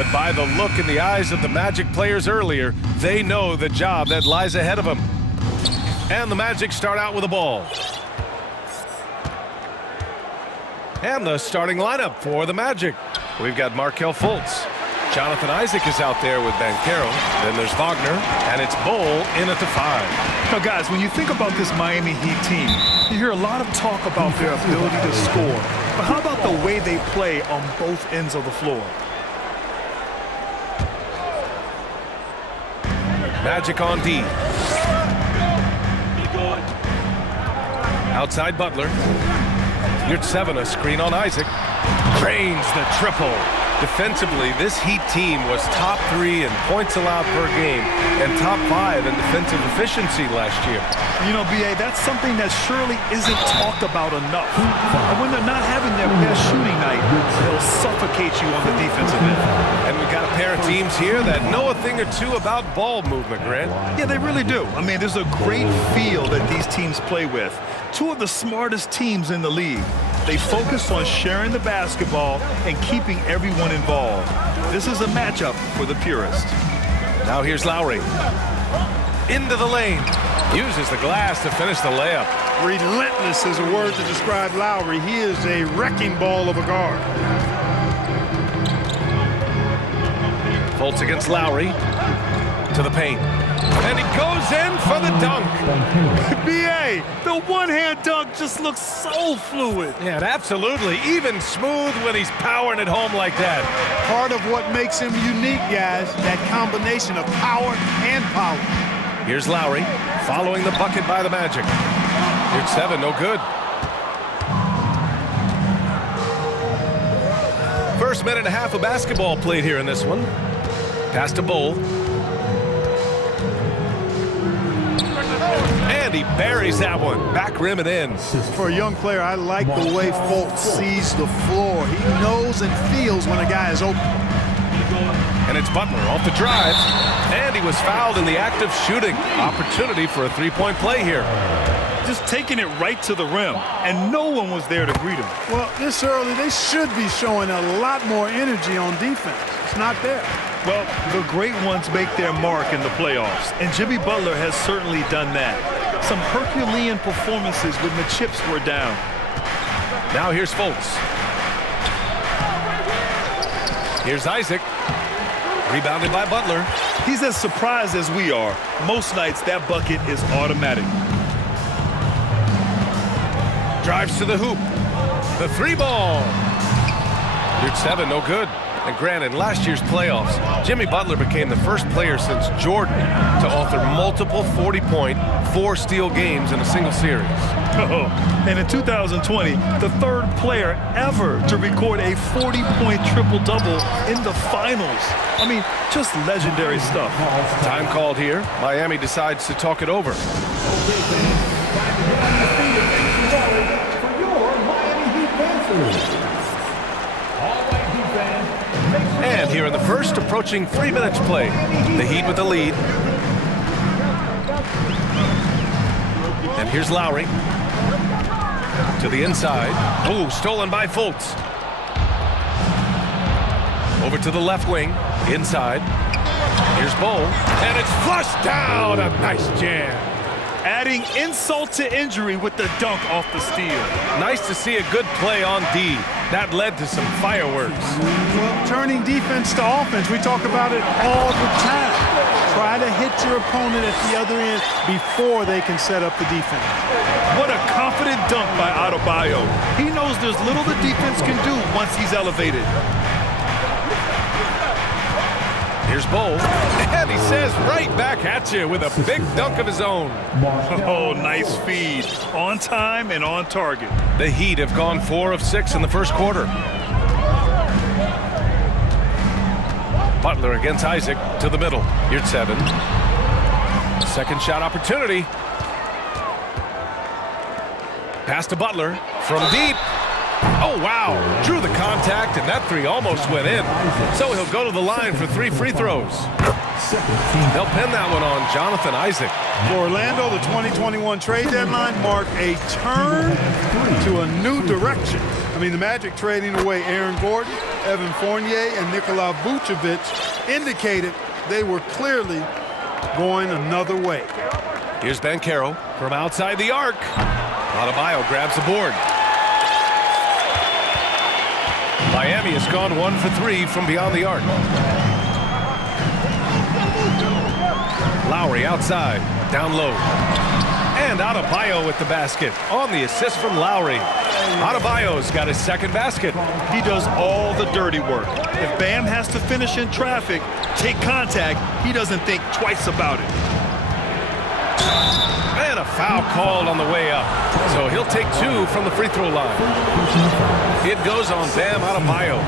But by the look in the eyes of the Magic players earlier, they know the job that lies ahead of them. And the Magic start out with the ball. And the starting lineup for the Magic. We've got Markelle Fultz. Jonathan Isaac is out there with Banchero. Then there's Wagner, and it's Bowl in at the 5. Now, guys, when you think about this Miami Heat team, you hear a lot of talk about their ability to score. But how about the way they play on both ends of the floor? Magic on D. Outside Butler. You're 7, a screen on Isaac. Drains the triple. Defensively, this Heat team was top 3 in points allowed per game and top 5 in defensive efficiency last year. You know, B.A., that's something that surely isn't talked about enough. And when they're not having their best shooting night, they'll suffocate you on the defensive end. And we've got a pair of teams here that know a thing or two about ball movement, Grant. Yeah, they really do. I mean, there's a great feel that these teams play with. Two of the smartest teams in the league. They focus on sharing the basketball and keeping everyone involved. This is a matchup for the purist. Now here's Lowry. Into the lane. Uses the glass to finish the layup. Relentless is a word to describe Lowry. He is a wrecking ball of a guard. Fultz against Lowry. To the paint. And he goes in for the dunk. B.A., the one-hand dunk just looks so fluid. Yeah, absolutely. Even smooth when he's powering it home like that. Part of what makes him unique, guys, that combination of power and power. Here's Lowry, following the bucket by the Magic. Here's 7, no good. First minute and a half of basketball played here in this one. Pass to Bowl. And he buries that one. Back rim and in. For a young player, I like the way Fultz sees the floor. He knows and feels when a guy is open. And it's Butler off the drive. And he was fouled in the act of shooting. Opportunity for a three-point play here. Just taking it right to the rim, and no one was there to greet him. Well, this early, they should be showing a lot more energy on defense. It's not there. Well, the great ones make their mark in the playoffs, and Jimmy Butler has certainly done that. Some Herculean performances when the chips were down. Now here's Fultz. Here's Isaac. Rebounded by Butler. He's as surprised as we are. Most nights, that bucket is automatic. Drives to the hoop. The 3 ball. Here's 7, no good. And granted, in last year's playoffs, Jimmy Butler became the first player since Jordan to author multiple 40-point, 4-steal games in a single series. And in 2020, the third player ever to record a 40-point triple-double in the finals. I mean, just legendary stuff. Time called here. Miami decides to talk it over. And here in the first, approaching 3 minutes played. The Heat with the lead. And here's Lowry. To the inside. Oh, stolen by Fultz. Over to the left wing. Inside. Here's Bowl. And it's flushed down. A nice jam. Adding insult to injury with the dunk off the steal. Nice to see a good play on D. That led to some fireworks. Well, turning defense to offense, we talk about it all the time. Try to hit your opponent at the other end before they can set up the defense. What a confident dunk by Adebayo. He knows there's little the defense can do once he's elevated. Here's Bowl, and he says right back at you with a big dunk of his own. Oh, nice feed. On time and on target. The Heat have gone 4 of 6 in the first quarter. Butler against Isaac to the middle. Here's 7. Second shot opportunity. Pass to Butler from deep. Oh, wow. Drew the contact, and that 3 almost went in. So he'll go to the line for 3 free throws. They'll pin that one on Jonathan Isaac. For Orlando, the 2021 trade deadline marked a turn to a new direction. I mean, the Magic trading away Aaron Gordon, Evan Fournier, and Nikola Vucevic indicated they were clearly going another way. Here's Banchero from outside the arc. Adebayo grabs the board. Miami has gone 1 for 3 from beyond the arc. Lowry outside, down low. And Adebayo with the basket on the assist from Lowry. Adebayo's got his second basket. He does all the dirty work. If Bam has to finish in traffic, take contact, he doesn't think twice about it. And a foul called on the way up. So he'll take 2 from the free throw line. It goes on Bam Adebayo.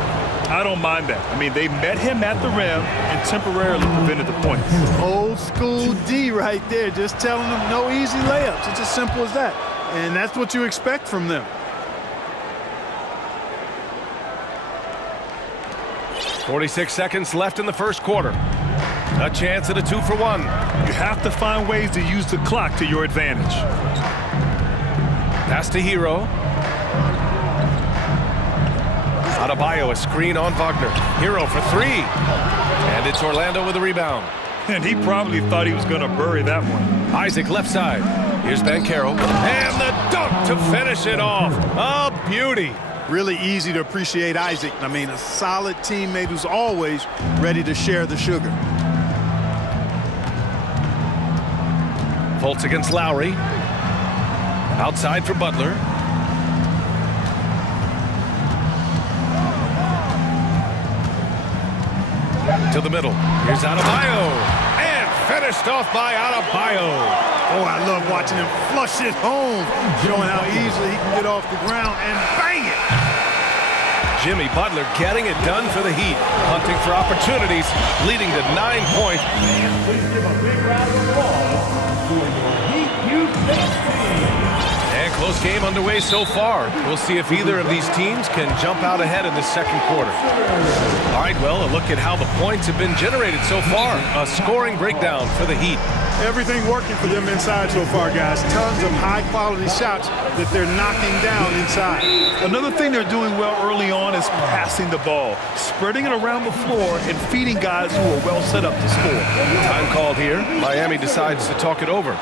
I don't mind that. I mean, they met him at the rim and temporarily prevented the points. Old school D right there, just telling them no easy layups. It's as simple as that. And that's what you expect from them. 46 seconds left in the first quarter. A chance at a 2 for 1. You have to find ways to use the clock to your advantage. Pass to Hero. Adebayo, a screen on Wagner. Hero for 3. And it's Orlando with a rebound. And he probably thought he was going to bury that one. Isaac left side. Here's Banchero. And the dunk to finish it off. A beauty. Really easy to appreciate Isaac. I mean, a solid teammate who's always ready to share the sugar. Fultz against Lowry. Outside for Butler. To the middle. Here's Adebayo. And finished off by Adebayo. Oh, I love watching him flush it home, showing how easily he can get off the ground and bang it. Jimmy Butler getting it done for the Heat. Hunting for opportunities, leading to 9 points. And close game underway so far. We'll see if either of these teams can jump out ahead in the second quarter. All right, well, a look at how the points have been generated so far. A scoring breakdown for the Heat. Everything working for them inside so far, guys. Tons of high-quality shots that they're knocking down inside. Another thing they're doing well early on is passing the ball, spreading it around the floor and feeding guys who are well set up to score. Time called here. Miami decides to talk it over.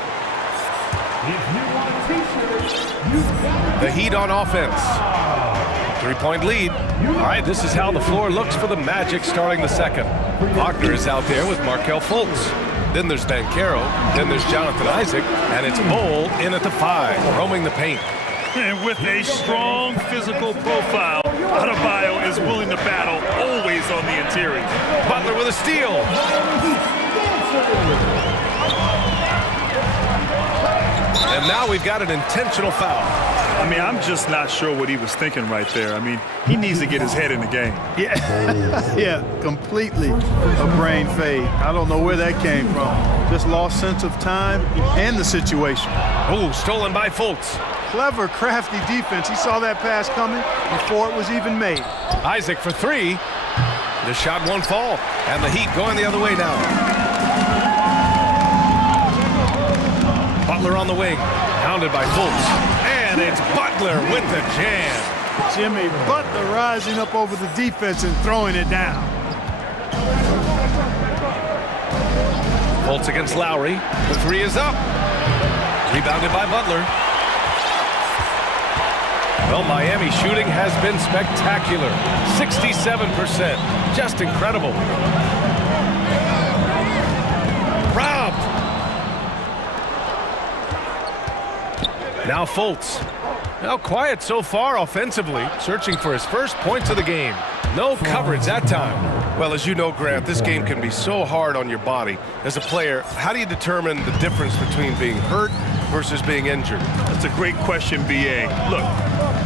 The Heat on offense. 3-point lead. All right, this is how the floor looks for the Magic starting the second. Wagner is out there with Markelle Fultz. Then there's Banchero. Then there's Jonathan Isaac. And it's Bol in at the 5, roaming the paint. And with a strong physical profile, Adebayo is willing to battle, always on the interior. Butler with a steal. And now we've got an intentional foul. I mean, I'm just not sure what he was thinking right there. I mean, he needs to get his head in the game. Yeah, yeah, completely a brain fade. I don't know where that came from. Just lost sense of time and the situation. Oh, stolen by Fultz. Clever, crafty defense. He saw that pass coming before it was even made. Isaac for 3. The shot won't fall. And the Heat going the other way now. Butler on the wing, hounded by Fultz. And it's Butler with the jam. Jimmy Butler rising up over the defense and throwing it down. Fultz against Lowry. The 3 is up. Rebounded by Butler. Well, Miami shooting has been spectacular. 67%. Just incredible. Robbed. Now Fultz. Now quiet so far offensively, searching for his first points of the game. No coverage that time. Well, as you know, Grant, this game can be so hard on your body. As a player, how do you determine the difference between being hurt versus being injured? That's a great question, B.A. Look,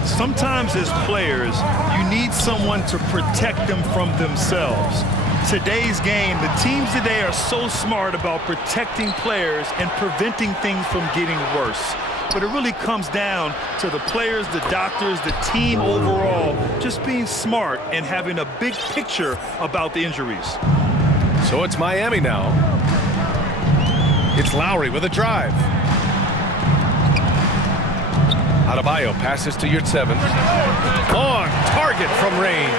sometimes as players, you need someone to protect them from themselves. Today's game, the teams today are so smart about protecting players and preventing things from getting worse. But it really comes down to the players, the doctors, the team overall, just being smart and having a big picture about the injuries. So it's Miami now. It's Lowry with a drive. Adebayo passes to Yurtseven. Long target from range.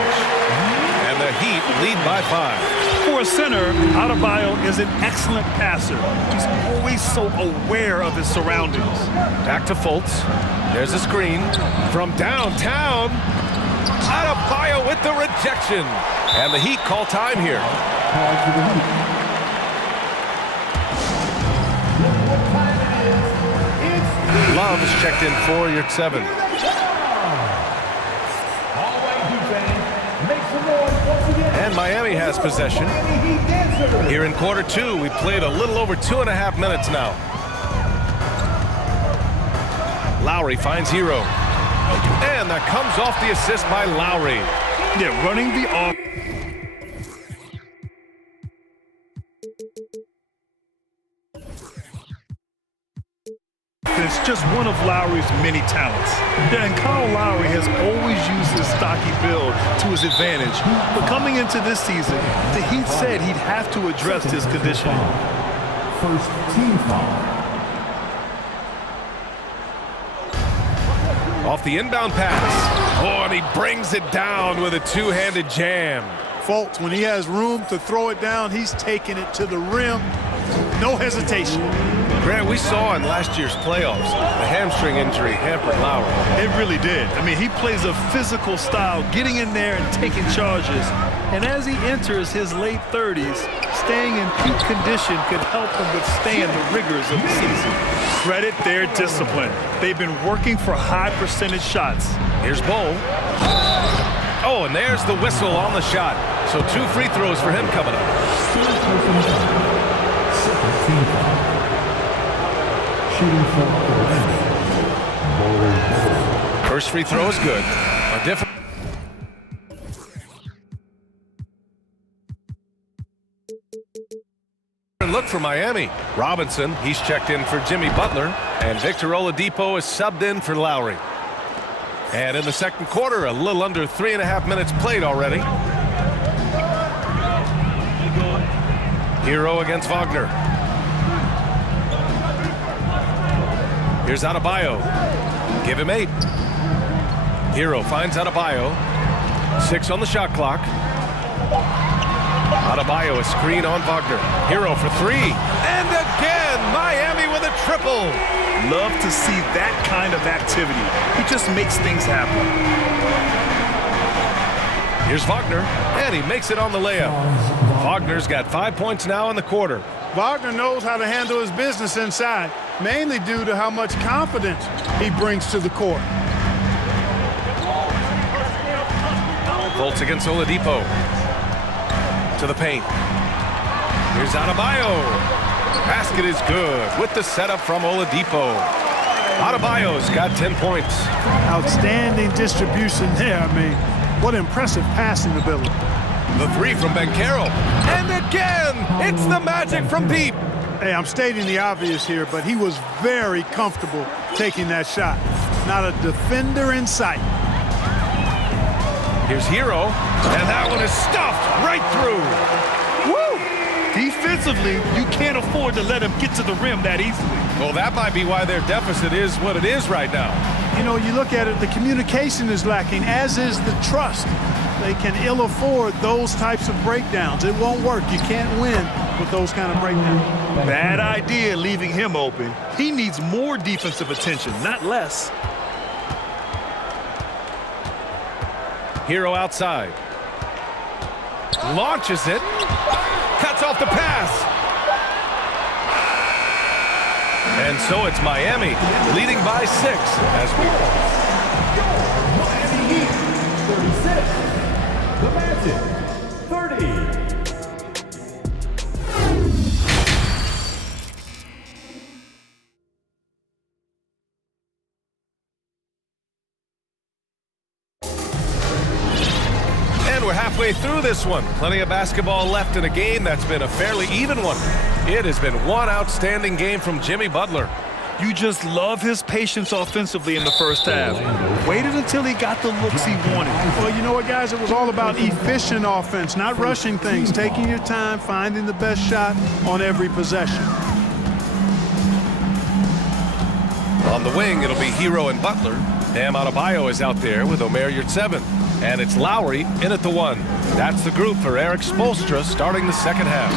And the Heat lead by 5. For a center, Adebayo is an excellent passer. He's always so aware of his surroundings. Back to Fultz. There's a screen from downtown. Adebayo with the rejection. And the Heat call time here. Love is checked in for Yurtseven. And Miami has possession. Here in quarter 2, we played a little over 2.5 minutes now. Lowry finds Hero. And that comes off the assist by Lowry. Yeah, running the off. It's just one of Lowry's many talents. And Kyle Lowry has always used his stocky build to his advantage. But coming into this season, the Heat said he'd have to address his conditioning. First team foul. Off the inbound pass. Oh, and he brings it down with a two-handed jam. Fultz, when he has room to throw it down, he's taking it to the rim. No hesitation. Grant, we saw in last year's playoffs, the hamstring injury hampered Lowry. It really did. I mean, he plays a physical style, getting in there and taking charges. And as he enters his late 30s, staying in peak condition could help him withstand the rigors of the season. Credit their discipline. They've been working for high percentage shots. Here's Bull. Oh, and there's the whistle on the shot. So 2 free throws for him coming up. First free throw is good. A different look for Miami. Robinson, he's checked in for Jimmy Butler, and Victor Oladipo is subbed in for Lowry. And in the second quarter, a little under 3.5 minutes played already. Hero against Wagner. Here's Adebayo. Give him 8. Hero finds Adebayo. 6 on the shot clock. Adebayo, a screen on Wagner. Hero for 3. And again, Miami with a triple. Love to see that kind of activity. He just makes things happen. Here's Wagner, and he makes it on the layup. Wagner's got 5 points now in the quarter. Wagner knows how to handle his business inside, mainly due to how much confidence he brings to the court. Fultz against Oladipo. To the paint. Here's Adebayo. Basket is good with the setup from Oladipo. Adebayo's got 10 points. Outstanding distribution there. I mean, what impressive passing ability. The 3 from Banchero. And again, it's the magic from deep. Hey, I'm stating the obvious here, but he was very comfortable taking that shot. Not a defender in sight. Here's Hero, and that one is stuffed right through. Woo! Defensively, you can't afford to let him get to the rim that easily. Well, that might be why their deficit is what it is right now. You know, you look at it, the communication is lacking, as is the trust. They can ill afford those types of breakdowns. It won't work. You can't win with those kind of breakdowns. Bad idea leaving him open. He needs more defensive attention, not less. Hero outside. Launches it. Cuts off the pass. And so it's Miami leading by 6 as we... Miami Heat, 36. The Magic, 30. We're halfway through this one. Plenty of basketball left in a game that's been a fairly even one. It has been one outstanding game from Jimmy Butler. You just love his patience offensively in the first half. Waited until he got the looks he wanted. Well, you know what, guys? It was all about efficient offense, not rushing things, taking your time, finding the best shot on every possession. On the wing, it'll be Hero and Butler. Bam Adebayo is out there with Omer Yurtseven. And it's Lowry in at the one. That's the group for Eric Spoelstra starting the second half.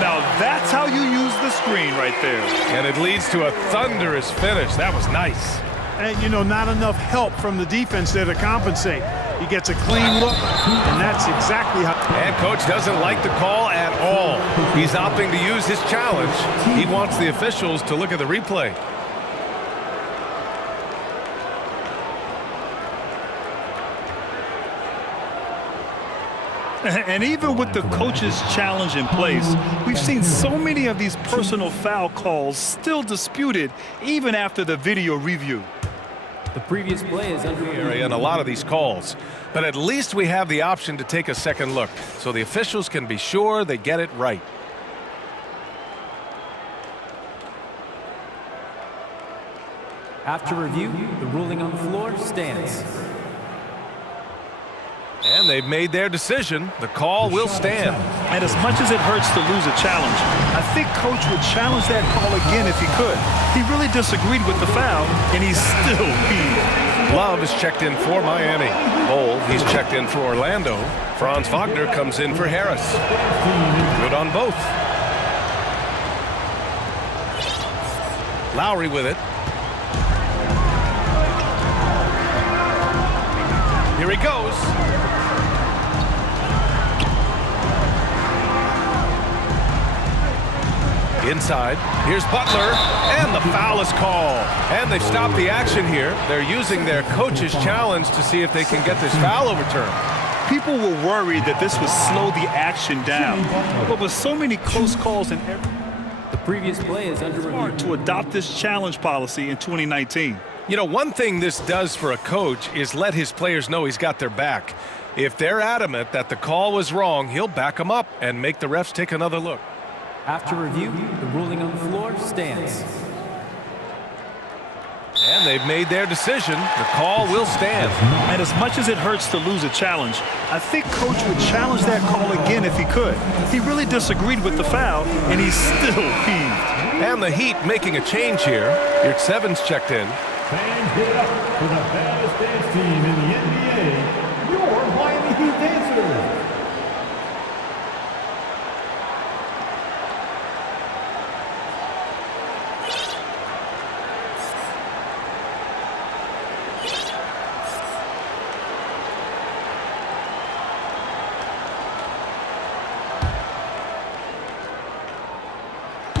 Now that's how you use the screen right there. And it leads to a thunderous finish. That was nice. And, you know, not enough help from the defense there to compensate. He gets a clean look, and that's exactly how... And coach doesn't like the call at all. He's opting to use his challenge. He wants the officials to look at the replay. And even with the coach's challenge in place, we've seen so many of these personal foul calls still disputed even after the video review. The previous play is under Area in a lot of these calls, but at least we have the option to take a second look so the officials can be sure they get it right. After review, the ruling on the floor stands. And they've made their decision. The call will stand. And as much as it hurts to lose a challenge, I think coach would challenge that call again if he could. He really disagreed with the foul, and he's still beat. Love is checked in for Miami. Bowl, he's checked in for Orlando. Franz Wagner comes in for Harris. Good on both. Lowry with it. Here he goes. Inside, here's Butler, and the foul is called. And they've stopped the action here. They're using their coach's challenge to see if they can get this foul overturned. People were worried that this would slow the action down. But with so many close calls and the previous play is under review. To adopt this challenge policy in 2019. You know, one thing this does for a coach is let his players know he's got their back. If they're adamant that the call was wrong, he'll back them up and make the refs take another look. After review, the ruling on the floor stands. And they've made their decision. The call will stand. And as much as it hurts to lose a challenge, I think coach would challenge that call again if he could. He really disagreed with the foul, and he's still peeved. And the Heat making a change here. Yurtseven's checked in. Fans give it up for the baddest dance team in the NBA, your Miami Heat Dancers.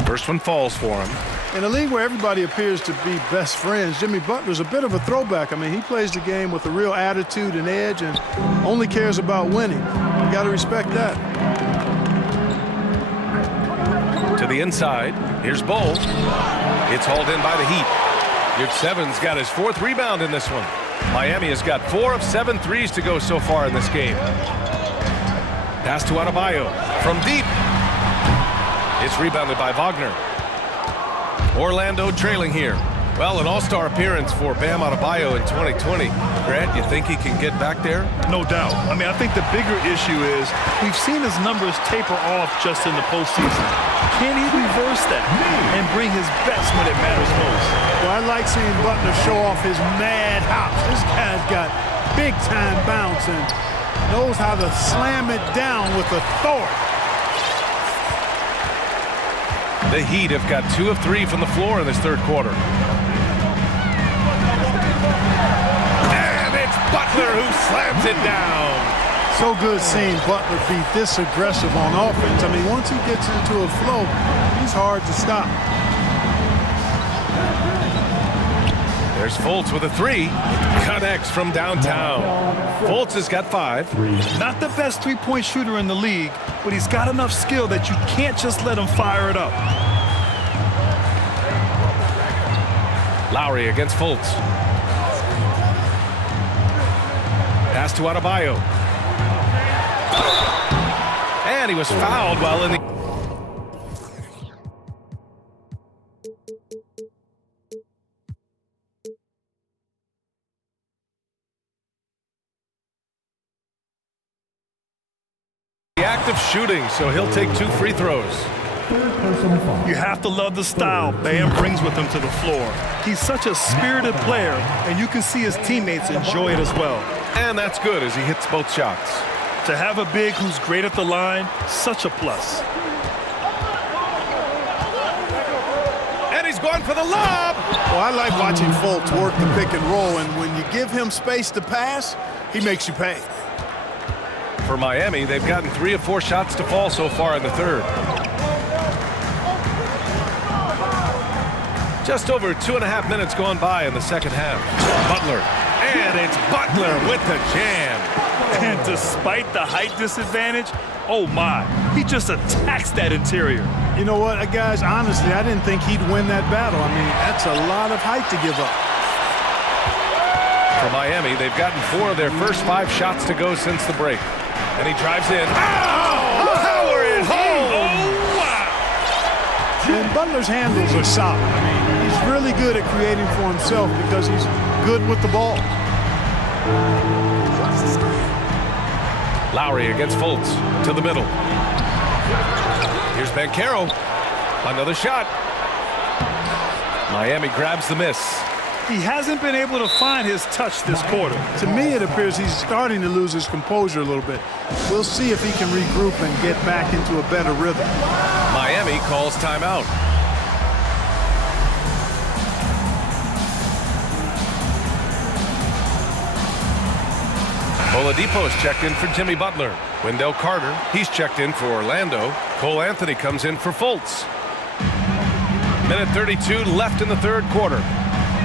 First one falls for him. In a league where everybody appears to be best friends, Jimmy Butler's a bit of a throwback. I mean, he plays the game with a real attitude and edge and only cares about winning. You got to respect that. To the inside. Here's Bowl. It's hauled in by the Heat. Yurtseven's got his fourth rebound in this one. Miami has got 4 of 7 threes to go so far in this game. Pass to Adebayo from deep. It's rebounded by Wagner. Orlando trailing here. Well, an all-star appearance for Bam Adebayo in 2020. Grant, you think he can get back there? No doubt. I mean, I think the bigger issue is we've seen his numbers taper off just in the postseason. Can he reverse that and bring his best when it matters most? Well, I like seeing Butler show off his mad hops. This guy's got big-time bounce and knows how to slam it down with authority. The Heat have got 2 of 3 from the floor in this third quarter. And it's Butler who slams it down. So good seeing Butler be this aggressive on offense. I mean, once he gets into a flow, he's hard to stop. There's Fultz with a 3. Connects from downtown. Fultz has got 5. Not the best three-point shooter in the league, but he's got enough skill that you can't just let him fire it up. Lowry against Fultz. Pass to Adebayo. And he was fouled while in the... act of shooting, so he'll take 2 free throws. Third personal foul. You have to love the style Bam brings with him to the floor. He's such a spirited player, and you can see his teammates enjoy it as well. And that's good as he hits both shots. To have a big who's great at the line, such a plus. And he's going for the lob. Well, I like watching Fultz work the pick and roll, and when you give him space to pass, he makes you pay. For Miami, they've gotten 3 of 4 shots to fall so far in the third. Just over 2.5 minutes gone by in the second half. Butler, and it's Butler with the jam. And despite the height disadvantage, oh my, he just attacks that interior. You know what, guys, honestly, I didn't think he'd win that battle. I mean, that's a lot of height to give up. For Miami, they've gotten 4 of their first 5 shots to go since the break. And he drives in. Oh! Power it home! Oh, wow! And Butler's handles are solid. I mean, he's really good at creating for himself because he's good with the ball. Lowry against Fultz to the middle. Here's Banchero. Another shot. Miami grabs the miss. He hasn't been able to find his touch this quarter. To me, it appears he's starting to lose his composure a little bit. We'll see if he can regroup and get back into a better rhythm. Miami calls timeout. Oladipo is checked in for Jimmy Butler. Wendell Carter, he's checked in for Orlando. Cole Anthony comes in for Fultz. Minute 32 left in the third quarter.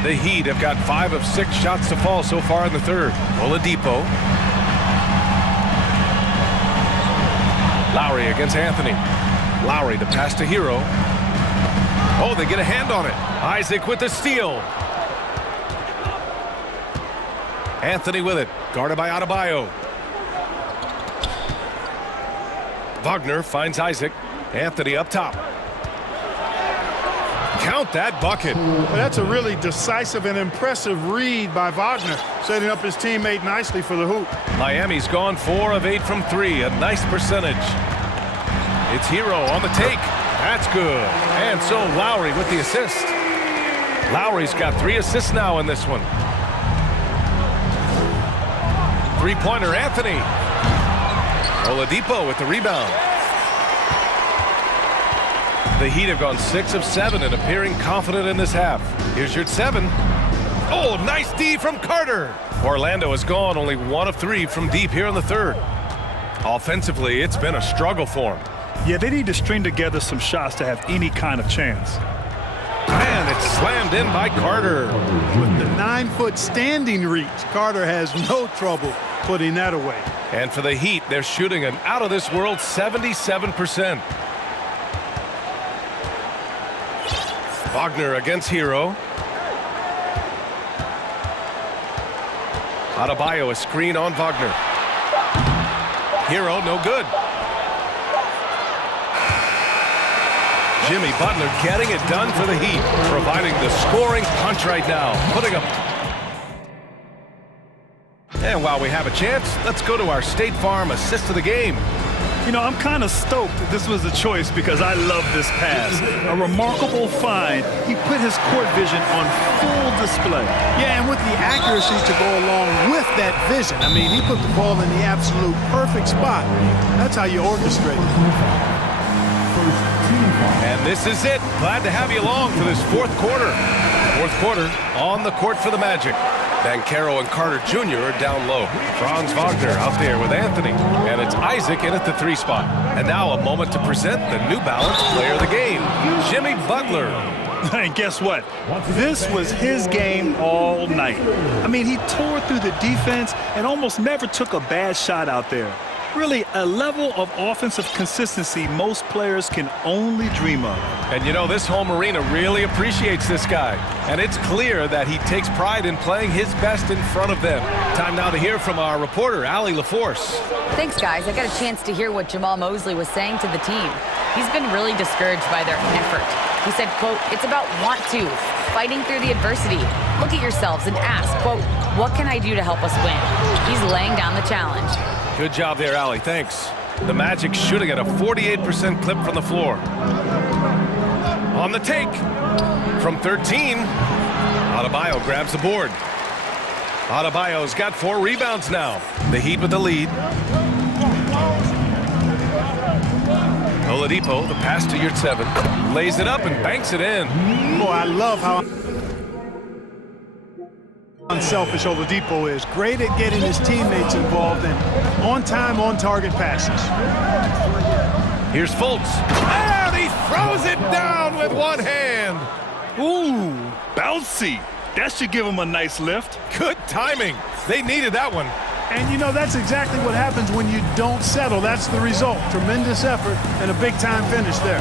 The Heat have got 5 of 6 shots to fall so far in the third. Oladipo. Lowry against Anthony. Lowry, the pass to Hero. Oh, they get a hand on it. Isaac with the steal. Anthony with it, guarded by Adebayo. Wagner finds Isaac. Anthony up top. Count that bucket. Well, that's a really decisive and impressive read by Wagner, setting up his teammate nicely for the hoop. Miami's gone 4 of 8 from 3, a nice percentage. It's Hero on the take. That's good. And so Lowry with the assist. Lowry's got 3 assists now in this one. Three-pointer, Anthony. Oladipo with the rebound. The Heat have gone 6 of 7 and appearing confident in this half. Here's your 7. Oh, nice D from Carter. Orlando has gone only 1 of 3 from deep here in the third. Offensively, it's been a struggle for them. Yeah, they need to string together some shots to have any kind of chance. And it's slammed in by Carter. With the 9-foot standing reach, Carter has no trouble putting that away. And for the Heat, they're shooting an out-of-this-world 77%. Wagner against Hero. Adebayo, a screen on Wagner. Hero, no good. Jimmy Butler getting it done for the Heat, providing the scoring punch right now, putting up. And while we have a chance, let's go to our State Farm assist of the game. You know, I'm kind of stoked that this was a choice because I love this pass. A remarkable find. He put his court vision on full display. Yeah, and with the accuracy to go along with that vision. I mean, he put the ball in the absolute perfect spot. That's how you orchestrate it. And this is it. Glad to have you along for this fourth quarter. Fourth quarter on the court for the Magic. Banchero and Carter Jr. are down low. Franz Wagner out there with Anthony. And it's Isaac in at the 3 spot. And now a moment to present the New Balance player of the game, Jimmy Butler. And guess what? This was his game all night. I mean, he tore through the defense and almost never took a bad shot out there. Really, a level of offensive consistency most players can only dream of. And you know, this home arena really appreciates this guy. And it's clear that he takes pride in playing his best in front of them. Time now to hear from our reporter, Allie LaForce. Thanks, guys. I got a chance to hear what Jamal Mosley was saying to the team. He's been really discouraged by their effort. He said, quote, "It's about want to, fighting through the adversity. Look at yourselves and ask, quote, what can I do to help us win?" He's laying down the challenge. Good job there, Allie. Thanks. The Magic shooting at a 48% clip from the floor. On the take. From 13. Adebayo grabs the board. Adebayo's got 4 rebounds now. The Heat with the lead. Oladipo, the pass to Yurtseven. Lays it up and banks it in. Boy, I love how unselfish Oladipo is. Great at getting his teammates involved in on-time, on-target passes. Here's Fultz. And he throws it down with one hand. Ooh, bouncy. That should give him a nice lift. Good timing. They needed that one. And you know, that's exactly what happens when you don't settle. That's the result. Tremendous effort and a big-time finish there.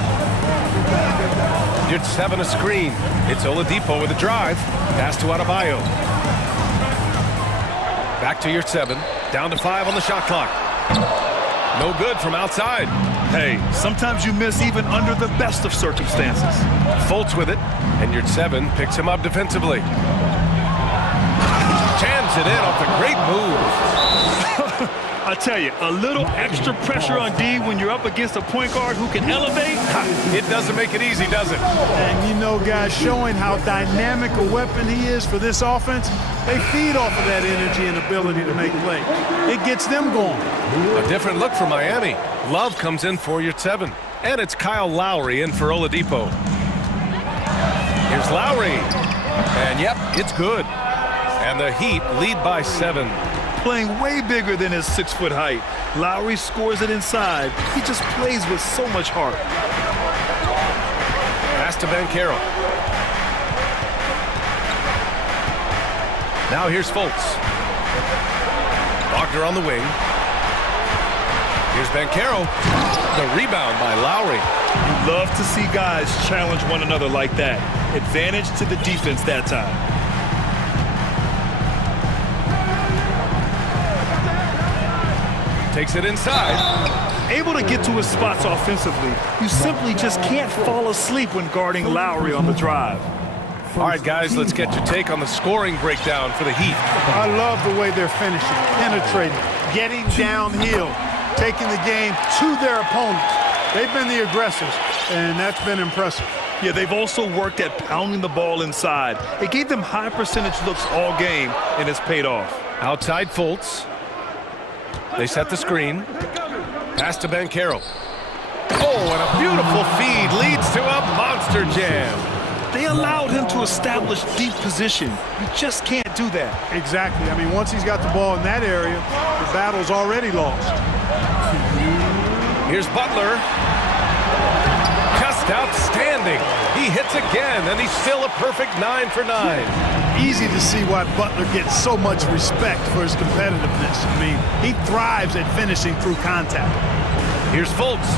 Yurtseven a screen. It's Oladipo with a drive. Pass to Adebayo. Back to Yurtseven. Down to 5 on the shot clock. No good from outside. Hey, sometimes you miss even under the best of circumstances. Fultz with it, and Yurtseven picks him up defensively. Jams it in off the great move. I tell you, a little extra pressure on D when you're up against a point guard who can elevate. It doesn't make it easy, does it? And you know, guys, showing how dynamic a weapon he is for this offense, they feed off of that energy and ability to make plays. It gets them going. A different look for Miami. Love comes in for Yurtseven. And it's Kyle Lowry in for Oladipo. Here's Lowry. And yep, it's good. And the Heat lead by 7. Playing way bigger than his 6-foot height. Lowry scores it inside. He just plays with so much heart. Pass to Banchero. Now here's Fultz. Wagner on the wing. Here's Banchero. The rebound by Lowry. You love to see guys challenge one another like that. Advantage to the defense that time. Takes it inside. Able to get to his spots offensively, you simply just can't fall asleep when guarding Lowry on the drive. All right, guys, let's get your take on the scoring breakdown for the Heat. I love the way they're finishing, penetrating, getting downhill, taking the game to their opponents. They've been the aggressors, and that's been impressive. Yeah, they've also worked at pounding the ball inside. It gave them high percentage looks all game, and it's paid off. Outside Fultz. They set the screen. Pass to Banchero. Oh, and a beautiful feed leads to a monster jam. They allowed him to establish deep position. You just can't do that. Exactly. I mean, once he's got the ball in that area, the battle's already lost. Here's Butler. Just outstanding. He hits again, and he's still a perfect 9 for 9. Easy to see why Butler gets so much respect for his competitiveness. I mean, he thrives at finishing through contact. Here's Fultz.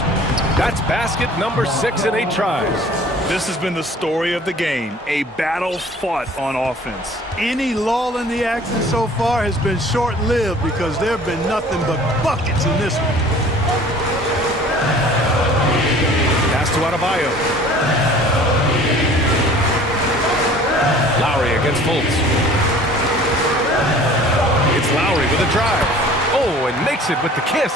That's basket number 6 in 8 tries. This has been the story of the game, a battle fought on offense. Any lull in the action so far has been short-lived because there have been nothing but buckets in this one. Pass to Adebayo. Lowry against Fultz. It's Lowry with a drive. Oh, and makes it with the kiss.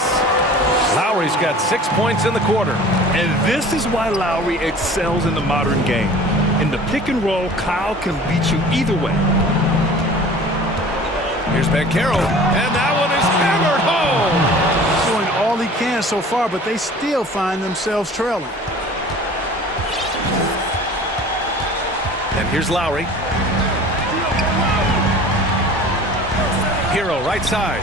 Lowry's got 6 points in the quarter. And this is why Lowry excels in the modern game. In the pick and roll, Kyle can beat you either way. Here's Banchero, and that one is hammered home. Doing all he can so far, but they still find themselves trailing. And here's Lowry. Hero right side.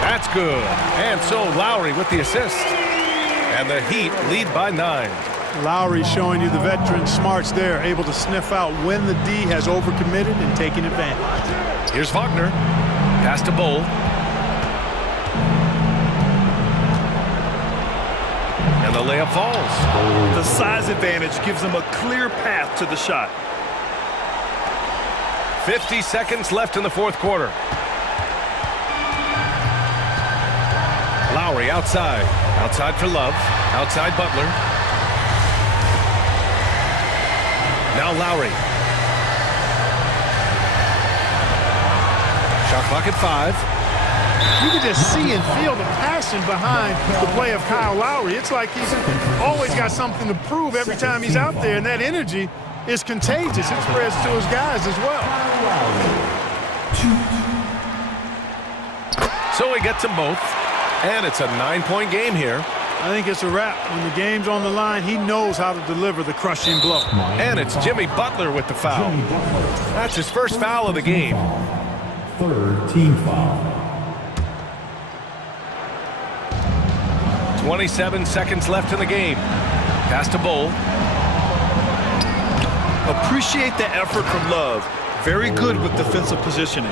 That's good. And so Lowry with the assist. And the Heat lead by 9. Lowry showing you the veteran smarts there, able to sniff out when the D has overcommitted and taking advantage. Here's Wagner. Pass to Bull. And the layup falls. The size advantage gives them a clear path to the shot. 50 seconds left in the fourth quarter. Lowry outside. Outside for Love. Outside Butler. Now Lowry. Shot clock at 5. You can just see and feel the passion behind the play of Kyle Lowry. It's like he's always got something to prove every time he's out there, and that energy is contagious. It spreads to his guys as well. So he gets them both, and it's a 9-point game here. I think it's a wrap. When the game's on the line, he knows how to deliver the crushing blow. And it's Jimmy Butler with the foul. That's his first foul of the game. Third team foul. 27 seconds left in the game. Pass to Bull. Appreciate the effort from Love. Very good with defensive positioning.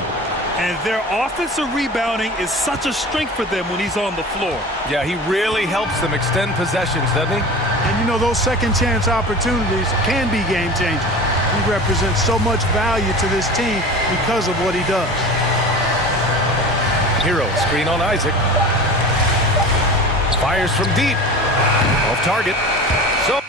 And their offensive rebounding is such a strength for them when he's on the floor. Yeah, he really helps them extend possessions, doesn't he? And you know, those second chance opportunities can be game changing. He represents so much value to this team because of what he does. Hero, screen on Isaac. Fires from deep. Off target. So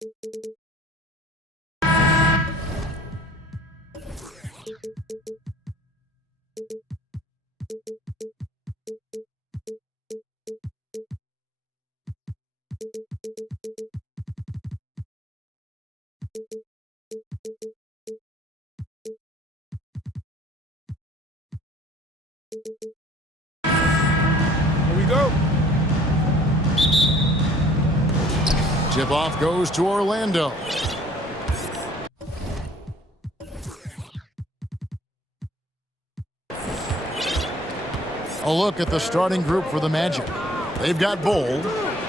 Here we go. Tip-off goes to Orlando. A look at the starting group for the Magic. They've got Bold,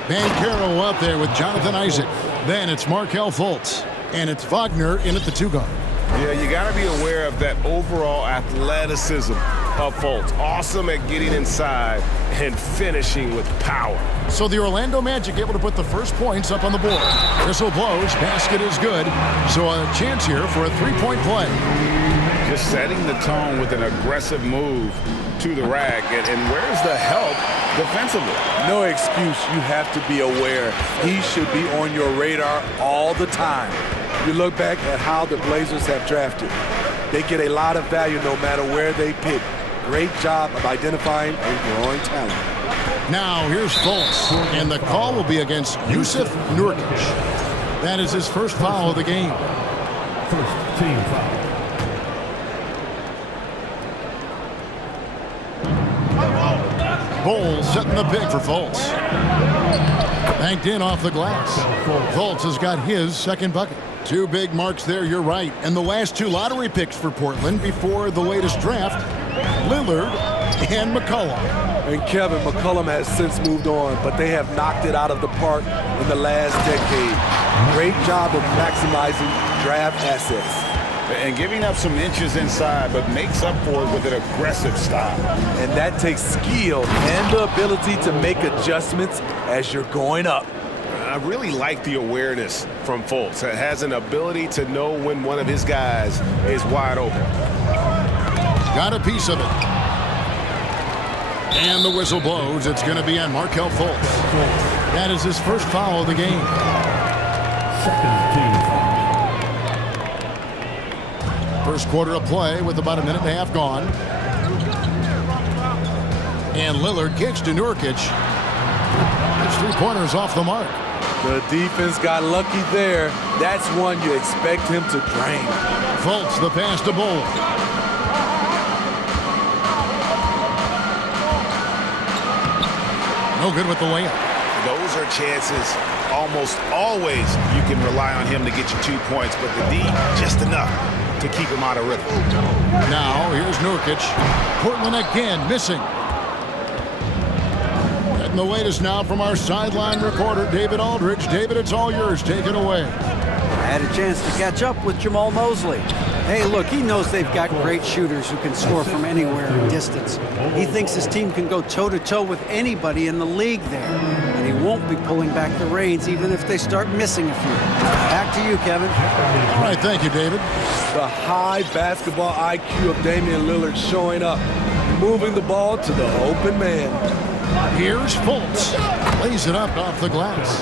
Bancaro out there with Jonathan Isaac. Then it's Markelle Fultz, and it's Wagner in at the 2 guard. Yeah, you got to be aware of that overall athleticism of Fultz. Awesome at getting inside and finishing with power. So the Orlando Magic able to put the first points up on the board. Whistle blows, basket is good. So a chance here for a 3-point play. Just setting the tone with an aggressive move to the rack. And where's the help defensively? No excuse. You have to be aware. He should be on your radar all the time. You look back at how the Blazers have drafted. They get a lot of value no matter where they pick. Great job of identifying and growing talent. Now here's Fultz, and the call will be against Yusuf Nurkic. That is his first foul of the game. First team foul. Bowles setting the pick for Fultz. Banked in off the glass. Fultz has got his second bucket. 2 big marks there, you're right. And the last 2 lottery picks for Portland before the latest draft, Lillard and McCollum. And Kevin, McCollum has since moved on, but they have knocked it out of the park in the last decade. Great job of maximizing draft assets. And giving up some inches inside, but makes up for it with an aggressive style. And that takes skill and the ability to make adjustments as you're going up. I really like the awareness from Fultz. It has an ability to know when one of his guys is wide open. Got a piece of it. And the whistle blows. It's going to be on Markelle Fultz. That is his first foul of the game. Second team foul. First quarter of play with about a minute and a half gone. And Lillard kicks to Nurkic. His 3-pointers off the mark. The defense got lucky there. That's one you expect him to drain. Fultz the pass to Bold. No good with the layup. Those are chances almost always you can rely on him to get you 2 points, but the D, just enough to keep him out of rhythm. Now here's Nurkic. Portland again missing. And the latest now from our sideline reporter, David Aldridge. David, it's all yours. Take it away. Had a chance to catch up with Jamal Mosley. Hey, look, he knows they've got great shooters who can score from anywhere in distance. He thinks his team can go toe-to-toe with anybody in the league there. And he won't be pulling back the reins even if they start missing a few. Back to you, Kevin. All right, thank you, David. The high basketball IQ of Damian Lillard showing up, moving the ball to the open man. Here's Fultz. Lays it up off the glass.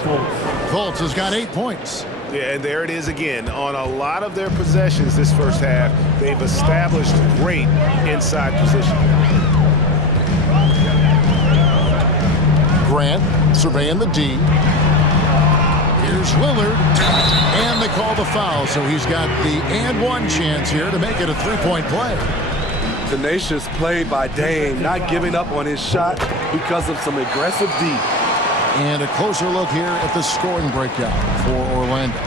Fultz has got 8 points. Yeah, and there it is again. On a lot of their possessions this first half, they've established great inside position. Grant surveying the D. Here's Lillard. And they call the foul, so he's got the and one chance here to make it a 3-point play. Tenacious play by Dame, not giving up on his shot because of some aggressive D. And a closer look here at the scoring breakdown for Orlando.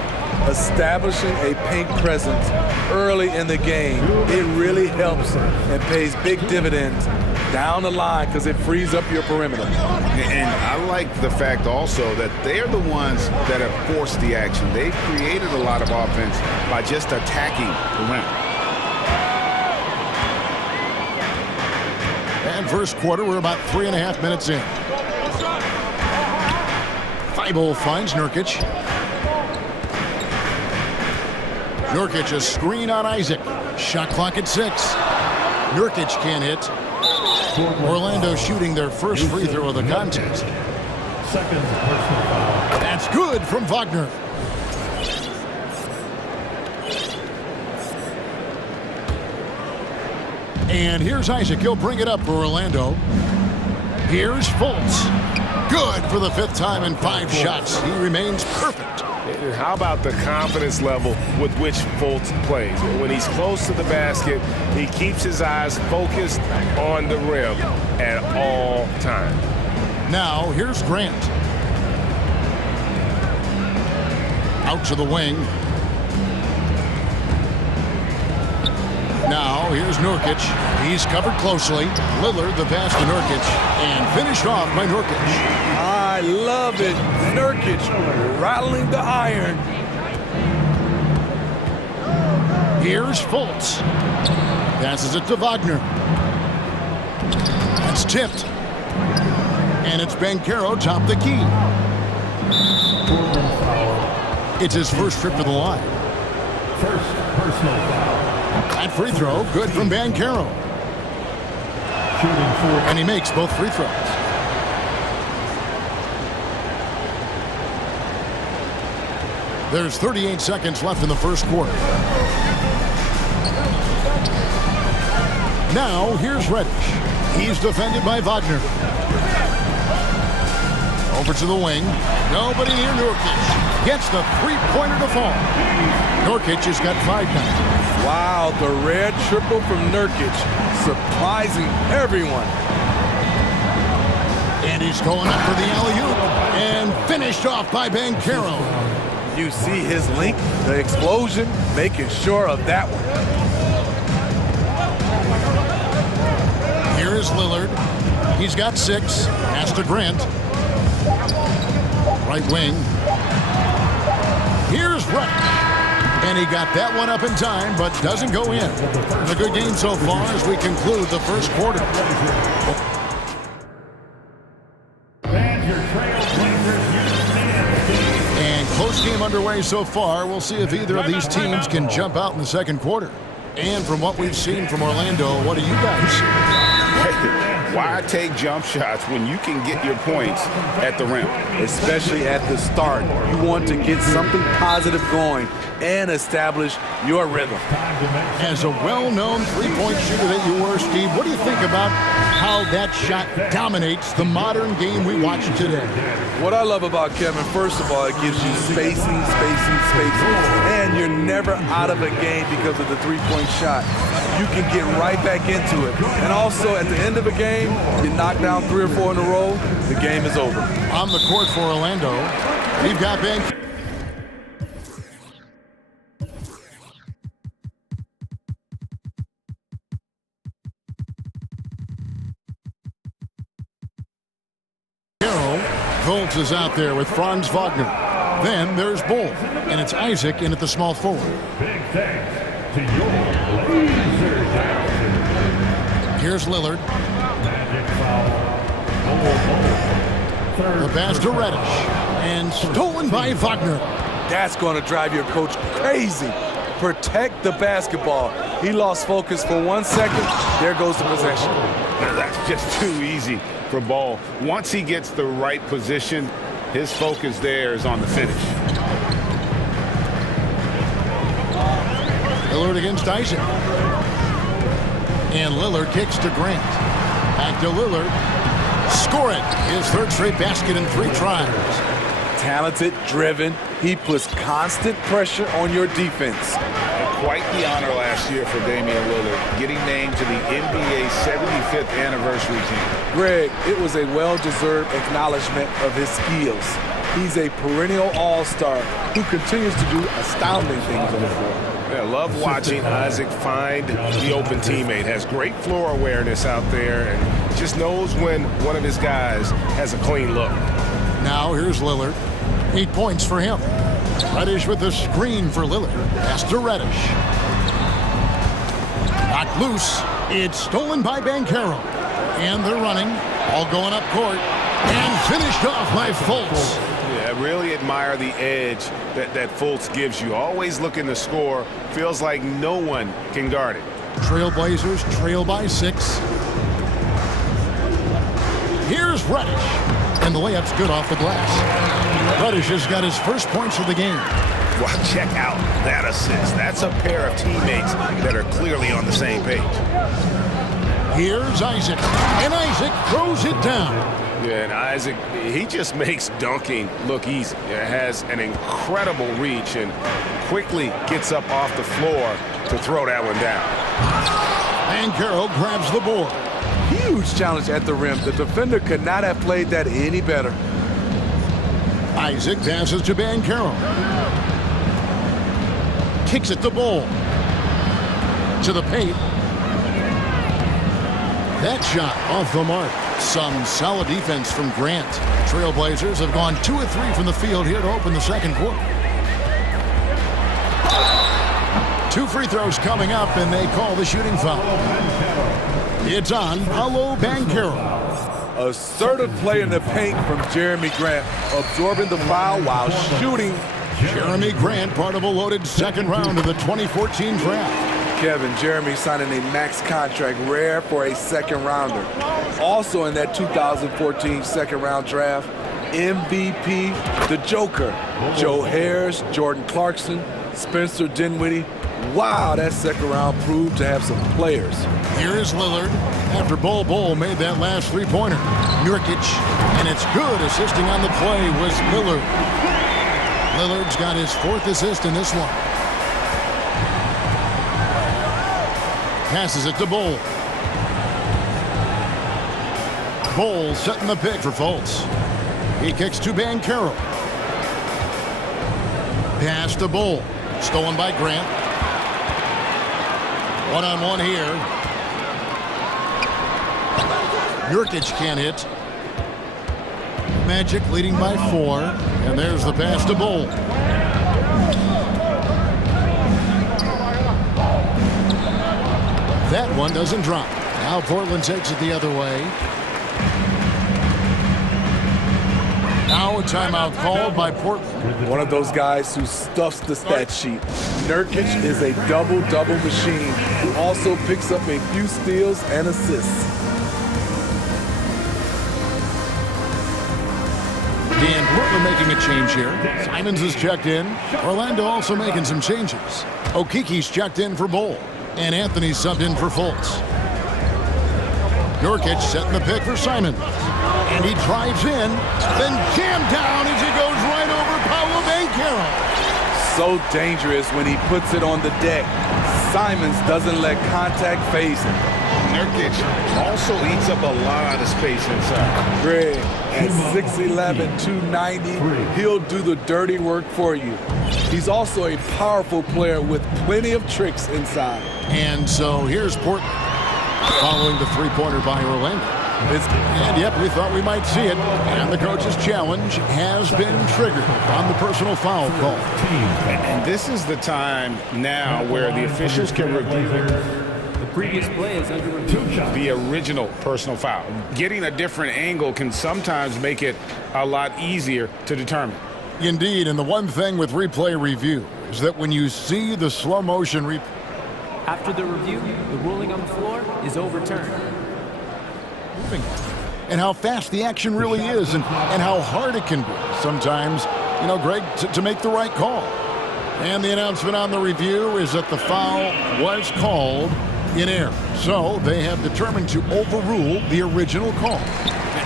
Establishing a paint presence early in the game, it really helps and pays big dividends down the line because it frees up your perimeter. And I like the fact also that they're the ones that have forced the action. They've created a lot of offense by just attacking the rim. And first quarter, we're about 3.5 minutes in. Thibault finds Nurkic. Nurkic a screen on Isaac. Shot clock at 6. Nurkic can't hit. Orlando shooting their first free throw of the contest. Second personal foul. That's good from Wagner. And here's Isaac. He'll bring it up for Orlando. Here's Fultz. Good for the 5th time in 5 shots. He remains perfect. And how about the confidence level with which Fultz plays? When he's close to the basket, he keeps his eyes focused on the rim at all times. Now, here's Grant. Out to the wing. Now, here's Nurkic. He's covered closely. Lillard, the pass to Nurkic. And finished off by Nurkic. I love it. Nurkic rattling the iron. Here's Fultz. Passes it to Wagner. That's tipped. And it's Banchero top the key. It's his first trip to the line. First personal foul. That free throw, good from Banchero. Shooting 4. And he makes both free throws. There's 38 seconds left in the first quarter. Now, here's Reddish. He's defended by Wagner. Over to the wing. Nobody near Nurkic. Gets the three-pointer to fall. Nurkic has got 5 now. Wow, the red triple from Nurkic. Surprising everyone. And he's going up for the alley-oop. And finished off by Banchero. You see his link, the explosion, making sure of that one. Here is Lillard. He's got 6. Pass to Grant. Right wing. Here's Reddish. And he got that one up in time, but doesn't go in. A good game so far as we conclude the first quarter. And close game underway so far. We'll see if either of these teams can jump out in the second quarter. And from what we've seen from Orlando, what do you guys see? Why take jump shots when you can get your points at the rim? Especially at the start. You want to get something positive going and establish your rhythm. As a well-known three-point shooter that you were, Steve, what do you think about how that shot dominates the modern game we watch today? What I love about Kevin, first of all, it gives you spacing. And you're never out of a game because of the three-point shot. You can get right back into it. And also, at the end of a game, you knock down 3 or 4 in a row, the game is over. On the court for Orlando, we've got Banchero. Fultz is out there with Franz Wagner. Then there's Bull, and it's Isaac in at the small forward. Big thanks to your laser action. Here's Lillard. Magic foul. The pass to Reddish, and stolen by Wagner. That's going to drive your coach crazy. Protect the basketball. He lost focus for 1 second. There goes the possession. That's just too easy for Ball. Once he gets the right position, his focus there is on the finish. Lillard against Isaac. And Lillard kicks to Grant. Back to Lillard. Score it. His 3rd straight basket in 3 tries. Talented, driven. He puts constant pressure on your defense. Quite the honor last year for Damian Lillard, getting named to the NBA 75th anniversary team. Greg, it was a well-deserved acknowledgement of his skills. He's a perennial all-star who continues to do astounding things on the floor. I love watching Isaac find the open teammate. Has great floor awareness out there and just knows when one of his guys has a clean look. Now here's Lillard. 8 points for him. Reddish with the screen for Lillard. Pass to Reddish. Knocked loose. It's stolen by Banchero. And they're running. All going up court. And finished off by Fultz. Yeah, I really admire the edge that Fultz gives you. Always looking to score. Feels like no one can guard it. Trailblazers trail by 6. Here's Reddish. And the layup's good off the glass. Reddish has got his first points of the game. Well, check out that assist. That's a pair of teammates that are clearly on the same page. Here's Isaac, and Isaac throws it down. Yeah, and Isaac, he just makes dunking look easy. Has an incredible reach and quickly gets up off the floor to throw that one down. Banchero grabs the board. Huge challenge at the rim. The defender could not have played that any better. Isaac passes to Banchero. Kicks it to Bull. To the paint. That shot off the mark. Some solid defense from Grant. Trailblazers have gone 2 of 3 from the field here to open the second quarter. 2 free throws coming up, and they call the shooting foul. It's on Paolo Banchero. Assertive play in the paint from Jeremy Grant, absorbing the foul while shooting. Jeremy Grant, part of a loaded second round of the 2014 draft. Kevin, Jeremy signing a max contract, rare for a second rounder. Also in that 2014 second round draft, MVP, the Joker, Joe Harris, Jordan Clarkson, Spencer Dinwiddie. Wow, that second round proved to have some players. Here's Lillard after Bull made that last three-pointer. Nurkic, and it's good. Assisting on the play was Lillard. Lillard's got his 4th assist in this one. Passes it to Bull. Bull setting the pick for Fultz. He kicks to Banchero. Pass to Bull. Stolen by Grant. One-on-one here. Nurkic can't hit. Magic leading by 4. And there's the pass to Bull. That one doesn't drop. Now Portland takes it the other way. Now a timeout called by Portland. One of those guys who stuffs the stat sheet. Nurkic is a double-double machine who also picks up a few steals and assists. Dan Portland making a change here. Simons is checked in. Orlando also making some changes. Okiki's checked in for Bull. And Anthony's subbed in for Fultz. Nurkic setting the pick for Simons. And he drives in, then jammed down as he goes right over Paolo Banchero. So dangerous when he puts it on the deck. Simons doesn't let contact phase him. Nurkic also eats up a lot of space inside. Greg, at 6'11", 290, he'll do the dirty work for you. He's also a powerful player with plenty of tricks inside. And so here's Portland following the three-pointer by Orlando. And yep, we thought we might see it. And the coach's challenge has been triggered on the personal foul call. And this is the time now where the officials can review The previous play is under review. the original personal foul. Getting a different angle can sometimes make it a lot easier to determine. Indeed, and the one thing with replay review is that when you see the slow motion replay, After the review, the ruling on the floor is overturned. and how fast the action really is and how hard it can be sometimes, you know, Greg, to make the right call. And the announcement on the review is that the foul was called in error. So they have determined to overrule the original call.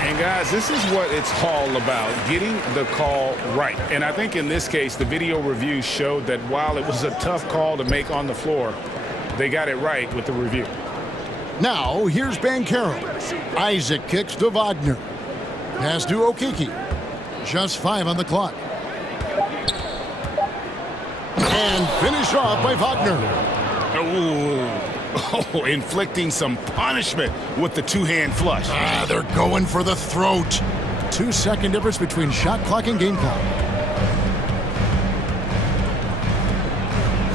And guys, this is what it's all about, getting the call right. And I think in this case, the video review showed that while it was a tough call to make on the floor, they got it right with the review. Now, here's Banchero. Isaac kicks to Wagner. Pass to Okiki. Just 5 on the clock. And finished off by Wagner. Oh, inflicting some punishment with the two-hand flush. They're going for the throat. 2-second difference between shot clock and game clock.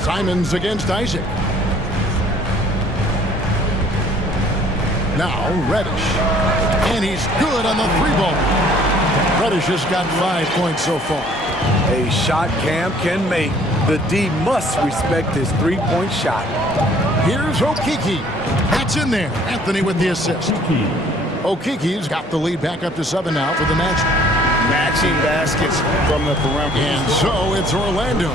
Simons against Isaac. Now Reddish. And he's good on the 3-ball. Reddish has got 5 points so far. A shot Cam can make. The D must respect his three-point shot. Here's Okiki. That's in there. Anthony with the assist. Okiki's got the lead back up to 7 now for the Magic. matching baskets from the perimeter. And so it's Orlando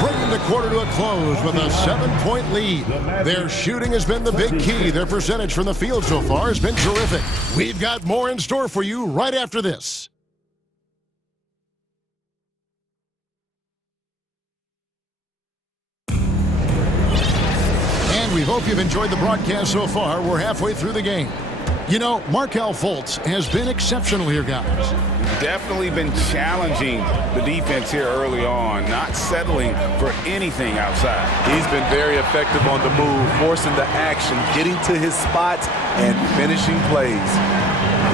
bringing the quarter to a close with a 7-point lead. Their shooting has been the big key. Their percentage from the field so far has been terrific. We've got more in store for you right after this. And we hope you've enjoyed the broadcast so far. We're halfway through the game. You know, Markelle Fultz has been exceptional here, guys. Definitely been challenging the defense here early on, not settling for anything outside. He's been very effective on the move, forcing the action, getting to his spots, and finishing plays.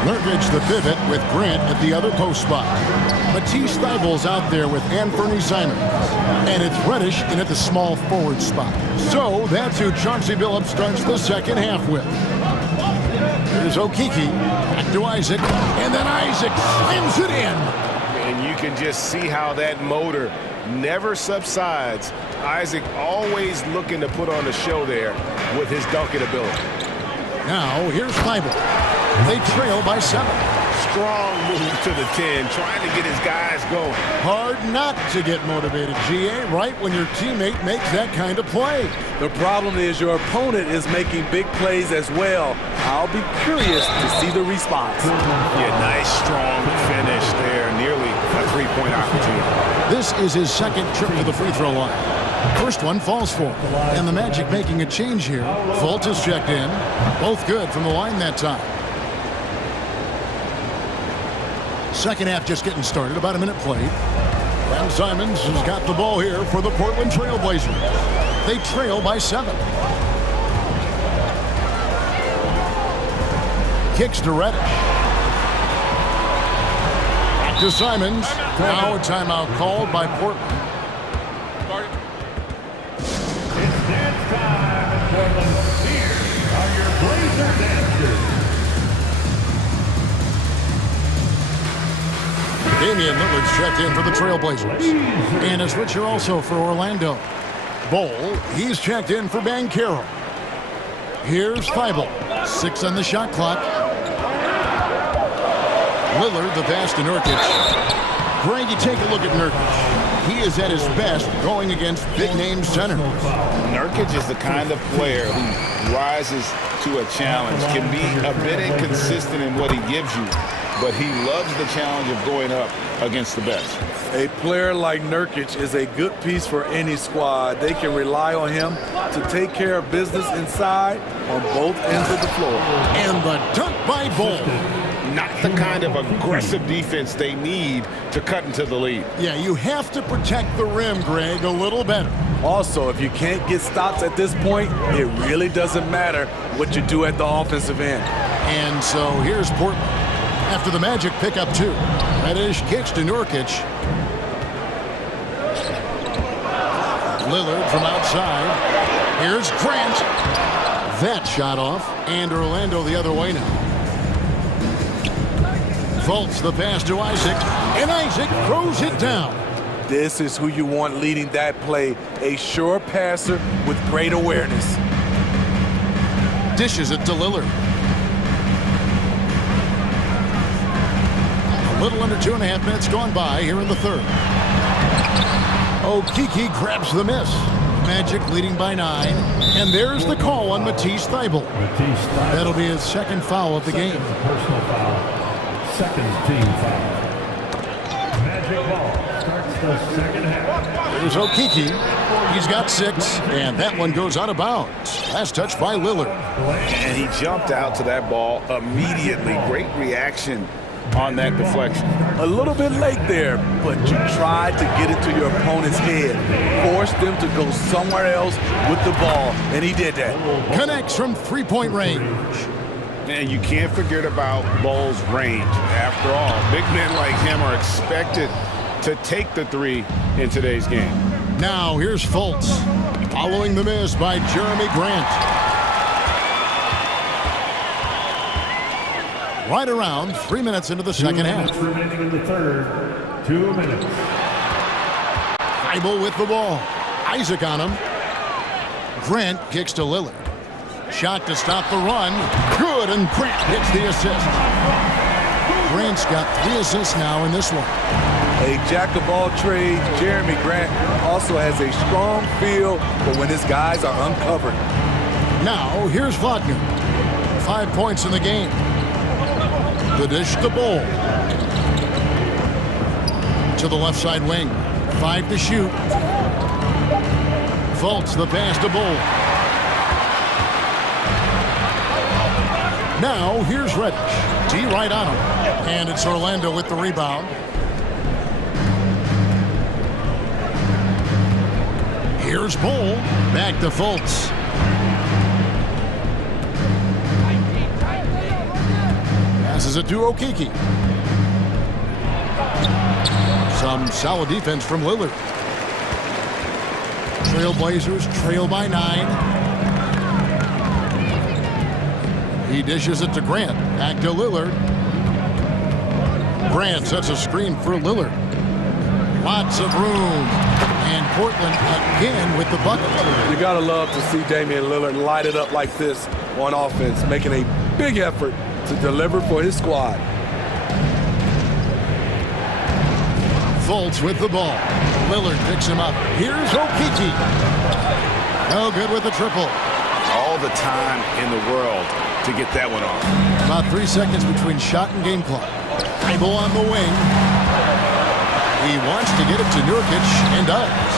Nurkic the pivot with Grant at the other post spot. Matisse Thybulle's out there with Anthony Simons. And it's Reddish in at the small forward spot. So that's who Chauncey Billups starts the second half with. There's Okeke, back to Isaac, and then Isaac slams it in. And you can just see how that motor never subsides. Isaac always looking to put on a show there with his dunking ability. Now, here's Thybulle. They trail by 7. Strong move to the 10, trying to get his guys going. Hard not to get motivated, GA, right when your teammate makes that kind of play. The problem is your opponent is making big plays as well. I'll be curious to see the response. Yeah, nice, strong finish there. Nearly a three-point opportunity. This is his second trip to the free throw line. First one falls for him. And the Magic making a change here. Fultz is checked in. Both good from the line that time. Second half just getting started, about a minute played. And Simons has got the ball here for the Portland Trail Blazers. They trail by 7. Kicks to Reddish. Back to Simons. Now a timeout called by Portland. It's dance time in Portland. Here are your Blazer dancers. Damian Lillard's checked in for the Trailblazers. And a switcher also for Orlando. Bol, he's checked in for Banchero. Here's Thybulle. 6 on the shot clock. Lillard, the pass to Nurkic. Greg, you take a look at Nurkic. He is at his best going against big-name centers. Nurkic is the kind of player who rises to a challenge, can be a bit inconsistent in what he gives you, but he loves the challenge of going up against the best. A player like Nurkic is a good piece for any squad. They can rely on him to take care of business inside on both ends of the floor. And the dunk by Bol. Not the kind of aggressive defense they need to cut into the lead. Yeah, you have to protect the rim, Greg, a little better. Also, if you can't get stops at this point, it really doesn't matter what you do at the offensive end. And so here's Portland. After the Magic pick up 2. Reddish kicks to Nurkic. Lillard from outside. Here's Grant. That shot off. And Orlando the other way now. Fultz the pass to Isaac. And Isaac throws it down. This is who you want leading that play. A sure passer with great awareness. Dishes it to Lillard. A little under 2.5 minutes gone by here in the third. Okeke grabs the miss. Magic leading by 9. And there's the call on Matisse Thybulle. That'll be his second foul of the game. Personal foul. Second team foul. Magic ball starts the second half. There's Okeke. He's got 6, and that one goes out of bounds. Last touch by Lillard. And he jumped out to that ball immediately. Great reaction on that deflection. A little bit late there, but you tried to get into your opponent's head. Force them to go somewhere else with the ball, and he did that. Connects from 3-point range. And you can't forget about Bol's range. After all, big men like him are expected to take the 3 in today's game. Now here's Fultz, following the miss by Jeremy Grant. Right around 3 minutes into the second half. 2 minutes remaining in the third. 2 minutes. Thybulle with the ball. Isaac on him. Grant kicks to Lillard. Shot to stop the run. Good, and Grant hits the assist. Grant's got 3 assists now in this one. A jack of all trades, Jeremy Grant also has a strong feel for when his guys are uncovered. Now, here's Wagner. 5 points in the game. The dish to Bull. To the left side wing. 5 to shoot. Fultz the pass to Bull. Now, here's Reddish. D right on him. And it's Orlando with the rebound. Here's Bull. Back to Fultz. Passes it to Okeke. Some solid defense from Lillard. Trailblazers trail by 9. He dishes it to Grant. Back to Lillard. Grant sets a screen for Lillard. Lots of room. And Portland again with the bucket. You gotta love to see Damian Lillard light it up like this on offense, making a big effort to deliver for his squad. Fultz with the ball. Lillard picks him up. Here's Okeke. No good with the triple. All the time in the world to get that one off. About 3 seconds between shot and game clock. Table on the wing. He wants to get it to Nurkic and does.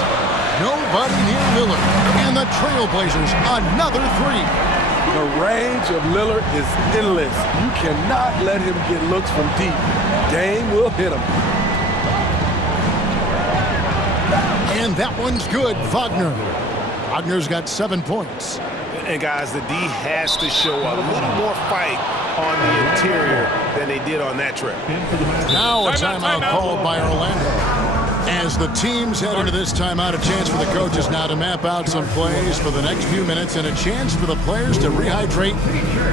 Nobody near Lillard. And the Trailblazers, another 3. The range of Lillard is endless. You cannot let him get looks from deep. Dame will hit him. And that one's good, Wagner. Wagner's got 7 points. And guys, the D has to show a little more fight on the interior than they did on that trip. Now a timeout called by Orlando. As the teams head into this timeout, a chance for the coaches now to map out some plays for the next few minutes and a chance for the players to rehydrate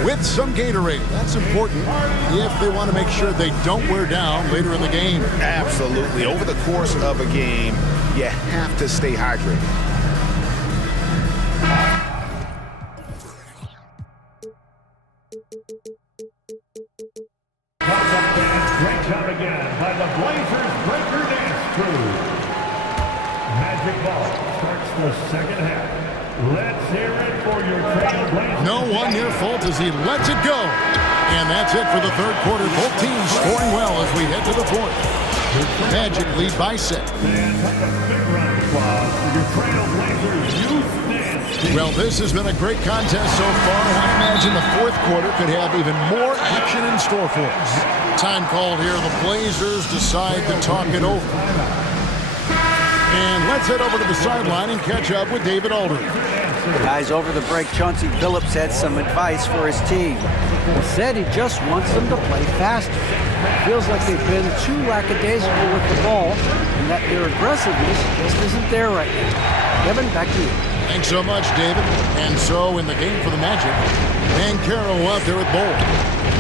with some Gatorade. That's important if they want to make sure they don't wear down later in the game. Absolutely. Over the course of a game, you have to stay hydrated. Great job again by the Blazers Breaker Dance Crew. Magic Ball starts the second half. Let's hear it for your Trailblazers. No one near fault as he lets it go. And that's it for the third quarter. Both teams scoring well as we head to the fourth. Magic lead by 6. And take a big round of applause for your Trailblazers Youth Dance Team. Well, this has been a great contest so far. I imagine the fourth quarter could have even more action in store for us. Time called here. The Blazers decide to talk it over. And let's head over to the sideline and catch up with David Aldridge. Guys, over the break, Chauncey Billups had some advice for his team. He said he just wants them to play faster. Feels like they've been too lackadaisical with the ball and that their aggressiveness just isn't there right now. Kevin, back to you. Thanks so much, David. And so in the game for the Magic, Bankero out there at Bull.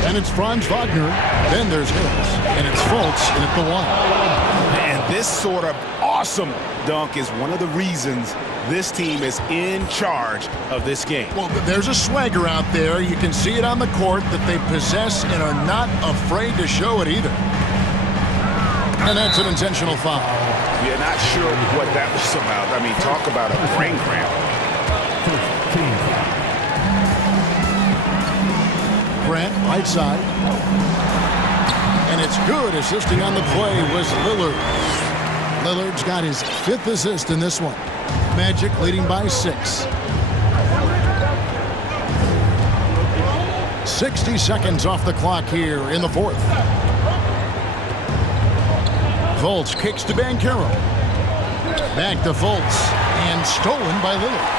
Then it's Franz Wagner. Then there's Hills. And it's Fultz in at the 1. Man, this sort of awesome dunk is one of the reasons this team is in charge of this game. Well, there's a swagger out there. You can see it on the court that they possess and are not afraid to show it either. And that's an intentional foul. Yeah, not sure what that was about. I mean, talk about a brain cramp. Grant, right side. And it's good. Assisting on the play was Lillard. Lillard's got his 5th assist in this one. Magic leading by 6. 60 seconds off the clock here in the fourth. Fultz kicks to Bankero. Back to Fultz. And stolen by Lillard.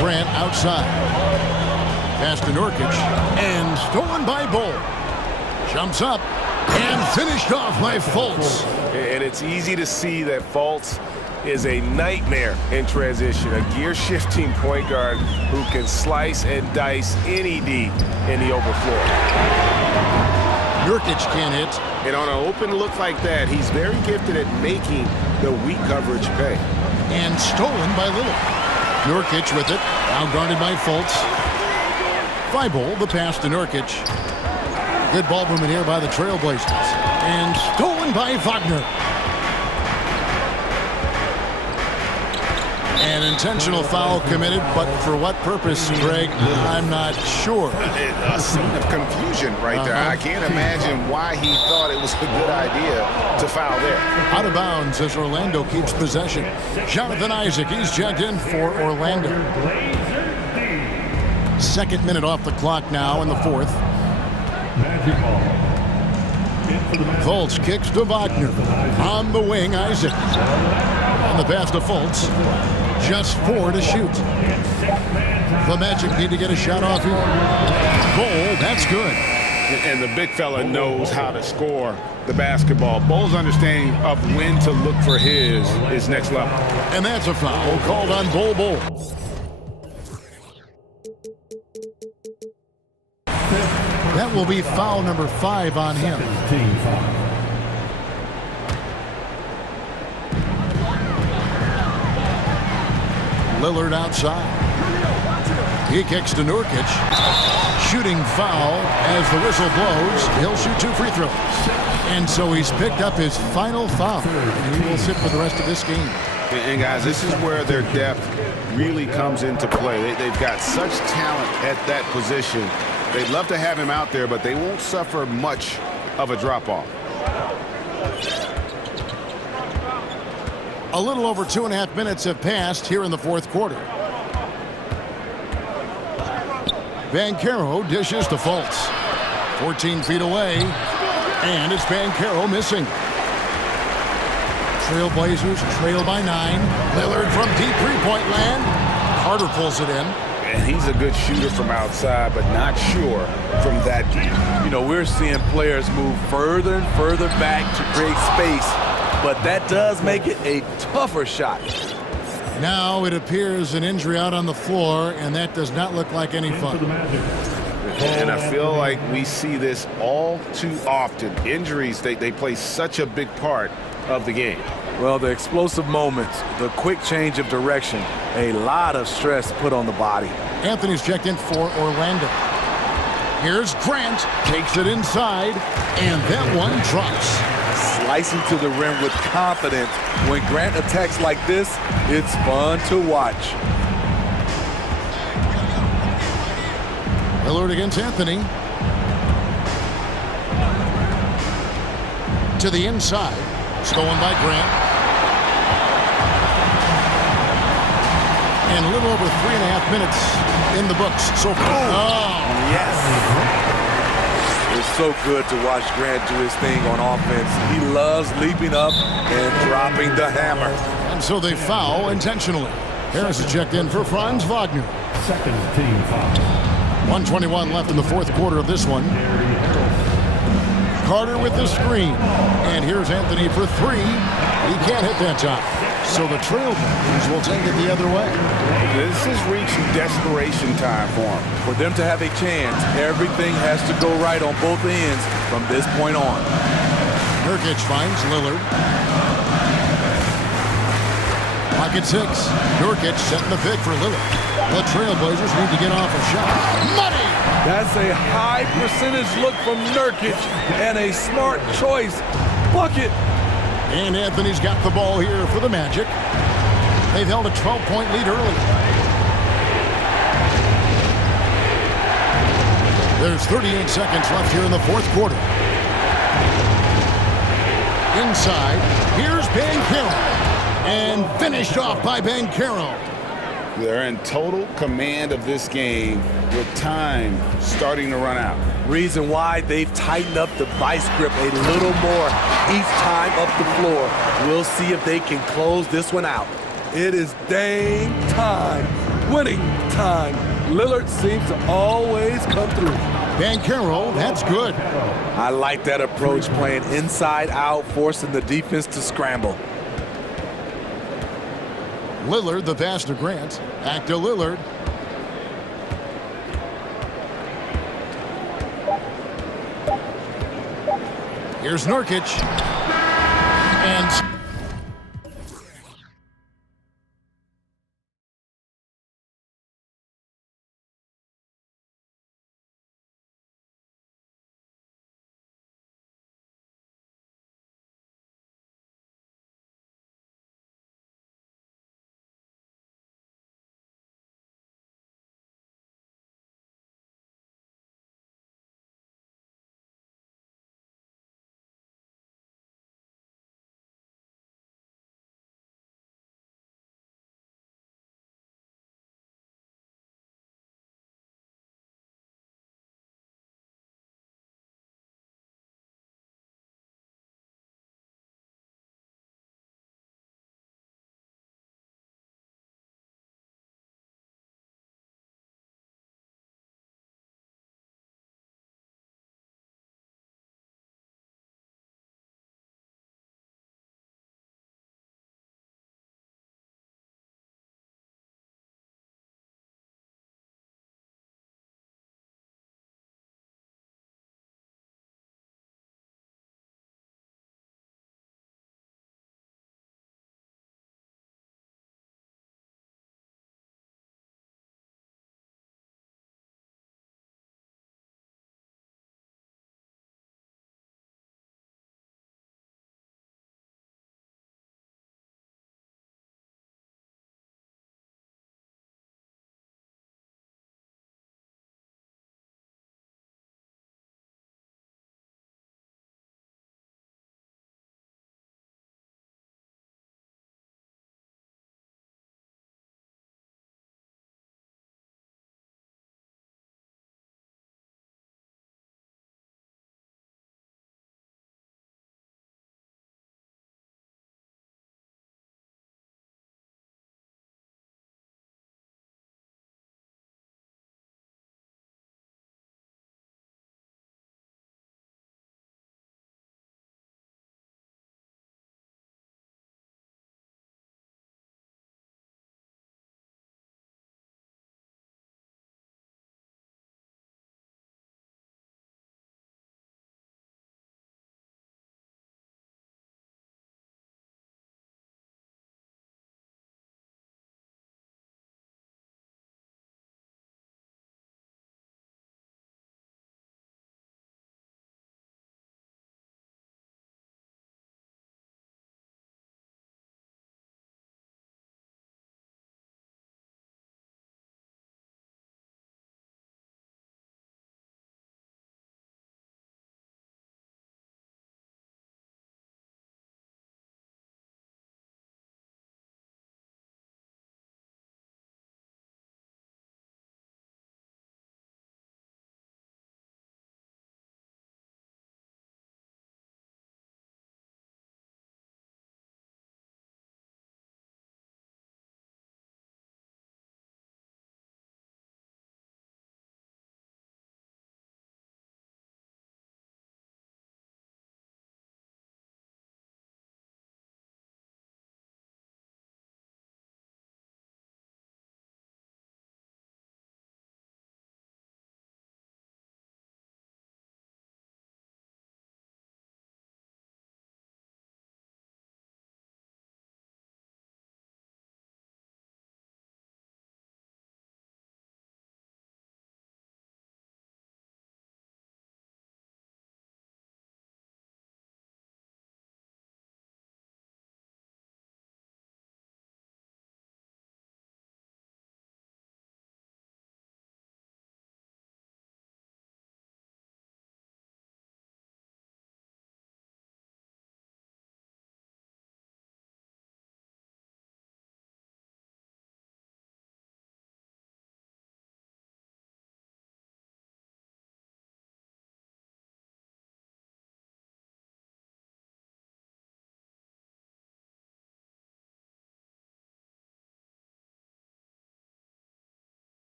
Grant outside. Pass to Nurkic. And stolen by Bull. Jumps up. And finished off by Fultz. And it's easy to see that Fultz is a nightmare in transition. A gear-shifting point guard who can slice and dice any D in the open floor. Nurkic can't hit. And on an open look like that, he's very gifted at making the weak coverage pay. And stolen by Lillard. Nurkic with it. Now guarded by Fultz. Feibel, the pass to Nurkic. Good ball movement here by the Trailblazers. And stolen by Wagner. An intentional foul committed, but for what purpose, Greg, I'm not sure. A scene of confusion right there. I can't imagine why he thought it was a good idea to foul there. Out of bounds as Orlando keeps possession. Jonathan Isaac, he's checked in for Orlando. Second minute off the clock now in the fourth. Fultz kicks to Wagner. On the wing, Isaac. On the pass to Fultz. Just 4 to shoot. The Magic need to get a shot off here. Bol, that's good. And the big fella knows how to score the basketball. Bol's understanding of when to look for his is next level. And that's a foul called on Bol. That will be foul number 5 on him. Lillard outside. He kicks to Nurkic. Shooting foul as the whistle blows. He'll shoot 2 free throws. And so he's picked up his final foul. And he will sit for the rest of this game. And guys, this is where their depth really comes into play. They've got such talent at that position. They'd love to have him out there, but they won't suffer much of a drop-off. A little over 2.5 minutes have passed here in the fourth quarter. Banchero dishes to Fultz. 14 feet away, and it's Banchero missing. Trailblazers trail by 9. Lillard from deep three-point land. Carter pulls it in. And he's a good shooter from outside, but not sure from that deep. You know, we're seeing players move further and further back to create space, but that does make it a tougher shot. Now it appears an injury out on the floor, and that does not look like any fun. And I feel like we see this all too often. Injuries, they play such a big part of the game. Well, the explosive moments, the quick change of direction, a lot of stress put on the body. Anthony's checked in for Orlando. Here's Grant, takes it inside, and that one drops. Slicing to the rim with confidence. When Grant attacks like this, it's fun to watch. Lillard against Anthony. To the inside. Stolen by Grant. And a little over 3.5 minutes in the books so far. Oh, yes. It's so good to watch Grant do his thing on offense. He loves leaping up and dropping the hammer. And so they foul intentionally. Harris is checked in for Franz Wagner. Second team foul. 1:21 left in the fourth quarter of this one. Carter with the screen. And here's Anthony for 3. He can't hit that time. So the Trailblazers will take it the other way. This has reached desperation time for them. For them to have a chance, everything has to go right on both ends from this point on. Nurkic finds Lillard. Pocket 6. Nurkic setting the pick for Lillard. The Trailblazers need to get off a shot. Money! That's a high percentage look from Nurkic and a smart choice. Bucket. And Anthony's got the ball here for the Magic. They've held a 12-point lead early. There's 38 seconds left here in the fourth quarter. Inside, here's Banchero. And finished off by Banchero. They're in total command of this game with time starting to run out. Reason why they've tightened up the vice grip a little more each time up the floor. We'll see if they can close this one out. It is dang time, winning time. Lillard seems to always come through. Banchero, that's good. I like that approach, playing inside out, forcing the defense to scramble. Lillard, the pass to Grant. Back to Lillard. Here's Nurkic. And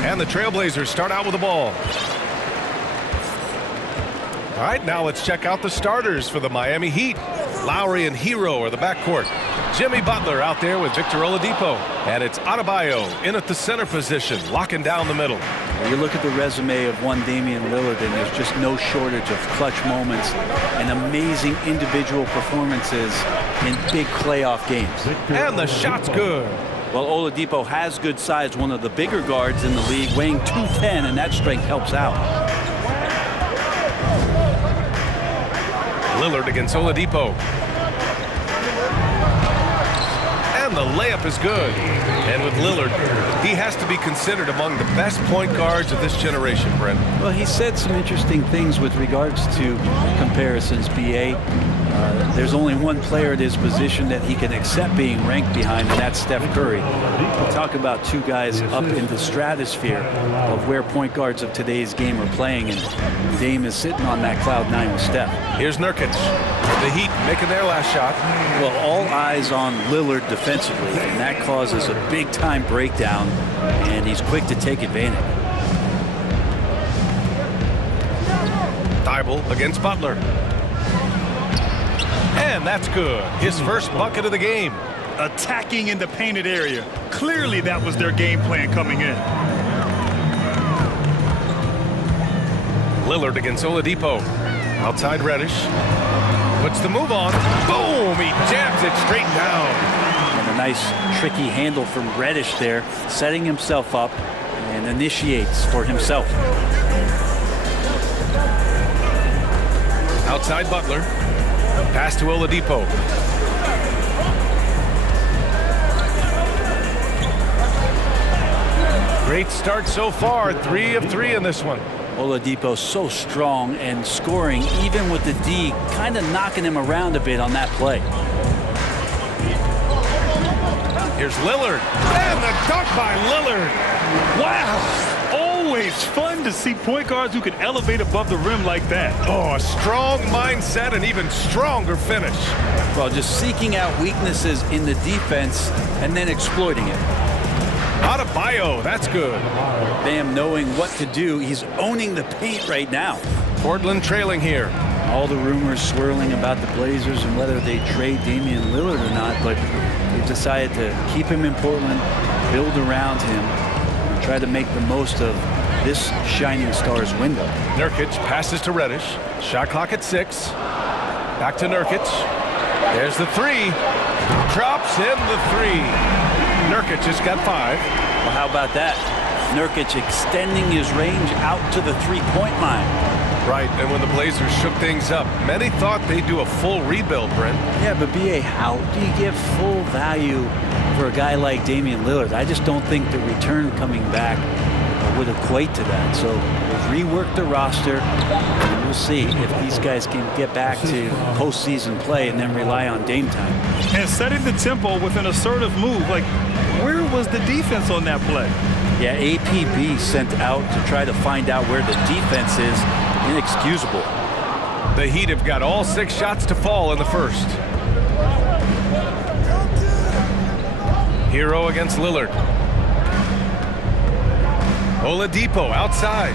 And the Trailblazers start out with the ball. All right, now let's check out the starters for the Miami Heat. Lowry and Hero are the backcourt. Jimmy Butler out there with Victor Oladipo. And it's Adebayo in at the center position, locking down the middle. You look at the resume of one Damian Lillard, and there's just no shortage of clutch moments and amazing individual performances in big playoff games. And the shot's good. Well, Oladipo has good size, one of the bigger guards in the league, weighing 210, and that strength helps out. Lillard against Oladipo. And the layup is good. And with Lillard, he has to be considered among the best point guards of this generation, Brent. Well, he said some interesting things with regards to comparisons, B.A. There's only one player at his position that he can accept being ranked behind, and that's Steph Curry. We'll talk about two guys up in the stratosphere of where point guards of today's game are playing, and Dame is sitting on that cloud nine with Steph. Here's Nurkic. The Heat making their last shot. Well, all eyes on Lillard defensively, and that causes a big-time breakdown, and he's quick to take advantage. Thibault against Butler. And that's good. His first bucket of the game. Attacking in the painted area. Clearly that was their game plan coming in. Lillard against Oladipo. Outside Reddish. Puts the move on. Boom! He jams it straight down. And a nice tricky handle from Reddish there, setting himself up and initiates for himself. Outside Butler. Pass to Oladipo. Great start so far. 3 of 3 in this one. Oladipo so strong and scoring, even with the D kind of knocking him around a bit on that play. Here's Lillard. And the dunk by Lillard. Wow. Always fun to see point guards who can elevate above the rim like that. Oh, a strong mindset and even stronger finish. Well, just seeking out weaknesses in the defense and then exploiting it. Adebayo, that's good. Bam knowing what to do. He's owning the paint right now. Portland trailing here. All the rumors swirling about the Blazers and whether they trade Damian Lillard or not, but they've decided to keep him in Portland, build around him, and try to make the most of this shining star's window. Nurkic passes to Reddish. Shot clock at 6. Back to Nurkic. There's the 3. Drops in the 3. Nurkic has got 5. Well, how about that? Nurkic extending his range out to the three-point line. Right, and when the Blazers shook things up, many thought they'd do a full rebuild, Brent. Yeah, but B.A., how do you get full value for a guy like Damian Lillard? I just don't think the return coming back would equate to that. So we've reworked the roster, and we'll see if these guys can get back to postseason play and then rely on Dame time. And setting the tempo with an assertive move. Like, where was the defense on that play? Yeah, APB sent out to try to find out where the defense is. Inexcusable. The Heat have got all 6 shots to fall in the first. Hero against Lillard. Oladipo outside.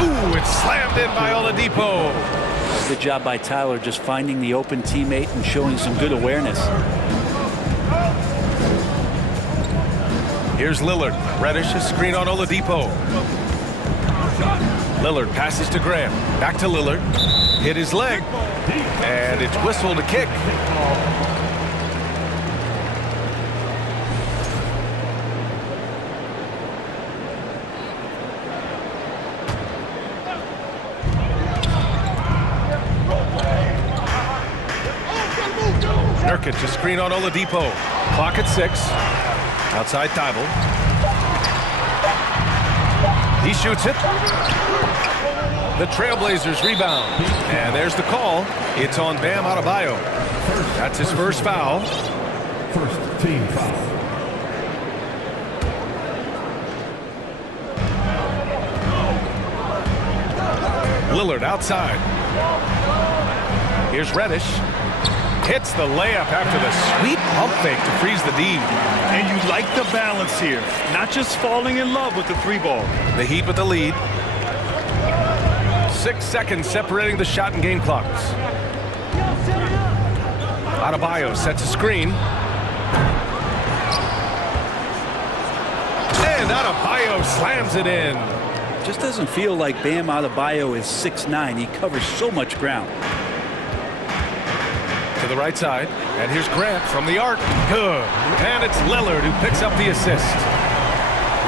Ooh, it's slammed in by Oladipo. Good job by Tyler just finding the open teammate and showing some good awareness. Here's Lillard. Reddish a screen on Oladipo. Lillard passes to Graham. Back to Lillard. Hit his leg. And it's whistled a kick. Nurkic, a screen on Oladipo. Clock at 6. Outside Thibault. He shoots it. The Trailblazers rebound. And there's the call. It's on Bam Adebayo. That's his first foul. First team foul. Lillard outside. Here's Reddish. Hits the layup after the sweet pump fake to freeze the D. And you like the balance here. Not just falling in love with the 3-ball. The Heat with the lead. 6 seconds separating the shot and game clocks. Adebayo sets a screen. And Adebayo slams it in. Just doesn't feel like Bam Adebayo is 6'9". He covers so much ground. To the right side. And here's Grant from the arc. Good. And it's Lillard who picks up the assist.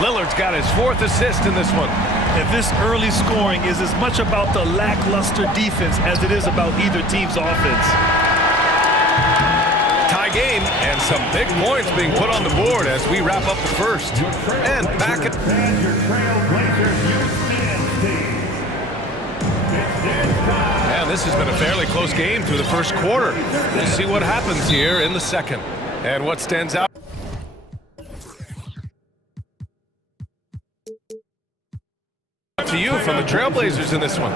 Lillard's got his 4th assist in this one. And this early scoring is as much about the lackluster defense as it is about either team's offense. Tie game and some big points being put on the board as we wrap up the first. And back at Your Trailblazers youth team. And this has been a fairly close game through the first quarter. We'll see what happens here in the second. And what stands out to you from the Trailblazers in this one?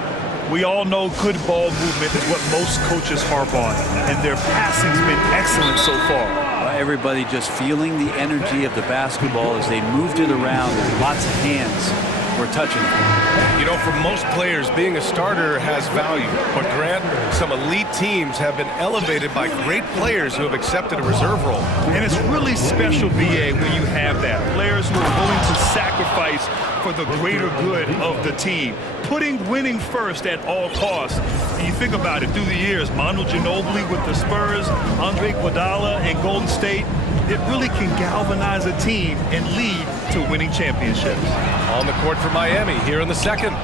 We all know good ball movement is what most coaches harp on, and their passing's been excellent so far. Everybody just feeling the energy of the basketball as they moved it around, and lots of hands were touching it. You know, for most players, being a starter has value. But Grant, some elite teams have been elevated by great players who have accepted a reserve role. And it's really special, BA, when you have that. Players who are willing to sacrifice for the greater good of the team. Putting winning first at all costs. And you think about it, through the years, Manu Ginobili with the Spurs, Andre Iguodala and Golden State, it really can galvanize a team and lead to winning championships. On the court for Miami here in the second.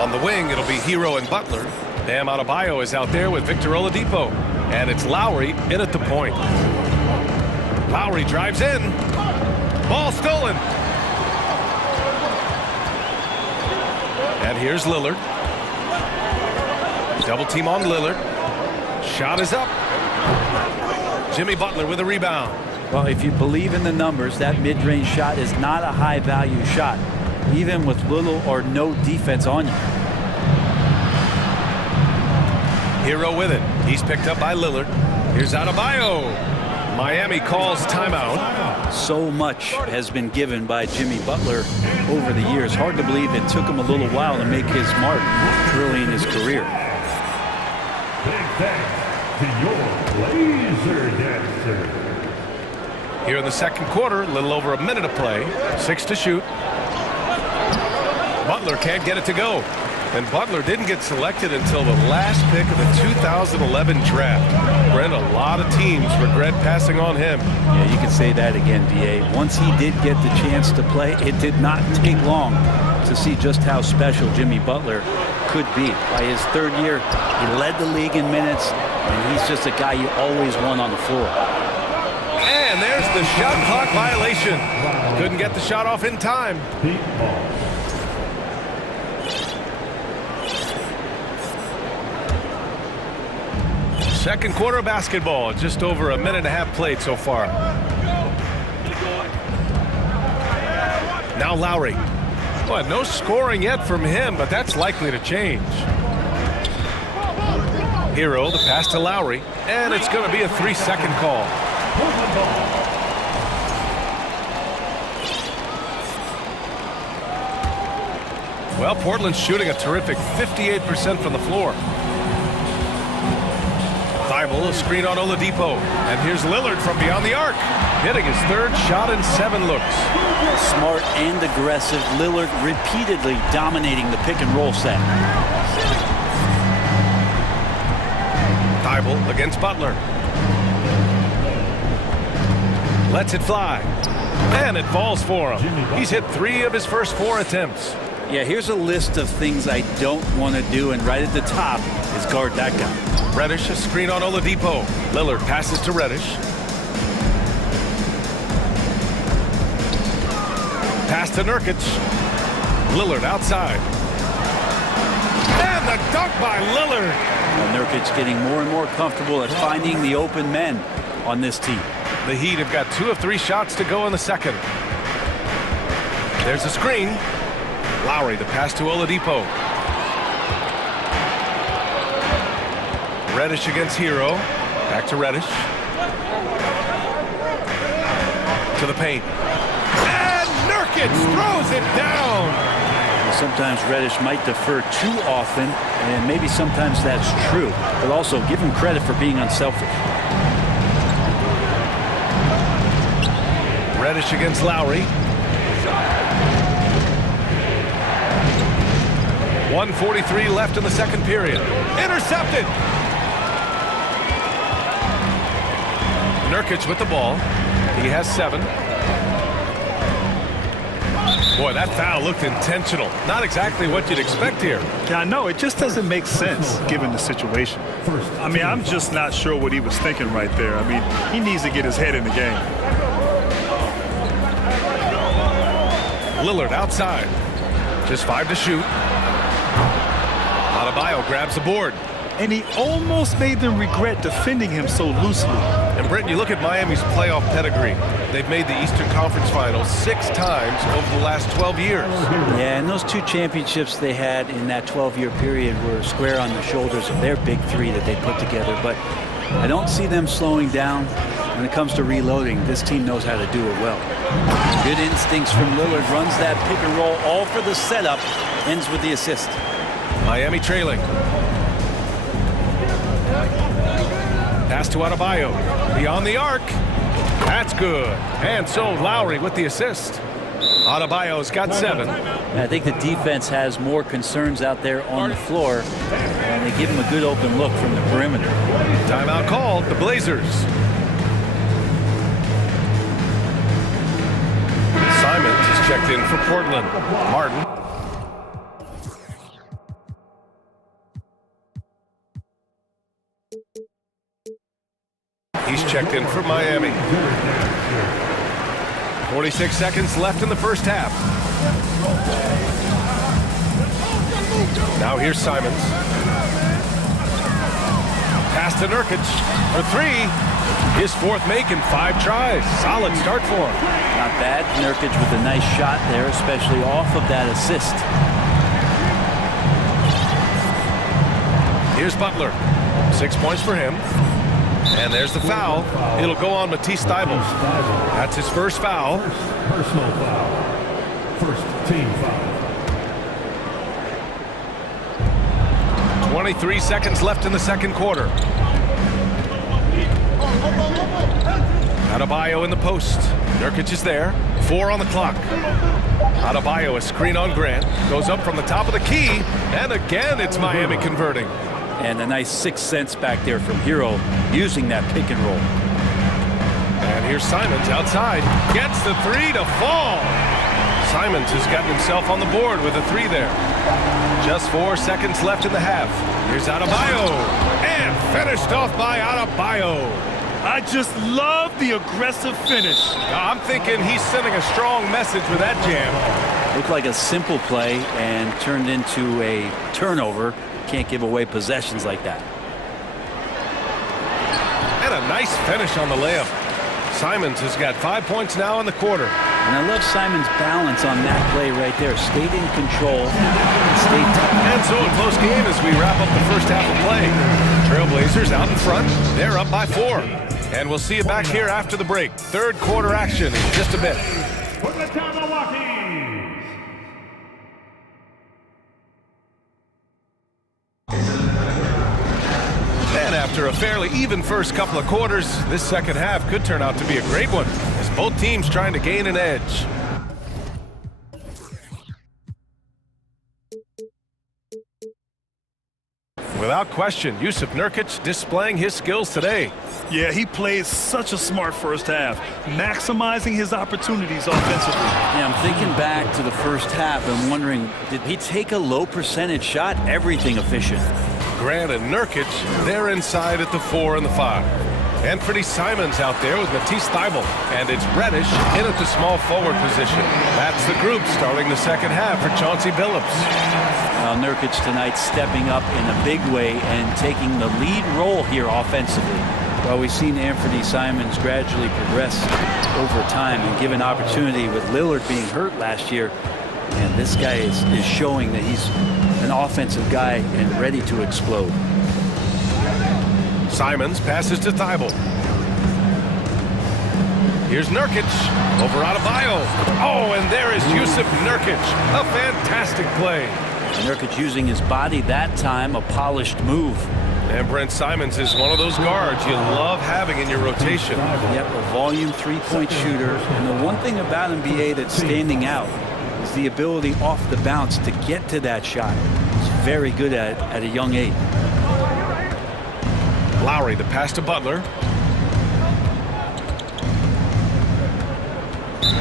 On the wing, it'll be Hero and Butler. Bam Adebayo is out there with Victor Oladipo. And it's Lowry in at the point. Lowry drives in. Ball stolen. And here's Lillard. Double team on Lillard. Shot is up. Jimmy Butler with a rebound. Well, if you believe in the numbers, that mid-range shot is not a high-value shot, even with little or no defense on you. Hero with it. He's picked up by Lillard. Here's Adebayo. Miami calls timeout. So much has been given by Jimmy Butler over the years. Hard to believe it took him a little while to make his mark early in his career. Big thanks to your Blazer Dancer. Here in the second quarter, a little over a minute of play. 6 to shoot. Butler can't get it to go. And Butler didn't get selected until the last pick of the 2011 draft. Brent, a lot of teams regret passing on him. Yeah, you can say that again, D.A. Once he did get the chance to play, it did not take long to see just how special Jimmy Butler could be. By his third year, he led the league in minutes, and he's just a guy you always want on the floor. And there's the shot clock violation. Couldn't get the shot off in time. Second quarter of basketball, just over a minute and a half played so far. Now Lowry. Well, no scoring yet from him, but that's likely to change. Hero, the pass to Lowry, and it's going to be a 3-second call. Well, Portland's shooting a terrific 58% from the floor. Thibault, a screen on Oladipo. And here's Lillard from beyond the arc, hitting his third shot in 7 looks. Smart and aggressive, Lillard repeatedly dominating the pick and roll set. Thibault against Butler. Lets it fly. And it falls for him. He's hit 3 of his first 4 attempts. Yeah, here's a list of things I don't want to do, and right at the top is guard that guy. Reddish, a screen on Oladipo. Lillard passes to Reddish. Pass to Nurkic. Lillard outside. And the dunk by Lillard. Well, Nurkic getting more and more comfortable at finding the open men on this team. The Heat have got 2 of 3 shots to go in the second. There's a screen. Lowry, the pass to Oladipo. Reddish against Hero. Back to Reddish. To the paint. And Nurkic throws it down. Sometimes Reddish might defer too often, and maybe sometimes that's true. But also give him credit for being unselfish. Reddish against Lowry. 1:43 left in the second period. Intercepted. Nurkic with the ball. He has 7. Boy, that foul looked intentional. Not exactly what you'd expect here. Yeah, I know. It just doesn't make sense given the situation. I mean, I'm just not sure what he was thinking right there. I mean, he needs to get his head in the game. Lillard outside. Just 5 to shoot. Adebayo grabs the board. And he almost made them regret defending him so loosely. And Britton, you look at Miami's playoff pedigree. They've made the Eastern Conference Finals 6 times over the last 12 years. Yeah, and those 2 championships they had in that 12-year period were square on the shoulders of their big 3 that they put together. But I don't see them slowing down when it comes to reloading. This team knows how to do it well. Good instincts from Lillard. Runs that pick and roll all for the setup. Ends with the assist. Miami trailing. Pass to Adebayo. Beyond the arc. That's good. And so Lowry with the assist. Adebayo's got 7. I think the defense has more concerns out there on the floor, and they give him a good open look from the perimeter. Timeout called. The Blazers. Simons is checked in for Portland. Martin. He's checked in for Miami. 46 seconds left in the first half. Now here's Simons. Pass to Nurkic for 3. His 4th make in 5 tries. Solid start for him. Not bad. Nurkic with a nice shot there, especially off of that assist. Here's Butler. 6 points for him. And there's the foul. It'll go on Matisse Thybulle. That's his first foul. Personal foul. First team foul. 23 seconds left in the second quarter. Adebayo in the post. Nurkic is there. 4 on the clock. Adebayo, a screen on Grant. Goes up from the top of the key. And again, it's Miami converting. And a nice 6 cents back there from Hero using that pick and roll. And here's Simons outside. Gets the 3 to fall. Simons has gotten himself on the board with a 3 there. Just 4 seconds left in the half. Here's Adebayo. And finished off by Adebayo. I just love the aggressive finish. I'm thinking he's sending a strong message with that jam. Looked like a simple play and turned into a turnover. Can't give away possessions like that. And a nice finish on the layup. Simons has got 5 points now in the quarter. And I love Simons' balance on that play right there. Stayed in control. Stayed tough. And so a close game as we wrap up the first half of play. Trailblazers out in front. They're up by 4. And we'll see you back here after the break. Third quarter action in just a bit. And after a fairly even first couple of quarters, this second half could turn out to be a great one, as both teams trying to gain an edge. Without question, Jusuf Nurkic displaying his skills today. Yeah, he played such a smart first half, maximizing his opportunities offensively. Yeah, I'm thinking back to the first half and wondering, did he take a low percentage shot? Everything efficient. Grant and Nurkic, they're inside at the 4 and the 5. Anthony Simons out there with Matisse Thybulle. And it's Reddish in at the small forward position. That's the group starting the second half for Chauncey Billups. Nurkic tonight stepping up in a big way and taking the lead role here offensively. Well, we've seen Anthony Simons gradually progress over time and given opportunity with Lillard being hurt last year. And this guy is showing that he's an offensive guy and ready to explode. Simons passes to Thybulle. Here's Nurkic over Adebayo. Oh, and there is Jusuf Nurkic. A fantastic play. Nurkic using his body that time, a polished move. And Brent Simons is one of those guards you love having in your rotation. Yep, a volume three-point shooter. And the one thing about NBA that's standing out is the ability off the bounce to get to that shot. He's very good at a young age. Lowry, the pass to Butler.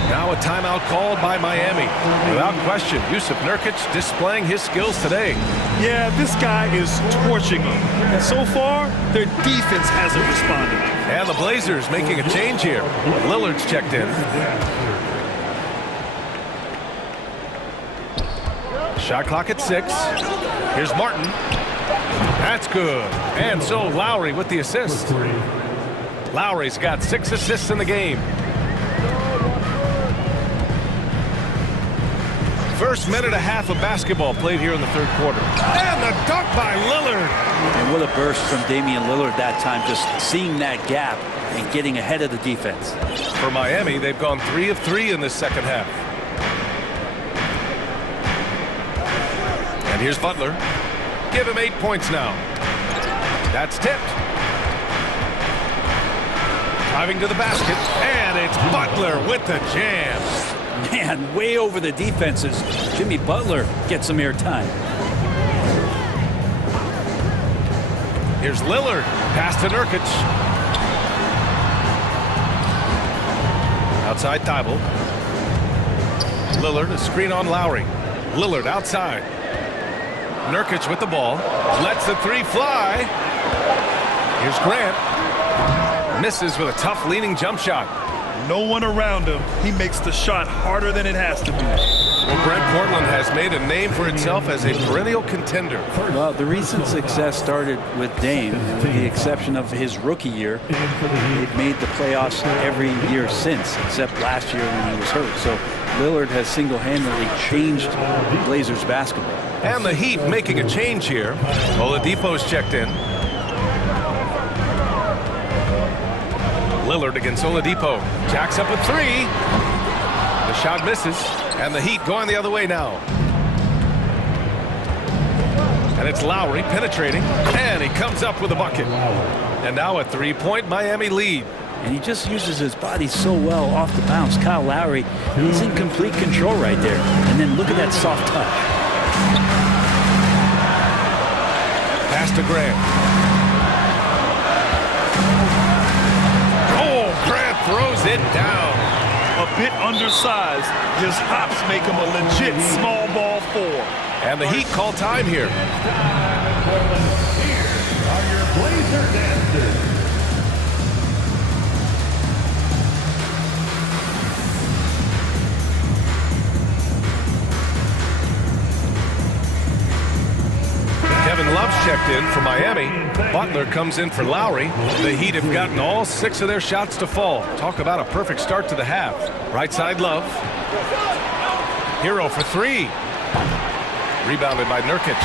Now a timeout called by Miami. Without question, Jusuf Nurkic displaying his skills today. Yeah, this guy is torching them. And so far, their defense hasn't responded. And the Blazers making a change here. Lillard's checked in. Shot clock at 6. Here's Martin. That's good. And so Lowry with the assist. Lowry's got 6 assists in the game. First minute and a half of basketball played here in the third quarter. And the dunk by Lillard. And what a burst from Damian Lillard that time, just seeing that gap and getting ahead of the defense. For Miami, they've gone 3 of 3 in this second half. And here's Butler. Give him 8 points now. That's tipped. Driving to the basket. And it's Butler with the jam. Man, way over the defenses. Jimmy Butler gets some airtime. Here's Lillard. Pass to Nurkic. Outside Thybulle. Lillard, a screen on Lowry. Lillard outside. Nurkic with the ball. Lets the 3 fly. Here's Grant. Misses with a tough leaning jump shot. No one around him. He makes the shot harder than it has to be. Well, Brent, Portland has made a name for itself as a perennial contender. Well, the recent success started with Dame, with the exception of his rookie year. They've made the playoffs every year since, except last year when he was hurt. So Lillard has single-handedly changed Blazers basketball. And the Heat making a change here. Oladipo's checked in. Lillard against Oladipo. Jacks up a 3. The shot misses. And the Heat going the other way now. And it's Lowry penetrating. And he comes up with a bucket. And now a 3-point Miami lead. And he just uses his body so well off the bounce. Kyle Lowry, he's in complete control right there. And then look at that soft touch. Pass to Grant. Throws it down. A bit undersized. His hops make him a legit small ball 4. And the Heat call time here. Here are your Blazer dancers. Kevin Love's checked in for Miami. Butler comes in for Lowry. The Heat have gotten all 6 of their shots to fall. Talk about a perfect start to the half. Right side Love. Hero for 3. Rebounded by Nurkic.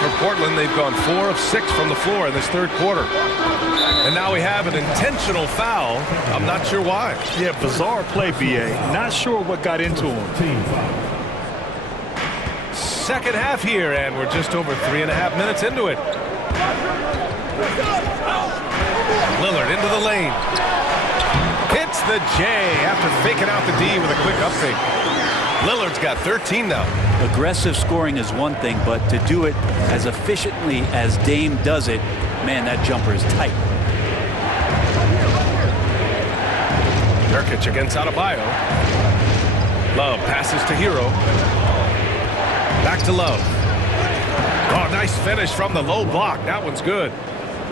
For Portland, they've gone 4 of 6 from the floor in this third quarter. And now we have an intentional foul. I'm not sure why. Yeah, bizarre play, B.A. Not sure what got into him. Second half here, and we're just over 3.5 minutes into it. Lillard into the lane. the J after faking out the D with a quick up fake. Lillard's got 13 now. Aggressive scoring is one thing, but to do it as efficiently as Dame does it, man, that jumper is tight. Nurkic against Adebayo. Love passes to Hero. Back to Love. Oh, nice finish from the low block. That one's good.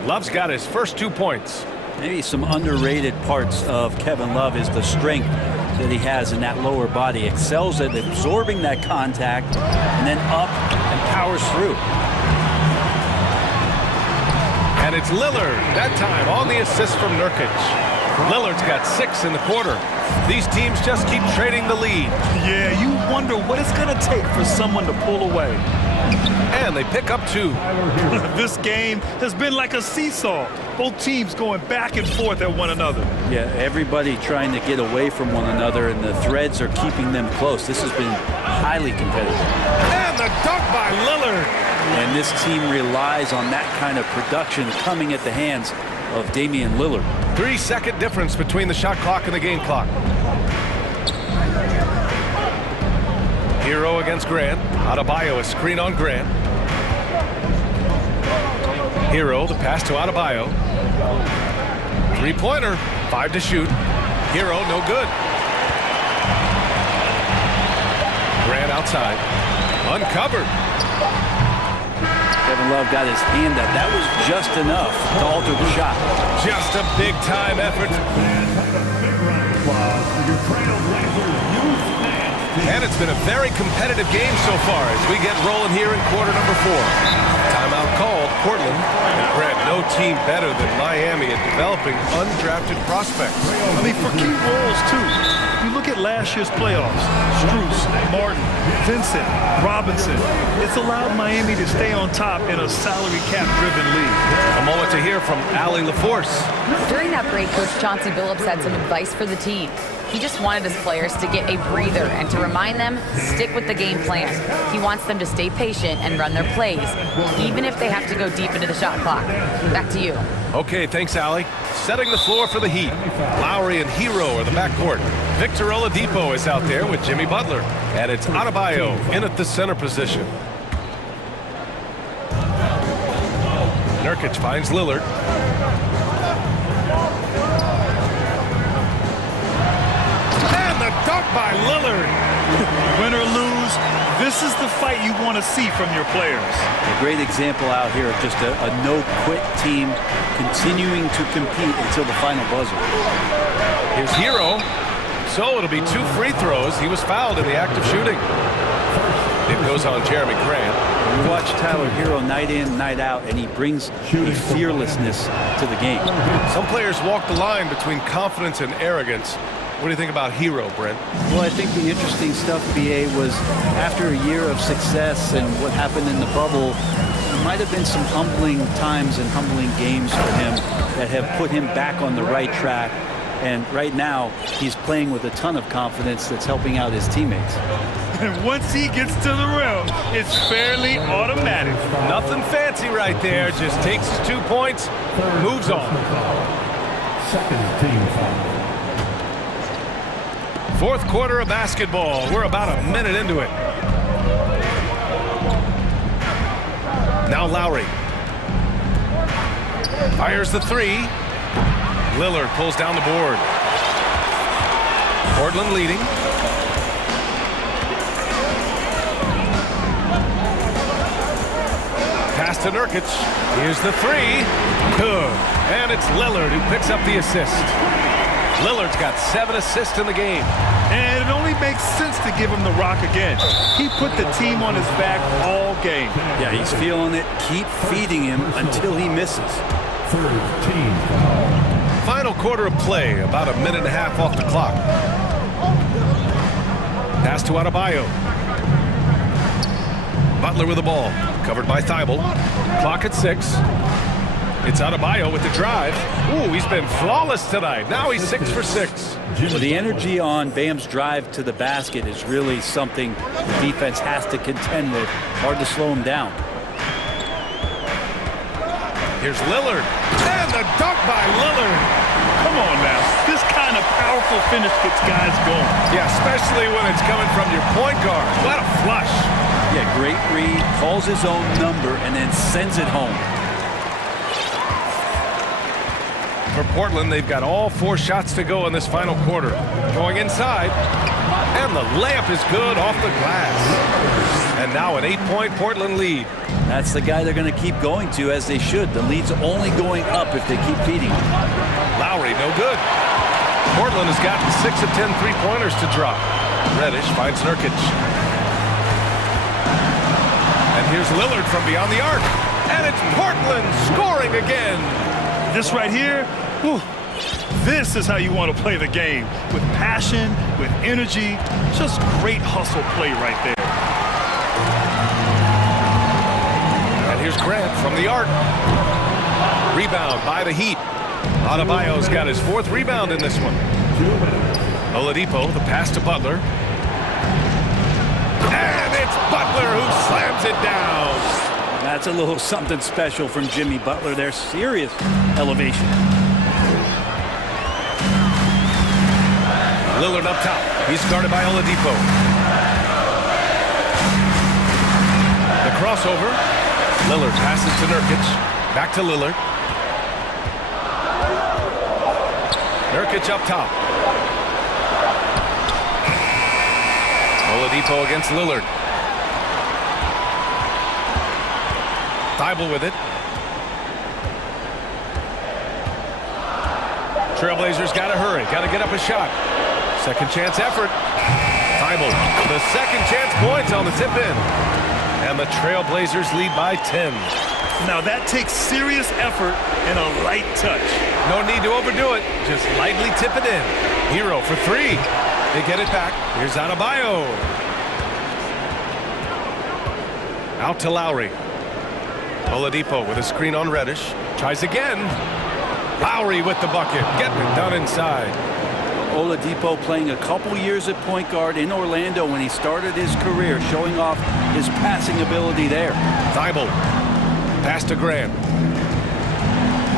Love's got his first 2 points. Maybe some underrated parts of Kevin Love is the strength that he has in that lower body. Excels at absorbing that contact and then up and powers through. And it's Lillard, that time on the assist from Nurkic. Lillard's got 6 in the quarter. These teams just keep trading the lead. Yeah, you wonder what it's going to take for someone to pull away. And they pick up 2. This game has been like a seesaw. Both teams going back and forth at one another. Yeah, everybody trying to get away from one another, and the threads are keeping them close. This has been highly competitive. And the dunk by Lillard. And this team relies on that kind of production coming at the hands of Damian Lillard. 3-second difference between the shot clock and the game clock. Hero against Grant. Adebayo, a screen on Grant. Hero, the pass to Adebayo. Three-pointer, 5 to shoot. Hero, no good. Grant outside. Uncovered. Kevin Love got his hand up. That was just enough to alter the shot. Just a big-time effort. And it's been a very competitive game so far as we get rolling here in quarter number 4. Timeout called, Portland. And Brett, no team better than Miami at developing undrafted prospects. I mean, for key roles, too. You look at last year's playoffs. Strus, Martin, Vincent, Robinson. It's allowed Miami to stay on top in a salary cap-driven league. A moment to hear from Allie LaForce. During that break, Coach Chauncey Billups had some advice for the team. He just wanted his players to get a breather and to remind them, stick with the game plan. He wants them to stay patient and run their plays, even if they have to go deep into the shot clock. Back to you. Okay, thanks, Allie. Setting the floor for the Heat. Lowry and Hero are the backcourt. Victor Oladipo is out there with Jimmy Butler. And it's Adebayo in at the center position. Nurkic finds Lillard. Dunk by Lillard. Win or lose, this is the fight you want to see from your players. A great example out here of just a no-quit team continuing to compete until the final buzzer. Here's Hero. So it'll be 2 free throws. He was fouled in the act of shooting. It goes on Jeremy Grant. You watch Tyler Hero night in, night out, and he brings a fearlessness to the game. Some players walk the line between confidence and arrogance. What do you think about Hero, Brent? Well, I think the interesting stuff, BA, was after a year of success and what happened in the bubble, there might have been some humbling times and humbling games for him that have put him back on the right track. And right now, he's playing with a ton of confidence that's helping out his teammates. And once he gets to the rim, it's fairly automatic. Nothing fancy right there. Just takes his 2 points, moves on. Second team foul. Fourth quarter of basketball. We're about a minute into it. Now Lowry. Fires the 3. Lillard pulls down the board. Portland leading. Pass to Nurkic. Here's the 3. Good. And it's Lillard who picks up the assist. Lillard's got 7 assists in the game. And it only makes sense to give him the rock again. He put the team on his back all game. Yeah, he's feeling it. Keep feeding him until he misses. Third team foul. Final quarter of play, about a minute and a half off the clock. Pass to Adebayo. Butler with the ball, covered by Thibault. Clock at 6. It's Adebayo with the drive. Ooh, he's been flawless tonight. Now he's 6 for 6. Well, the energy on Bam's drive to the basket is really something the defense has to contend with. Hard to slow him down. Here's Lillard. And the dunk by Lillard. Come on now. This kind of powerful finish gets guys going. Yeah, especially when it's coming from your point guard. What a flush. Yeah, great read, calls his own number, and then sends it home. For Portland, they've got all 4 shots to go in this final quarter. Going inside, and the layup is good off the glass. And now an 8-point Portland lead. That's the guy they're going to keep going to, as they should. The lead's only going up if they keep feeding him. Lowry, no good. Portland has gotten 6 of 10 three-pointers to drop. Reddish finds Nurkic. And here's Lillard from beyond the arc. And it's Portland scoring again. This right here, whew, this is how you want to play the game. With passion, with energy, just great hustle play right there. And here's Grant from the arc. Rebound by the Heat. Adebayo's got his 4th rebound in this one. Oladipo, the pass to Butler. And it's Butler who slams it down. That's a little something special from Jimmy Butler there. Serious elevation. Lillard up top. He's guarded by Oladipo. The crossover. Lillard passes to Nurkic. Back to Lillard. Nurkic up top. Oladipo against Lillard. Thibault with it. Trailblazers got to hurry. Got to get up a shot. Second chance effort. Thibault. The second chance points on the tip in. And the Trailblazers lead by 10. Now that takes serious effort and a light touch. No need to overdo it. Just lightly tip it in. Hero for 3. They get it back. Here's Adebayo. Out to Lowry. Oladipo with a screen on Reddish. Tries again. Lowry with the bucket. Getting it done inside. Oladipo playing a couple years at point guard in Orlando when he started his career, showing off his passing ability there. Thibault. Pass to Grant.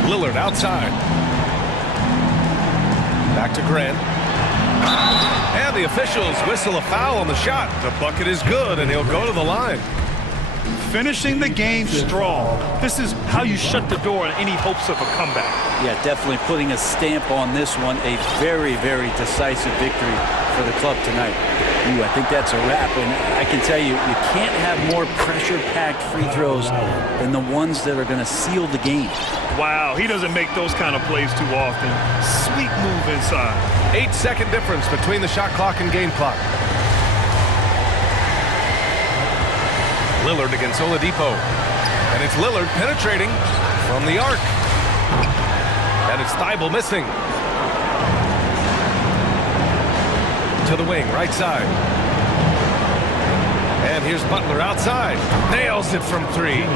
Lillard outside. Back to Grant. And the officials whistle a foul on the shot. The bucket is good, and he'll go to the line. Finishing the game strong. This is how you shut the door on any hopes of a comeback. Yeah, definitely putting a stamp on this one. A very, very decisive victory for the club tonight. Ooh, I think that's a wrap. And I can tell you, you can't have more pressure-packed free throws than the ones that are going to seal the game. Wow, he doesn't make those kind of plays too often. Sweet move inside. 8-second difference between the shot clock and game clock. Lillard against Oladipo. And it's Lillard penetrating from the arc. And it's Thibault missing. To the wing, right side. And here's Butler outside. Nails it from 3.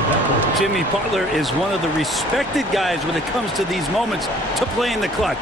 Jimmy Butler is one of the respected guys when it comes to these moments to play in the clutch.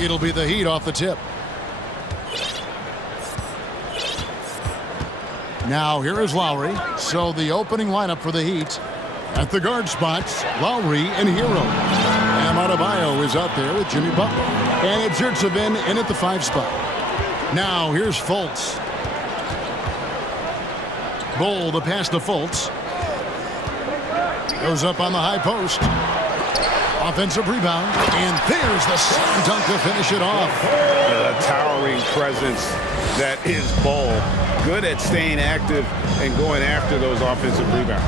It'll be the Heat off the tip. Now here is Lowry. So the opening lineup for the Heat. At the guard spots, Lowry and Hero. And Adebayo is out there with Jimmy Butler. And it's Yurtsevin in at the 5 spot. Now here's Fultz. Bull, the pass to Fultz. Goes up on the high post. Offensive rebound. And there's the slam dunk to finish it off. A towering presence that is Bull. Good at staying active and going after those offensive rebounds.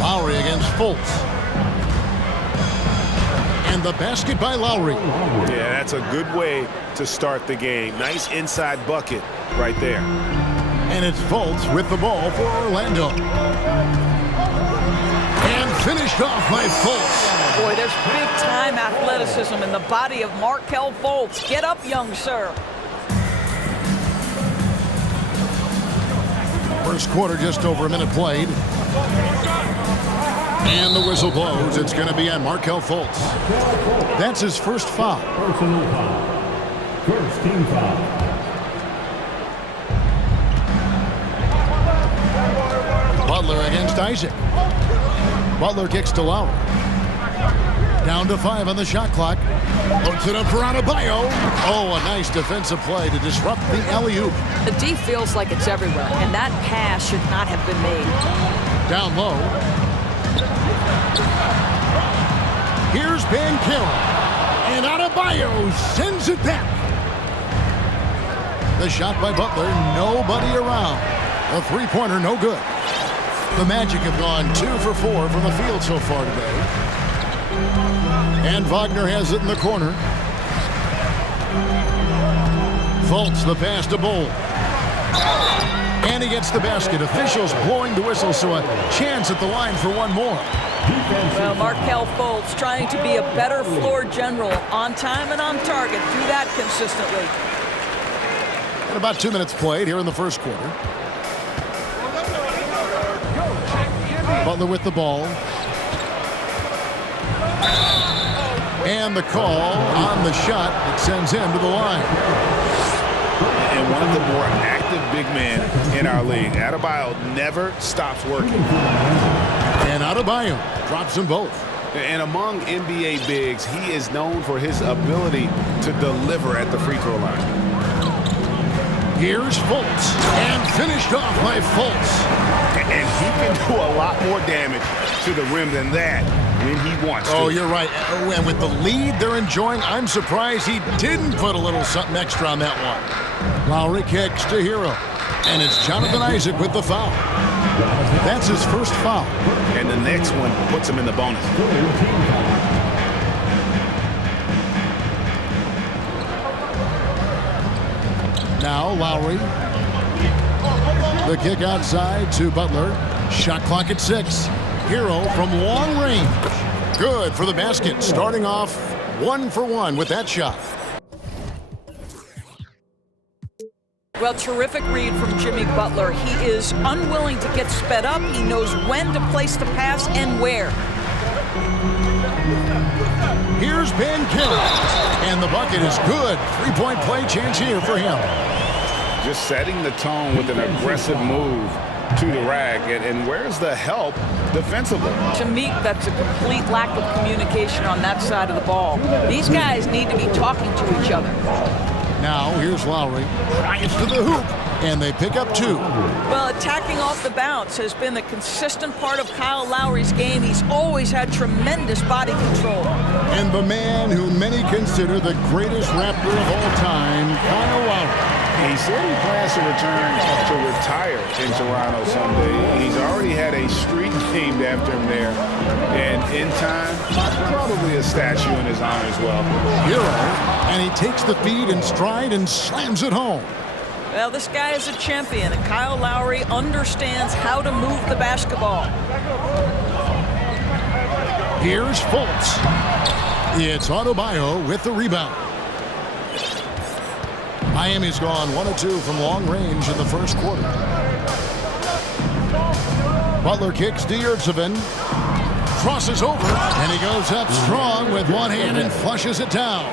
Lowry against Fultz. And the basket by Lowry. Yeah, that's a good way to start the game. Nice inside bucket right there. And it's Fultz with the ball for Orlando. And finished off by Fultz. Boy, there's big-time athleticism in the body of Markelle Fultz. Get up, young sir. First quarter, just over a minute played. And the whistle blows. It's going to be on Markelle Fultz. That's his first foul. Personal foul. First team foul. Butler against Isaac. Butler kicks to Lowry. Down to 5 on the shot clock. Puts it up for Adebayo. Oh, a nice defensive play to disrupt the alley-oop. The D feels like it's everywhere, and that pass should not have been made. Down low. Here's Banchero. And Adebayo sends it back. The shot by Butler, nobody around. A three-pointer, no good. The Magic have gone 2 for 4 from the field so far today. And Wagner has it in the corner. Fultz the pass to Bull. And he gets the basket. Officials blowing the whistle, so a chance at the line for one more. Well, Markelle Fultz trying to be a better floor general, on time and on target. Do that consistently. And about 2 minutes played here in the first quarter. Butler with the ball. And the call on the shot that sends him to the line. And one of the more active big men in our league. Adebayo never stops working. And Adebayo drops them both. And among NBA bigs, he is known for his ability to deliver at the free throw line. Here's Fultz. And finished off by Fultz. And he can do a lot more damage to the rim than that when he wants to. Oh, you're right. And with the lead they're enjoying, I'm surprised he didn't put a little something extra on that one. Lowry kicks to Hero. And it's Jonathan Isaac with the foul. That's his first foul. And the next one puts him in the bonus. Now Lowry. The kick outside to Butler. Shot clock at 6. Hero from long range. Good for the basket. Starting off 1 for 1 with that shot. Well, terrific read from Jimmy Butler. He is unwilling to get sped up. He knows when to place the pass and where. Here's Banchero. And the bucket is good. 3-point play chance here for him. Just setting the tone with an aggressive move to the rack. And where's the help defensively? To me, that's a complete lack of communication on that side of the ball. These guys need to be talking to each other. Now, here's Lowry. Drives to the hoop. And they pick up 2. Well, attacking off the bounce has been the consistent part of Kyle Lowry's game. He's always had tremendous body control. And the man who many consider the greatest Raptor of all time, Kyle Lowry. He said he plans to return to retire in Toronto someday. He's already had a street named after him there. And in time, probably a statue in his honor as well. Hero. And he takes the feed in stride and slams it home. Well, this guy is a champion, and Kyle Lowry understands how to move the basketball. Here's Fultz. It's Adebayo with the rebound. Miami's gone 1 of 2 from long range in the first quarter. Butler kicks to Yurtsevin. crosses over, and he goes up strong with one hand and flushes it down.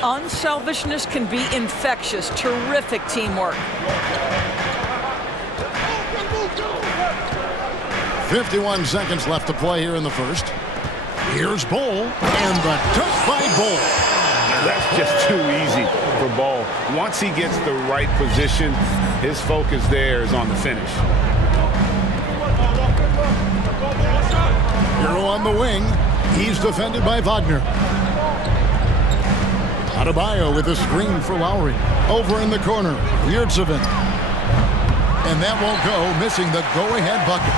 Unselfishness can be infectious. Terrific teamwork. 51 seconds left to play here in the first. Here's Bol, and the dunk by Bol. That's just too easy for Bol. Once he gets the right position, his focus there is on the finish. Hero on the wing. He's defended by Wagner. Adebayo with a screen for Lowry. Over in the corner, Yurtsevin. And that won't go, missing the go-ahead bucket.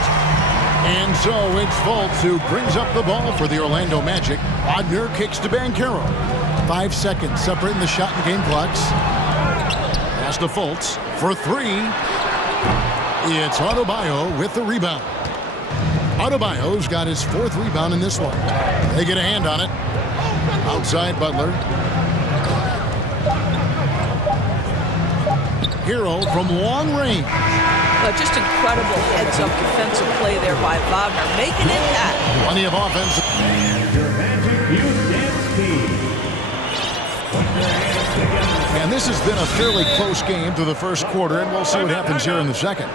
And so it's Fultz who brings up the ball for the Orlando Magic. Wagner kicks to Banchero. 5 seconds separating the shot and game clocks. Pass to Fultz for three. It's Adebayo with the rebound. Adebayo's got his 4th rebound in this one. They get a hand on it. Outside Butler. Hero from long range. Just incredible heads-up defensive play there by Wagner. Make an impact. Plenty of offense. And this has been a fairly close game through the first quarter, and we'll see what happens here in the second.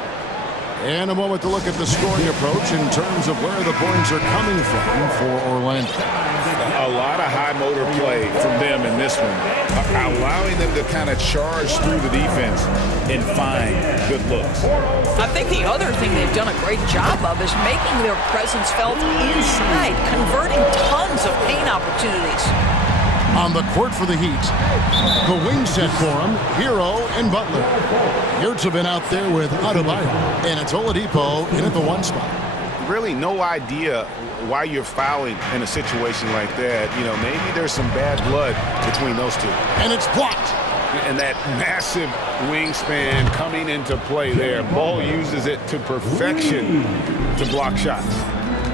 And a moment to look at the scoring approach in terms of where the points are coming from for Orlando. A lot of high motor play from them in this one, allowing them to kind of charge through the defense and find good looks. I think the other thing they've done a great job of is making their presence felt inside, converting tons of paint opportunities. On the court for the Heat, the wing set for him, Hero and Butler. Yurtsevin out there with Adebayo, and it's Oladipo in at the 1 spot. Really no idea why you're fouling in a situation like that. You know, maybe there's some bad blood between those two. And it's blocked. And that massive wingspan coming into play there. Ball uses it to perfection to block shots.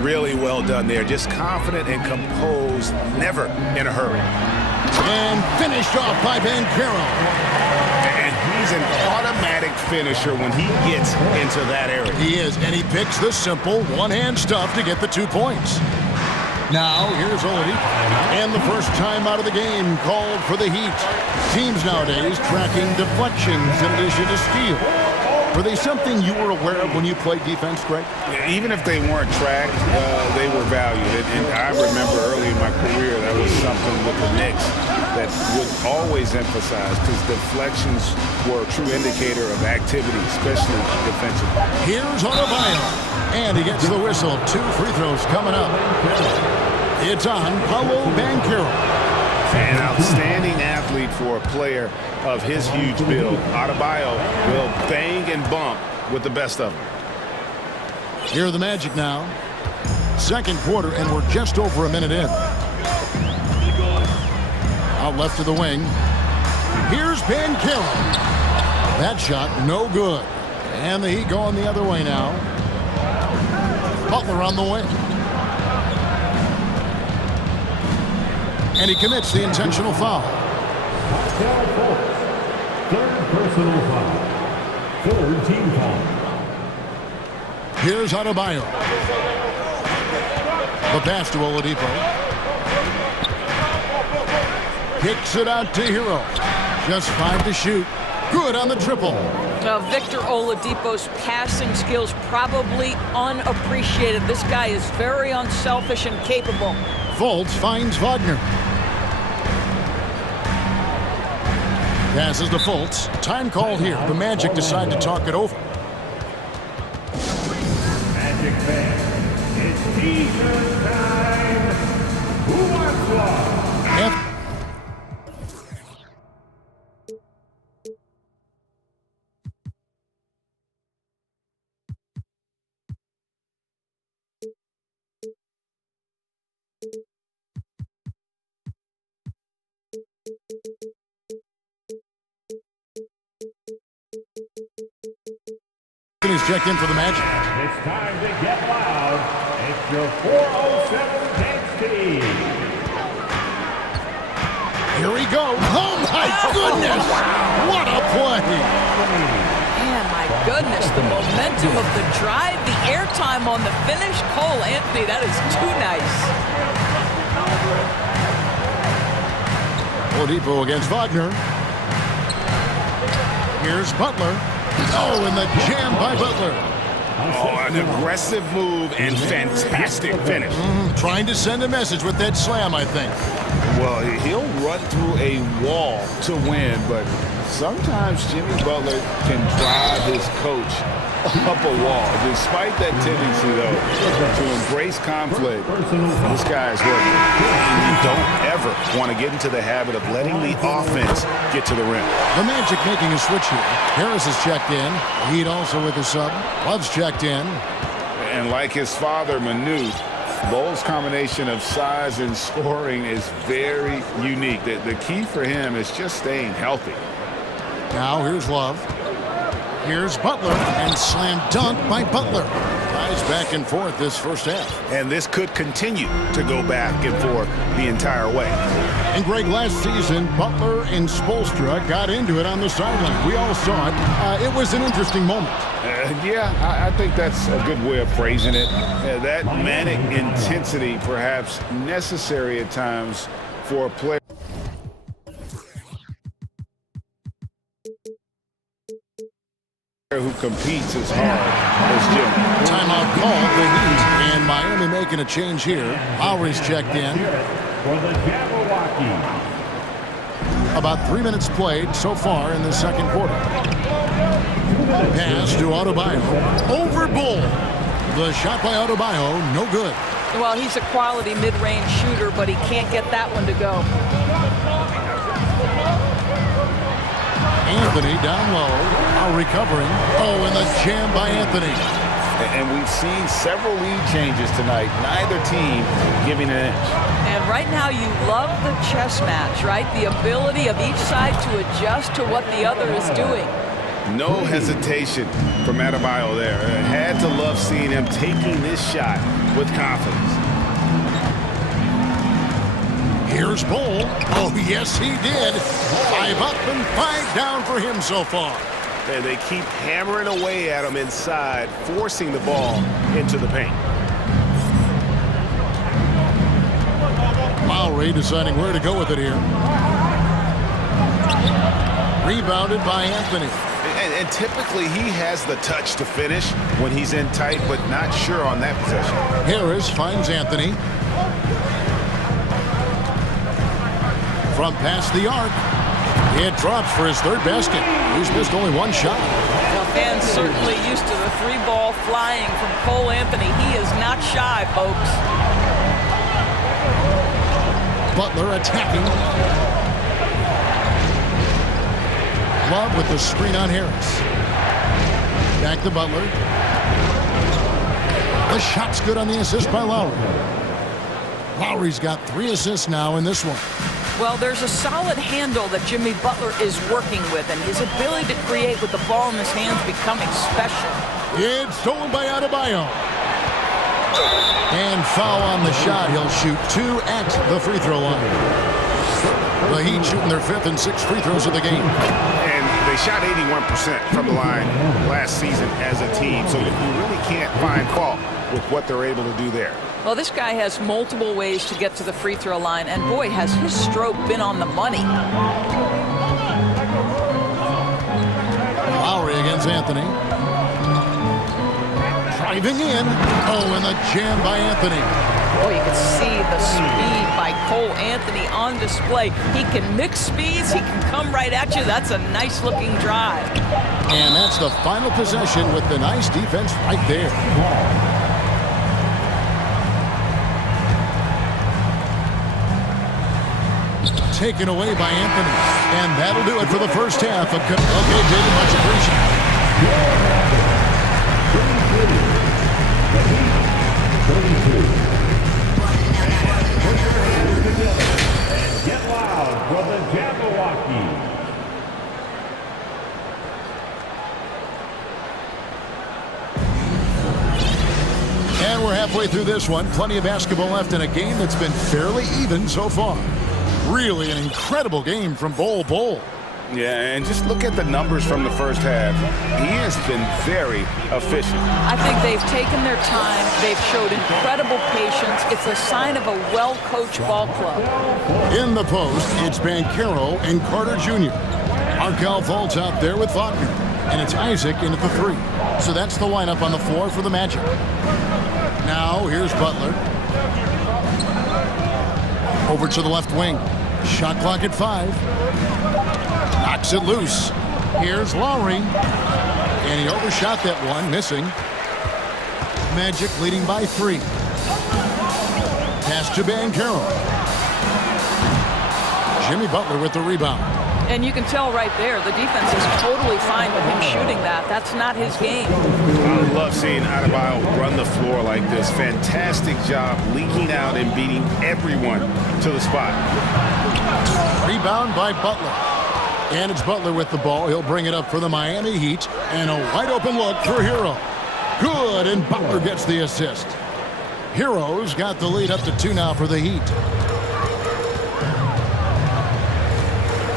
Really well done there. Just confident and composed, never in a hurry. And finished off by Banchero. And he's an automatic finisher when he gets into that area. He is, and he picks the simple one-hand stuff to get the 2 points. Now, here's Oladipo. And the first time out of the game called for the Heat. Teams nowadays tracking deflections in addition to steal. Were they something you were aware of when you played defense, Greg? Even if they weren't tracked, they were valued. And I remember early in my career, that was something with the Knicks that would always emphasize, because deflections were a true indicator of activity, especially defensively. Here's Adebayo, and he gets the whistle. 2 free throws coming up. It's on Paolo Banchero. An outstanding athlete for a player of his huge build. Adebayo will bang and bump with the best of them. Here are the Magic now. Second quarter, and we're just over a minute in. Out left to the wing. Here's Banchero. That shot, no good. And the Heat going the other way now. Butler on the wing. And he commits the intentional foul. Third personal foul. 3rd team foul. Here's Adebayo. The pass to Oladipo. Kicks it out to Hero. Just 5 to shoot. Good on the triple. Now, Victor Oladipo's passing skills probably unappreciated. This guy is very unselfish and capable. Fultz finds Wagner. Passes to Fultz. Time call here. The Magic decide to talk it over. Magic fans, it's T-shirt time. Who wants one? He's checked in for the Magic. It's time to get loud. It's your 407 dance team. Here we go. Oh, my goodness. What a play. Man, my goodness, the momentum of the drive, the airtime on the finish. Cole Anthony, that is too nice. Oladipo against Wagner. Here's Butler. Oh, and the jam by Butler. Oh, an aggressive move and fantastic finish. Trying to send a message with that slam, I think. Well, he'll run through a wall to win, but sometimes Jimmy Butler can drive his coach up a wall. Despite that tendency, though, to embrace conflict, this guy is working. And you don't ever want to get into the habit of letting the offense get to the rim. The Magic making a switch here. Harris is checked in. Heat also with a sub. Love's checked in. And like his father, Manu, Bowles' combination of size and scoring is very unique. The key for him is just staying healthy. Now here's Love. Here's Butler, and slam dunk by Butler. Guys back and forth this first half. And this could continue to go back and forth the entire way. And Greg, last season, Butler and Spoelstra got into it on the sideline. We all saw it. It was an interesting moment. I think that's a good way of phrasing it. That manic intensity, perhaps necessary at times for a player who competes as hard as Jimmy. Timeout called the Heat, and Miami making a change here. Lowry's checked in. About 3 minutes played so far in the second quarter. Pass to Adebayo. Over Bull. The shot by Adebayo, no good. Well, he's a quality mid-range shooter, but he can't get that one to go. Anthony down low, now recovering. Oh, and the jam by Anthony. And we've seen several lead changes tonight. Neither team giving an inch. And right now you love the chess match, right? The ability of each side to adjust to what the other is doing. No hesitation from Adebayo there. Had to love seeing him taking this shot with confidence. Here's Bull. Oh, yes, he did. 5 up and 5 down for him so far. And they keep hammering away at him inside, forcing the ball into the paint. Lowry deciding where to go with it here. Rebounded by Anthony. And typically he has the touch to finish when he's in tight, but not sure on that possession. Harris finds Anthony. From past the arc. It drops for his third basket. He's missed only one shot. Well, fans certainly used to the 3-ball flying from Cole Anthony. He is not shy, folks. Butler attacking. Love with the screen on Harris. Back to Butler. The shot's good on the assist by Lowry. Lowry's got 3 assists now in this one. Well, there's a solid handle that Jimmy Butler is working with, and his ability to create with the ball in his hands becoming special. It's stolen by Adebayo. And foul on the shot. He'll shoot 2 at the free throw line. The Heat shooting their 5th and 6th free throws of the game. And they shot 81% from the line last season as a team, so you really can't find fault with what they're able to do there. Well, this guy has multiple ways to get to the free throw line, and boy, has his stroke been on the money. Lowry against Anthony. Driving in. Oh, and the jam by Anthony. Oh, you can see the speed by Cole Anthony on display. He can mix speeds. He can come right at you. That's a nice-looking drive. And that's the final possession with the nice defense right there. Taken away by Anthony. And that'll do it for the first half. Okay, David, much And get loud for the Jabberwocky. And we're halfway through this one. Plenty of basketball left in a game that's been fairly even so far. Really an incredible game from Bol Bol. Yeah, and just look at the numbers from the first half. He has been very efficient. I think they've taken their time. They've showed incredible patience. It's a sign of a well-coached ball club. In the post, it's Bancaro and Carter Jr. Markel Fultz out there with Faulkner. And it's Isaac in at the 3. So that's the lineup on the floor for the Magic. Now, here's Butler. Over to the left wing. Shot clock at 5. Knocks it loose. Here's Lowry. And he overshot that one, missing. Magic leading by 3. Pass to Bancaro. Jimmy Butler with the rebound. And you can tell right there, the defense is totally fine with him shooting that. That's not his game. I love seeing Adebayo run the floor like this. Fantastic job leaking out and beating everyone to the spot. Rebound by Butler. And it's Butler with the ball. He'll bring it up for the Miami Heat. And a wide open look for Hero. Good, and Butler gets the assist. Hero's got the lead up to 2 now for the Heat.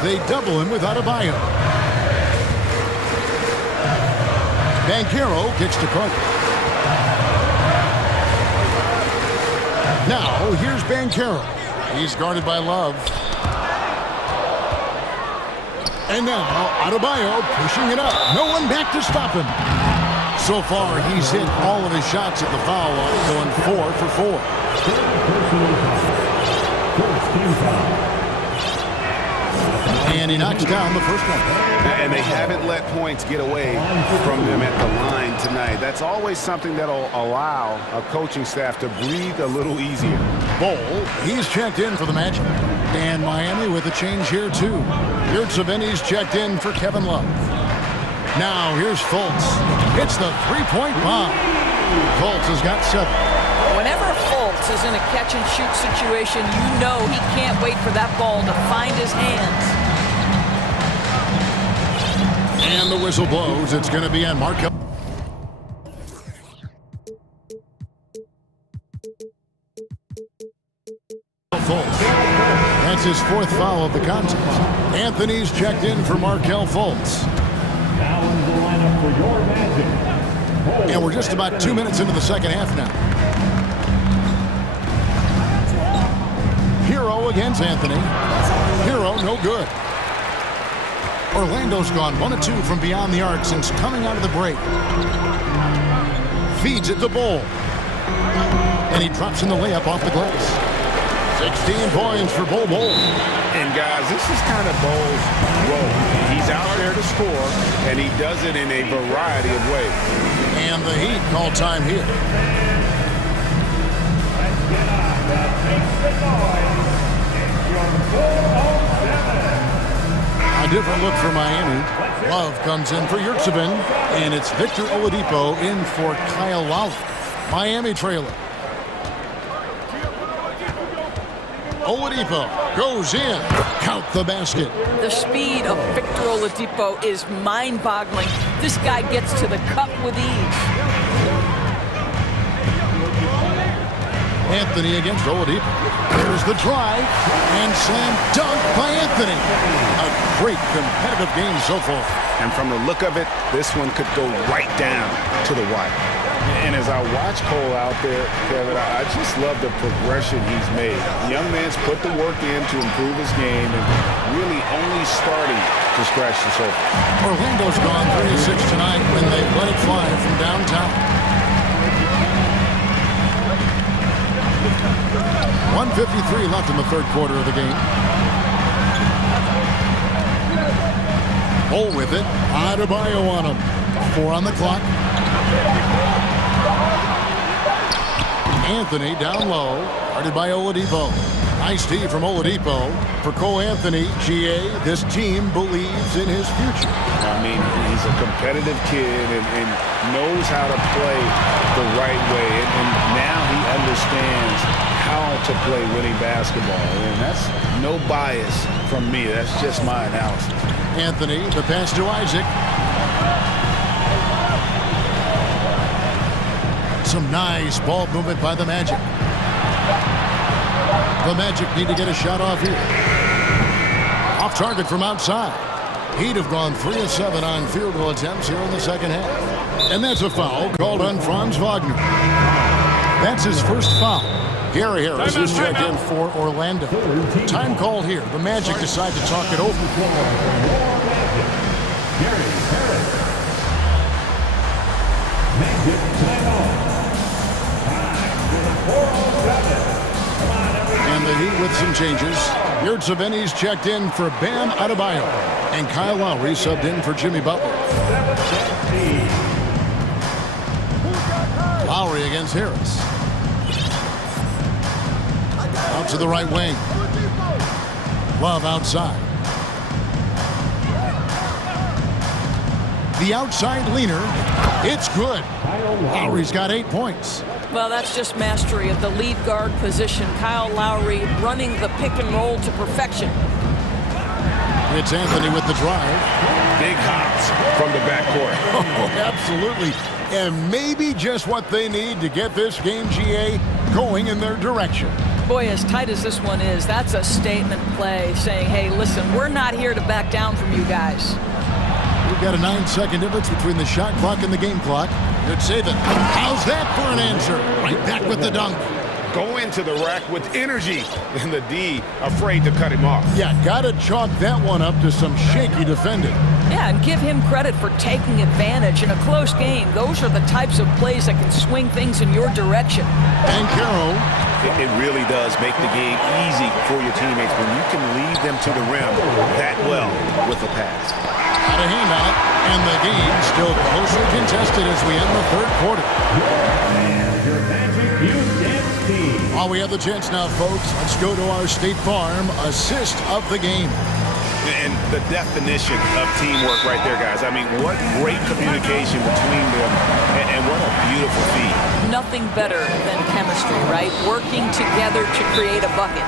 They double him with Adebayo. Bancaro kicks to Carter. Now, here's Bancaro. He's guarded by Love. And now, Adebayo pushing it up. No one back to stop him. So far, he's hit all of his shots at the foul line, going 4 for 4. And he knocks down the first one. And they haven't let points get away from them at the line tonight. That's always something that'll allow a coaching staff to breathe a little easier. Bowl, he's checked in for the Magic. And Miami with a change here, too. Yurtseveni's checked in for Kevin Love. Now, here's Fultz. Hits the three-point bomb. Fultz has got 7. Whenever Fultz is in a catch-and-shoot situation, you know he can't wait for that ball to find his hands. And the whistle blows. It's going to be on Markel. Fultz. That's his 4th foul of the contest. Anthony's checked in for Markel Fultz. Now in the lineup for your Magic. And we're just about 2 minutes into the second half now. Hero against Anthony. Hero, no good. Orlando's gone 1 of 2 from beyond the arc since coming out of the break. Feeds it to Bowl. And he drops in the layup off the glass. 16 points for Bol Bol. And guys, this is kind of Bol's role. He's out there to score, and he does it in a variety of ways. And the Heat call time here. Let's get on the Make Some Noise. It's your 407. A different look for Miami. Love comes in for Yurtseven, and it's Victor Oladipo in for Kyle Lowry. Miami trailer. Oladipo goes in. Count the basket. The speed of Victor Oladipo is mind-boggling. This guy gets to the cup with ease. Anthony against Oladipo. There's the drive, and slam dunk by Anthony. A great competitive game so far. And from the look of it, this one could go right down to the wire. And as I watch Cole out there, Kevin, I just love the progression he's made. The young man's put the work in to improve his game and really only starting to scratch the surface. Orlando's gone 3-6 tonight when they let it fly from downtown. 1:53 left in the third quarter of the game. Bol with it. Adebayo on him. 4 on the clock. Anthony down low, guarded by Oladipo. Nice D from Oladipo. For Cole Anthony, GA, this team believes in his future. I mean, he's a competitive kid and knows how to play the right way. And now he understands how to play winning basketball. And that's no bias from me. That's just my analysis. Anthony, the pass to Isaac. Some nice ball movement by the Magic. The Magic need to get a shot off here. Off target from outside. He'd have gone 3 of 7 on field goal attempts here in the second half. And that's a foul called on Franz Wagner. That's his first foul. Gary Harris is checked in for Orlando. Time called here. The Magic decide to talk it over. And the Heat with some changes. Yurtseveni's checked in for Bam Adebayo. And Kyle Lowry subbed in for Jimmy Butler. Lowry against Harris. Out to the right wing. Love outside. The outside leaner. It's good. Lowry's got 8 points. Well, that's just mastery of the lead guard position. Kyle Lowry running the pick and roll to perfection. It's Anthony with the drive. Big hops from the backcourt. Oh, absolutely. And maybe just what they need to get this game, GA, going in their direction. Boy, as tight as this one is, that's a statement play saying, hey, listen, we're not here to back down from you guys. We've got a 9-second difference between the shot clock and the game clock. Good save it. How's that for an answer? Right back with the dunk. Go into the rack with energy, and the D afraid to cut him off. Yeah, gotta chalk that one up to some shaky defending. Yeah, and give him credit for taking advantage in a close game. Those are the types of plays that can swing things in your direction. And Carroll. It really does make the game easy for your teammates when you can lead them to the rim that well with a pass. Got a hand on it, and the game still closely contested as we end the third quarter. While we have the chance now, folks, let's go to our State Farm assist of the game. And the definition of teamwork right there, guys. I mean, what great communication between them, and what a beautiful feat. Nothing better than chemistry, right? Working together to create a bucket.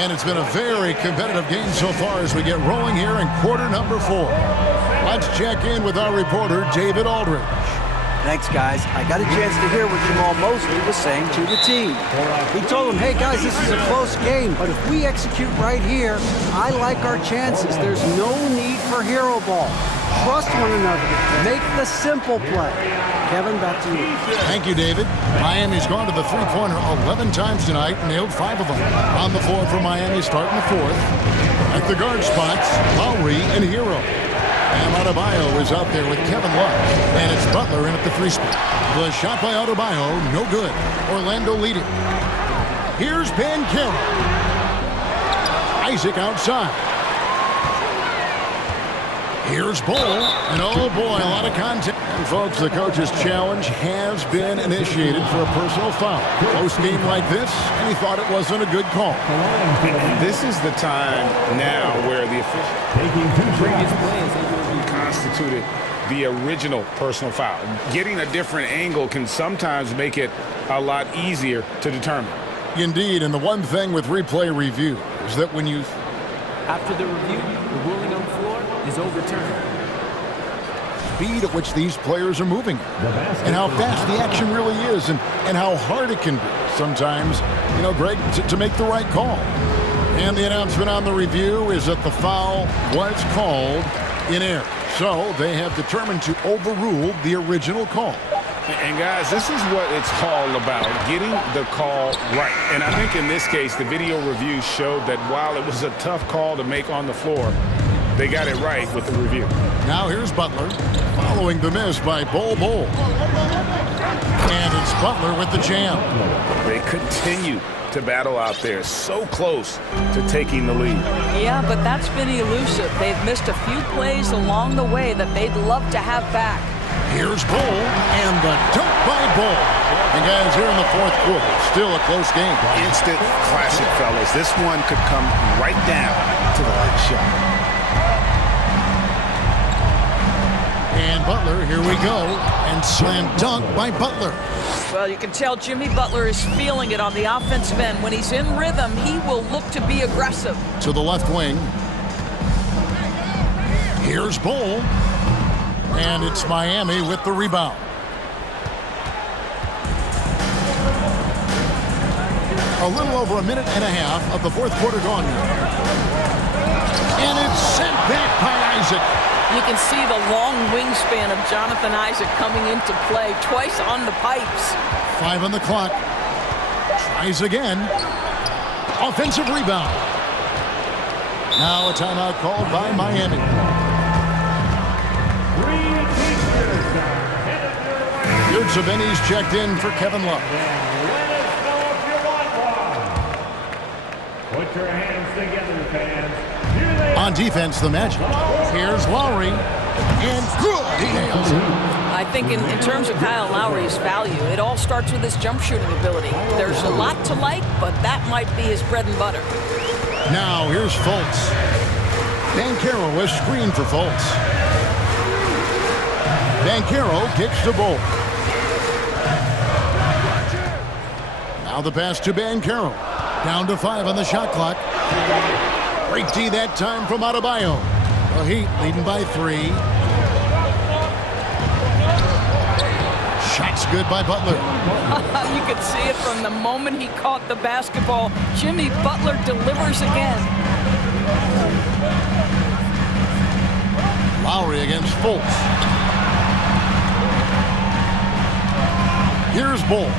And it's been a very competitive game so far as we get rolling here in quarter number 4. Let's check in with our reporter, David Aldridge. Thanks, guys. I got a chance to hear what Jamal Mosley was saying to the team. He told them, hey, guys, this is a close game, but if we execute right here, I like our chances. There's no need for hero ball. Trust one another. Make the simple play. Kevin, back to you. Thank you, David. Miami's gone to the three-pointer 11 times tonight, nailed 5 of them. On the floor for Miami starting the fourth. At the guard spots, Lowry and Hero. And Adebayo is out there with Kevin Love. And it's Butler in at the free spot. The shot by Adebayo, no good. Orlando leading. Here's Ben Carroll. Isaac outside. Here's Bull. And oh boy, a lot of contact. And folks, the coach's challenge has been initiated for a personal foul. Close game like this, and he thought it wasn't a good call. This is the time now where the official constituted the original personal foul. Getting a different angle can sometimes make it a lot easier to determine. Indeed, and the one thing with replay review is that when you... After the review, the ruling on the floor is overturned. Speed at which these players are moving and how fast the action really is and how hard it can be sometimes, you know, Greg, to make the right call. And the announcement on the review is that the foul was called in error. So they have determined to overrule the original call. And guys, this is what it's all about, getting the call right. And I think in this case, the video review showed that while it was a tough call to make on the floor, they got it right with the review. Now here's Butler following the miss by Bol. And it's Butler with the jam. They continue to battle out there, so close to taking the lead. Yeah, but that's been elusive. They've missed a few plays along the way that they'd love to have back. Here's Bull and the dunk by Bull. And guys, here in the fourth quarter, still a close game. Instant classic, fellas. This one could come right down to the last shot. And Butler, here we go, and slam dunk by Butler. Well, you can tell Jimmy Butler is feeling it on the offensive end. When he's in rhythm, he will look to be aggressive. To the left wing. Here's Bull. And it's Miami with the rebound. A little over a minute and a half of the fourth quarter gone now. And it's sent back by Isaac. You can see the long wingspan of Jonathan Isaac coming into play twice on the pipes. 5 on the clock. Tries again. Offensive rebound. Now a timeout called by Miami. Yurtseven's checked in for Kevin Love. Put your hands together, fans. On defense, the Magic. Here's Lowry. And good. He nails it. I think in terms of Kyle Lowry's value, it all starts with his jump shooting ability. There's a lot to like, but that might be his bread and butter. Now here's Fultz. Banchero was screened for Fultz. Banchero kicks the ball. Now the pass to Banchero. Down to 5 on the shot clock. Great D that time from Adebayo. The Heat leading by 3. Shots good by Butler. You could see it from the moment he caught the basketball. Jimmy Butler delivers again. Lowry against Fultz. Here's Bull.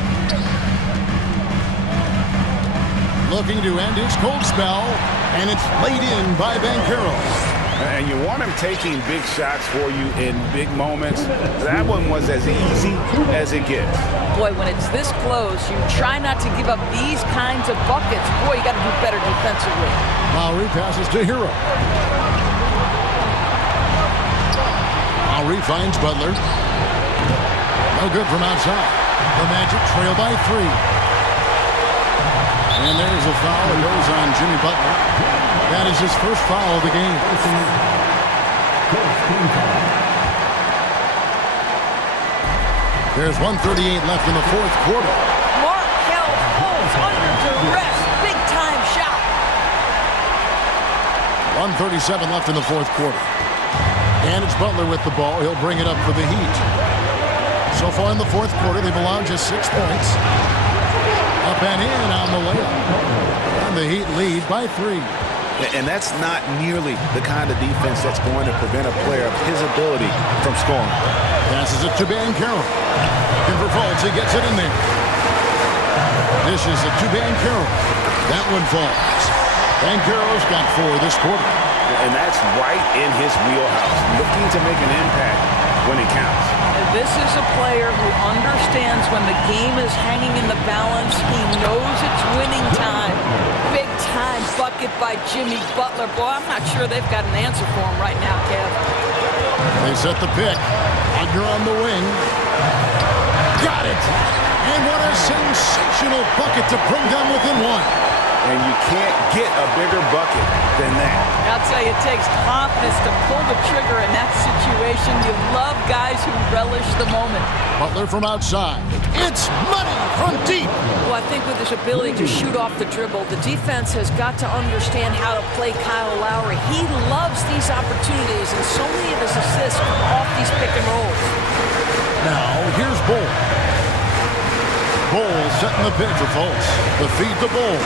Looking to end his cold spell, and it's laid in by Banchero. And you want him taking big shots for you in big moments. That one was as easy as it gets. Boy, when it's this close, you try not to give up these kinds of buckets. Boy, you got to do better defensively. Lowry passes to Hero. Lowry finds Butler. No good from outside. The Magic trail by 3. And there's a foul. It goes on Jimmy Butler. That is his first foul of the game. There's 1:38 left in the fourth quarter. Markelle Fultz under duress. Big time shot. 1:37 left in the fourth quarter. And it's Butler with the ball. He'll bring it up for the Heat. So far in the fourth quarter, they've allowed just 6 points. Up and in on the layup. And the Heat lead by 3. And that's not nearly the kind of defense that's going to prevent a player of his ability from scoring. Passes it to Banchero. Looking for Fultz. He gets it in there. Dishes it to Banchero. That one falls. Banchero's got 4 this quarter. And that's right in his wheelhouse. Looking to make an impact when it counts. This is a player who understands when the game is hanging in the balance. He knows it's winning time. Big time bucket by Jimmy Butler. Boy, I'm not sure they've got an answer for him right now, Kev. They set the pick. Wagner on the wing. Got it. And what a sensational bucket to bring them within 1. And you can't get a bigger bucket than that. I'll tell you, it takes confidence to pull the trigger in that situation. You love guys who relish the moment. Butler from outside. It's money from deep. Well, I think with his ability to shoot off the dribble, the defense has got to understand how to play Kyle Lowry. He loves these opportunities, and so many of his assists come off these pick and rolls. Now, here's Bull. Bull setting the pin for Fultz. The feed to Bull.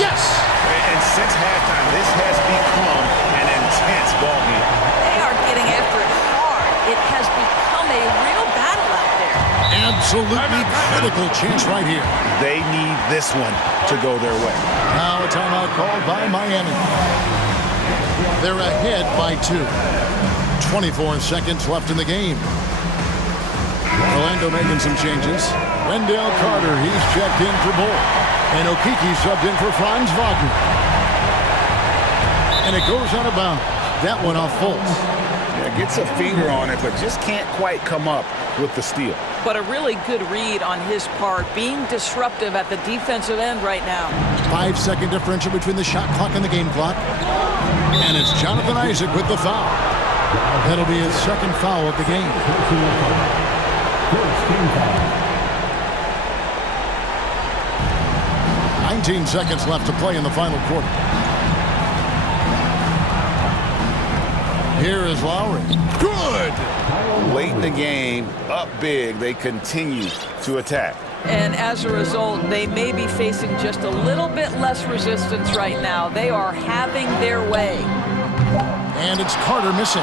Yes! And since halftime, this has become an intense ball game. They are getting after it hard. It has become a real battle out there. Absolutely critical chance right here. They need this one to go their way. Now a timeout called by Miami. They're ahead by 2. 24 seconds left in the game. Orlando making some changes. Wendell Carter, he's checked in for Bull. And Okiki subbed in for Franz Wagner. And it goes out of bounds. That one off Fultz. Yeah, gets a finger on it, but just can't quite come up with the steal. But a really good read on his part, being disruptive at the defensive end right now. 5-second differential between the shot clock and the game clock. And it's Jonathan Isaac with the foul. That'll be his second foul of the game. 19 seconds left to play in the final quarter. Here is Lowry. Good! Late in the game, up big, they continue to attack. And as a result, they may be facing just a little bit less resistance right now. They are having their way. And it's Carter missing.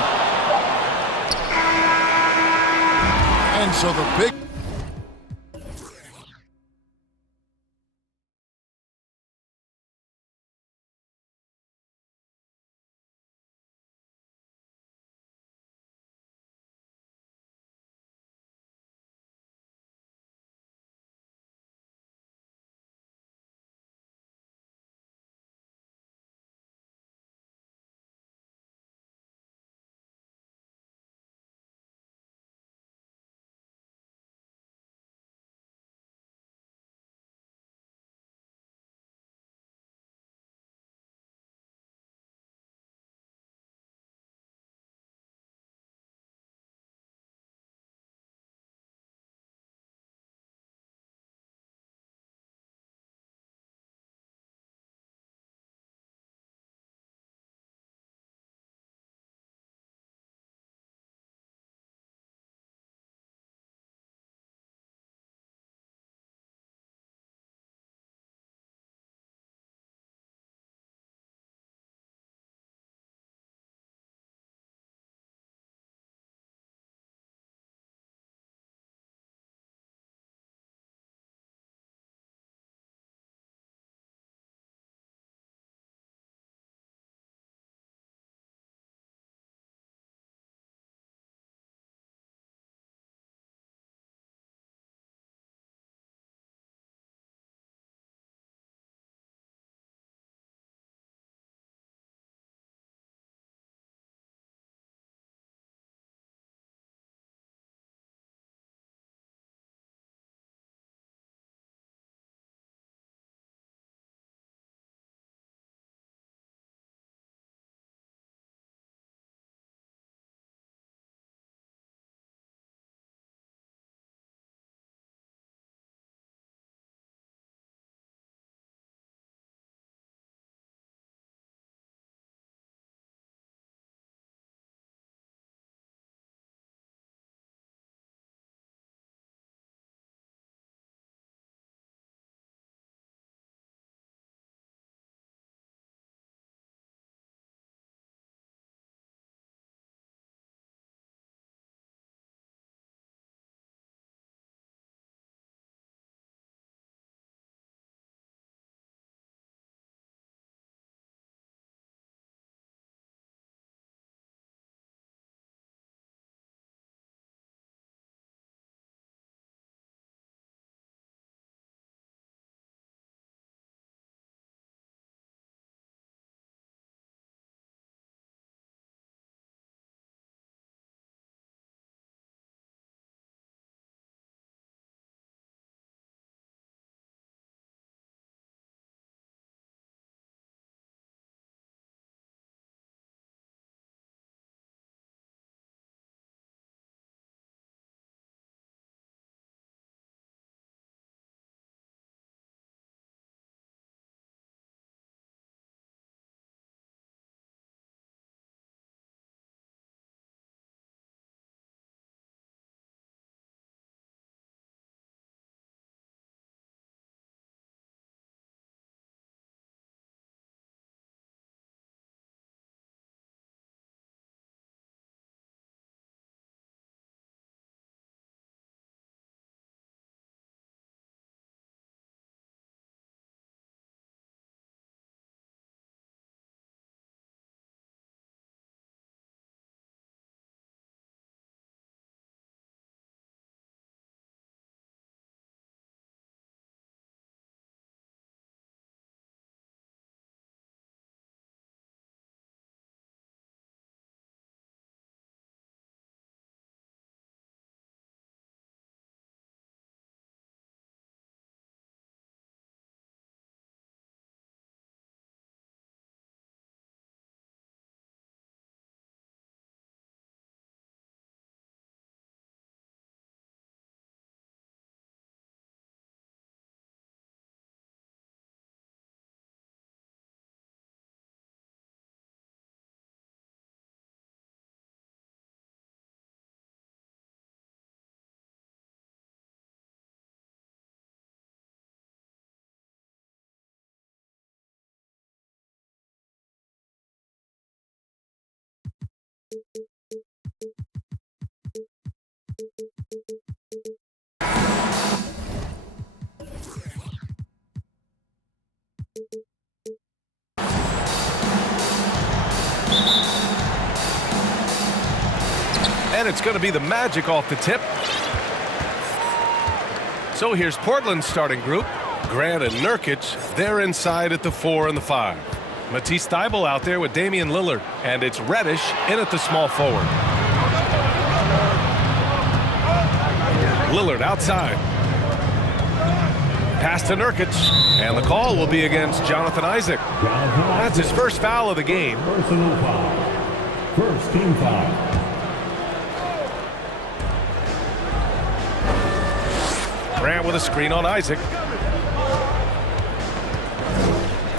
And so the big And it's going to be the Magic off the tip. So here's Portland's starting group. Grant and Nurkic, they're inside at the 4 and the 5. Matisse Thybulle out there with Damian Lillard. And it's Reddish in at the small forward. Lillard outside. Pass to Nurkic. And the call will be against Jonathan Isaac. That's his first foul of the game. Personal foul. First team foul. Grant with a screen on Isaac.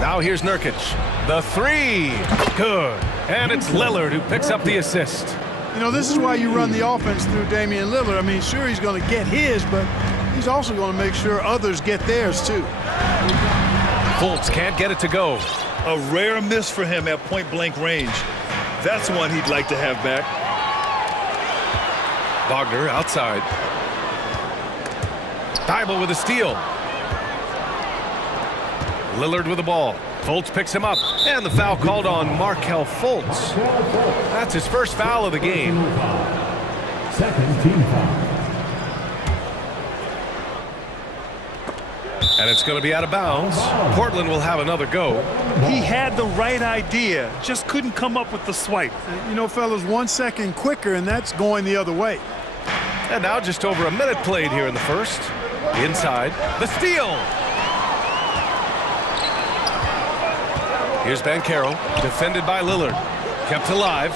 Now here's Nurkic. The 3. Good. And it's Lillard who picks up the assist. You know, this is why you run the offense through Damian Lillard. I mean, sure, he's going to get his, but he's also going to make sure others get theirs, too. Fultz can't get it to go. A rare miss for him at point-blank range. That's one he'd like to have back. Wagner outside. Thybulle with a steal. Lillard with the ball. Fultz picks him up. And the foul called on Markelle Fultz. That's his first foul of the game. Second team foul. And it's going to be out of bounds. Portland will have another go. He had the right idea, just couldn't come up with the swipe. You know, fellas, 1 second quicker, and that's going the other way. And now just over a minute played here in the first. Inside, the steal. Here's Banchero, defended by Lillard. Kept alive.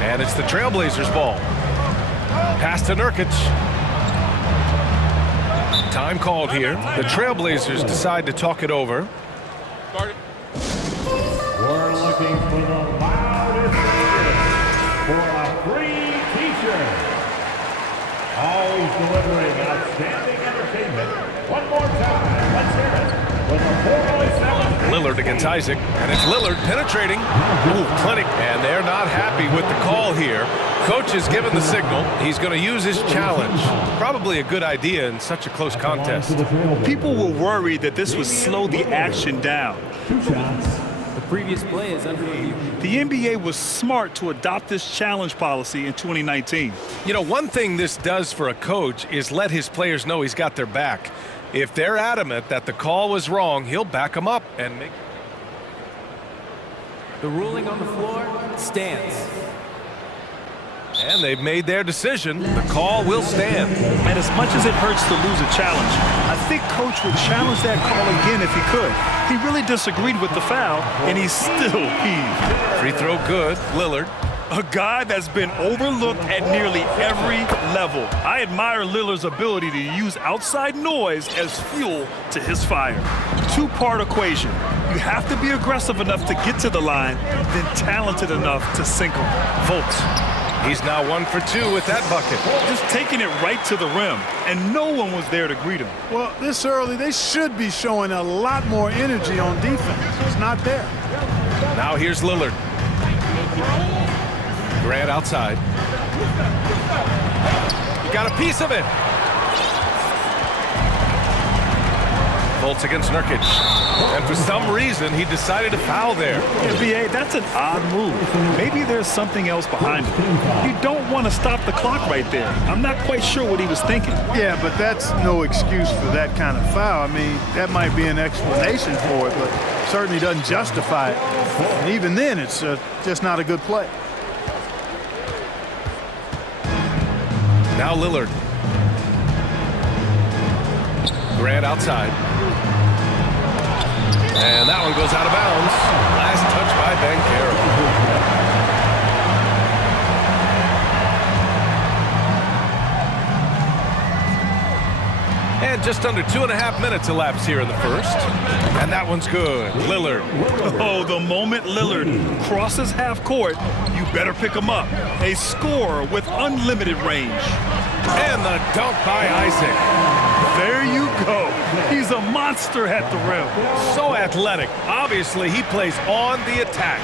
And it's the Trailblazers' ball. Pass to Nurkic. Time called here. The Trailblazers decide to talk it over. We're looking for the loudest for a free t-shirt. Always delivering outstanding entertainment. One more time, let's hear it. Lillard against Isaac, and it's Lillard penetrating. Ooh, clinic, and they're not happy with the call here. Coach has given the signal. He's going to use his challenge. Probably a good idea in such a close contest. People were worried that this would slow the action down. 2 shots. The previous play is under review. The NBA was smart to adopt this challenge policy in 2019. You know, one thing this does for a coach is let his players know he's got their back. If they're adamant that the call was wrong, he'll back them up and make... The ruling on the floor stands. And they've made their decision. The call will stand. And as much as it hurts to lose a challenge, I think Coach would challenge that call again if he could. He really disagreed with the foul, and he's still peeved. Free throw good. Lillard. A guy that's been overlooked at nearly every level. I admire Lillard's ability to use outside noise as fuel to his fire. 2-part equation. You have to be aggressive enough to get to the line, then talented enough to sink them. Fultz. He's now 1 for 2 with that bucket. Just taking it right to the rim, and no one was there to greet him. Well, this early, they should be showing a lot more energy on defense. It's not there. Now here's Lillard. Grant outside. He got a piece of it. Fultz against Nurkic. And for some reason, he decided to foul there. Yeah, B.A., that's an odd move. Maybe there's something else behind it. You don't want to stop the clock right there. I'm not quite sure what he was thinking. Yeah, but that's no excuse for that kind of foul. I mean, that might be an explanation for it, but certainly doesn't justify it. And even then, it's just not a good play. Now Lillard. Grant outside. And that one goes out of bounds. Last touch by Banchero. And just under 2.5 minutes elapsed here in the first. And that one's good. Lillard. Oh, the moment Lillard crosses half court, you better pick him up. A scorer with unlimited range. And the dunk by Isaac. There you go. He's a monster at the rim. So athletic. Obviously, he plays on the attack.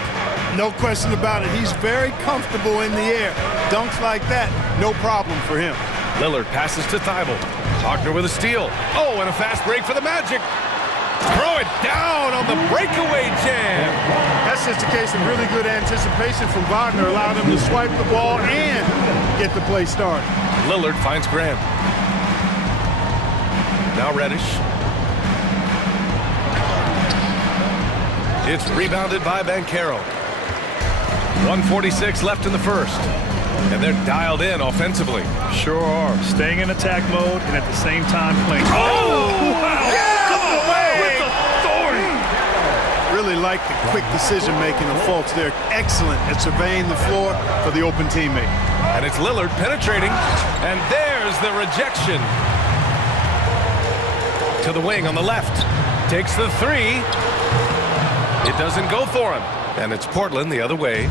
No question about it. He's very comfortable in the air. Dunks like that, no problem for him. Lillard passes to Thibault. Wagner with a steal. Oh, and a fast break for the Magic. Throw it down on the breakaway jam. That's just a case of really good anticipation from Wagner, allowed him to swipe the ball and get the play started. Lillard finds Grant. Now Reddish. It's rebounded by Banchero. 1:46 left in the first. And they're dialed in offensively. Sure are. Staying in attack mode and at the same time playing. Oh, wow! Yeah! Away with authority. Really like the quick decision-making of Fultz. They're excellent at surveying the floor for the open teammate. And it's Lillard penetrating. And there's the rejection. To the wing on the left. Takes the three. It doesn't go for him. And it's Portland the other way.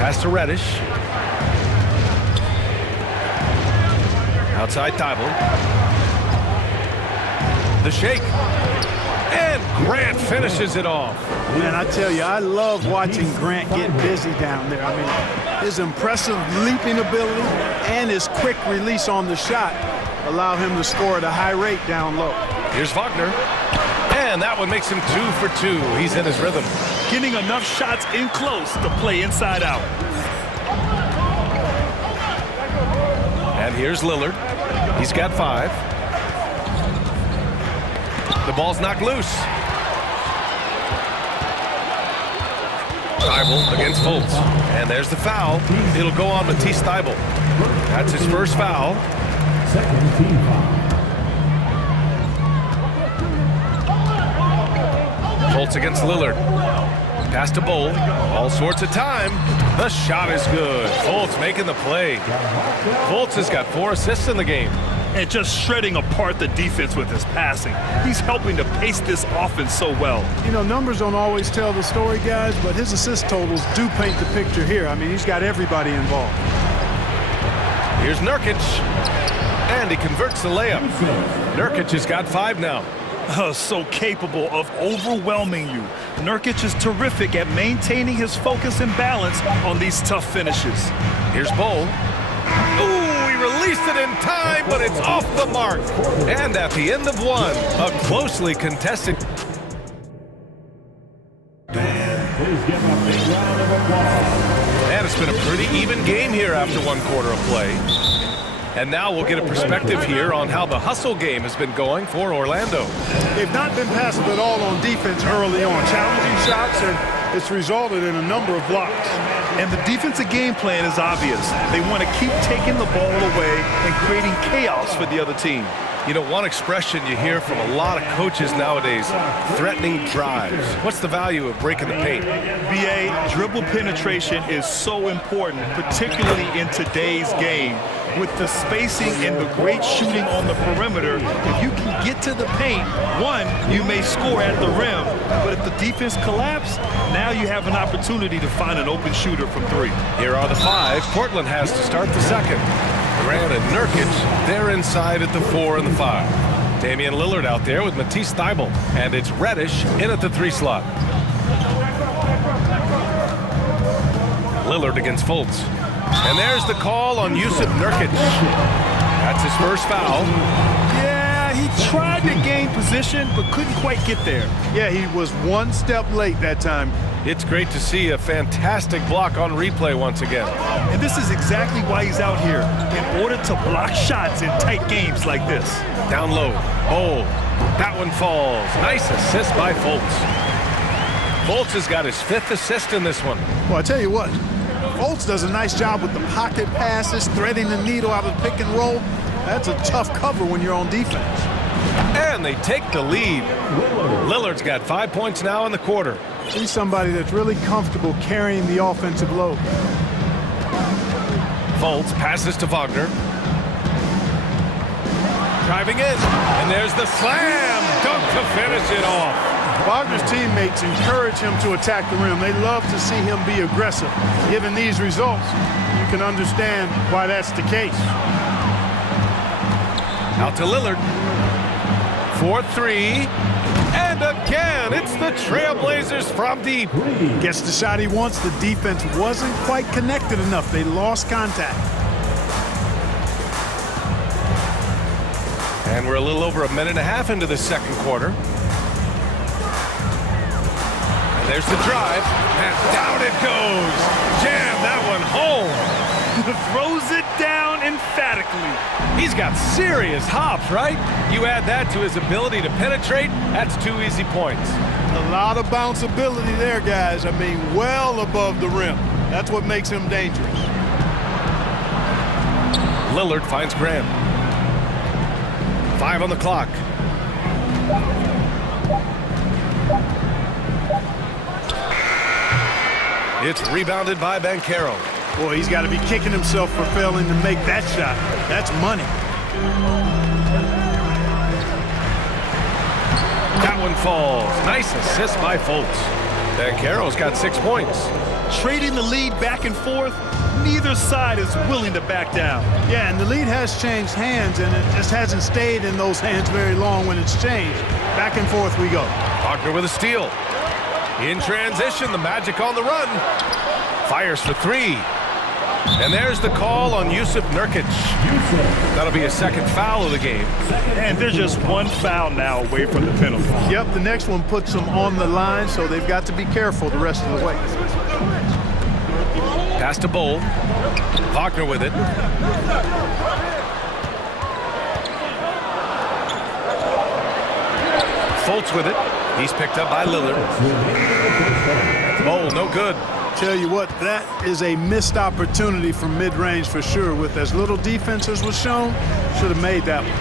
Pass to Reddish. Outside Thibault. The shake. And Grant finishes it off. Man, I tell you, I love watching Grant get busy down there. I mean, his impressive leaping ability and his quick release on the shot allow him to score at a high rate down low. Here's Wagner. And that one makes him 2 for 2. He's in his rhythm. Getting enough shots in close to play inside out. And here's Lillard. He's got 5. The ball's knocked loose. Thibault against Fultz. And there's the foul. It'll go on Matisse Thibault. That's his first foul. Second team foul. Fultz against Lillard. Pass to Bowl. All sorts of time. The shot is good. Fultz making the play. Fultz has got 4 assists in the game. And just shredding apart the defense with his passing. He's helping to pace this offense so well. You know, numbers don't always tell the story, guys, but his assist totals do paint the picture here. I mean, he's got everybody involved. Here's Nurkic. And he converts the layup. Nurkic has got 5 now. So capable of overwhelming you. Nurkic is terrific at maintaining his focus and balance on these tough finishes. Here's Bowl. Ooh, he released it in time, but it's off the mark. And at the end of one, a closely contested. Please give a big round of applause. And it's been a pretty even game here after 1 quarter of play. And now we'll get a perspective here on how the hustle game has been going for Orlando. They've not been passive at all on defense early on. Challenging shots, and it's resulted in a number of blocks. And the defensive game plan is obvious. They want to keep taking the ball away and creating chaos for the other team. You know, one expression you hear from a lot of coaches nowadays, threatening drives. What's the value of breaking the paint? BA, dribble penetration is so important, particularly in today's game. With the spacing and the great shooting on the perimeter, if you can get to the paint, one, you may score at the rim. But if the defense collapses, now you have an opportunity to find an open shooter from 3. Here are the 5 Portland has to start the second. Grant and Nurkic, they're inside at the 4 and the 5. Damian Lillard out there with Matisse Thibault. And it's Reddish in at the 3 slot. Lillard against Fultz. And there's the call on Yusuf Nurkic. That's his first foul. Yeah, he tried to gain position, but couldn't quite get there. Yeah, he was 1 step late that time. It's great to see a fantastic block on replay once again. And this is exactly why he's out here, in order to block shots in tight games like this. Down low, Bowl. That one falls. Nice assist by Fultz. Fultz has got his 5th assist in this one. Well, I tell you what, Fultz does a nice job with the pocket passes, threading the needle out of the pick and roll. That's a tough cover when you're on defense. And they take the lead. Lillard's got 5 points now in the quarter. He's somebody that's really comfortable carrying the offensive load. Fultz passes to Wagner. Driving in, and there's the slam dunk to finish it off. Wagner's teammates encourage him to attack the rim. They love to see him be aggressive. Given these results, you can understand why that's the case. Out to Lillard. for three. And again, it's the Trailblazers from deep. Gets the shot he wants. The defense wasn't quite connected enough. They lost contact. And we're a little over a minute and a half into the second quarter. And there's the drive. And down it goes. Jam that one home. Throws it down emphatically. He's got serious hops, right? You add that to his ability to penetrate, that's 2 easy points. A lot of bounceability there, guys. I mean, well above the rim. That's what makes him dangerous. Lillard finds Graham. 5 on the clock. It's rebounded by Banchero. Boy, he's got to be kicking himself for failing to make that shot. That's money. That one falls. Nice assist by Fultz. Banchero's got 6 points. Trading the lead back and forth, neither side is willing to back down. Yeah, and the lead has changed hands, and it just hasn't stayed in those hands very long when it's changed. Back and forth we go. Wagner with a steal. In transition, the Magic on the run. Fires for three. And there's the call on Jusuf Nurkic. That'll be a second foul of the game. And they're just one foul now away from the penalty. Yep, the next one puts them on the line, so they've got to be careful the rest of the way. Pass to Bowl. Wagner with it. Fultz with it. He's picked up by Lillard. Bowl, no good. Tell you what, that is a missed opportunity from mid-range for sure. With as little defense as was shown, should have made that one.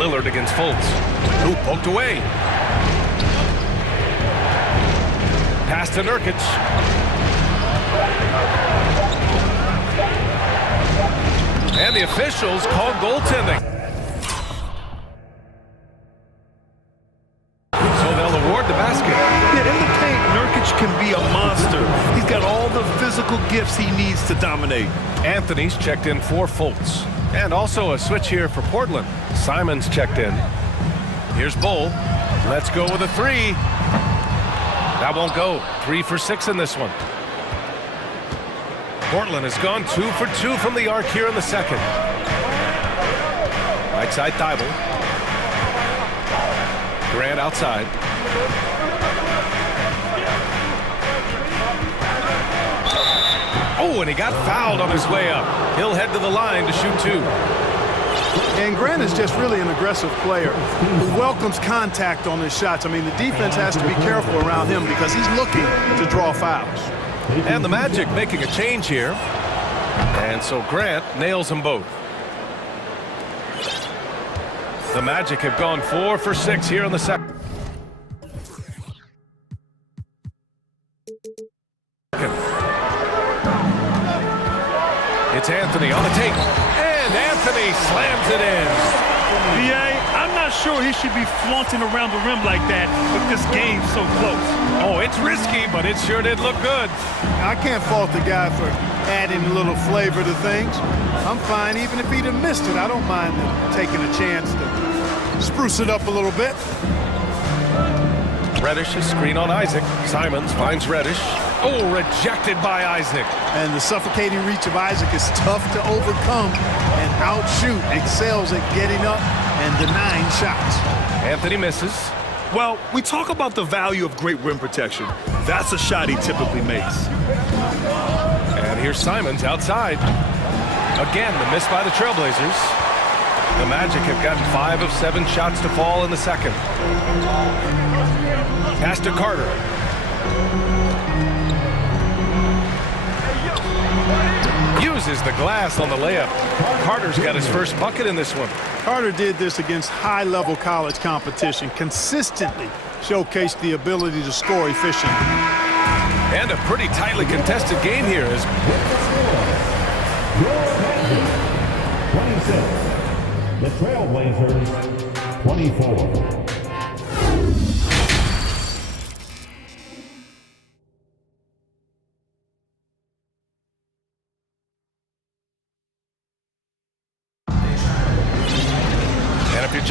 Lillard against Fultz. Who poked away. Pass to Nurkic. And the officials called goaltending. The basket. Yeah, in the paint, Nurkic can be a monster. He's got all the physical gifts he needs to dominate. Anthony's checked in for Fultz. And also a switch here for Portland. Simon's checked in. Here's Bull. Let's go with a three. That won't go. 3 for 6 in this one. Portland has gone 2 for 2 from the arc here in the second. Right side Thibault. Grant outside. Oh, and he got fouled on his way up. He'll head to the line to shoot 2. And Grant is just really an aggressive player who welcomes contact on his shots. I mean, the defense has to be careful around him because he's looking to draw fouls. And the Magic making a change here. And so Grant nails them both. The Magic have gone 4 for 6 here in the second. It's Anthony on the take. And Anthony slams it in. I'm not sure he should be flaunting around the rim like that with this game so close. Oh, it's risky, but it sure did look good. I can't fault the guy for adding a little flavor to things. I'm fine even if he'd have missed it. I don't mind taking a chance to spruce it up a little bit. Reddish is screen on Isaac. Simons finds Reddish. Oh, rejected by Isaac. And the suffocating reach of Isaac is tough to overcome and outshoot. Excels at getting up and denying shots. Anthony misses. Well, we talk about the value of great rim protection. That's a shot he typically makes. And here's Simons outside. Again, the miss by the Trailblazers. The Magic have gotten 5 of 7 shots to fall in the second. Pass to Carter. Uses the glass on the layup. Carter's got his first bucket in this one. Carter did this against high-level college competition. Consistently showcased the ability to score efficiently. And a pretty tightly contested game here. 26. The Trailblazers, 24.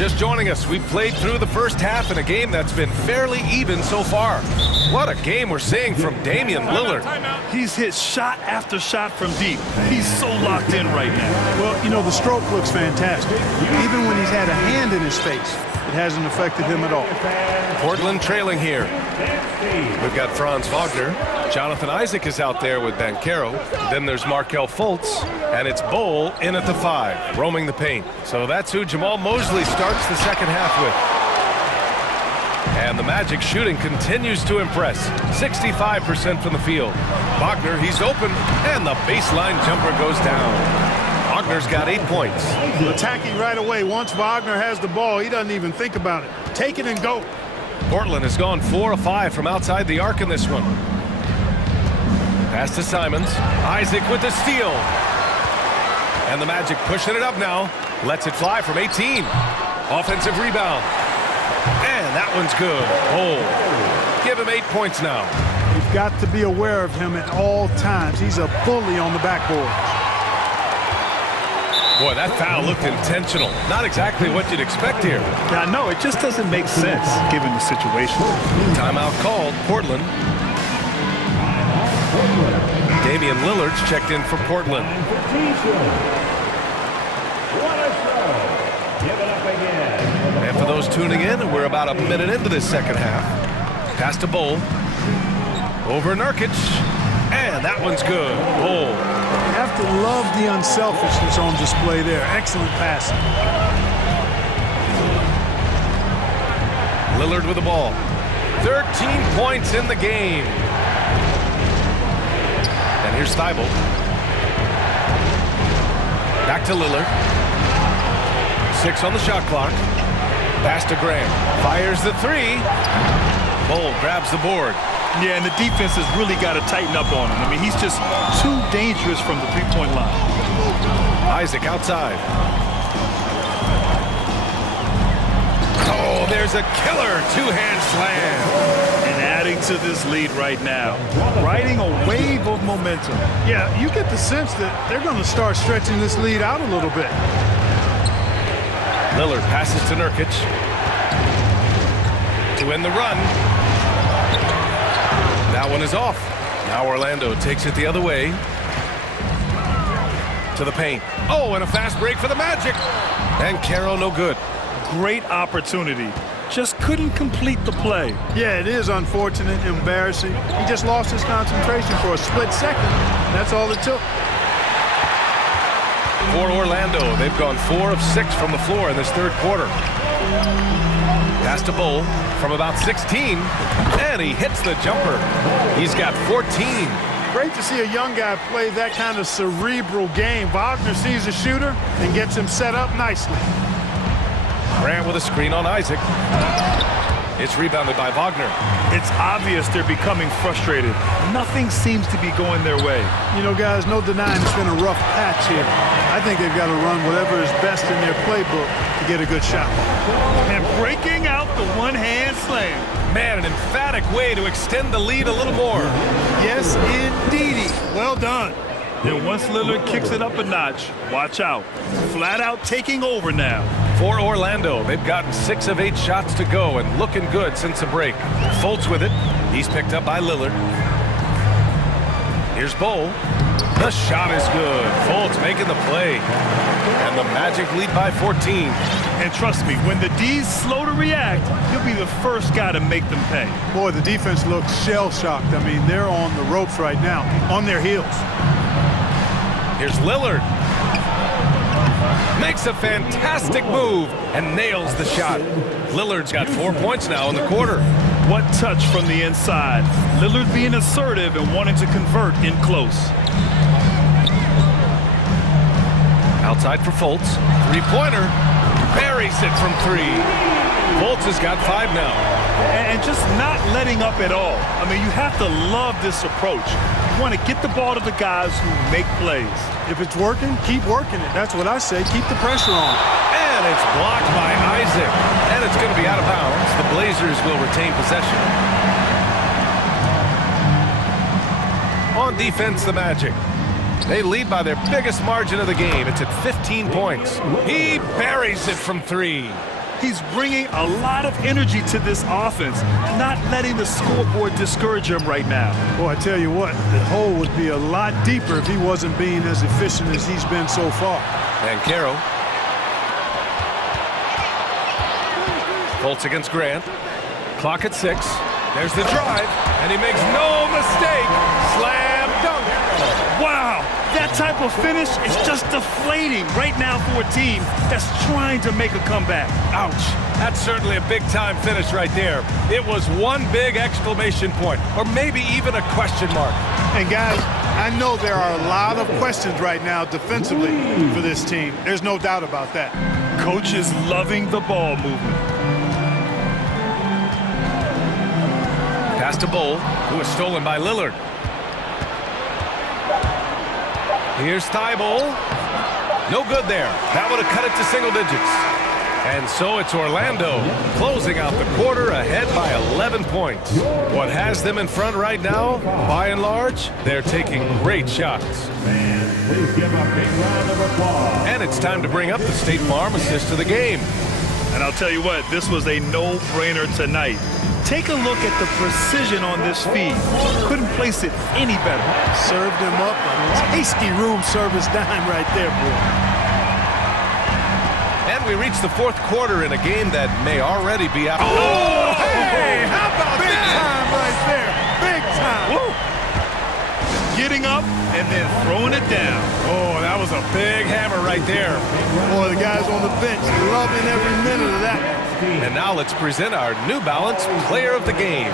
just joining us, we've played through the first half in a game that's been fairly even so far. What a game we're seeing from Damian Lillard. He's hit shot after shot from deep. He's so locked in right now. Well, you know, the stroke looks fantastic. Even when he's had a hand in his face, it hasn't affected him at all. Portland trailing here. We've got Franz Wagner. Jonathan Isaac is out there with Banchero. Then there's Markelle Fultz. And it's Bowl in at the 5, roaming the paint. So that's who Jamal Mosley starts the second half with. And the Magic shooting continues to impress. 65% from the field. Wagner, he's open, and the baseline jumper goes down. Wagner's got 8 points. Attacking right away. Once Wagner has the ball, he doesn't even think about it. Take it and go. Portland has gone 4 of 5 from outside the arc in this one. Pass to Simons. Isaac with the steal. And the Magic pushing it up now. Lets it fly from 18. Offensive rebound. And that one's good. Oh, give him 8 points now. You've got to be aware of him at all times. He's a bully on the backboard. Boy, that foul looked intentional. Not exactly what you'd expect here. Yeah, no, it just doesn't make sense given the situation. Timeout called, Portland. Damian Lillard's checked in for Portland. And for those tuning in, we're about a minute into this second half. Pass to Bowl. Over Nurkic. And that one's good. Bowl. You have to love the unselfishness on display there. Excellent passing. Lillard with the ball. 13 points in the game. And here's Thibault. Back to Lillard. 6 on the shot clock. Pass to Graham. Fires the 3. Bowl grabs the board. Yeah, and the defense has really got to tighten up on him. I mean, he's just too dangerous from the three-point line. Isaac outside. Oh, there's a killer two-hand slam. And adding to this lead right now. Riding a wave of momentum. Yeah, you get the sense that they're going to start stretching this lead out a little bit. Lillard passes to Nurkic. To win the run. That one is off. Now Orlando takes it the other way. To the paint. Oh, and a fast break for the Magic. And Caro no good. Great opportunity. Just couldn't complete the play. Yeah, it is unfortunate, embarrassing. He just lost his concentration for a split second. That's all it took. For Orlando, they've gone 4 of 6 from the floor in this third quarter. Pass to Bowl from about 16, and he hits the jumper. He's got 14. Great to see a young guy play that kind of cerebral game. Wagner sees a shooter and gets him set up nicely. Grant with a screen on Isaac. It's rebounded by Wagner. It's obvious they're becoming frustrated. Nothing seems to be going their way. You know, guys, no denying it's been a rough patch here. I think they've got to run whatever is best in their playbook to get a good shot. And breaking out the one-hand slam. Man, an emphatic way to extend the lead a little more. Yes, indeedy. Well done. And once Lillard kicks it up a notch, watch out. Flat out taking over now. For Orlando, they've gotten 6 of 8 shots to go and looking good since the break. Fultz with it. He's picked up by Lillard. Here's Bowl. The shot is good. Fultz making the play. And the Magic lead by 14. And trust me, when the D's slow to react, he'll be the first guy to make them pay. Boy, the defense looks shell-shocked. I mean, they're on the ropes right now, on their heels. Here's Lillard. Makes a fantastic move and nails the shot. Lillard's got 4 points now in the quarter. What touch from the inside. Lillard being assertive and wanting to convert in close. Outside for Fultz. Three-pointer. Buries it from 3. Fultz has got 5 now. And just not letting up at all. I mean, you have to love this approach. You want to get the ball to the guys who make plays. If it's working, keep working it. That's what I say. Keep the pressure on. And it's blocked by Isaac. And it's going to be out of bounds. The Blazers will retain possession. On defense, the Magic. They lead by their biggest margin of the game. It's at 15 points. He buries it from 3. He's bringing a lot of energy to this offense, not letting the scoreboard discourage him right now. Boy, I tell you what, the hole would be a lot deeper if he wasn't being as efficient as he's been so far. And Caro. Fultz against Grant. Clock at 6. There's the drive, and he makes no mistake. Slam dunk. Wow, that type of finish is just deflating right now for a team that's trying to make a comeback. Ouch. That's certainly a big-time finish right there. It was one big exclamation point, or maybe even a question mark. And guys, I know there are a lot of questions right now defensively for this team. There's no doubt about that. Coach is loving the ball movement. Pass to Bull, who was stolen by Lillard. Here's Thibault. No good there. That would have cut it to single digits. And so it's Orlando closing out the quarter ahead by 11 points. What has them in front right now, by and large, they're taking great shots. Please give a big round of applause. And it's time to bring up the State Farm assist to the game. And I'll tell you what, this was a no-brainer tonight. Take a look at the precision on this feed. Couldn't place it any better. Served him up a tasty room service dime right there, boy. And we reach the fourth quarter in a game that may already be out. Oh, hey, how about big time right there? Big time. Woo. Getting up and then throwing it down. Oh, that was a big hammer right there. Boy, the guys on the bench loving every minute of that. And now let's present our New Balance Player of the Game.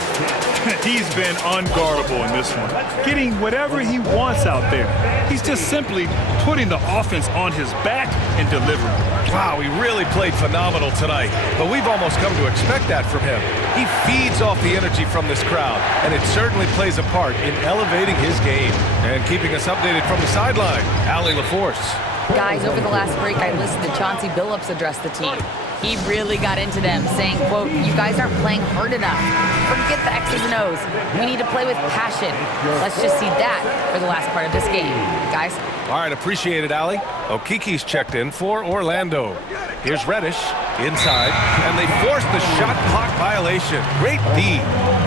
He's been unguardable in this one, getting whatever he wants out there. He's just simply putting the offense on his back and delivering. Wow, he really played phenomenal tonight, but we've almost come to expect that from him. He feeds off the energy from this crowd, and it certainly plays a part in elevating his game. And keeping us updated from the sideline, Allie LaForce. Guys, over the last break, I listened to Chauncey Billups address the team. He really got into them, saying, quote, "You guys aren't playing hard enough. Forget the X's and O's. We need to play with passion." Let's just see that for the last part of this game. Guys? All right, appreciate it, Allie. Okiki's checked in for Orlando. Here's Reddish inside, and they forced the shot clock violation. Great D.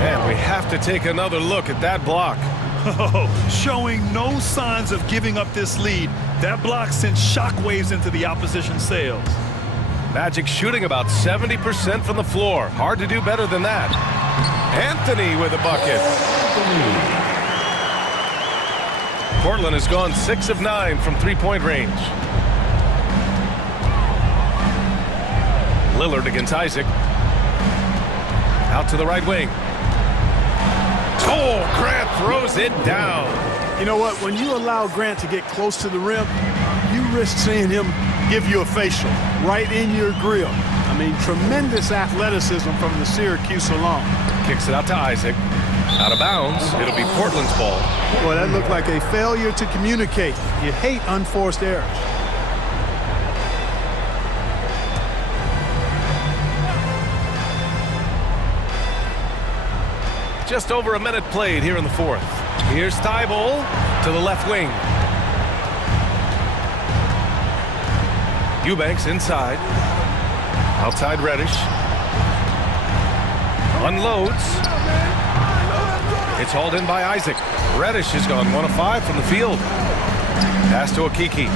And we have to take another look at that block. Showing no signs of giving up this lead. That block sent shockwaves into the opposition sails. Magic shooting about 70% from the floor. Hard to do better than that. Anthony with a bucket. Portland has gone 6 of 9 from three-point range. Lillard against Isaac. Out to the right wing. Oh, Grant throws it down. You know what? When you allow Grant to get close to the rim, you risk seeing him give you a facial right in your grill. I mean, tremendous athleticism from the Syracuse alum. Kicks it out to Isaac. Out of bounds. It'll be Portland's ball. Boy, that looked like a failure to communicate. You hate unforced errors. Just over a minute played here in the fourth. Here's Thibault to the left wing. Eubanks inside. Outside Reddish. Unloads. It's hauled in by Isaac. Reddish has gone 1 of 5 from the field. Pass to Okiki.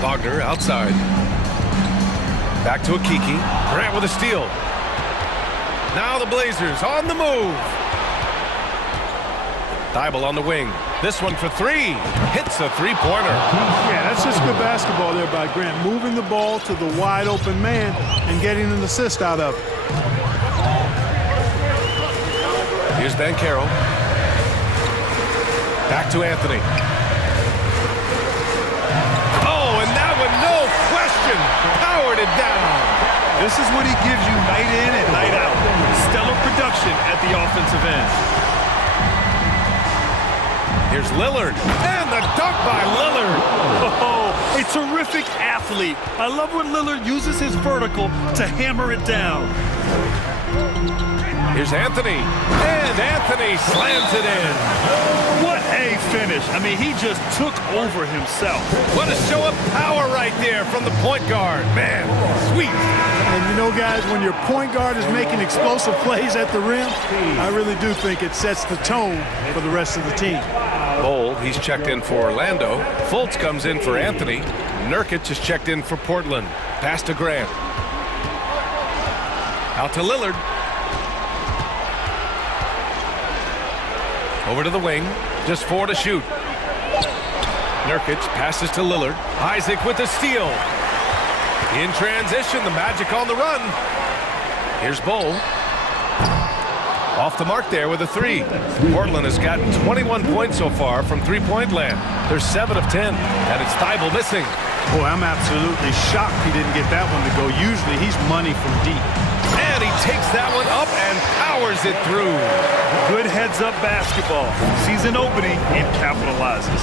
Wagner outside. Back to Okiki. Grant with a steal. Now the Blazers on the move. Thibault on the wing. This one for 3. Hits a three-pointer. Yeah, that's just good basketball there by Grant. Moving the ball to the wide-open man and getting an assist out of it. Here's Banchero. Back to Anthony. Oh, and that one, no question, powered it down. This is what he gives you night in and night out. Stellar production at the offensive end. Here's Lillard, and the dunk by Lillard. Oh, a terrific athlete. I love when Lillard uses his vertical to hammer it down. Here's Anthony, and Anthony slams it in. What a finish. I mean, he just took over himself. What a show of power right there from the point guard. Man, sweet. And you know, guys, when your point guard is making explosive plays at the rim, I really do think it sets the tone for the rest of the team. Bowl, he's checked in for Orlando. Fultz comes in for Anthony. Nurkic is checked in for Portland. Pass to Grant. Out to Lillard. Over to the wing. Just 4 to shoot. Nurkic passes to Lillard. Isaac with the steal. In transition, the Magic on the run. Here's Bowl. Off the mark there with a 3. Portland has gotten 21 points so far from three-point land. They're 7 of 10, and it's Thibault missing. Boy, I'm absolutely shocked he didn't get that one to go. Usually he's money from deep. And he takes that one up and powers it through. Good heads-up basketball. Sees an opening and capitalizes.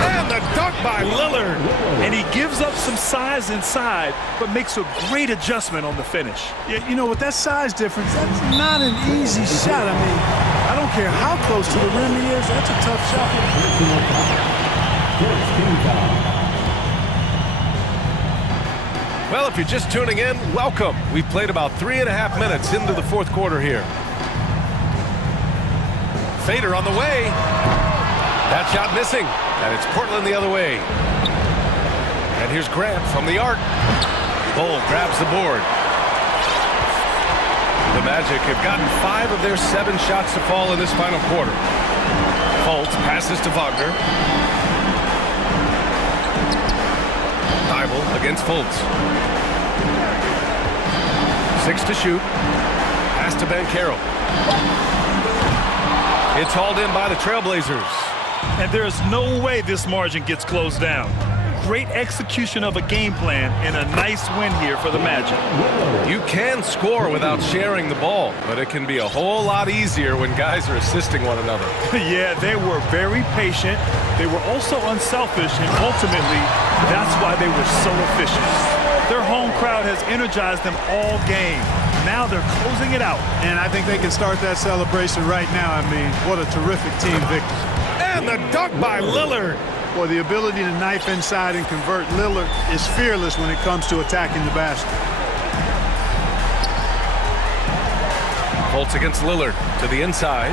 And the dunk by Lillard. And he gives up some size inside, but makes a great adjustment on the finish. Yeah, you know, with that size difference, that's not an easy shot. I mean, I don't care how close to the rim he is. That's a tough shot. Well, if you're just tuning in, welcome. We've played about 3.5 minutes into the fourth quarter here. Fader on the way. That shot missing. And it's Portland the other way. And here's Grant from the arc. Bowl grabs the board. The Magic have gotten 5 of their 7 shots to fall in this final quarter. Fultz passes to Wagner. Thibault against Fultz. 6 to shoot. Pass to Banchero. It's hauled in by the Trailblazers. And there's no way this margin gets closed down. Great execution of a game plan and a nice win here for the Magic. You can score without sharing the ball, but it can be a whole lot easier when guys are assisting one another. Yeah, they were very patient. They were also unselfish, and ultimately, that's why they were so efficient. Their home crowd has energized them all game. Now they're closing it out. And I think they can start that celebration right now. I mean, what a terrific team victory. And the dunk by Lillard. Boy, the ability to knife inside and convert. Lillard is fearless when it comes to attacking the basket. Fultz against Lillard to the inside.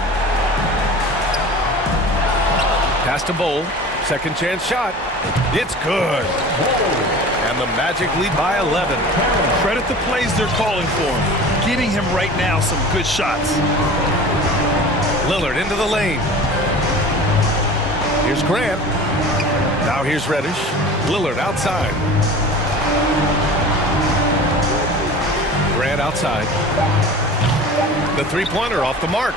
Pass to Bowl. Second chance shot. It's good. And the Magic lead by 11. Credit the plays they're calling for him. Getting him right now some good shots. Lillard into the lane. Here's Grant. Now here's Reddish. Lillard outside. Grant outside. The three-pointer off the mark.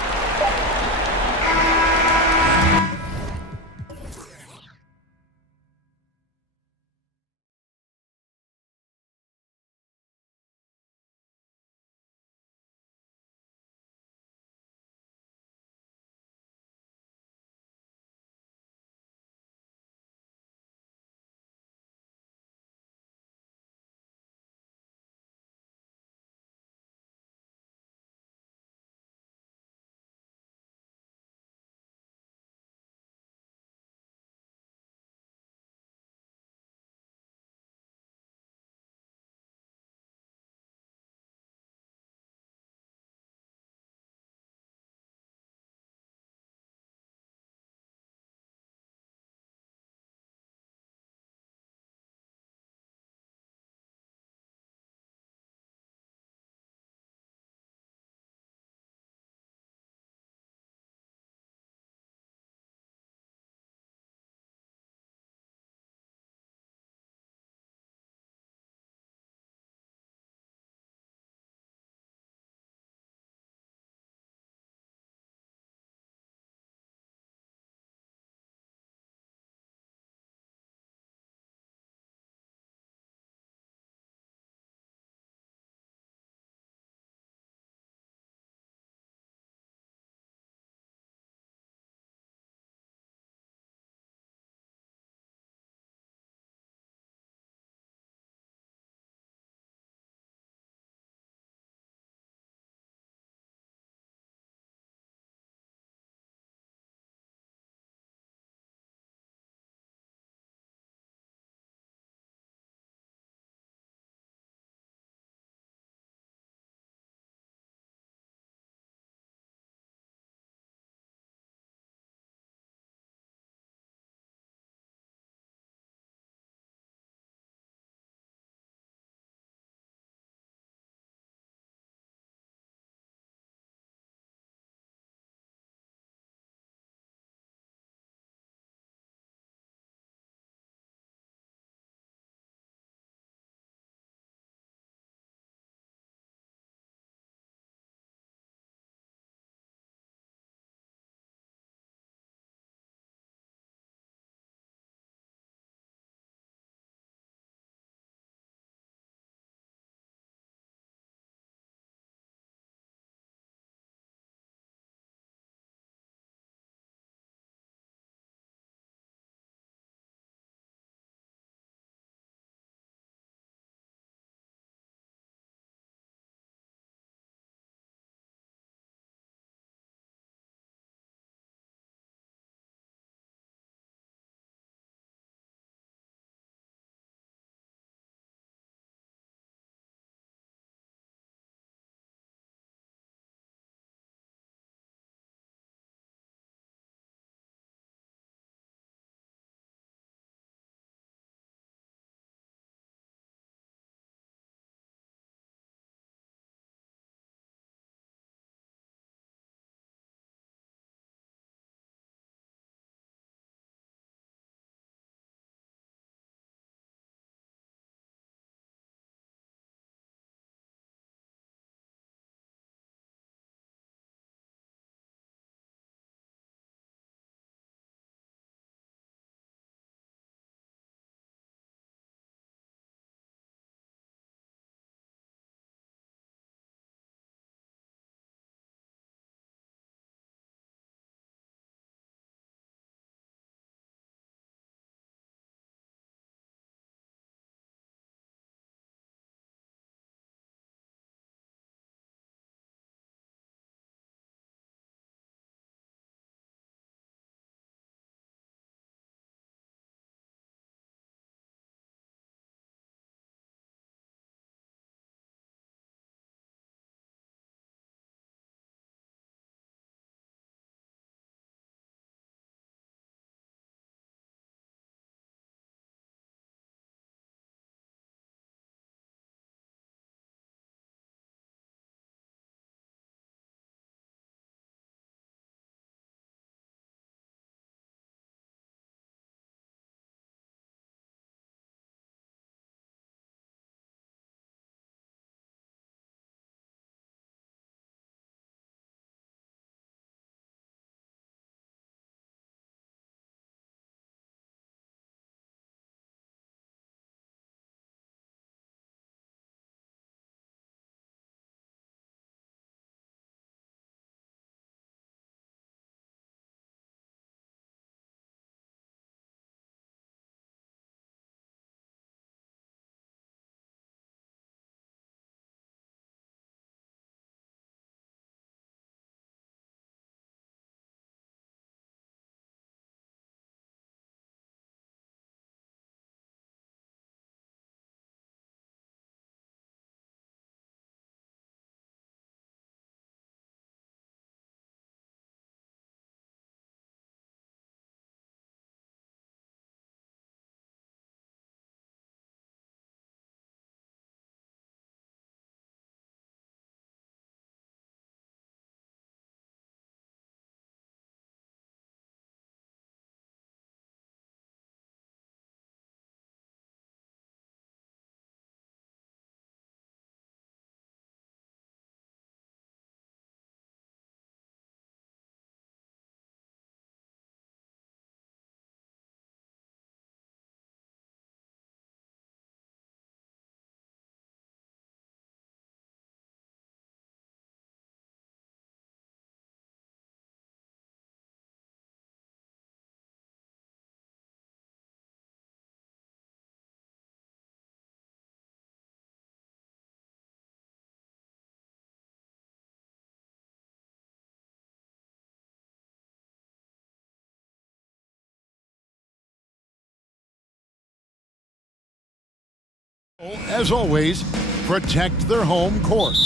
As always, protect their home court.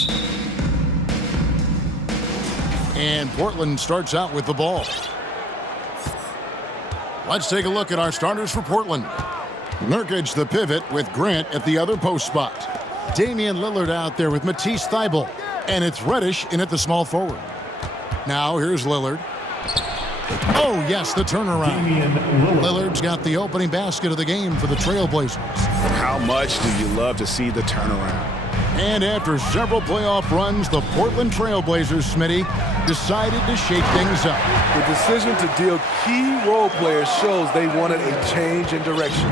And Portland starts out with the ball. Let's take a look at our starters for Portland. Nurkic, the pivot, with Grant at the other post spot. Damian Lillard out there with Matisse Thybulle. And it's Reddish in at the small forward. Now here's Lillard. Oh, yes, the turnaround. Lillard's got the opening basket of the game for the Trailblazers. How much do you love to see the turnaround? And after several playoff runs, the Portland Trailblazers, Smitty, decided to shake things up. The decision to deal key role players shows they wanted a change in direction.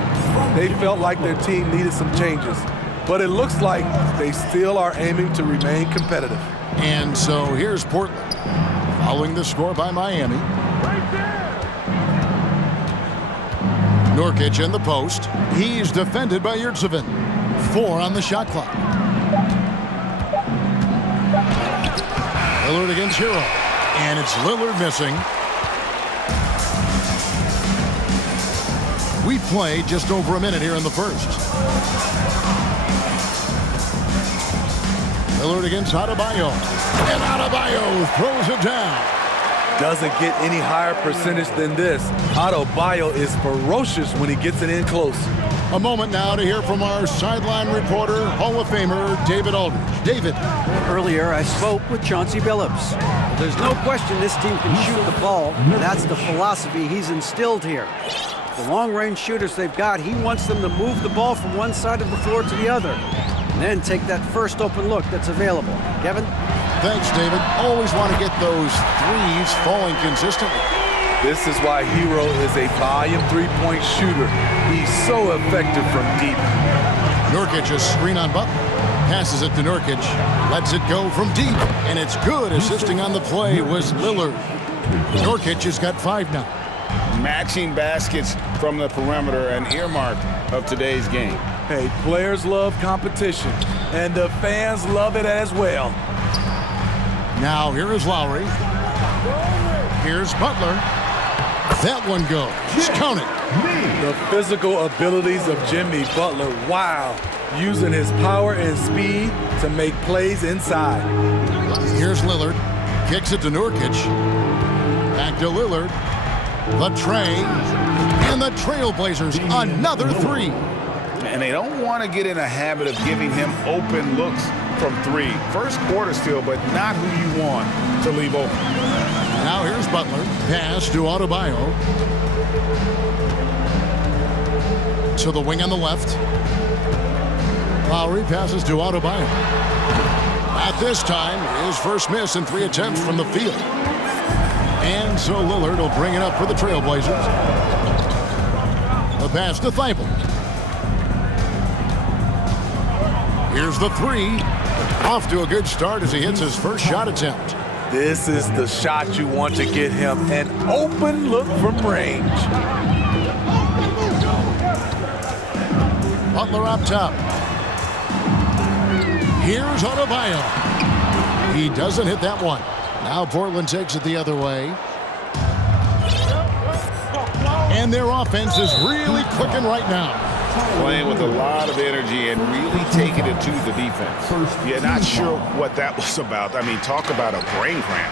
They felt like their team needed some changes, but it looks like they still are aiming to remain competitive. And so here's Portland, following the score by Miami. Nurkic in the post. He's defended by Yurtseven. 4 on the shot clock. Lillard against Hero. And it's Lillard missing. We play just over a minute here in the first. Lillard against Adebayo. And Adebayo throws it down. Doesn't get any higher percentage than this. Adebayo is ferocious when he gets it in close. A moment now to hear from our sideline reporter, Hall of Famer David Aldridge. David. Earlier, I spoke with Chauncey Billups. There's no question this team can shoot the ball. That's the philosophy he's instilled here. The long-range shooters they've got, he wants them to move the ball from one side of the floor to the other, and then take that first open look that's available. Kevin? Thanks, David. Always want to get those threes falling consistently. This is why Hero is a volume three-point shooter. He's so effective from deep. Nurkic, a screen on Butler. Passes it to Nurkic. Lets it go from deep. And it's good. Assisting on the play was Lillard. Nurkic has got 5 now. Matching baskets from the perimeter, an earmark of today's game. Hey, players love competition, and the fans love it as well. Now here is Lowry. Here's Butler. That one goes. Count it. The physical abilities of Jimmy Butler. Wow. Using his power and speed to make plays inside. Here's Lillard. Kicks it to Nurkic. Back to Lillard. The tray. And the Trailblazers, another 3. And they don't want to get in a habit of giving him open looks from 3. First quarter still, but not who you want to leave open. Now here's Butler. Pass to Adebayo. To the wing on the left. Lowry passes to Adebayo. At this time, his first miss in 3 attempts from the field. And so Lillard will bring it up for the Trailblazers. The pass to Thybulle. Here's the 3. Off to a good start as he hits his first shot attempt. This is the shot you want to get him, an open look from range. Butler up top. Here's Adebayo. He doesn't hit that one. Now Portland takes it the other way. And their offense is really clicking right now. Playing with a lot of energy and really taking it to the defense. Yeah, not sure what that was about. I mean, talk about a brain cramp.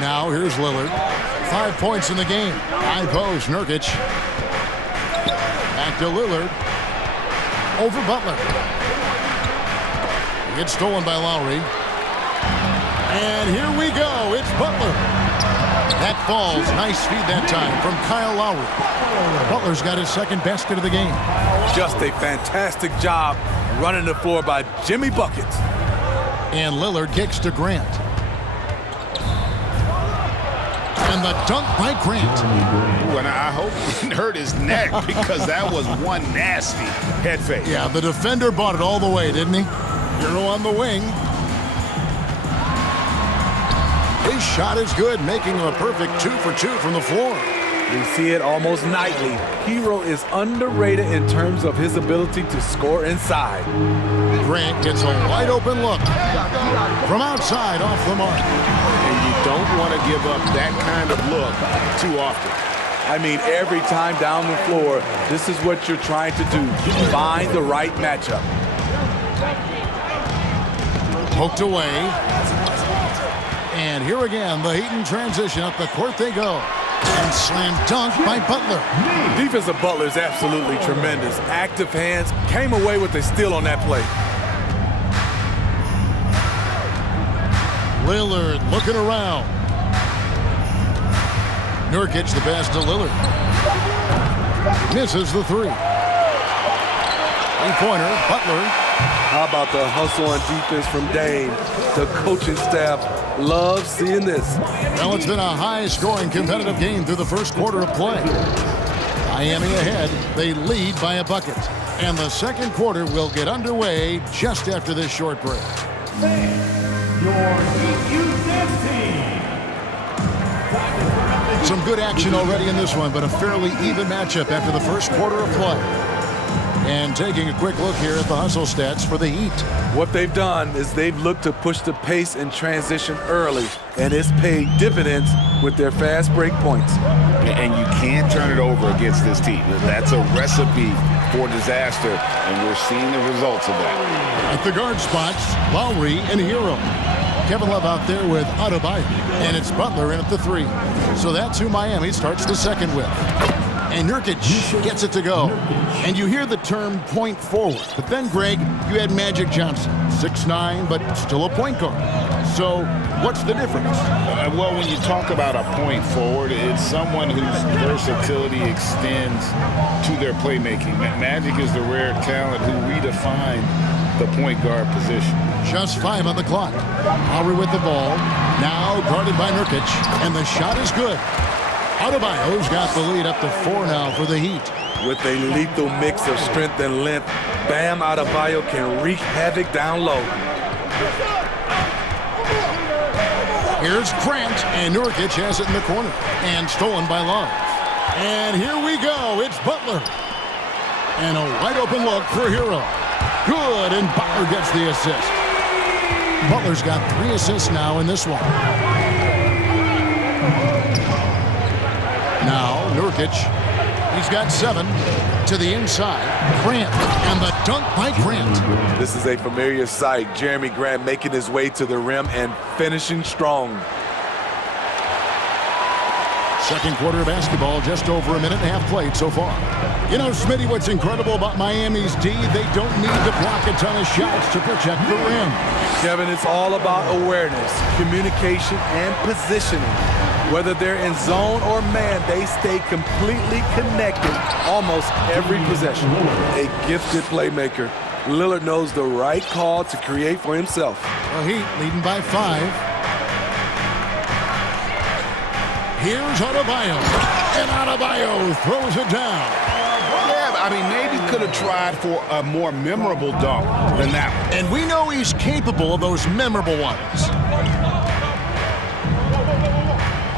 Now here's Lillard. 5 points in the game. High post, Nurkic. Back to Lillard. Over Butler. It's stolen by Lowry. And here we go. It's Butler. That falls. Nice feed that time from Kyle Lowry. Butler's got his second basket of the game. Just a fantastic job running the floor by Jimmy Buckets. And Lillard kicks to Grant. And the dunk by Grant. Ooh, and I hope he didn't hurt his neck because that was one nasty head fake. Yeah, the defender bought it all the way, didn't he? Hero on the wing. His shot is good, making him a perfect 2 for 2 from the floor. We see it almost nightly. Hero is underrated in terms of his ability to score inside. Grant gets a wide open look. From outside, off the mark. And you don't want to give up that kind of look too often. I mean, every time down the floor, this is what you're trying to do. Find the right matchup. Poked away. And here again, the Heat in transition. Up the court they go. And slam dunk by Butler. Defense of Butler is absolutely tremendous. Active hands, came away with a steal on that play. Lillard looking around. Nurkic the pass to Lillard. Misses the three. Three-pointer, Butler. How about the hustle on defense from Dane? The coaching staff loves seeing this. Well, it's been a high-scoring competitive game through the first quarter of play. Miami ahead. They lead by a bucket. And the second quarter will get underway just after this short break. Some good action already in this one, but a fairly even matchup after the first quarter of play. And taking a quick look here at the hustle stats for the Heat. What they've done is they've looked to push the pace and transition early, and it's paid dividends with their fast break points. And you can't turn it over against this team. That's a recipe for disaster, and we're seeing the results of that. At the guard spots, Lowry and Hero. Kevin Love out there with Adebayo, and it's Butler in at the three. So that's who Miami starts the second with. And Nurkic gets it to go. And you hear the term point forward. But then, Greg, you had Magic Johnson, 6'9", but still a point guard. So what's the difference? Well, when you talk about a point forward, it's someone whose versatility extends to their playmaking. Magic is the rare talent who redefined the point guard position. Just 5 on the clock. Lowry with the ball. Now guarded by Nurkic. And the shot is good. Adebayo's got the lead up to 4 now for the Heat. With a lethal mix of strength and length, Bam Adebayo can wreak havoc down low. Here's Grant, and Nurkic has it in the corner. And stolen by Love. And here we go. It's Butler. And a wide open look for Hero. Good, and Butler gets the assist. Butler's got 3 assists now in this one. Now, Nurkic, he's got 7 to the inside. Grant, and the dunk by Grant. This is a familiar sight. Jeremy Grant making his way to the rim and finishing strong. Second quarter of basketball, just over a minute and a half played so far. You know, Smitty, what's incredible about Miami's D, they don't need to block a ton of shots to protect the rim. Kevin, it's all about awareness, communication, and positioning. Whether they're in zone or man, they stay completely connected almost every possession. A gifted playmaker. Lillard knows the right call to create for himself. The Heat leading by 5. Here's Adebayo. And Adebayo throws it down. Yeah, I mean, maybe could have tried for a more memorable dunk than that one. And we know he's capable of those memorable ones.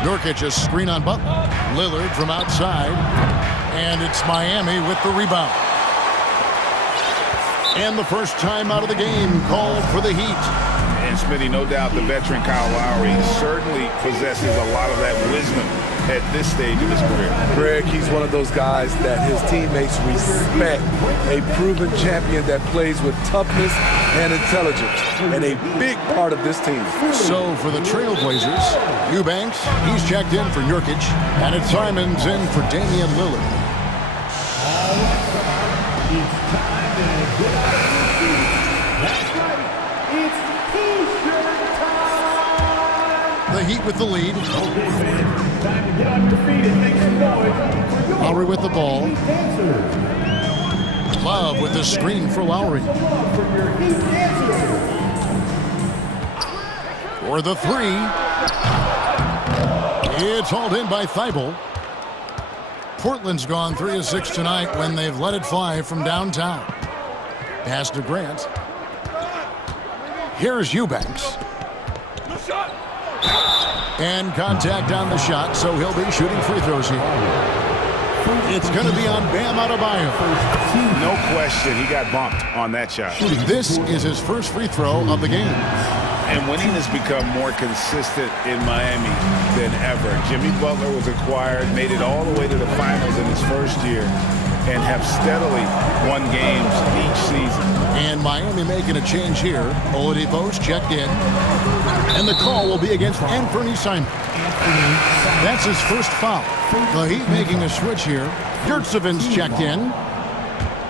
Nurkic a screen on Butler. Lillard from outside. And it's Miami with the rebound. And the first time out of the game called for the Heat. And Smitty, no doubt the veteran Kyle Lowry certainly possesses a lot of that wisdom at this stage of his career. Greg, he's one of those guys that his teammates respect. A proven champion that plays with toughness and intelligence. And a big part of this team. So for the Trailblazers, Eubanks, he's checked in for Nurkic. And it's Simons in for Damian Lillard. It's time to get out of the seat. That's right. It's T-shirt time. The Heat with the lead. Okay, fans, time to get off your feet and make some noise for your Lowry with the ball. Heat dancers. Love with the screen for Lowry. For your Heat dancers. For the 3. It's hauled in by Thibault. Portland's gone 3 of 6 tonight when they've let it fly from downtown. Pass to Grant. Here's Eubanks. And contact on the shot, so he'll be shooting free throws here. It's going to be on Bam Adebayo. No question, he got bumped on that shot. This is his first free throw of the game. And winning has become more consistent in Miami than ever. Jimmy Butler was acquired, made it all the way to the finals in his first year, and have steadily won games each season. And Miami making a change here. Oladipo's checked in. And the call will be against Anthony Simons. That's his first foul. The Heat making a switch here. Yurtsevic's checked in.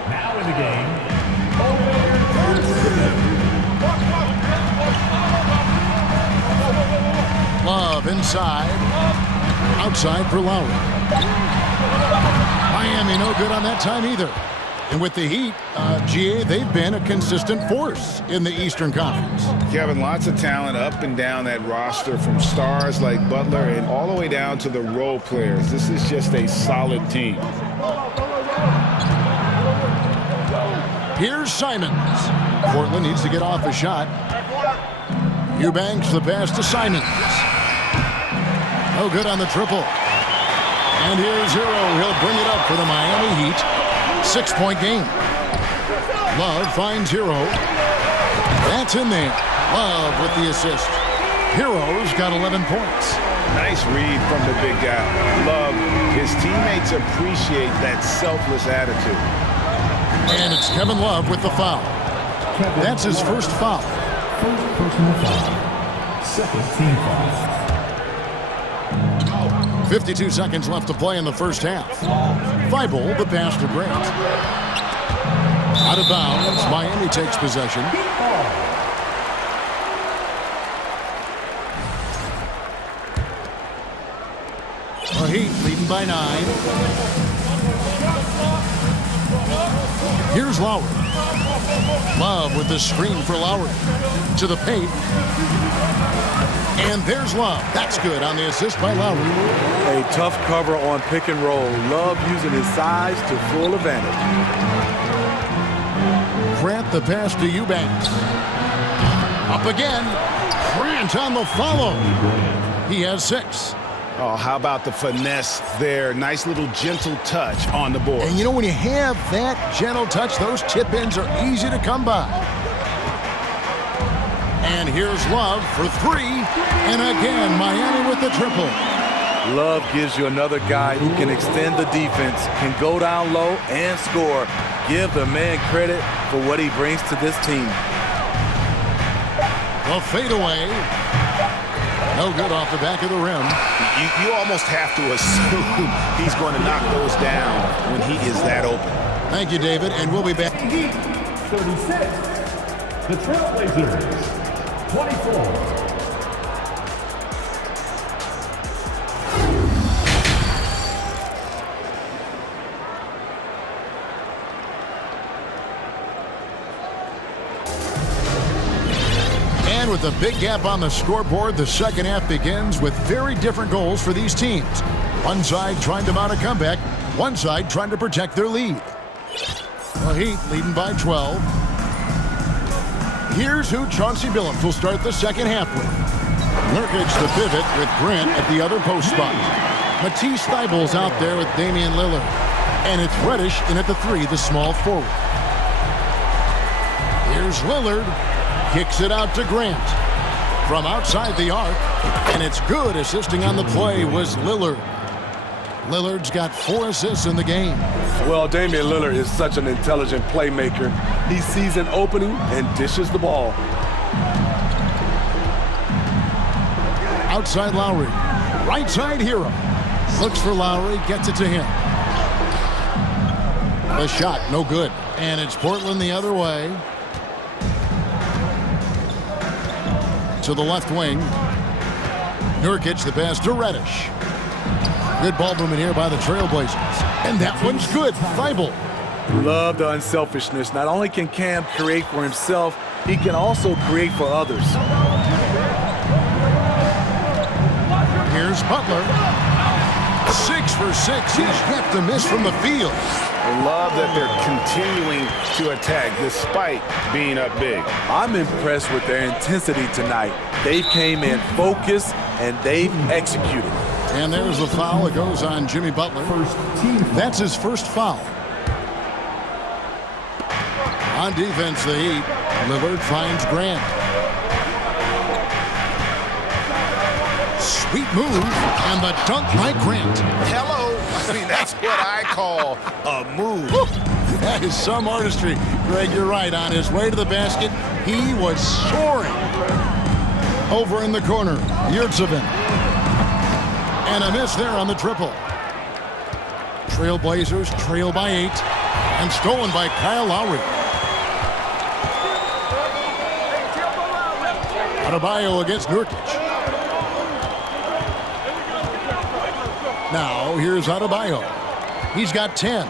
Now in the game, Love inside. Outside for Lowry. Miami no good on that time either. And with the Heat, GA, they've been a consistent force in the Eastern Conference. Kevin, lots of talent up and down that roster, from stars like Butler and all the way down to the role players. This is just a solid team. Here's Simons. Portland needs to get off a shot. Eubanks the pass to Simons. No good on the triple. And here's Hero. He'll bring it up for the Miami Heat. 6-point game. Love finds Hero. That's in there. Love with the assist. Hero's got 11 points. Nice read from the big guy. Love. His teammates appreciate that selfless attitude. And it's Kevin Love with the foul. That's his first foul. first personal foul. Second team foul. 52 seconds left to play in the first half. Thibault, the pass to Grant. Out of bounds, Miami takes possession. The Heat leading by 9. Here's Lowry. Love with the screen for Lowry. To the paint. And there's Love. That's good on the assist by Lowry. A tough cover on pick and roll. Love using his size to full advantage. Grant the pass to Eubanks. Up again. Grant on the follow. He has 6. Oh, how about the finesse there? Nice little gentle touch on the board. And you know, when you have that gentle touch, those tip-ins are easy to come by. And here's Love for 3. And again, Miami with the triple. Love gives you another guy who can extend the defense, can go down low and score. Give the man credit for what he brings to this team. The fadeaway. No good off the back of the rim. You almost have to assume he's going to knock those down when he is that open. Thank you, David, and we'll be back. 36. The Trailblazers, 24. And with a big gap on the scoreboard, the second half begins with very different goals for these teams. One side trying to mount a comeback, one side trying to protect their lead. The Heat leading by 12. Here's who Chauncey Billups will start the second half with. Nurkic the pivot with Grant at the other post spot. Matisse Thybulle's out there with Damian Lillard. And it's Reddish in at the 3, the small forward. Here's Lillard. Kicks it out to Grant. From outside the arc. And it's good. Assisting on the play was Lillard. Lillard's got 4 assists in the game. Well, Damian Lillard is such an intelligent playmaker. He sees an opening and dishes the ball. Outside Lowry. Right side Hero. Looks for Lowry. Gets it to him. The shot, no good. And it's Portland the other way. To the left wing. Nurkic the pass to Reddish. Good ball movement here by the Trailblazers. And that one's good. Thibault. Love the unselfishness. Not only can Cam create for himself, he can also create for others. Here's Butler. 6 for 6. He's yet to miss from the field. I love that they're continuing to attack despite being up big. I'm impressed with their intensity tonight. They came in focused and they've executed. And there's the foul that goes on Jimmy Butler. That's his first foul. On defense, the Heat. Lillard finds Grant. Sweet move, and the dunk by Grant. Hello. I mean, that's what I call a move. That is some artistry. Greg, you're right. On his way to the basket, he was soaring. Over in the corner, Yurtsevin. And a miss there on the triple. Trailblazers trail by 8. And stolen by Kyle Lowry. Adebayo against Nurkic. Now, here's Adebayo. He's got 10.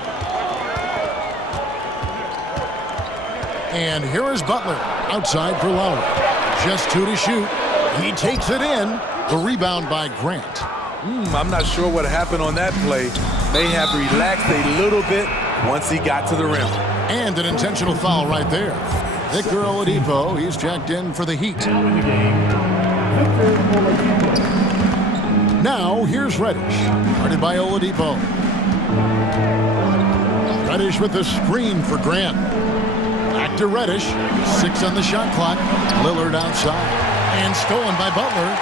And here is Butler outside for Lowry. Just 2 to shoot. He takes it in. The rebound by Grant. I'm not sure what happened on that play. May have relaxed a little bit once he got to the rim. And an intentional foul right there. Victor Oladipo, he's checked in for the Heat. Now, here's Reddish. Guarded by Oladipo. Reddish with the screen for Grant. Back to Reddish. 6 on the shot clock. Lillard outside. And stolen by Butler.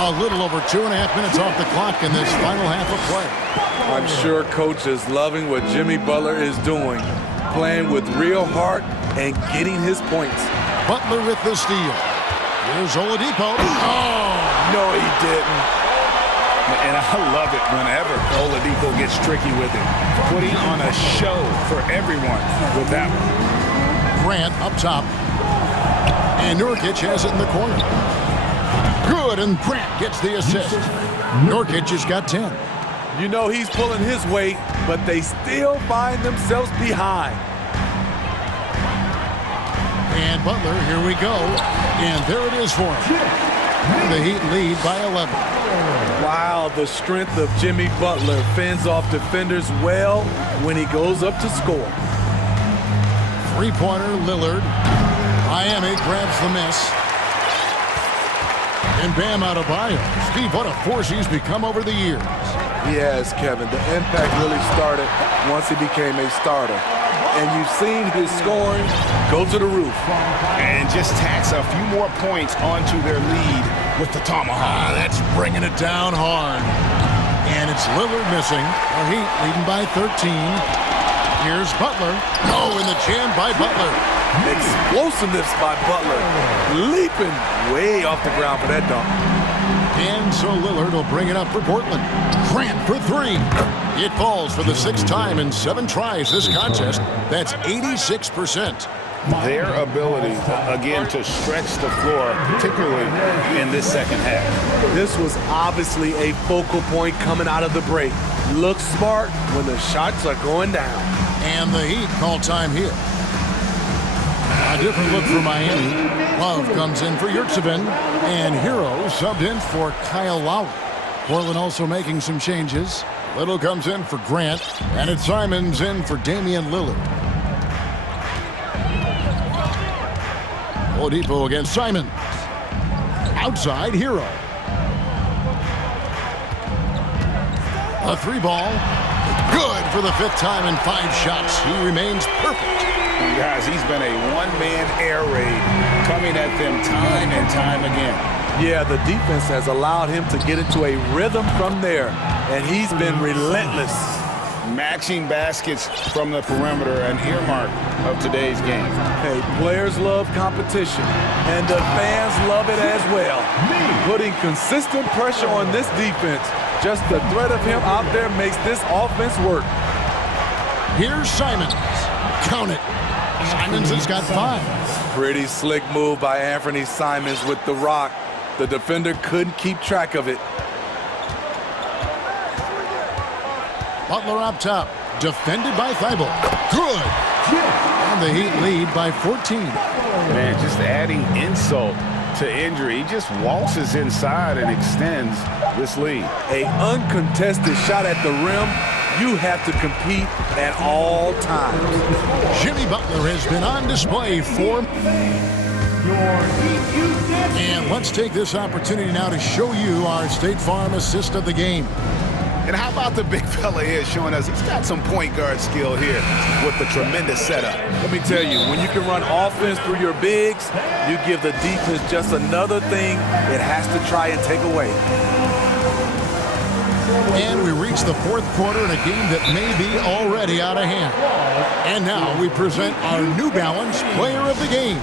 A little over 2.5 minutes off the clock in this final half of play. I'm sure coach is loving what Jimmy Butler is doing. Playing with real heart and getting his points. Butler with the steal. Here's Oladipo. Oh! No, he didn't. And I love it whenever Oladipo gets tricky with it. Putting on a show for everyone with that one. Grant up top. And Nurkic has it in the corner. Good, and Grant gets the assist. Nurkic has got 10. You know he's pulling his weight, but they still find themselves behind. And Butler, here we go. And there it is for him. The Heat lead by 11. Wow, the strength of Jimmy Butler fends off defenders well when he goes up to score. Three-pointer, Lillard. Miami grabs the miss. And Bam Adebayo. Steve, what a force he's become over the years. He has, Kevin. The impact really started once he became a starter. And you've seen his scoring go to the roof. And just tacks a few more points onto their lead with the tomahawk. That's bringing it down hard. And it's Lillard missing. The Heat leading by 13. Here's Butler. Oh, in the jam by Butler. Explosiveness by Butler. Leaping way off the ground for that dunk. And so Lillard will bring it up for Portland. Grant for 3. It falls for the 6th time in 7 tries this contest. That's 86%. Their ability, again, to stretch the floor, particularly in this second half. This was obviously a focal point coming out of the break. Look smart when the shots are going down. And the Heat call time here. A different look for Miami. Love comes in for Yurtsevin. And Hero subbed in for Kyle Lowry. Portland also making some changes. Little comes in for Grant. And it's Simons in for Damian Lillard. Oladipo against Simons. Outside, Hero. A 3-ball. Good for the 5th time in 5 shots. He remains perfect. Guys, he's been a one-man air raid coming at them time and time again. Yeah, the defense has allowed him to get into a rhythm from there, and he's been relentless. Matching baskets from the perimeter, an earmark of today's game. Hey, players love competition, and the fans love it as well. Putting consistent pressure on this defense, just the threat of him out there makes this offense work. Here's Simons. Count it. Simons has got 5. Pretty slick move by Anthony Simons with the rock. The defender couldn't keep track of it. Butler up top. Defended by Thibault. Good. And the Heat lead by 14. Man, just adding insult to injury. He just waltzes inside and extends this lead. An uncontested shot at the rim. You have to compete at all times. Jimmy Butler has been on display for... And let's take this opportunity now to show you our State Farm assist of the game. And how about the big fella here showing us he's got some point guard skill here with the tremendous setup. Let me tell you, when you can run offense through your bigs, you give the defense just another thing it has to try and take away. And we reach the fourth quarter in a game that may be already out of hand. And now we present our New Balance Player of the Game,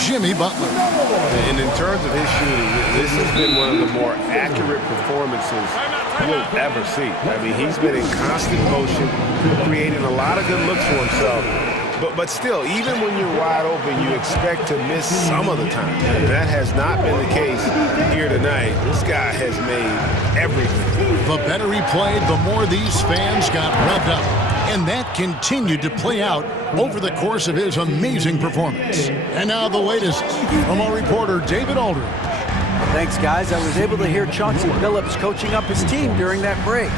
Jimmy Butler. And in terms of his shooting, this has been one of the more accurate performances you'll ever see. I mean, he's been in constant motion, creating a lot of good looks for himself. But still, even when you're wide open, you expect to miss some of the time. And that has not been the case here tonight. This guy has made everything. The better he played, the more these fans got revved up. And that continued to play out over the course of his amazing performance. And now the latest from our reporter, David Aldridge. Thanks, guys. I was able to hear Chauncey Billups coaching up his team during that break.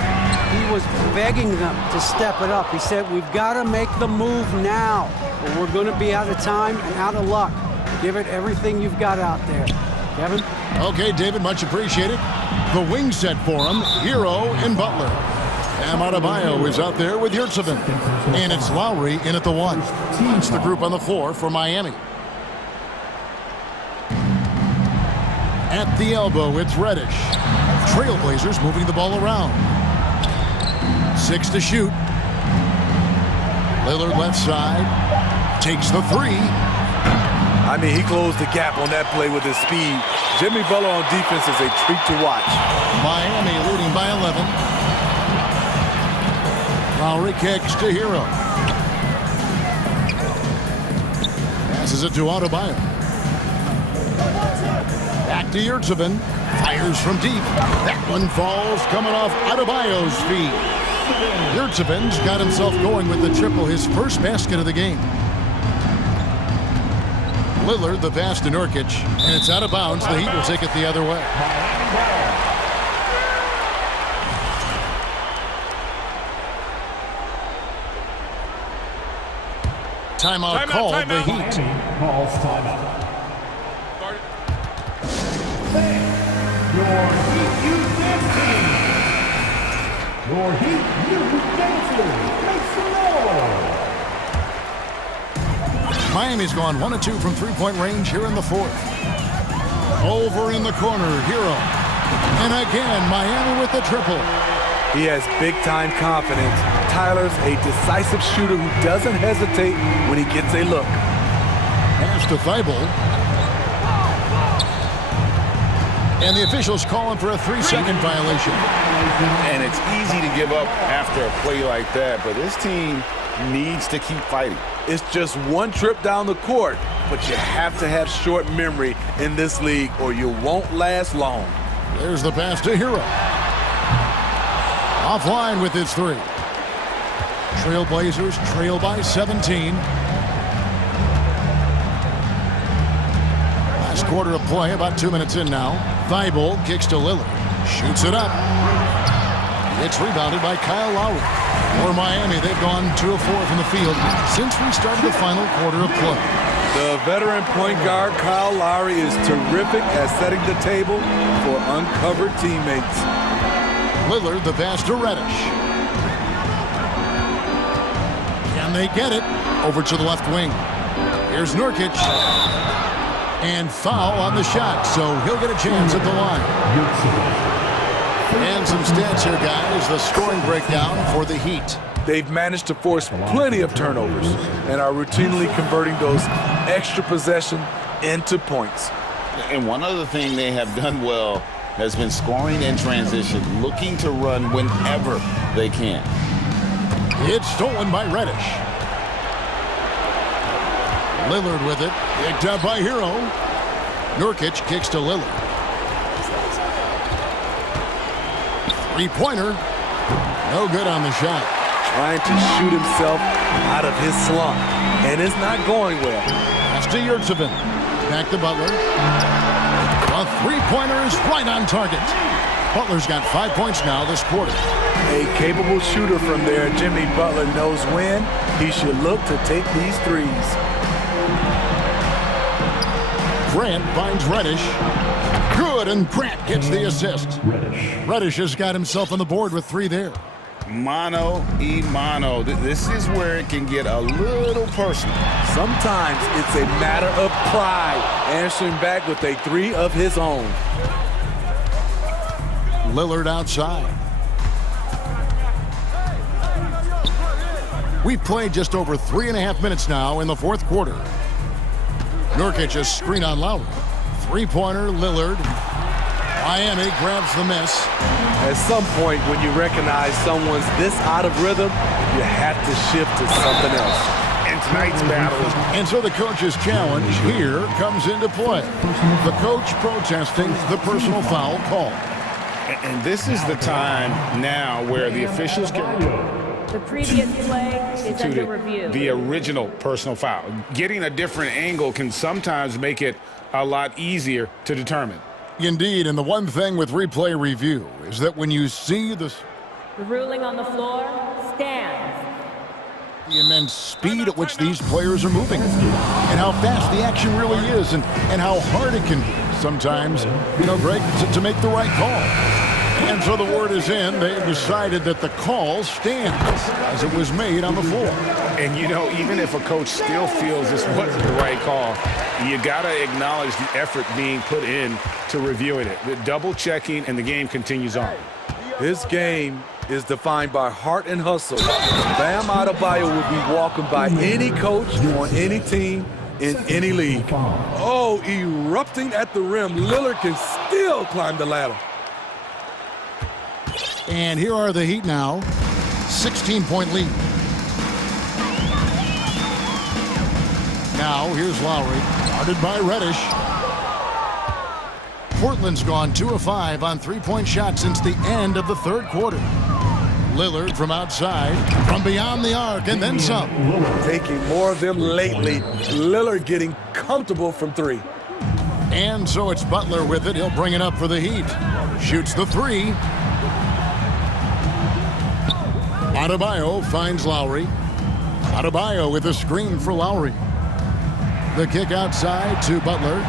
He was begging them to step it up. He said, we've got to make the move now, or we're going to be out of time and out of luck. Give it everything you've got out there. Kevin? Okay, David, much appreciated. The wing set for him, Hero and Butler. Bam Adebayo is out there with Yurtseven. And it's Lowry in at the 1. That's the group on the floor for Miami. At the elbow, it's Reddish. Trailblazers moving the ball around. 6 to shoot. Lillard left side. Takes the 3. I mean, he closed the gap on that play with his speed. Jimmy Butler on defense is a treat to watch. Miami leading by 11. Lowry kicks to Hero. Passes it to Adebayo. Back to Yurtseven. Fires from deep. That one falls coming off Adebayo's feet. Yurtseven's got himself going with the triple, his first basket of the game. Lillard, the pass to Nurkic, and it's out of bounds. The Heat will take it the other way. Timeout called, the Heat. Calls timeout. Your Heat youth dance team. Your Heat youth dancers. Make some noise. Miami's gone 1 of 2 from three-point range here in the fourth. Over in the corner, Hero. And again, Miami with the triple. He has big-time confidence. Tyler's a decisive shooter who doesn't hesitate when he gets a look. Pass to Thibault. And the officials calling for a 3-second violation. And it's easy to give up after a play like that, but this team needs to keep fighting. It's just one trip down the court, but you have to have short memory in this league or you won't last long. There's the pass to Hero. Offline with his 3. Trailblazers trail by 17. Last quarter of play, about 2 minutes in now. Thibault kicks to Lillard. Shoots it up. It's rebounded by Kyle Lowry. For Miami, they've gone 2 of 4 from the field since we started the final quarter of play. The veteran point guard Kyle Lowry is terrific at setting the table for uncovered teammates. Lillard, the pass to Reddish. Can they get it? Over to the left wing. Here's Nurkic. And foul on the shot, so he'll get a chance at the line. And some stats here, guys. The scoring breakdown for the Heat. They've managed to force plenty of turnovers and are routinely converting those extra possessions into points. And one other thing they have done well has been scoring in transition, looking to run whenever they can. It's stolen by Reddish. Lillard with it. Picked up by Hero. Nurkic kicks to Lillard. Three-pointer. No good on the shot. Trying to shoot himself out of his slump. And it's not going well. Pass to Yurtseven. Back to Butler. A three-pointer is right on target. Butler's got 5 points now this quarter. A capable shooter from there. Jimmy Butler knows when he should look to take these threes. Grant finds Reddish. Good, and Grant gets the assist. Reddish has got himself on the board with 3 there. Mano y mano. This is where it can get a little personal. Sometimes it's a matter of pride, answering back with a 3 of his own. Lillard outside. We've played just over 3.5 minutes now in the fourth quarter. Nurkic, a screen on Lowry. Three-pointer, Lillard. Miami grabs the miss. At some point, when you recognize someone's this out of rhythm, you have to shift to something else. And tonight's battle is... And so the coach's challenge here comes into play. The coach protesting the personal foul call. And this is the time now where the officials can... The previous play is under review. The original personal foul. Getting a different angle can sometimes make it a lot easier to determine. Indeed, and the one thing with replay review is that when you see the ruling on the floor stands. The immense speed at which these players are moving and how fast the action really is and how hard it can be sometimes, Greg, to make the right call. And so the word is in. They've decided that the call stands as it was made on the floor. And, even if a coach still feels this wasn't the right call, you got to acknowledge the effort being put in to reviewing it. The double-checking, and the game continues on. His game is defined by heart and hustle. Bam Adebayo would be welcomed by any coach on any team in any league. Oh, erupting at the rim. Lillard can still climb the ladder. And here are the Heat now. 16-point lead. Now, here's Lowry, guarded by Reddish. Portland's gone 2 of 5 on three-point shots since the end of the third quarter. Lillard from outside, from beyond the arc, and then some. Taking more of them lately. Lillard getting comfortable from 3. And so it's Butler with it. He'll bring it up for the Heat. Shoots the 3. Adebayo finds Lowry. Adebayo with a screen for Lowry. The kick outside to Butler.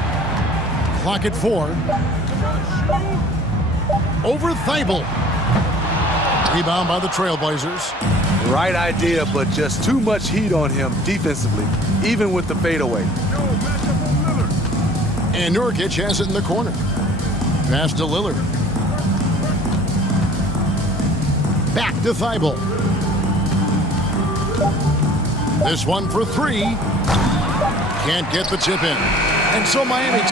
Clock at 4. Over Thibault. Rebound by the Trailblazers. Right idea, but just too much heat on him defensively, even with the fadeaway. And Nurkic has it in the corner. Pass to Lillard. Back to Thibault. This one for 3. Can't get the tip in. And so Miami...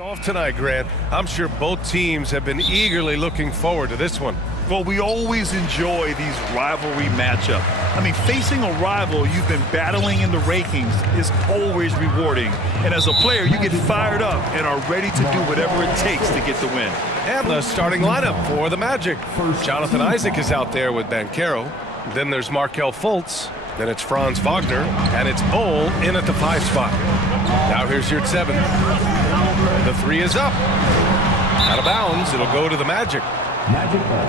Off tonight, Grant. I'm sure both teams have been eagerly looking forward to this one. Well, we always enjoy these rivalry matchups. I mean, facing a rival you've been battling in the rankings is always rewarding. And as a player, you get fired up and are ready to do whatever it takes to get the win. And the starting lineup for the Magic. Jonathan Isaac is out there with Banchero. Then there's Markelle Fultz. Then it's Franz Wagner. And it's Bowl in at the 5 spot. Now here's your 7. The 3 is up. Out of bounds, it'll go to the Magic. Magic ball.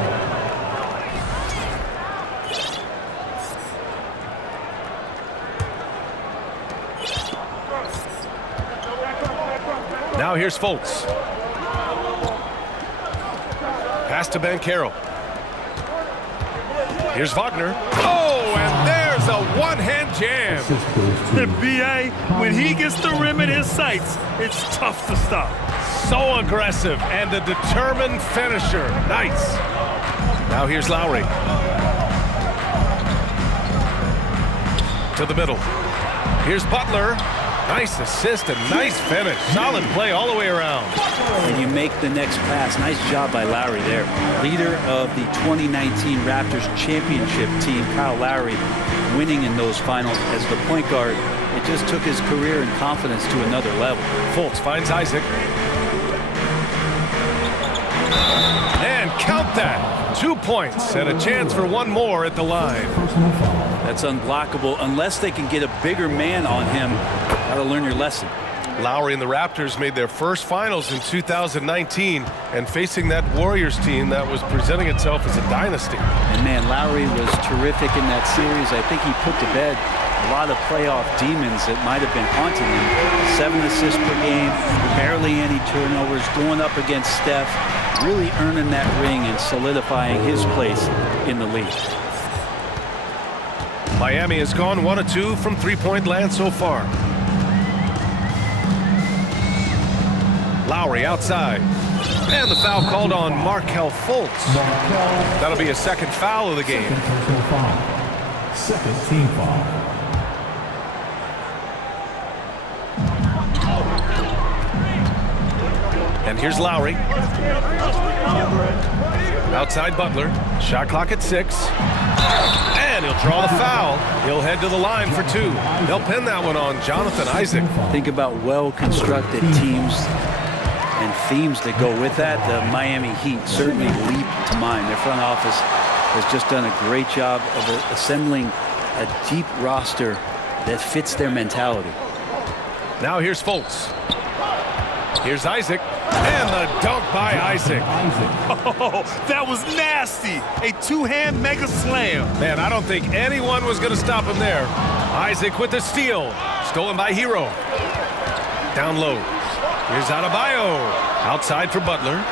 Now here's Fultz. Pass to Banchero. Here's Wagner. Oh, and there's a one-hand jam. The BA, when he gets the rim in his sights, it's tough to stop. So aggressive and a determined finisher. Nice. Now here's Lowry. To the middle. Here's Butler. Nice assist and nice finish. Solid play all the way around. And you make the next pass. Nice job by Lowry there. Leader of the 2019 Raptors championship team, Kyle Lowry, winning in those finals as the point guard. It just took his career and confidence to another level. Fultz finds Isaac. And count that. 2 points and a chance for one more at the line. That's unblockable unless they can get a bigger man on him. Gotta learn your lesson. Lowry and the Raptors made their first finals in 2019, and facing that Warriors team that was presenting itself as a dynasty. And man, Lowry was terrific in that series. I think he put to bed a lot of playoff demons that might have been haunting him. 7 assists per game, barely any turnovers, going up against Steph, really earning that ring and solidifying his place in the league. Miami has gone 1 of 2 from three-point land so far. Lowry outside. And the foul called on Markelle Fultz. That'll be a second foul of the game. Second team foul. And here's Lowry. Outside Butler. Shot clock at 6. And he'll draw the foul. He'll head to the line for 2. They'll pin that one on Jonathan Isaac. Think about well-constructed teams and themes that go with that. The Miami Heat certainly leap to mind. Their front office has just done a great job of assembling a deep roster that fits their mentality. Now here's Fultz. Here's Isaac. And the dunk by Isaac. Oh, that was nasty. A two-hand mega slam. Man, I don't think anyone was going to stop him there. Isaac with the steal. Stolen by Hero. Down low. Here's Adebayo. Outside for Butler.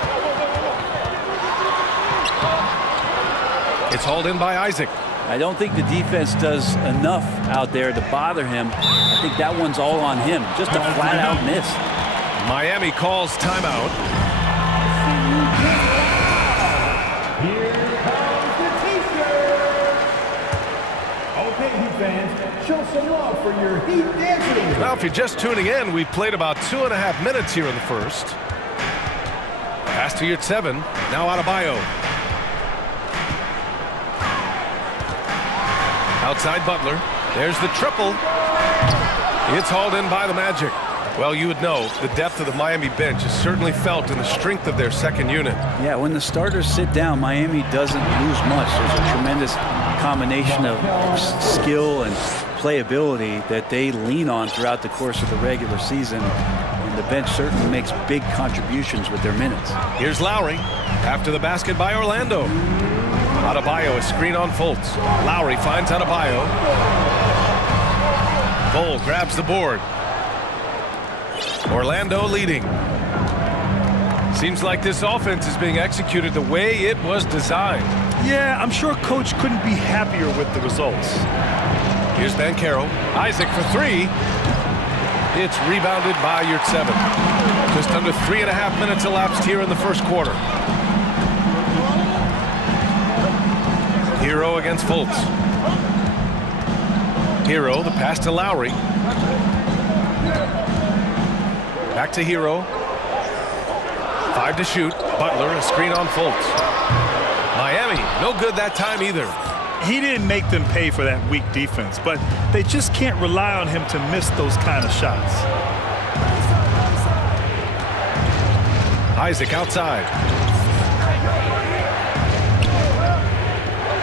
It's hauled in by Isaac. I don't think the defense does enough out there to bother him. I think that one's all on him. Just a flat-out miss. Miami calls timeout. Here comes the T-shirt. Okay, Heat fans, show some love for your Heat dancing. Now, if you're just tuning in, we've played about 2.5 minutes here in the first. Pass to your 7. Now Adebayo. Outside Butler. There's the triple. It's hauled in by the Magic. Well, you would know the depth of the Miami bench is certainly felt in the strength of their second unit. Yeah, when the starters sit down, Miami doesn't lose much. There's a tremendous combination of skill and playability that they lean on throughout the course of the regular season. And the bench certainly makes big contributions with their minutes. Here's Lowry after the basket by Orlando. Adebayo, a screen on Fultz. Lowry finds Adebayo. Bull grabs the board. Orlando leading. Seems like this offense is being executed the way it was designed. Yeah, I'm sure Coach couldn't be happier with the results. Here's Banchero. Isaac for 3. It's rebounded by Yurtseven. Just under 3.5 minutes elapsed here in the first quarter. Hero against Fultz. Hero, the pass to Lowry. Back to Hero. 5 to shoot. Butler, a screen on Fultz. Miami, no good that time either. He didn't make them pay for that weak defense, but they just can't rely on him to miss those kind of shots. Isaac outside.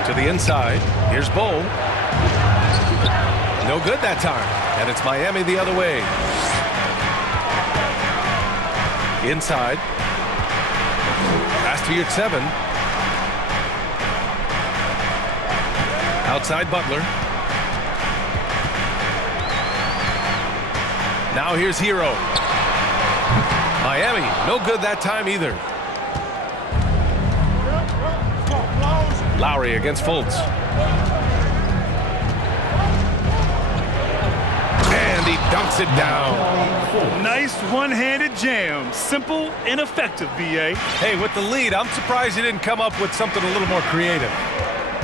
To the inside. Here's Bull. No good that time. And it's Miami the other way. Inside. Pass to your 7. Outside Butler. Now here's Hero. Miami, no good that time either. Lowry against Fultz. And he dunks it down. Nice one-handed jam. Simple and effective, B.A. Hey, with the lead, I'm surprised he didn't come up with something a little more creative.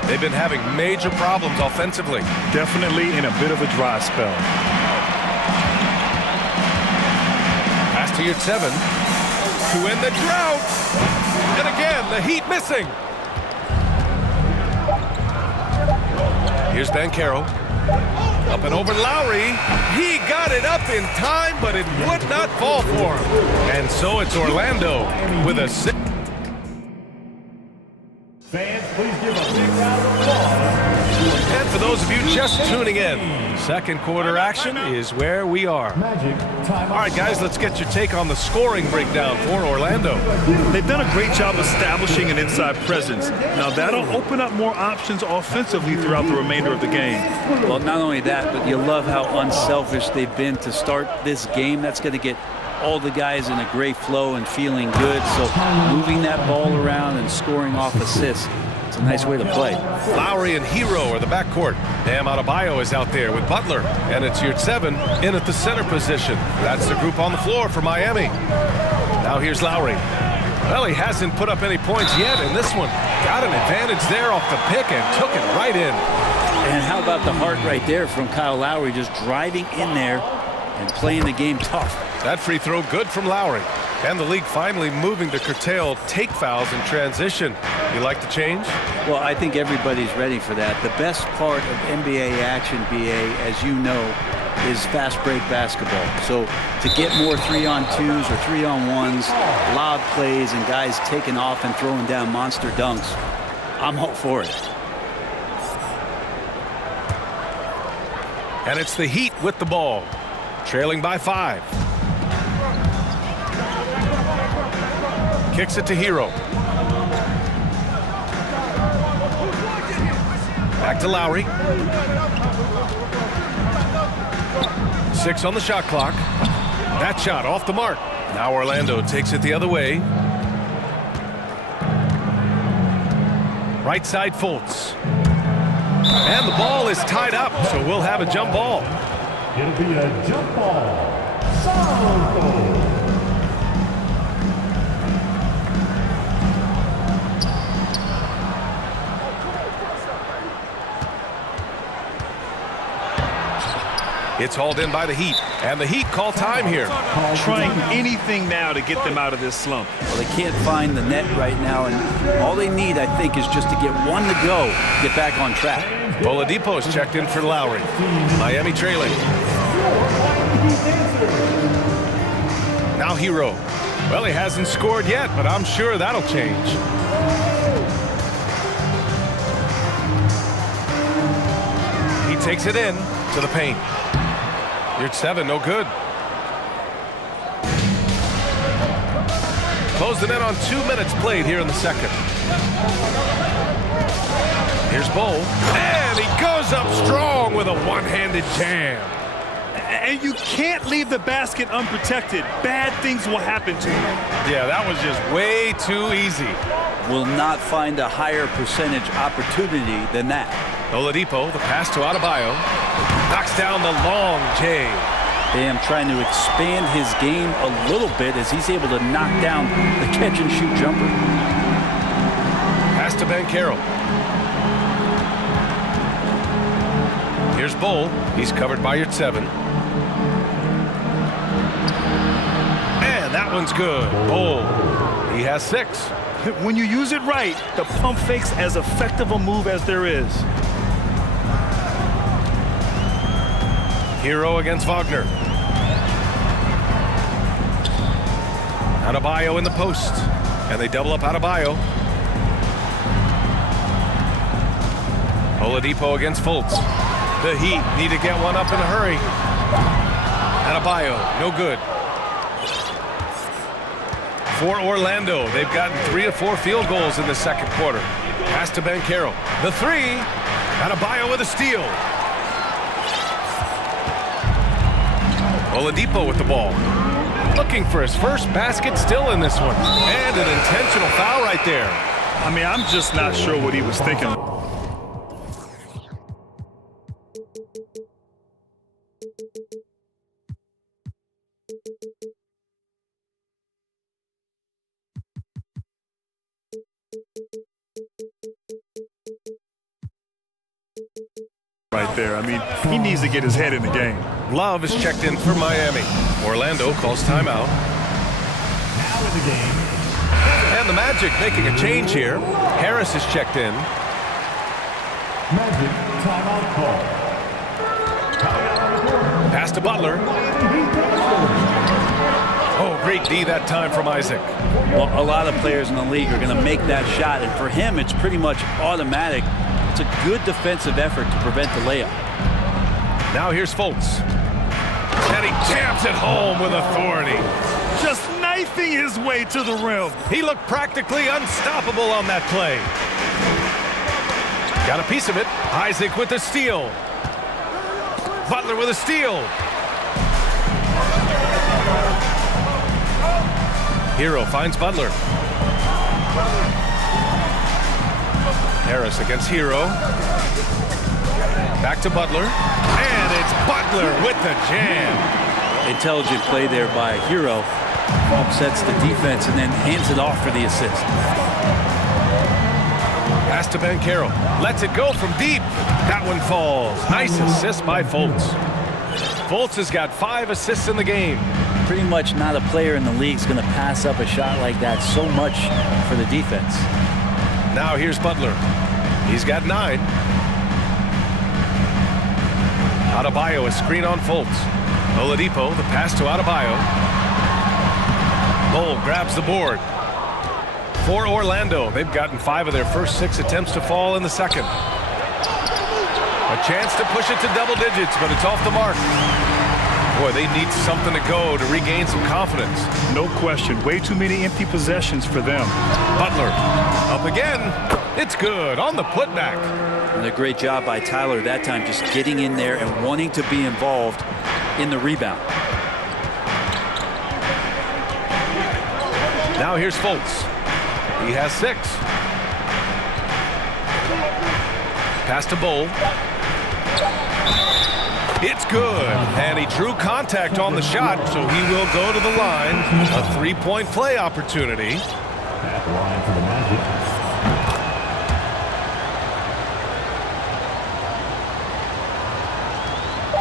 They've been having major problems offensively. Definitely in a bit of a dry spell. Pass to your 7. To end the drought. And again, the Heat missing. Here's Banchero. Up and over Lowry. He got it up in time, but it would not fall for him. And so it's Orlando with a 6. Fans, please give a big round of applause. And for those of you just tuning in, second quarter action is where we are. All right, guys, let's get your take on the scoring breakdown for Orlando. They've done a great job establishing an inside presence. Now, that'll open up more options offensively throughout the remainder of the game. Well, not only that, but you love how unselfish they've been to start this game. That's going to get all the guys in a great flow and feeling good. So moving that ball around and scoring off assists, it's a nice way to play. Lowry and Hero are the backcourt. Bam Adebayo is out there with Butler. And it's your 7 in at the center position. That's the group on the floor for Miami. Now here's Lowry. Well, he hasn't put up any points yet in this one. Got an advantage there off the pick and took it right in. And how about the heart right there from Kyle Lowry, just driving in there and playing the game tough. That free throw good from Lowry. And the league finally moving to curtail take fouls in transition. You like the change? Well, I think everybody's ready for that. The best part of NBA action, BA, as you know, is fast break basketball. So to get more 3-on-2s or 3-on-1s, lob plays, and guys taking off and throwing down monster dunks, I'm all for it. And it's the Heat with the ball, trailing by 5. Kicks it to Hero. Back to Lowry. 6 on the shot clock. That shot off the mark. Now Orlando takes it the other way. Right side Fultz. And the ball is tied up, so we'll have a jump ball. It'll be a jump ball. Solid. It's hauled in by the Heat, and the Heat call time here. Trying anything now to get them out of this slump. Well, they can't find the net right now, and all they need, I think, is just to get one to go, get back on track. Oladipo's checked in for Lowry. Miami trailing. Now Hero. Well, he hasn't scored yet, but I'm sure that'll change. He takes it in to the paint. You're 7, no good. Close the net on 2 minutes played here in the second. Here's Bull, and he goes up strong with a one-handed jam. And you can't leave the basket unprotected. Bad things will happen to you. Yeah, that was just way too easy. Will not find a higher percentage opportunity than that. Oladipo, the pass to Adebayo. Knocks down the long J. Bam trying to expand his game a little bit as he's able to knock down the catch-and-shoot jumper. Pass to Banchero. Here's Bull. He's covered by your 7. And that That one's good. Bold. He has 6. When you use it right, the pump fake's as effective a move as there is. Hero against Wagner. Adebayo in the post. And they double up Adebayo. Oladipo against Fultz. The Heat need to get one up in a hurry. Adebayo, no good. For Orlando, they've gotten 3 of 4 field goals in the second quarter. Pass to Banchero. The 3. Adebayo with a steal. Oladipo with the ball. Looking for his first basket still in this one. And an intentional foul right there. I mean, I'm just not sure what he was thinking. Right there. I mean, he needs to get his head in the game. Love is checked in for Miami. Orlando calls timeout. Now in the game. And the Magic making a change here. Harris is checked in. Magic timeout call. Pass to Butler. Oh, great D that time from Isaac. Well, a lot of players in the league are going to make that shot, and for him, it's pretty much automatic. It's a good defensive effort to prevent the layup. Now here's Fultz. And he jams it home with authority. Just knifing his way to the rim. He looked practically unstoppable on that play. Got a piece of it. Isaac with the steal. Butler with a steal. Hero finds Butler. Harris against Hero. Back to Butler. And it's Butler with the jam. Intelligent play there by Hero. Upsets the defense and then hands it off for the assist. Pass to Banchero. Lets it go from deep. That one falls. Nice assist by Fultz. Fultz has got 5 assists in the game. Pretty much not a player in the league is going to pass up a shot like that so much for the defense. Now here's Butler. He's got 9. Adebayo, a screen on Fultz. Oladipo, the pass to Adebayo. Bull grabs the board. For Orlando, they've gotten 5 of their first 6 attempts to fall in the second. A chance to push it to double digits, but it's off the mark. Boy, they need something to go to regain some confidence. No question. Way too many empty possessions for them. Butler up again. It's good on the putback. And a great job by Tyler that time, just getting in there and wanting to be involved in the rebound. Now here's Fultz. He has 6. Pass to Bull. It's good, and he drew contact on the shot, so he will go to the line. A 3-point play opportunity. At the line for the Magic.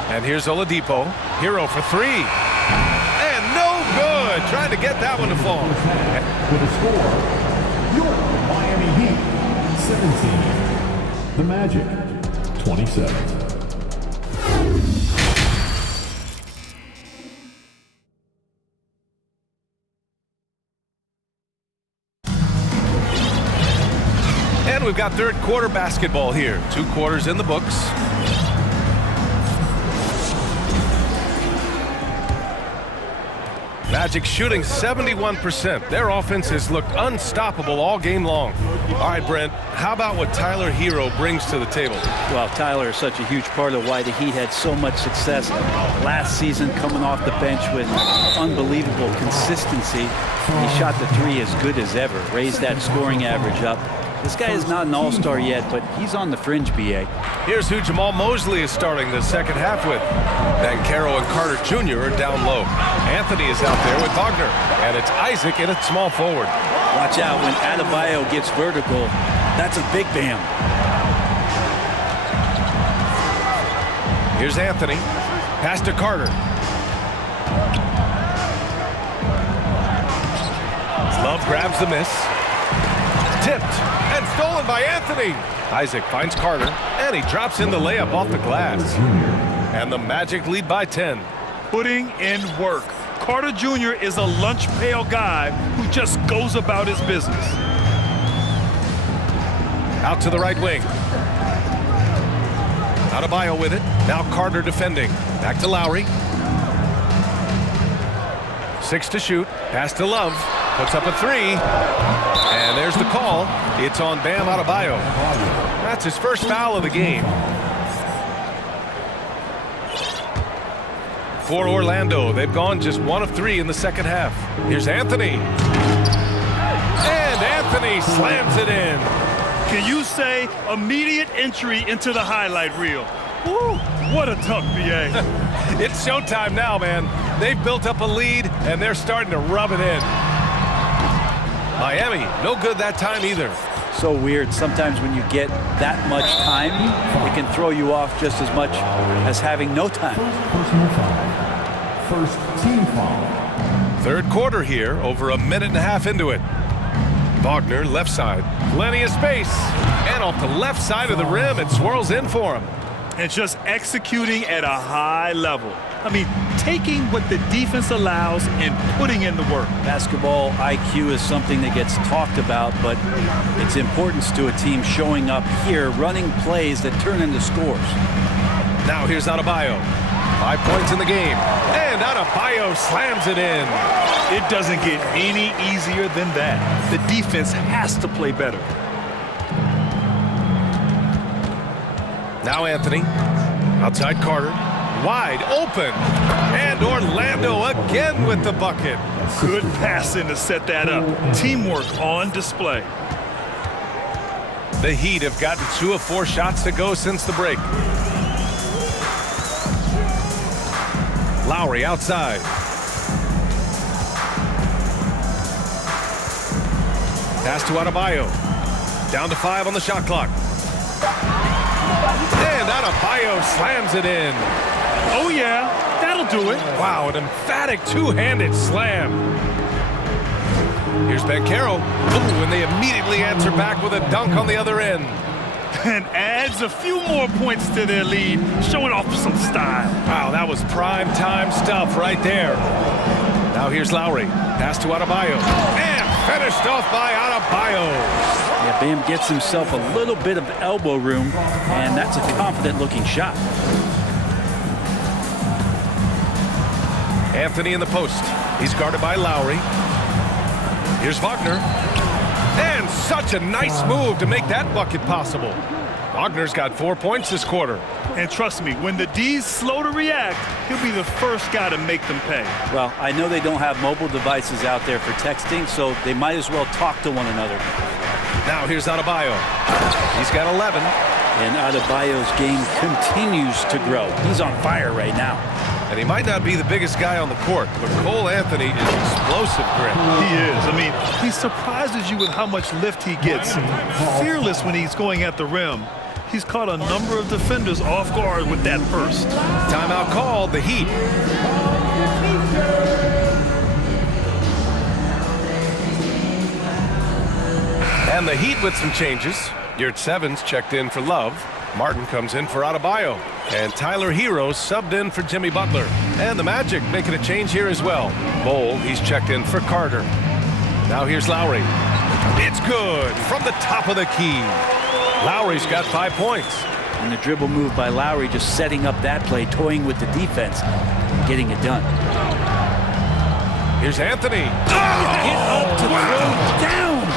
And here's Oladipo. Hero for 3. And no good. Trying to get that one to fall. With a score, your Miami Heat 17. The Magic 27. And we've got third quarter basketball here. 2 quarters in the books. Magic shooting 71%. Their offense has looked unstoppable all game long. All right, Brent, how about what Tyler Hero brings to the table? Well, Tyler is such a huge part of why the Heat had so much success last season, coming off the bench with unbelievable consistency. He shot the 3 as good as ever, raised that scoring average up. This guy is not an all-star yet, but he's on the fringe, BA. Here's who Jamal Mosley is starting the second half with. Banchero and Carter Jr. are down low. Anthony is out there with Wagner, and it's Isaac in at small forward. Watch out when Adebayo gets vertical. That's a big bam. Here's Anthony. Pass to Carter. Love grabs the miss. Tipped and stolen by Anthony. Isaac finds Carter, and he drops in the layup off the glass. And the Magic lead by 10. Putting in work. Carter Jr. is a lunch pail guy who just goes about his business. Out to the right wing. Adebayo with it. Now Carter defending. Back to Lowry. 6 to shoot. Pass to Love. Puts up a 3. And there's the call. It's on Bam Adebayo. That's his first foul of the game. For Orlando, they've gone just 1 of 3 in the second half. Here's Anthony. And Anthony slams it in. Can you say immediate entry into the highlight reel? Woo, what a dunk, B.A. It's showtime now, man. They've built up a lead, and they're starting to rub it in. Miami, no good that time either. So weird. Sometimes when you get that much time, it can throw you off just as much as having no time. First team foul. Third quarter here, over a minute and a half into it. Wagner, left side. Plenty of space. And off the left side of the rim, it swirls in for him. And just executing at a high level. I mean, taking what the defense allows and putting in the work. Basketball IQ is something that gets talked about, but its importance to a team showing up here, running plays that turn into scores. Now here's Adebayo. 5 points in the game. And Adebayo slams it in. It doesn't get any easier than that. The defense has to play better. Now Anthony. Outside Carter. Wide open. And Orlando again with the bucket. Good passing to set that up. Teamwork on display. The Heat have gotten 2 of 4 shots to go since the break. Lowry outside. Pass to Adebayo. Down to 5 on the shot clock. And Adebayo slams it in. Oh yeah, that'll do it. Wow, an emphatic two-handed slam. Here's Banchero. Ooh, and they immediately answer back with a dunk on the other end. And adds a few more points to their lead, showing off some style. Wow, that was prime time stuff right there. Now here's Lowry. Pass to Adebayo. And finished off by Adebayo. Yeah, Bam gets himself a little bit of elbow room, and that's a confident-looking shot. Anthony in the post. He's guarded by Lowry. Here's Wagner. And such a nice move to make that bucket possible. Wagner's got 4 points this quarter. And trust me, when the D's slow to react, he'll be the first guy to make them pay. Well, I know they don't have mobile devices out there for texting, so they might as well talk to one another. Now here's Adebayo. He's got 11. And Adebayo's game continues to grow. He's on fire right now. And he might not be the biggest guy on the court, but Cole Anthony is explosive grit. He is. I mean, he surprises you with how much lift he gets. Fearless when he's going at the rim. He's caught a number of defenders off guard with that burst. Timeout called, the Heat. And the Heat with some changes. Yurt Sevens checked in for Love. Martin comes in for Adebayo. And Tyler Hero subbed in for Jimmy Butler. And the Magic making a change here as well. Bowl, he's checked in for Carter. Now here's Lowry. It's good from the top of the key. Lowry's got 5 points. And the dribble move by Lowry just setting up that play, toying with the defense, getting it done. Here's Anthony. Get up to throw down.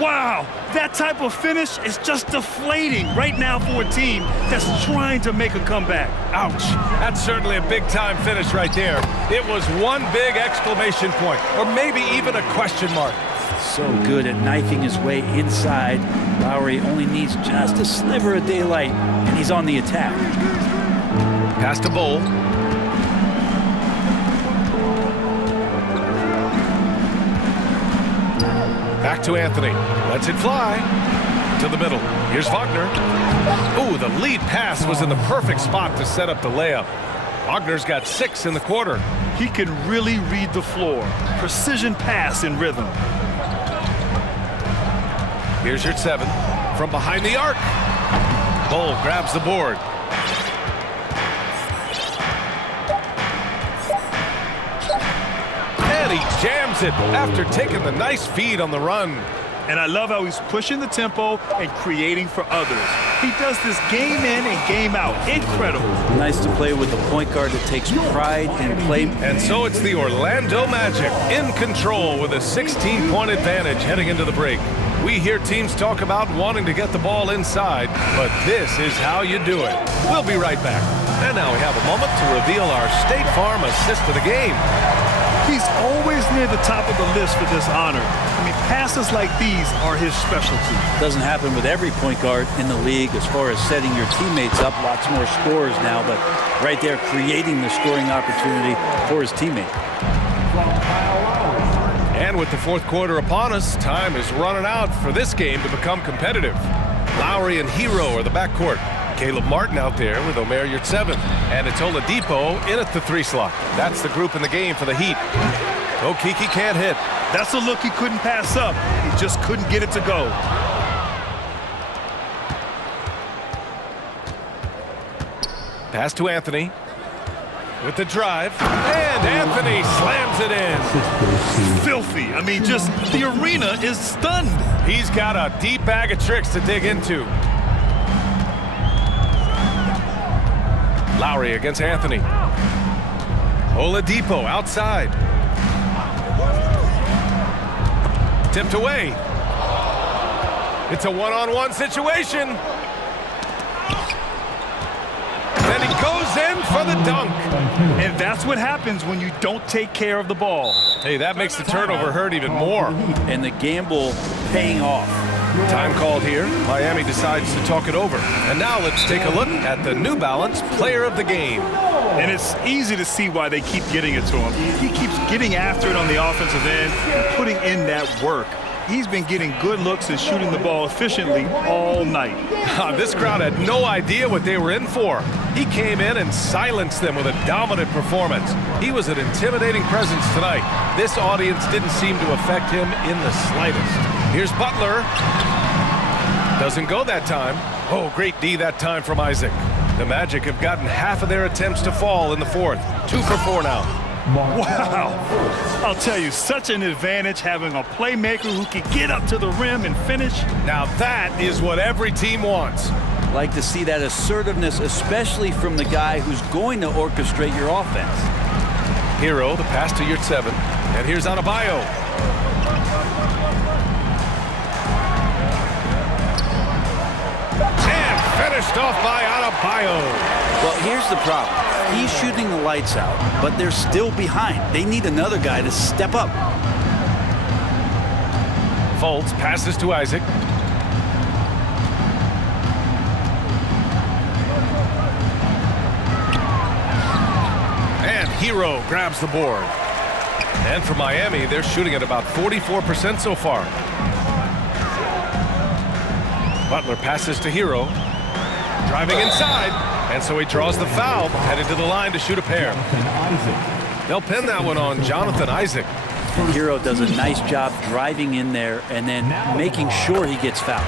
Wow, that type of finish is just deflating right now for a team that's trying to make a comeback. Ouch. That's certainly a big-time finish right there. It was one big exclamation point, or maybe even a question mark. So good at knifing his way inside. Lowry only needs just a sliver of daylight, and he's on the attack. Pass to Bowl. Back to Anthony. Lets it fly. To the middle. Here's Wagner. Ooh, the lead pass was in the perfect spot to set up the layup. Wagner's got 6 in the quarter. He can really read the floor. Precision pass in rhythm. Here's your 7 from behind the arc. Bull grabs the board. And he jams it after taking the nice feed on the run. And I love how he's pushing the tempo and creating for others. He does this game in and game out. Incredible. Nice to play with a point guard that takes pride in play. And so it's the Orlando Magic in control with a 16-point advantage heading into the break. We hear teams talk about wanting to get the ball inside, but this is how you do it. We'll be right back. And now we have a moment to reveal our State Farm assist of the game. He's always near the top of the list for this honor. I mean, passes like these are his specialty. Doesn't happen with every point guard in the league as far as setting your teammates up. Lots more scorers now, but right there creating the scoring opportunity for his teammate. And with the fourth quarter upon us, time is running out for this game to become competitive. Lowry and Hero are the backcourt. Caleb Martin out there with Omer Yurtseven. And it's Oladipo in at the 3 slot. That's the group in the game for the Heat. Okeke can't hit. That's a look he couldn't pass up. He just couldn't get it to go. Pass to Anthony with the drive. And Anthony slams it in. Filthy. I mean, just the arena is stunned. He's got a deep bag of tricks to dig into. Lowry against Anthony. Oladipo outside. Tipped away. It's a one-on-one situation. Then he goes in for the dunk. And that's what happens when you don't take care of the ball. Hey, that makes the turnover hurt even more. And the gamble paying off. Time called here. Miami decides to talk it over. And now let's take a look at the New Balance Player of the Game. And it's easy to see why they keep getting it to him. He keeps getting after it on the offensive end and putting in that work. He's been getting good looks and shooting the ball efficiently all night. This crowd had no idea what they were in for. He came in and silenced them with a dominant performance. He was an intimidating presence tonight. This audience didn't seem to affect him in the slightest. Here's Butler. Doesn't go that time. Oh, great D that time from Isaac. The Magic have gotten half of their attempts to fall in the fourth. 2 for 4 now. Wow. I'll tell you, such an advantage having a playmaker who can get up to the rim and finish. Now that is what every team wants. Like to see that assertiveness, especially from the guy who's going to orchestrate your offense. Hero, the pass to Yurtseven. And here's Adebayo. Finished off by Adebayo. Well, here's the problem. He's shooting the lights out, but they're still behind. They need another guy to step up. Fultz passes to Isaac. And Hero grabs the board. And for Miami, they're shooting at about 44% so far. Butler passes to Hero. Driving inside, and so he draws the foul, headed to the line to shoot a pair. They'll pin that one on Jonathan Isaac. Hero does a nice job driving in there and then making sure he gets fouled.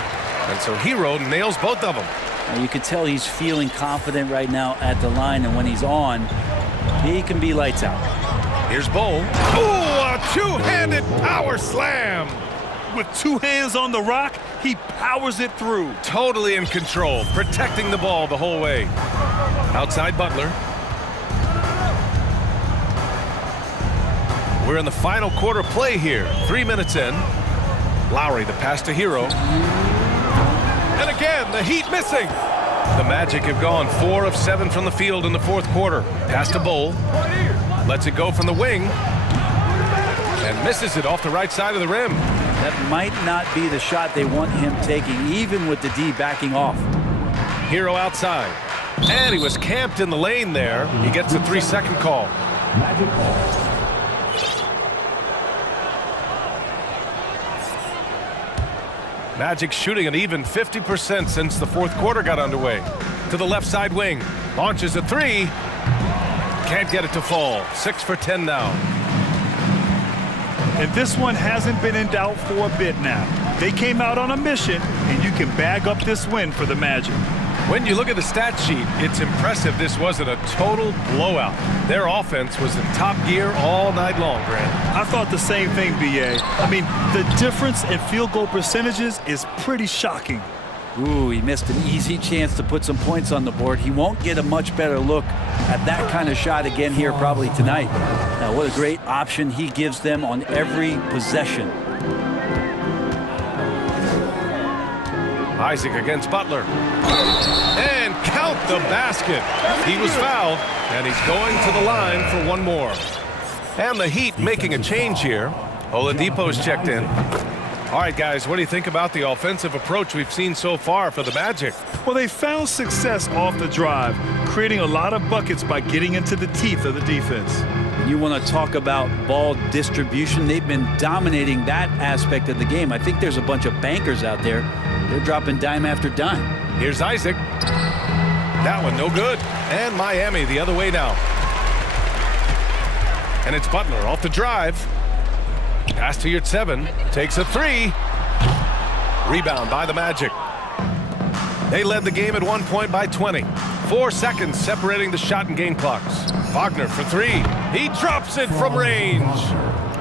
And so Hero nails both of them. And you can tell he's feeling confident right now at the line, and when he's on, he can be lights out. Here's Bull. Ooh, a two-handed power slam. With 2 hands on the rock, he powers it through. Totally in control, protecting the ball the whole way. Outside Butler. We're in the final quarter play here. 3 minutes in. Lowry, the pass to Hero. And again, the Heat missing. The Magic have gone 4 of 7 from the field in the fourth quarter. Pass to Bull. Lets it go from the wing. And misses it off the right side of the rim. That might not be the shot they want him taking, even with the D backing off. Hero outside. And he was camped in the lane there. He gets a 3-second call. Magic shooting an even 50% since the fourth quarter got underway. To the left side wing. Launches a 3. Can't get it to fall. 6 for 10 now. And this one hasn't been in doubt for a bit now. They came out on a mission, and you can bag up this win for the Magic. When you look at the stat sheet, it's impressive this wasn't a total blowout. Their offense was in top gear all night long, Grant. I thought the same thing, B.A. I mean, the difference in field goal percentages is pretty shocking. Ooh, he missed an easy chance to put some points on the board. He won't get a much better look at that kind of shot again here probably tonight. Now, what a great option he gives them on every possession. Isaac against Butler. And count the basket. He was fouled, and he's going to the line for one more. And the Heat making a change here. Oladipo's checked in. All right, guys, what do you think about the offensive approach we've seen so far for the Magic? Well, they found success off the drive, creating a lot of buckets by getting into the teeth of the defense. You want to talk about ball distribution. They've been dominating that aspect of the game. I think there's a bunch of bankers out there. They're dropping dime after dime. Here's Isaac. That one no good. And Miami the other way now. And it's Butler off the drive. Pass to Yurtseven. Takes a three. Rebound by the Magic. They led the game at one point by 20. 4 seconds separating the shot and game clocks. Wagner for three. He drops it from range.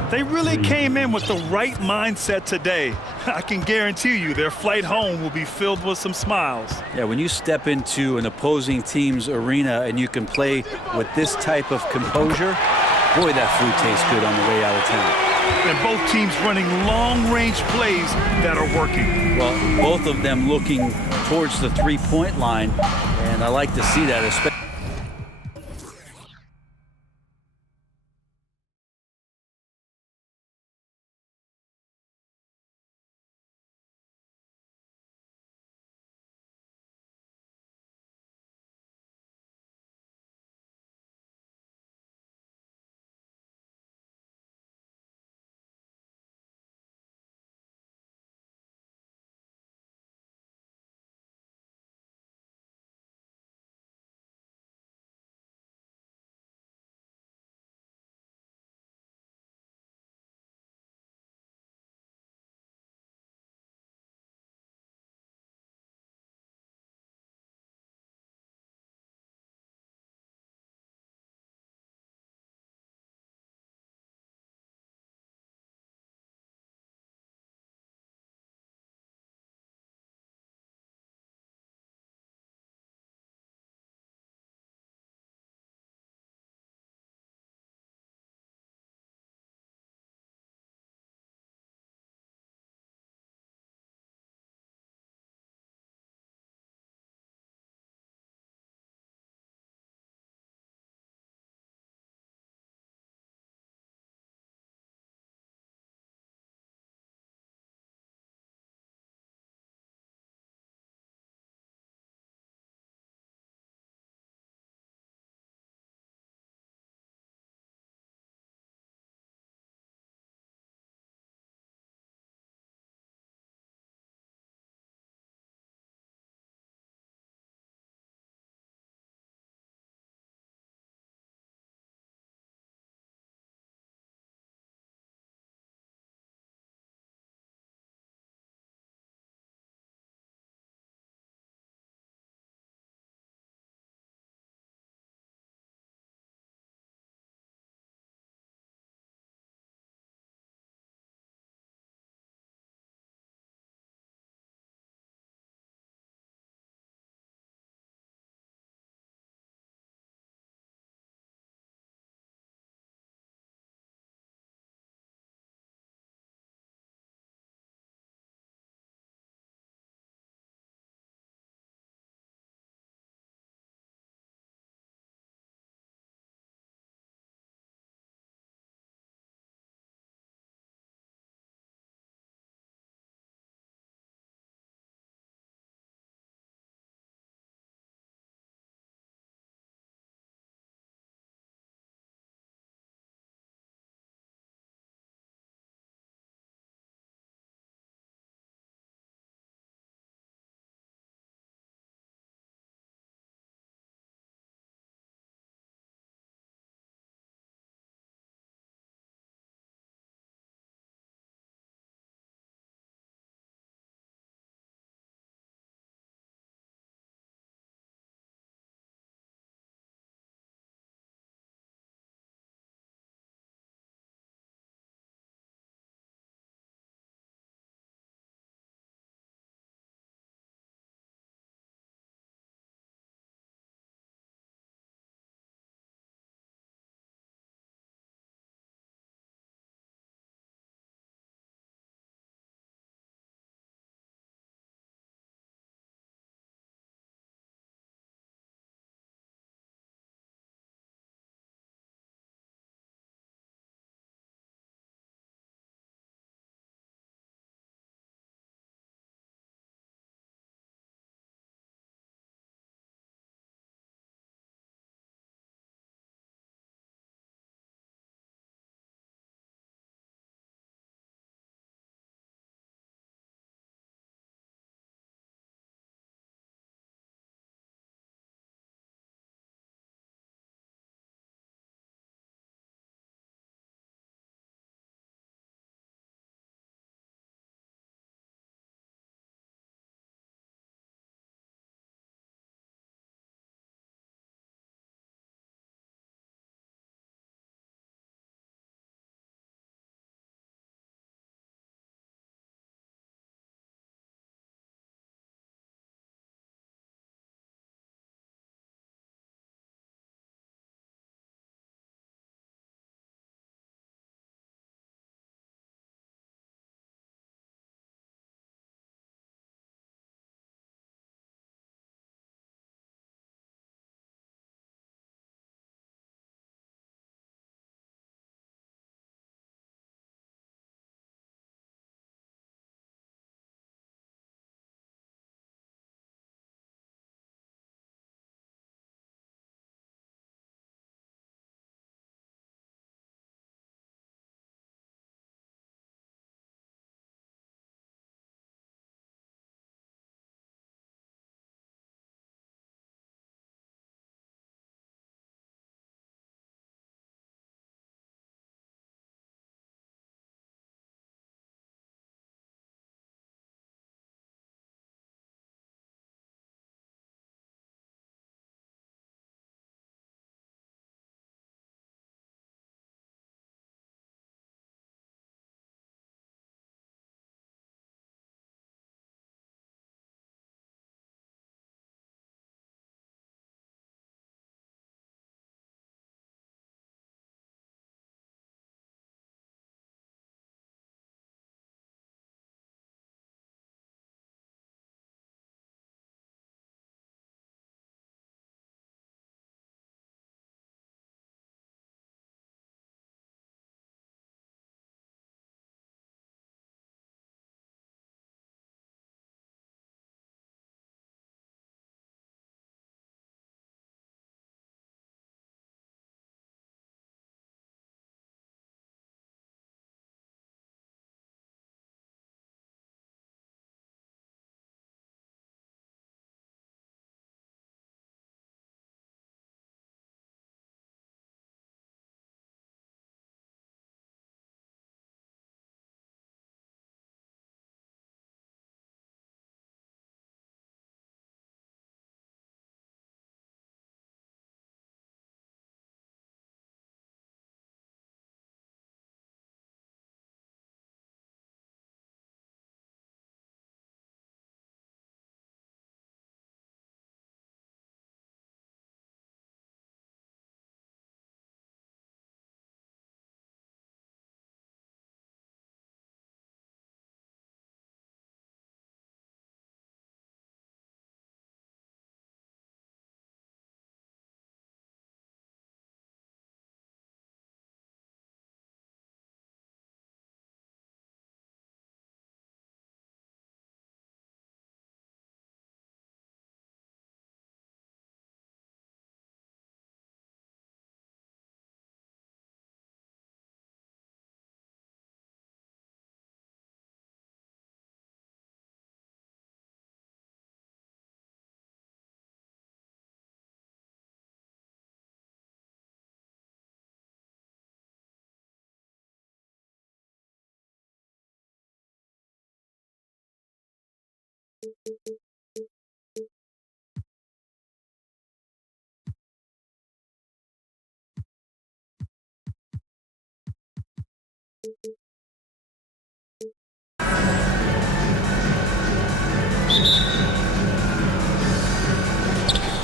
They really came in with the right mindset today. I can guarantee you their flight home will be filled with some smiles. Yeah, when you step into an opposing team's arena and you can play with this type of composure, boy, that food tastes good on the way out of town. And both teams running long-range plays that are working. Well, both of them looking towards the three-point line, and I like to see that, especially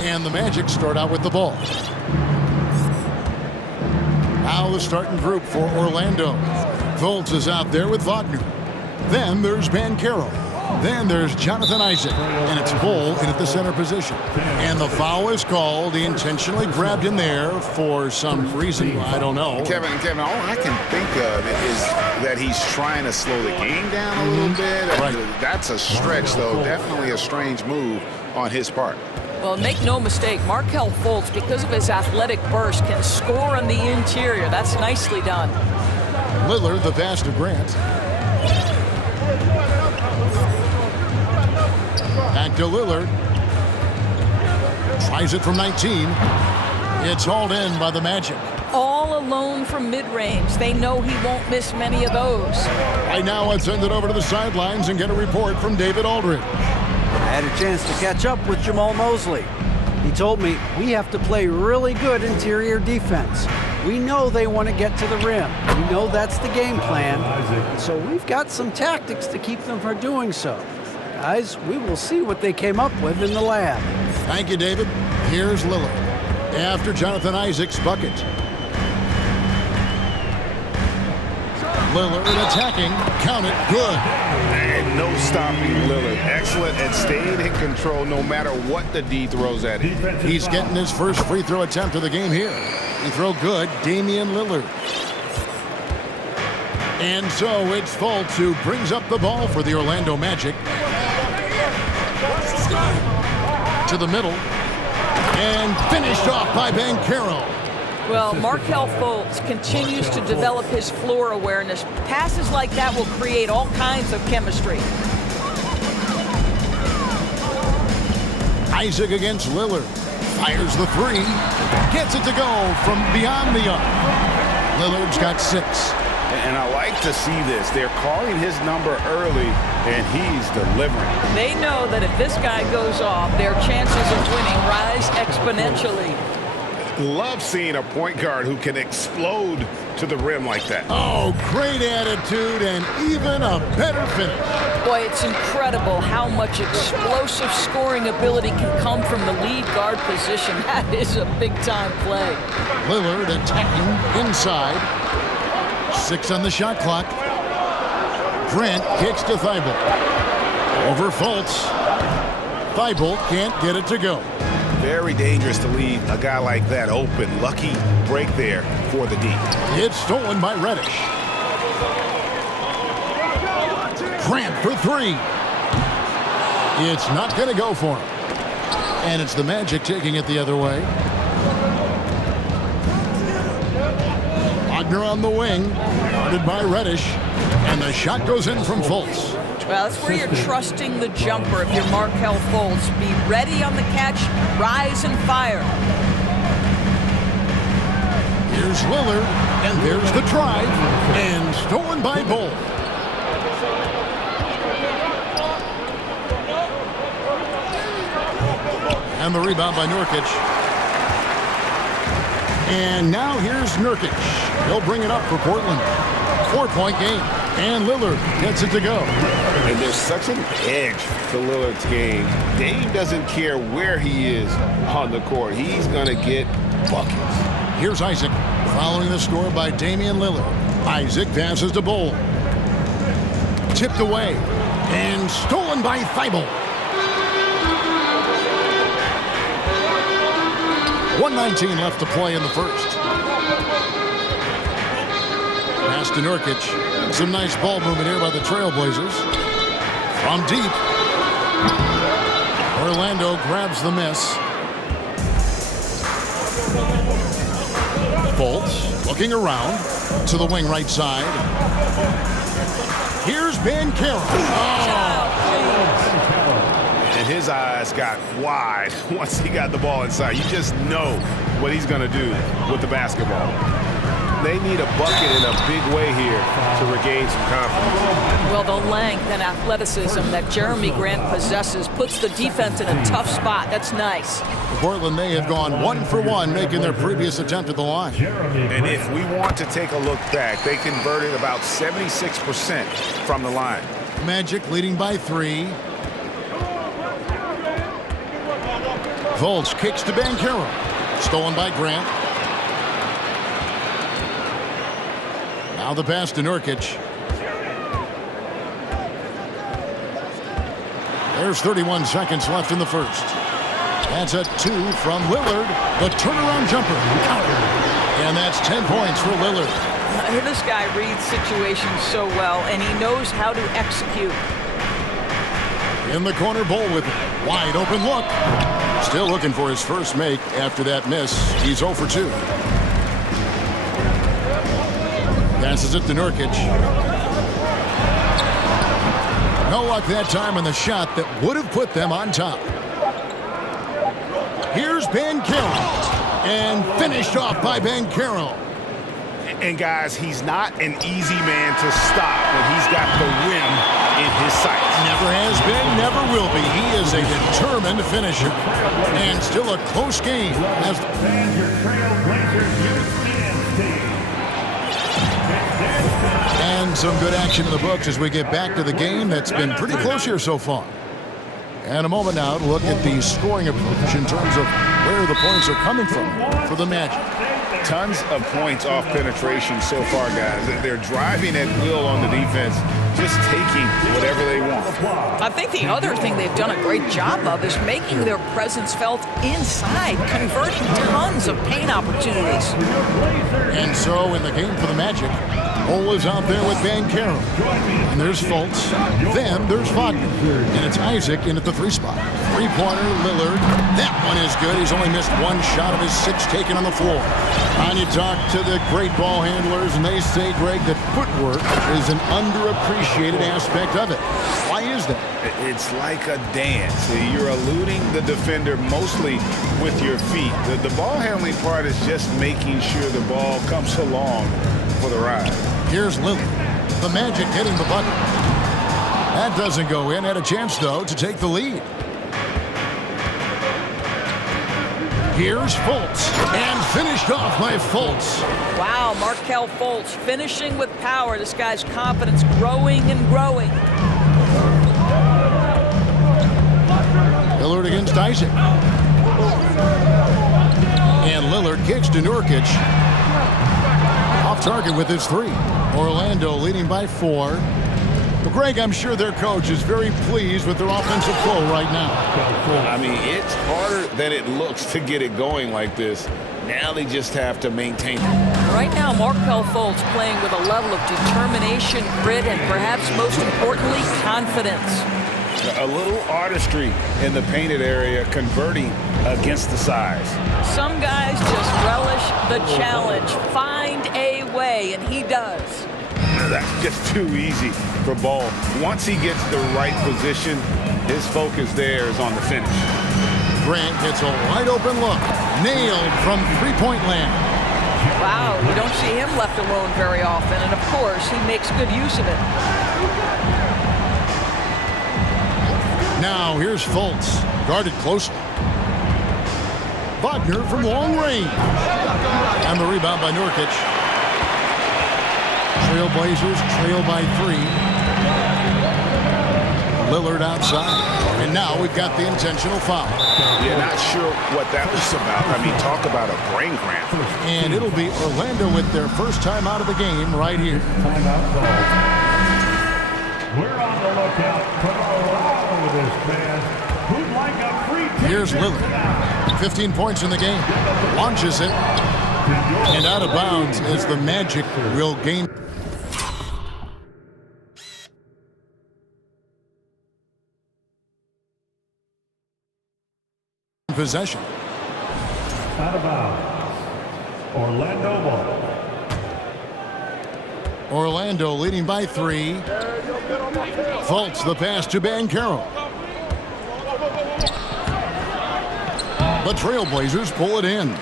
And the Magic start out with the ball. Now the starting group for Orlando. Volts is out there with Wagner. Then there's Bancaro. Then there's Jonathan Isaac. And it's Bull in at the center position. And the foul is called. He intentionally grabbed him there for some reason. I don't know. Kevin, all I can think of is that he's trying to slow the game down a little bit. Right. That's a stretch, though. Definitely a strange move on his part. Well, make no mistake, Markelle Fultz, because of his athletic burst, can score on the interior. That's nicely done. Lillard, the pass to Grant. Back to Lillard. Tries it from 19. It's hauled in by the Magic. All alone from mid-range. They know he won't miss many of those. Right now, let's send it over to the sidelines and get a report from David Aldridge. I had a chance to catch up with Jamal Mosley. He told me we have to play really good interior defense. We know they want to get to the rim. We know that's the game plan. So we've got some tactics to keep them from doing so. Guys, we will see what they came up with in the lab. Thank you, David. Here's Lillard after Jonathan Isaac's bucket. Lillard attacking. Count it. Good. And no stopping Lillard. Excellent at staying in control no matter what the D throws at him. He's getting his first free throw attempt of the game here. Free throw good. Damian Lillard. And so it's Fultz who brings up the ball for the Orlando Magic. To the middle. And finished off by Bancaro. Well, Markelle Fultz continues to develop his floor awareness. Passes like that will create all kinds of chemistry. Isaac against Lillard. Fires the three. Gets it to go from beyond the arc. Lillard's got 6. And I like to see this. They're calling his number early, and he's delivering. They know that if this guy goes off, their chances of winning rise exponentially. Love seeing a point guard who can explode to the rim like that. Oh, great attitude and even a better finish. Boy, it's incredible how much explosive scoring ability can come from the lead guard position. That is a big-time play. Lillard attacking inside. 6 on the shot clock. Grant kicks to Thibault. Over Fultz. Thibault can't get it to go. Very dangerous to leave a guy like that open. Lucky break there for the D. It's stolen by Reddish. Grant for 3. It's not going to go for him. And it's the Magic taking it the other way. Wagner on the wing. Guarded by Reddish. And the shot goes in from Fultz. Well, that's where you're trusting the jumper if you're Markelle Fultz. Be ready on the catch, rise and fire. Here's Lillard, and there's the drive, and stolen by Bull. And the rebound by Nurkic. And now here's Nurkic. He'll bring it up for Portland. 4-point game. And Lillard gets it to go. And there's such an edge to Lillard's game. Dame doesn't care where he is on the court. He's going to get buckets. Here's Isaac following the score by Damian Lillard. Isaac passes to Bull. Tipped away and stolen by Thibault. 1:19 left to play in the first. Pass to Nurkic. Some nice ball movement here by the Trailblazers. From deep. Orlando grabs the miss. Fultz looking around to the wing right side. Here's Bancaro. And his eyes got wide once he got the ball inside. You just know what he's going to do with the basketball. they need a bucket in a big way here to regain some confidence. Well, the length and athleticism that Jeremy Grant possesses puts the defense in a tough spot. That's nice. Portland, they have gone 1 for 1, making their previous attempt at the line. And if we want to take a look back, they converted about 76% from the line. Magic leading by 3. Volts kicks to Banchero. Stolen by Grant. Now the pass to Nurkic. There's 31 seconds left in the first. That's a 2 from Lillard. The turnaround jumper. And that's 10 points for Lillard. This guy reads situations so well, and he knows how to execute. In the corner, Bull with a wide open look. Still looking for his first make after that miss. He's 0 for 2. Passes it to Nurkic. No luck that time on the shot that would have put them on top. Here's Banchero. And finished off by Banchero. And guys, he's not an easy man to stop when he's got the rim in his sights. Never has been, never will be. He is a determined finisher. And still a close game. As and some good action in the books as we get back to the game that's been pretty close here so far. And a moment now to look at the scoring approach in terms of where the points are coming from for the Magic. Tons of points off penetration so far, guys. They're driving at will on the defense, just taking whatever they want. I think the other thing they've done a great job of is making their presence felt inside, converting tons of paint opportunities. And so in the game for the Magic, Ole is out there with Banchero. And there's Fultz. Then there's Wagner. And it's Isaac in at the 3 spot. 3-pointer, Lillard. That one is good. He's only missed 1 shot of his 6 taken on the floor. And you talk to the great ball handlers, and they say, Greg, that footwork is an underappreciated aspect of it. Why is that? It's like a dance. You're eluding the defender mostly with your feet. The ball handling part is just making sure the ball comes along for the ride. Here's Lillard. The Magic getting the bucket. That doesn't go in. Had a chance, though, to take the lead. Here's Fultz. And finished off by Fultz. Wow, Markelle Fultz finishing with power. This guy's confidence growing and growing. Lillard against Isaac. And Lillard kicks to Nurkic. Off target with his 3. Orlando leading by 4. Well, Greg, I'm sure their coach is very pleased with their offensive flow right now. I mean, it's harder than it looks to get it going like this. Now they just have to maintain it. Right now, Markelle Fultz playing with a level of determination, grit, and perhaps most importantly, confidence. A little artistry in the painted area, converting against the size. Some guys just relish the challenge, find a way, and he does. That's just too easy for Ball. Once he gets the right position, his focus there is on the finish. Grant gets a wide open look. Nailed from 3-point land. Wow, you don't see him left alone very often, and of course, he makes good use of it. Now here's Fultz, guarded closely. Wagner from long range. And the rebound by Nurkic. Trailblazers trail by 3. Lillard outside. And now we've got the intentional foul. Yeah, not sure what that was about. I mean, talk about a brain cramp. And it'll be Orlando with their first time out of the game right here. We're on the lookout for this man who'd like a free ticket. Here's Lillard. 15 points in the game. Launches it. And out of bounds as the Magic will gain. Possession. Out of bounds. Orlando ball. Orlando leading by 3. Fultz the pass to Banchero. The Trailblazers pull it in.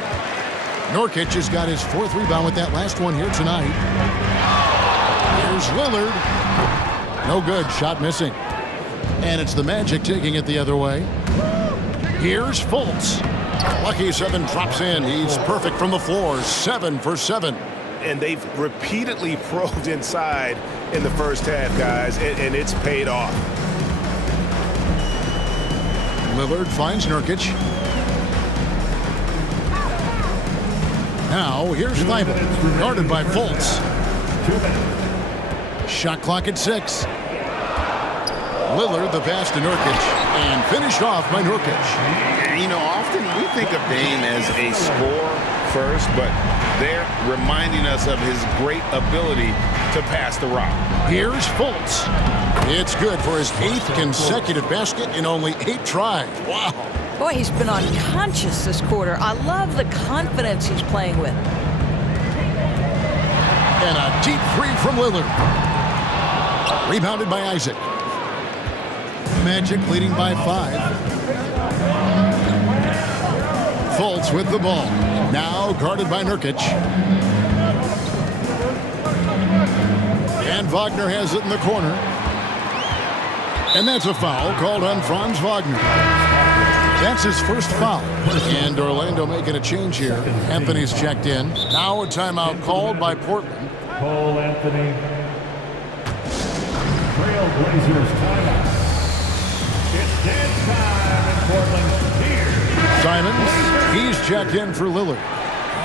Nurkic has got his 4th rebound with that last one here tonight. Here's Lillard. No good. Shot missing. And it's the Magic taking it the other way. Here's Fultz. Lucky 7 drops in. He's perfect from the floor. 7 for 7. And they've repeatedly probed inside in the first half, guys, and it's paid off. Lillard finds Nurkic. Now, here's Thibault, guarded by Fultz. Shot clock at 6. Lillard, the pass to Nurkic, and finished off by Nurkic. You know, often we think of Dame as a scorer first, but they're reminding us of his great ability to pass the rock. Here's Fultz. It's good for his 8th consecutive basket in only 8 tries. Wow. Boy, he's been unconscious this quarter. I love the confidence he's playing with. And a deep 3 from Lillard. Rebounded by Isaac. Magic leading by 5. Fultz with the ball. Now guarded by Nurkic. And Wagner has it in the corner. And that's a foul called on Franz Wagner. That's his first foul. And Orlando making a change here. Anthony's checked in. Now a timeout called by Portland. Cole Anthony. Trailblazers timeout. It's dance time in Portland. Here. Simons, he's checked in for Lillard.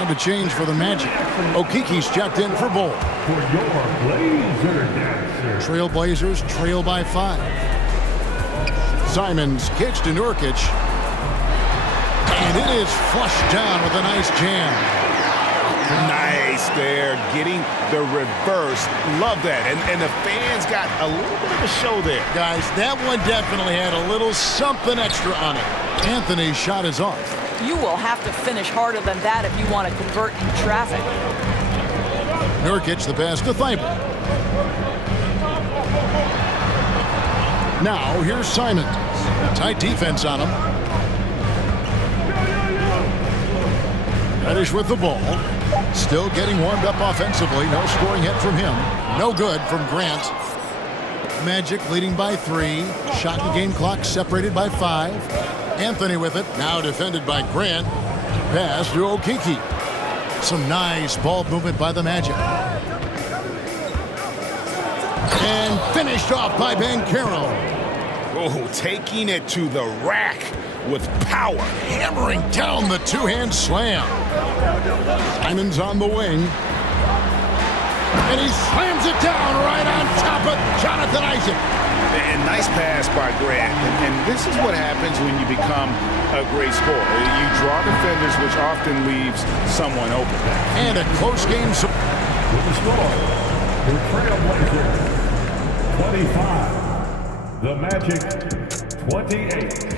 And a change for the Magic. Okiki's checked in for Bull. For your Blazer dancer. Trailblazers trail by 5. Simons kicks to Nurkic. And it is flushed down with a nice jam. Nice there, getting the reverse. Love that. And the fans got a little bit of a show there. Guys, that one definitely had a little something extra on it. Anthony's shot is off. You will have to finish harder than that if you want to convert in traffic. Nurkic the pass to Thibault. Now here's Simons. Tight defense on him. Reddish with the ball. Still getting warmed up offensively. No scoring hit from him. No good from Grant. Magic leading by 3. Shot and game clock separated by 5. Anthony with it. Now defended by Grant. Pass to Okiki. Some nice ball movement by the Magic. And finished off by Banchero. Oh, taking it to the rack with power. Hammering down the two-hand slam. Simons on the wing. And he slams it down right on top of Jonathan Isaac. And nice pass by Grant. And this is what happens when you become a great scorer. You draw defenders, which often leaves someone open. And a close game. With the score, the Trailblazers 25, the Magic 28.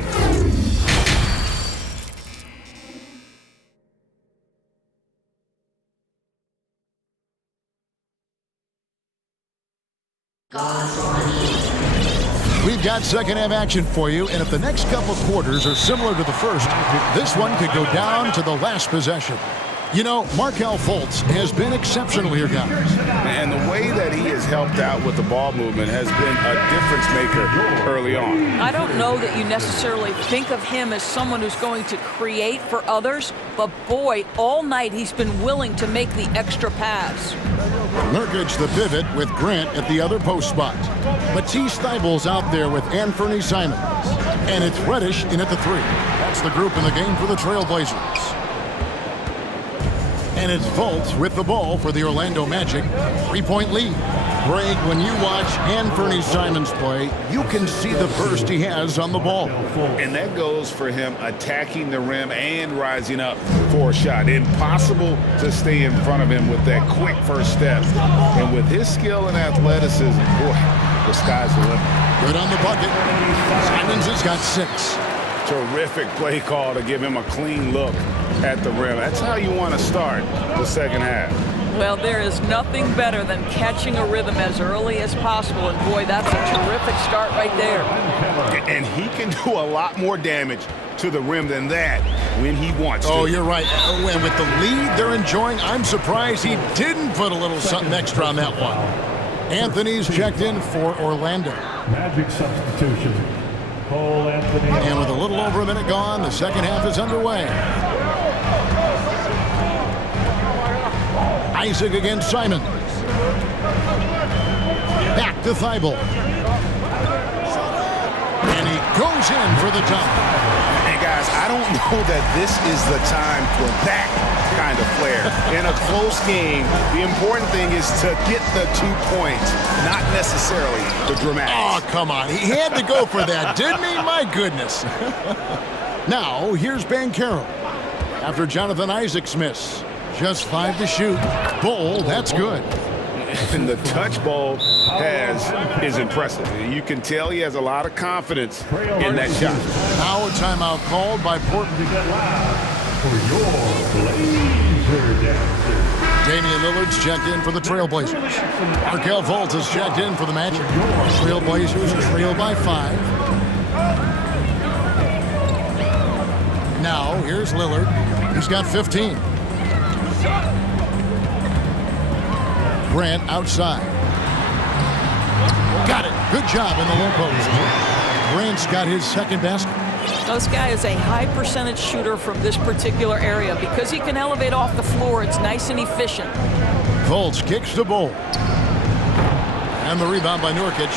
We've got second half action for you, and if the next couple quarters are similar to the first, this one could go down to the last possession. You know, Markelle Fultz has been exceptional here, guys. And the way that he has helped out with the ball movement has been a difference maker early on. I don't know that you necessarily think of him as someone who's going to create for others, but boy, all night he's been willing to make the extra pass. Nurkic the pivot with Grant at the other post spot. Matisse Thybulle's out there with Anthony Simons. And it's Reddish in at the 3. That's the group in the game for the Trailblazers. And it's Fultz with the ball for the Orlando Magic. 3-point lead. Greg, when you watch Anthony Simons play, you can see the burst he has on the ball. And that goes for him attacking the rim and rising up for a shot. Impossible to stay in front of him with that quick first step. And with his skill and athleticism, boy, the sky's the limit. Good on the bucket. Simons has got 6. Terrific play call to give him a clean look at the rim. That's how you want to start the second half. Well, there is nothing better than catching a rhythm as early as possible, and boy, that's a terrific start right there. And he can do a lot more damage to the rim than that when he wants to. Oh, you're right. And with the lead they're enjoying, I'm surprised he didn't put a little something extra on that one. Anthony's checked in for Orlando. Magic substitution. Cole Anthony. And with a little over a minute gone, the second half is underway. Isaac against Simon. Back to Thibault. And he goes in for the dunk. And guys, I don't know that this is the time for that kind of flair. In a close game, the important thing is to get the 2 points, not necessarily the dramatics. Oh, come on. He had to go for that, didn't he? My goodness. Now, here's Banchero. After Jonathan Isaac's miss. Just 5 to shoot. Bowl, that's good. And the touch ball is impressive. You can tell he has a lot of confidence in that shot. Now a timeout called by Portland. For your Blazer Dancers. Damian Lillard's checked in for the Trailblazers. Markel Fultz is checked in for the Magic. Trailblazers trail by 5. Now here's Lillard. He's got 15. Grant outside. Got it. Good job in the low post. Grant's got his second basket. This guy is a high percentage shooter from this particular area. Because he can elevate off the floor, it's nice and efficient. Fultz kicks the ball. And the rebound by Nurkic.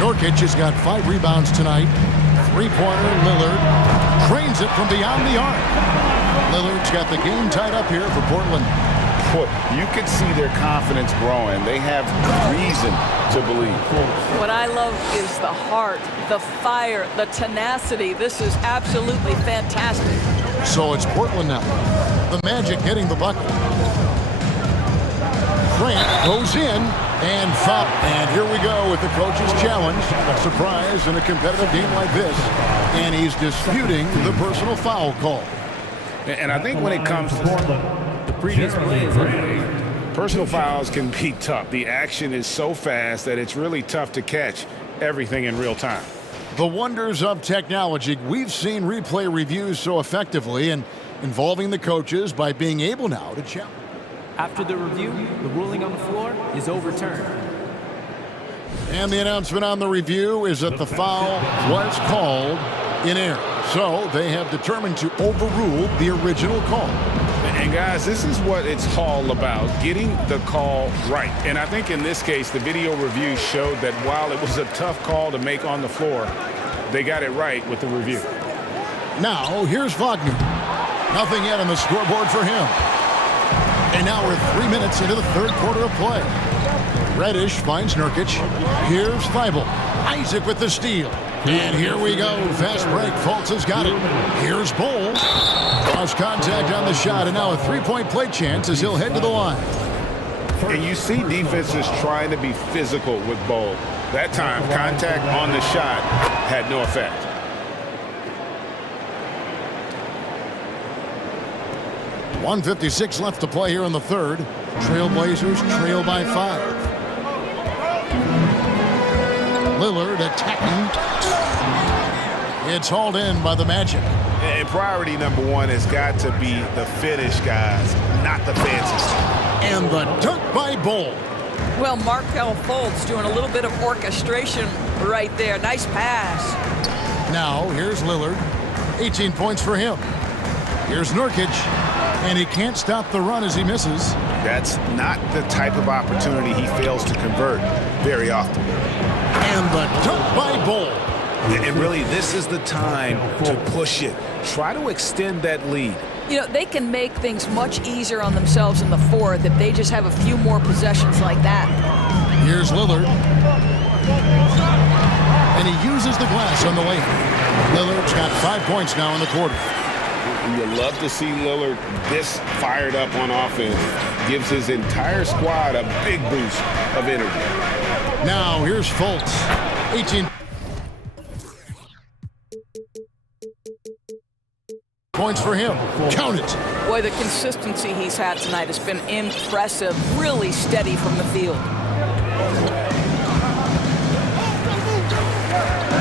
Nurkic has got 5 rebounds tonight. 3-pointer, Lillard trains it from beyond the arc. Lillard's got the game tied up here for Portland. You can see their confidence growing. They have reason to believe. What I love is the heart, the fire, the tenacity. This is absolutely fantastic. So it's Portland now. The Magic getting the bucket. Grant goes in and foul. And here we go with the coach's challenge. A surprise in a competitive game like this. And he's disputing the personal foul call. And I think when it comes to Portland. The previous play is underway. personal fouls can be tough. The action is so fast that it's really tough to catch everything in real time. The wonders of technology. We've seen replay reviews so effectively and involving the coaches by being able now to challenge. After the review, the ruling on the floor is overturned. And the announcement on the review is that the foul was called in error. So they have determined to overrule the original call. And guys, this is what it's all about, getting the call right. And I think in this case, the video review showed that while it was a tough call to make on the floor, they got it right with the review. Now, here's Wagner. Nothing yet on the scoreboard for him. And now we're 3 minutes into the third quarter of play. Reddish finds Nurkic. Here's Thibault. Isaac with the steal. And here we go. Fast break. Fultz has got it. Here's Bowl. Cross contact on the shot. And now a three-point play chance as he'll head to the line. And you see defenses trying to be physical with Bowl. That time, contact on the shot had no effect. .156 left to play here in the third. Trailblazers trail by 5. Lillard attacking. It's hauled in by the Magic. And priority number one has got to be the finish, guys, not the fancy stuff. And the dunk by Bowl. Well, Markel Fultz doing a little bit of orchestration right there. Nice pass. Now, here's Lillard. 18 points for him. Here's Nurkic. And he can't stop the run as he misses. That's not the type of opportunity he fails to convert very often. And the dunk by Bowl. And really, this is the time to push it. Try to extend that lead. You know, they can make things much easier on themselves in the fourth if they just have a few more possessions like that. Here's Lillard. And he uses the glass on the way. Lillard's got 5 points now in the quarter. You love to see Lillard this fired up on offense. Gives his entire squad a big boost of energy. Now here's Fultz. 18 points for him. Count it. Boy, the consistency he's had tonight has been impressive. Really steady from the field.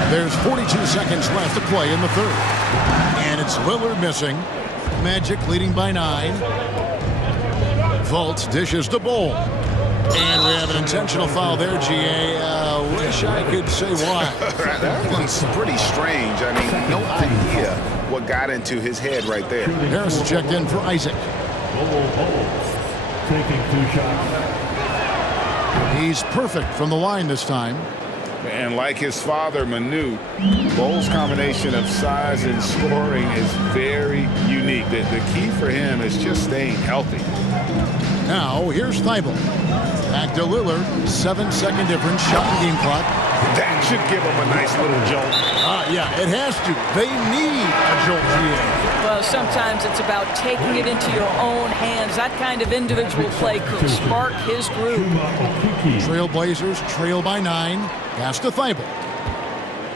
There's 42 seconds left to play in the third. And it's Lillard missing. Magic leading by 9. Fultz dishes to Bowl. And we have an intentional foul there, GA. Wish I could say why. That one's pretty strange. I mean, no idea what got into his head right there. Harris checked in for Isaac. Taking 2 shots. He's perfect from the line this time. And like his father, Manu, Bowles' combination of size and scoring is very unique. The key for him is just staying healthy. Now, here's Thibault. Back to Lillard. 7-second difference. Shot and game clock. That should give him a nice little jolt. Yeah, it has to. They need a jolt, GA. Well, sometimes it's about taking it into your own hands. That kind of individual play could spark his groove. Trailblazers trail by 9. Pass to Thibault.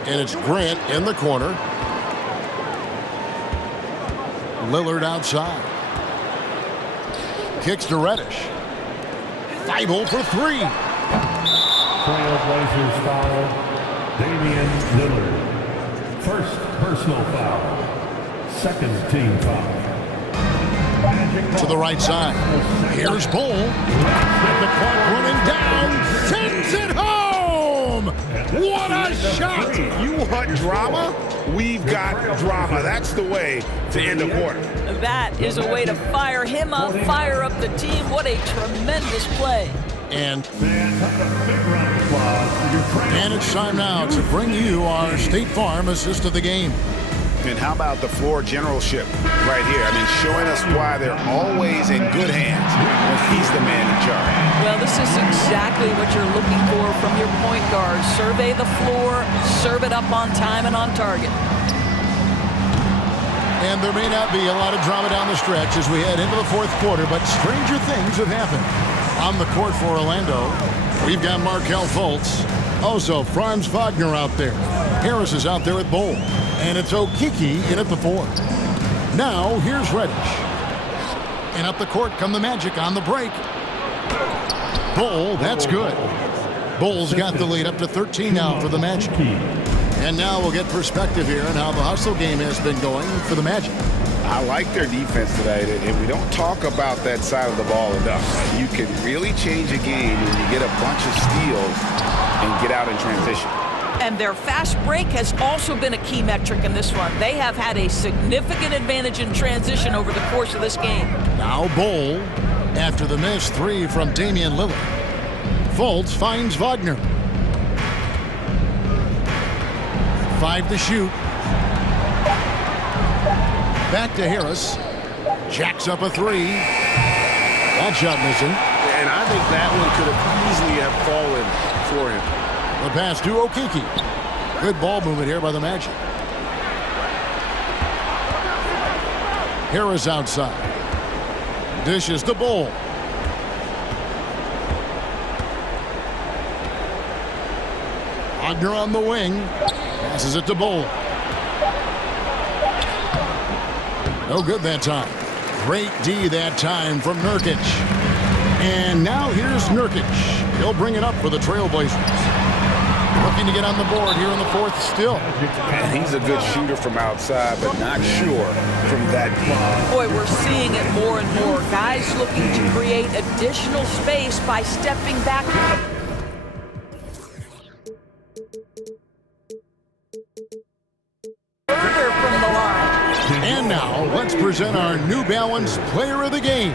And it's Grant in the corner. Lillard outside. Kicks to Reddish. Thibault for 3. Trailblazers foul. Damian Lillard. First personal foul. Second team foul. To the right side. Here's Bowl. The clock running down. Sends it home. What a shot. You want drama? We've got drama. That's the way to end a quarter. That is a way to fire him up, fire up the team. What a tremendous play. And it's time now to bring you our State Farm assist of the game. And how about the floor generalship right here? I mean, showing us why they're always in good hands when he's the man in charge. Well, this is exactly what you're looking for from your point guard. Survey the floor, serve it up on time and on target. And there may not be a lot of drama down the stretch as we head into the fourth quarter, but stranger things have happened. On the court for Orlando, we've got Markelle Fultz. Also, Franz Wagner out there. Harris is out there at Bowl. And it's Okiki in at the 4. Now, here's Reddish. And up the court come the Magic on the break. Bowl, that's good. Bowl's got the lead up to 13 now for the Magic. And now we'll get perspective here on how the hustle game has been going for the Magic. I like their defense tonight, and we don't talk about that side of the ball enough. You can really change a game when you get a bunch of steals and get out in transition. And their fast break has also been a key metric in this one. They have had a significant advantage in transition over the course of this game. Now Bowl, after the missed 3 from Damian Lillard. Fultz finds Wagner. 5 to shoot. Back to Harris. Jacks up a 3. That shot missing. And I think that one could have easily have fallen for him. The pass to Okiki. Good ball movement here by the Magic. Harris outside. Dishes to Bowl. Wagner on the wing. Passes it to Bowl. No good that time. Great D that time from Nurkic. And now here's Nurkic. He'll bring it up for the Trailblazers. Looking to get on the board here in the fourth still. And he's a good shooter from outside, but not sure from that deep. Boy, we're seeing it more and more. Guys looking to create additional space by stepping back. Further from the line. And now, let's present our New Balance Player of the Game,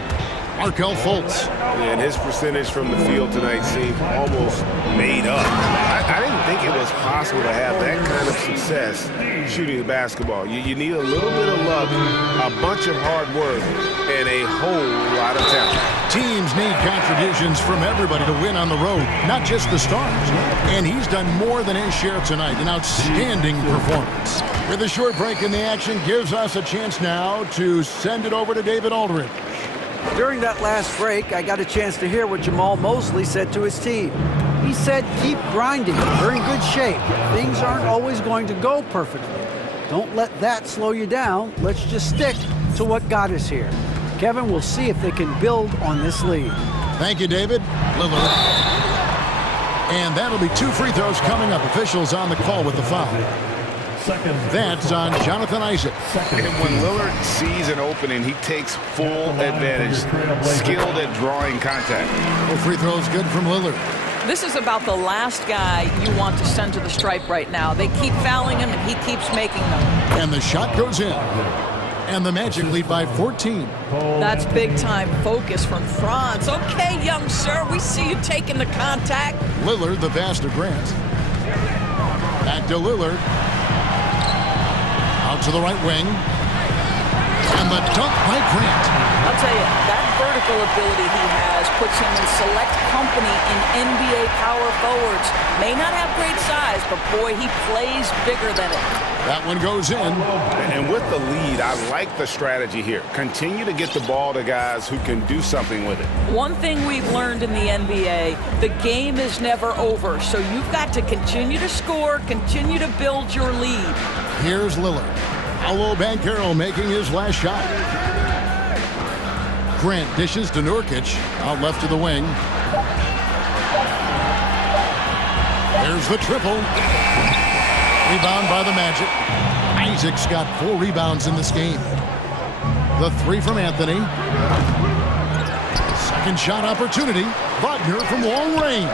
Markelle Fultz. And his percentage from the field tonight seemed almost made up. I didn't think it was possible to have that kind of success shooting the basketball. You need a little bit of luck, a bunch of hard work, and a whole lot of talent. Teams need contributions from everybody to win on the road, not just the stars. And he's done more than his share tonight, an outstanding performance. With a short break in the action, gives us a chance now to send it over to David Aldridge. During that last break, I got a chance to hear what Jamaal Mosley said to his team. He said, keep grinding. We're in good shape. Things aren't always going to go perfectly. Don't let that slow you down. Let's just stick to what got us here. Kevin, we'll see if they can build on this lead. Thank you, David. Lillard. And that'll be 2 free throws coming up. Officials on the call with the foul. That's on Jonathan Isaac. And when Lillard sees an opening, he takes full advantage. Skilled at drawing contact. Well, free throws good from Lillard. This is about the last guy you want to send to the stripe right now. They keep fouling him, and he keeps making them. And the shot goes in. And the Magic lead by 14. That's big-time focus from Franz. Okay, young sir, we see you taking the contact. Lillard, the pass to Grant. Back to Lillard. Out to the right wing. And the dunk by Grant. I'll tell you, that vertical ability he has puts him in select company in NBA power forwards. May not have great size, but boy, he plays bigger than it. That one goes in. And with the lead, I like the strategy here. Continue to get the ball to guys who can do something with it. One thing we've learned in the NBA, the game is never over. So you've got to continue to score, continue to build your lead. Here's Lillard. Paolo Banchero making his last shot. Grant dishes to Nurkic, out left to the wing. There's the triple. Rebound by the Magic. Isaac's got 4 rebounds in this game. The 3 from Anthony. Second shot opportunity. Wagner from long range.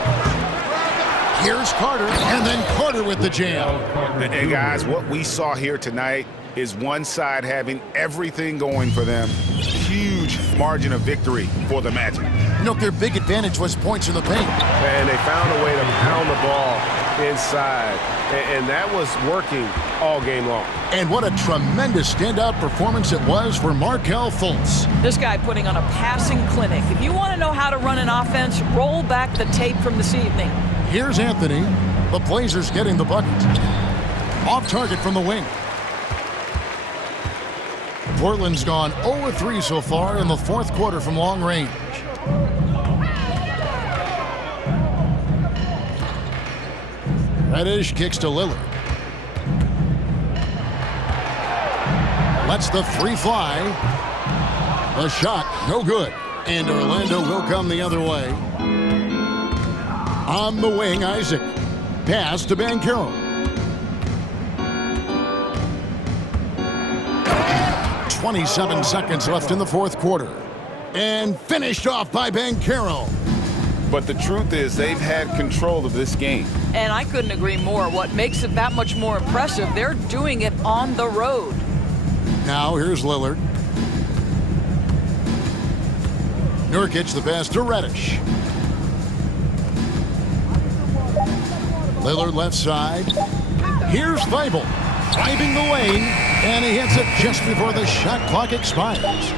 Here's Carter, and then Carter with the jam. And guys, what we saw here tonight is one side having everything going for them. Huge margin of victory for the Magic. You know, their big advantage was points in the paint. And they found a way to pound the ball inside. And that was working all game long. And what a tremendous standout performance it was for Markelle Fultz. This guy putting on a passing clinic. If you want to know how to run an offense, roll back the tape from this evening. Here's Anthony. The Blazers getting the bucket. Off target from the wing. Portland's gone 0-3 so far in the 4th quarter from long range. Reddish kicks to Lillard. Lets the 3 fly. The shot, no good. And Orlando will come the other way. On the wing, Isaac. Pass to Banchero. 27 seconds left in the 4th quarter. And finished off by Banchero. But the truth is they've had control of this game. And I couldn't agree more. What makes it that much more impressive, they're doing it on the road. Now here's Lillard. Nurkic the pass to Reddish. Lillard left side. Here's Weibel. Driving the lane, and he hits it just before the shot clock expires.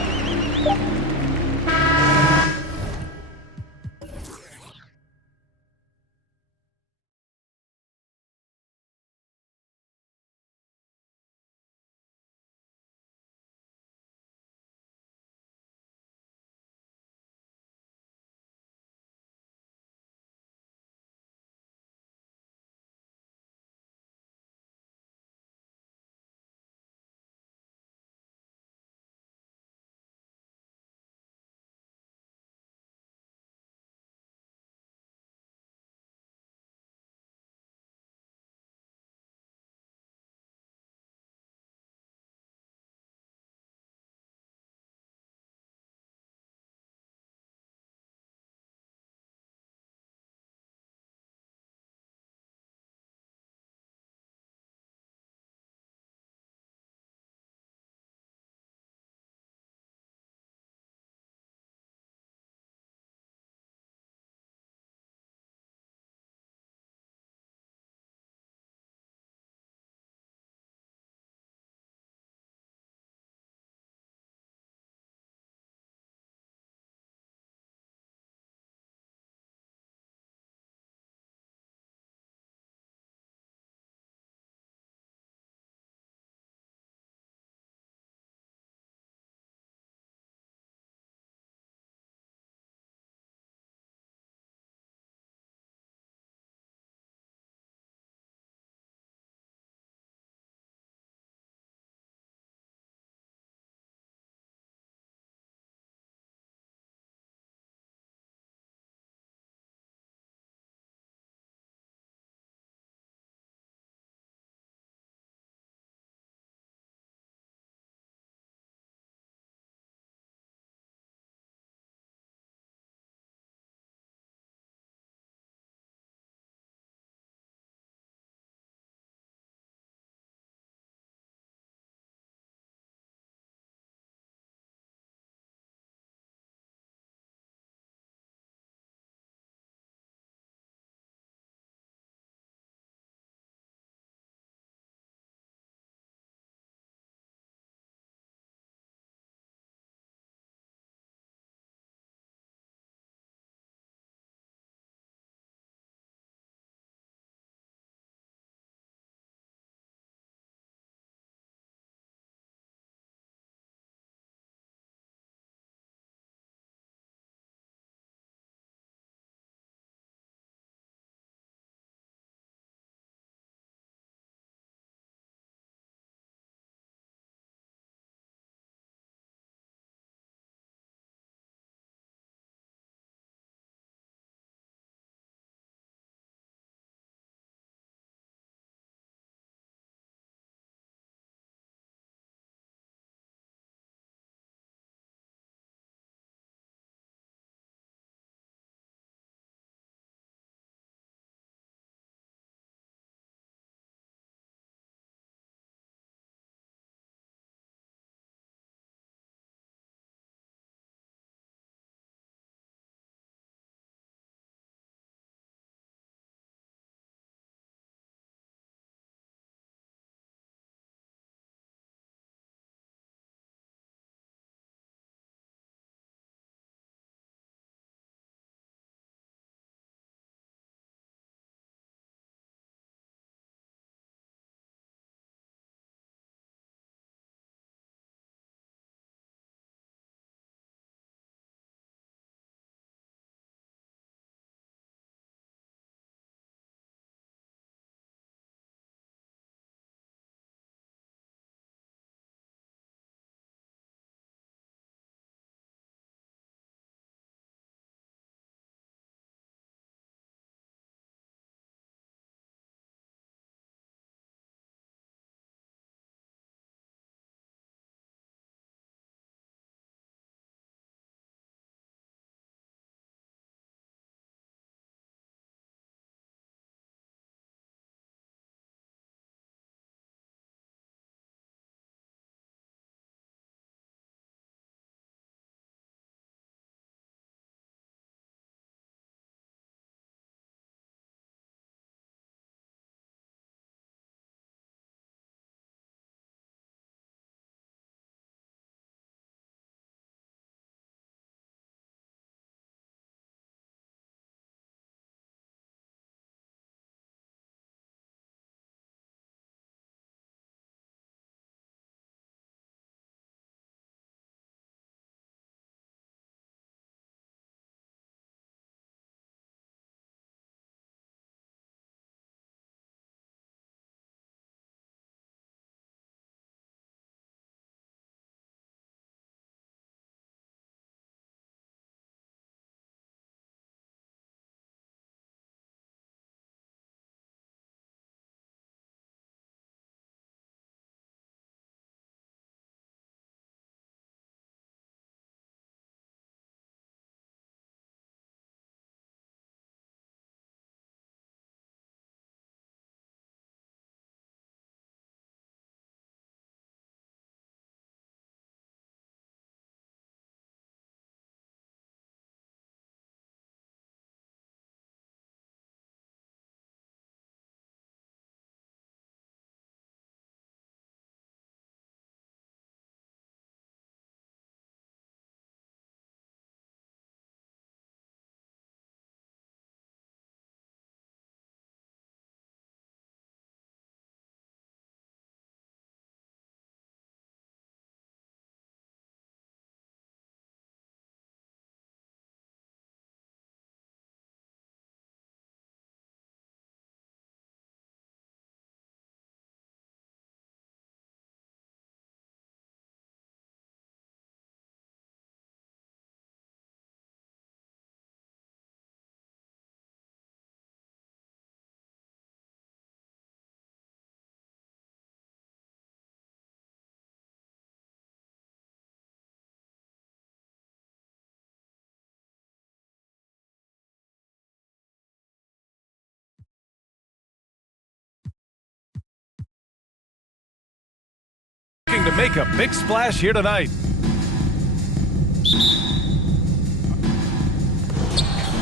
looking to make a big splash here tonight.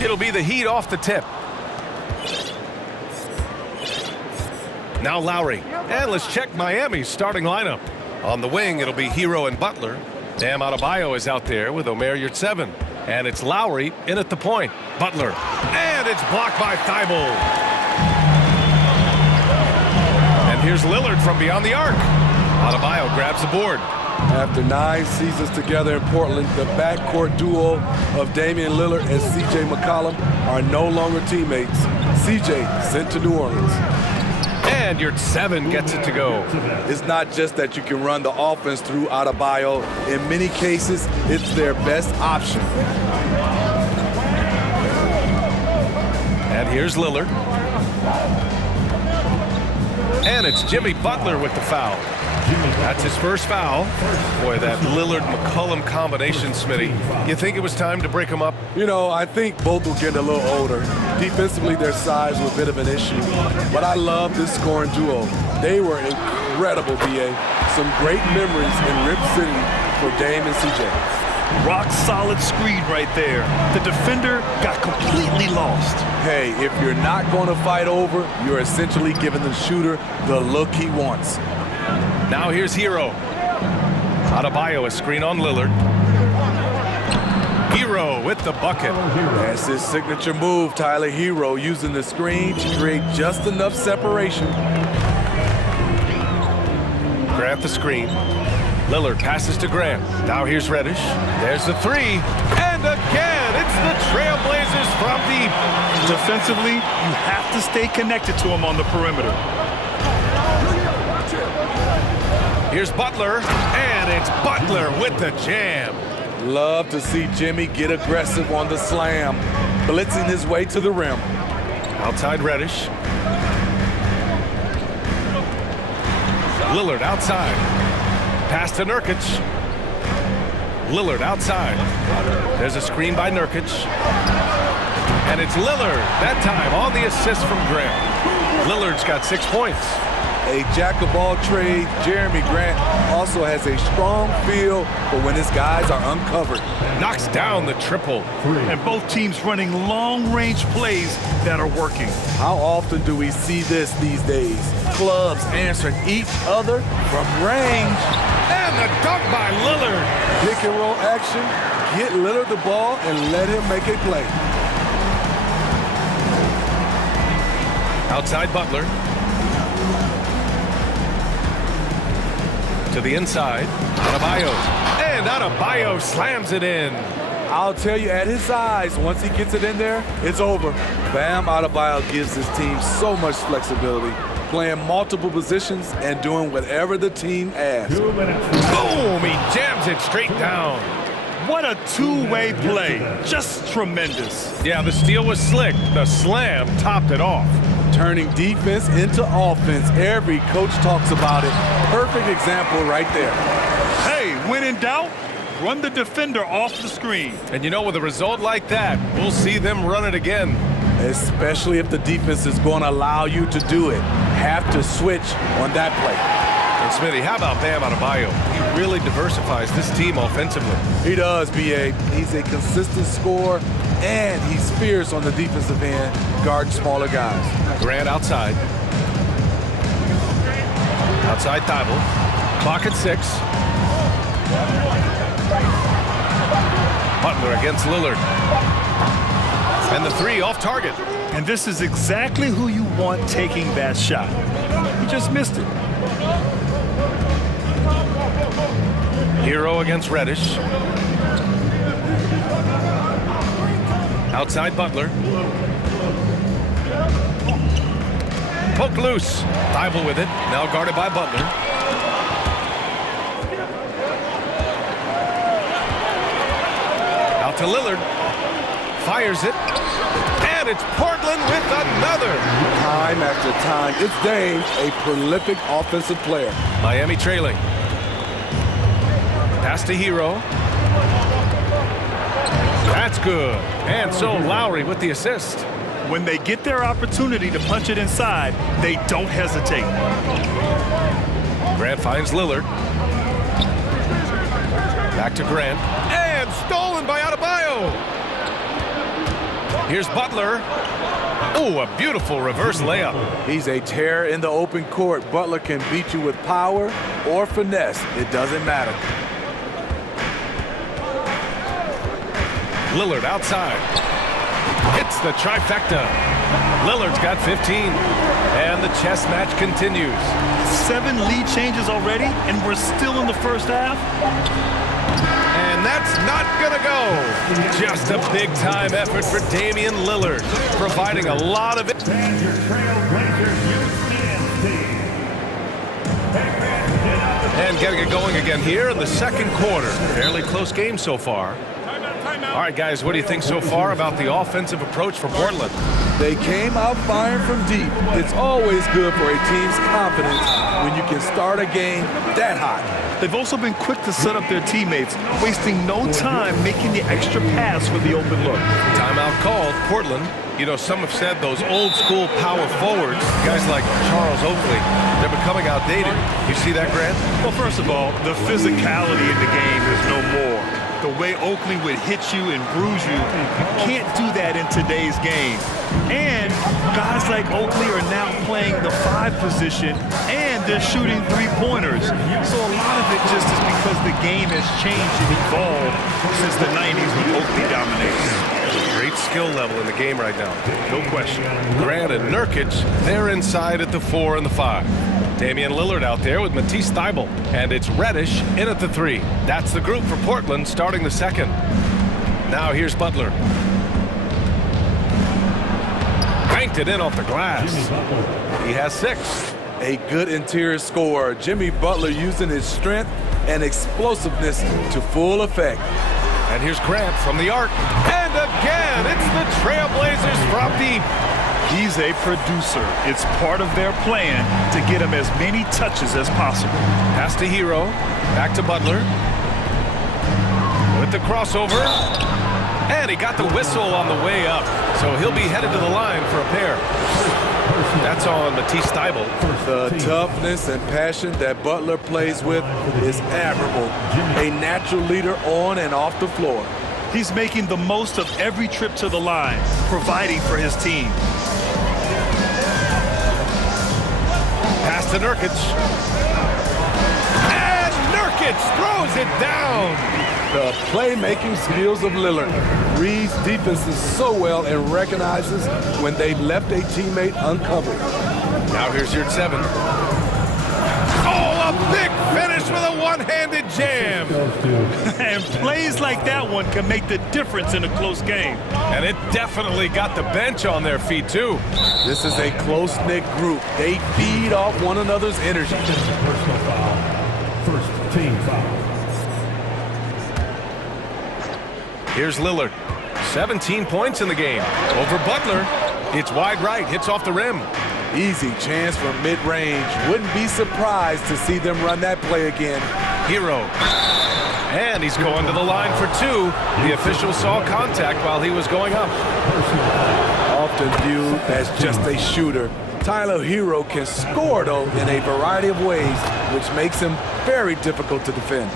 It'll be the Heat off the tip. Now Lowry. And let's check Miami's starting lineup. On the wing, it'll be Hero and Butler. Bam Adebayo is out there with Omer Yurtseven. And it's Lowry in at the point. Butler. And it's blocked by Thibault. And here's Lillard from beyond the arc. Adebayo grabs the board. After 9 seasons together in Portland, the backcourt duo of Damian Lillard and C.J. McCollum are no longer teammates. C.J. sent to New Orleans. And Yurtseven gets it to go. It's not just that you can run the offense through Adebayo. In many cases, it's their best option. And here's Lillard. And it's Jimmy Butler with the foul. That's his first foul. Boy, that Lillard-McCollum combination, Smitty. You think it was time to break them up? You know, I think both will get a little older. Defensively, their size was a bit of an issue. But I love this scoring duo. They were incredible, B.A. Some great memories in Rip City for Dame and C.J. Rock solid screen right there. The defender got completely lost. Hey, if you're not going to fight over, you're essentially giving the shooter the look he wants. Now here's Hero. Adebayo, a screen on Lillard. Hero with the bucket. That's his signature move, Tyler. Hero using the screen to create just enough separation. Grant the screen. Lillard passes to Grant. Now here's Reddish. There's the three. And again, it's the Trailblazers from deep. Defensively, you have to stay connected to him on the perimeter. Here's Butler, and it's Butler with the jam. Love to see Jimmy get aggressive on the slam, blitzing his way to the rim. Outside Reddish. Lillard outside. Pass to Nurkic. Lillard outside. There's a screen by Nurkic. And it's Lillard, that time on the assist from Grant. Lillard's got 6 points. A jack-of-all trades, Jeremy Grant also has a strong feel for when his guys are uncovered. Knocks down the triple. And both teams running long-range plays that are working. How often do we see this these days? Clubs answering each other from range. And the dunk by Lillard. Pick and roll action, get Lillard the ball and let him make a play. Outside Butler. To the inside, Adebayo. And Adebayo slams it in. I'll tell you, at his size, once he gets it in there, it's over. Bam Adebayo gives his team so much flexibility, playing multiple positions and doing whatever the team asks. Boom! He jams it straight down. What a two-way play. Just tremendous. Yeah, the steal was slick. The slam topped it off. Turning defense into offense. Every coach talks about it. Perfect example right there. Hey, when in doubt, run the defender off the screen. And you know, with a result like that, we'll see them run it again. Especially if the defense is going to allow you to do it. Have to switch on that play. And Smitty, how about Bam Adebayo? He really diversifies this team offensively. He does, B.A. He's a consistent scorer, and he's fierce on the defensive end, guarding smaller guys. Grant outside. Outside Thibault. Clock at 6. Butler against Lillard. And the three off target. And this is exactly who you want taking that shot. He just missed it. Hero against Reddish. Outside Butler. Poked loose. Thibault with it. Now guarded by Butler. Out to Lillard. Fires it. And it's Portland with another. Time after time, it's Dame, a prolific offensive player. Miami trailing. Pass to Hero. That's good. And so Lowry with the assist. When they get their opportunity to punch it inside, they don't hesitate. Grant finds Lillard. Back to Grant. And stolen by Adebayo. Here's Butler. Oh, a beautiful reverse layup. He's a terror in the open court. Butler can beat you with power or finesse. It doesn't matter. Lillard outside. Hits the trifecta. Lillard's got 15. And the chess match continues. 7 lead changes already, and we're still in the first half. And that's not gonna go. Just a big-time effort for Damian Lillard, providing a lot of it. And getting it going again here in the second quarter. Fairly close game so far. All right, guys, what do you think so far about the offensive approach for Portland? They came out firing from deep. It's always good for a team's confidence when you can start a game that hot. They've also been quick to set up their teammates, wasting no time making the extra pass for the open look. Timeout called. Portland, you know, some have said those old school power forwards, guys like Charles Oakley, they're becoming outdated. You see that, Grant? Well, first of all, the physicality in the game is no more. The way Oakley would hit you and bruise you, you can't do that in today's game. And guys like Oakley are now playing the 5 position, and they're shooting 3-pointers. So a lot of it just is because the game has changed and evolved since the 90s when Oakley dominated. Great skill level in the game right now. No question. Grant and Nurkic, they're inside at the 4 and the 5. Damian Lillard out there with Matisse Thybulle. And it's Reddish in at the 3. That's the group for Portland starting the second. Now here's Butler. Banked it in off the glass. He has 6. A good interior scorer. Jimmy Butler using his strength and explosiveness to full effect. And here's Grant from the arc. And again, it's the Trailblazers from deep. He's a producer. It's part of their plan to get him as many touches as possible. Pass to Hero. Back to Butler. With the crossover. And he got the whistle on the way up. So he'll be headed to the line for a pair. That's on Matisse Thybulle. The toughness and passion that Butler plays with is admirable. A natural leader on and off the floor. He's making the most of every trip to the line, providing for his team. Pass to Nurkic. And Nurkic throws it down. The playmaking skills of Lillard. Reads defenses so well and recognizes when they've left a teammate uncovered. Now here's your 7. Oh, a big finish with a one-handed jam. And plays like that one can make the difference in a close game. And it definitely got the bench on their feet, too. This is a close-knit group. They feed off one another's energy. Personal foul. First team foul. Here's Lillard. 17 points in the game. Over Butler. It's wide right. Hits off the rim. Easy chance from mid-range. Wouldn't be surprised to see them run that play again. Hero. And he's going to the line for 2. The official saw contact while he was going up. Often viewed as just a shooter, Tyler Hero can score, though, in a variety of ways, which makes him very difficult to defend.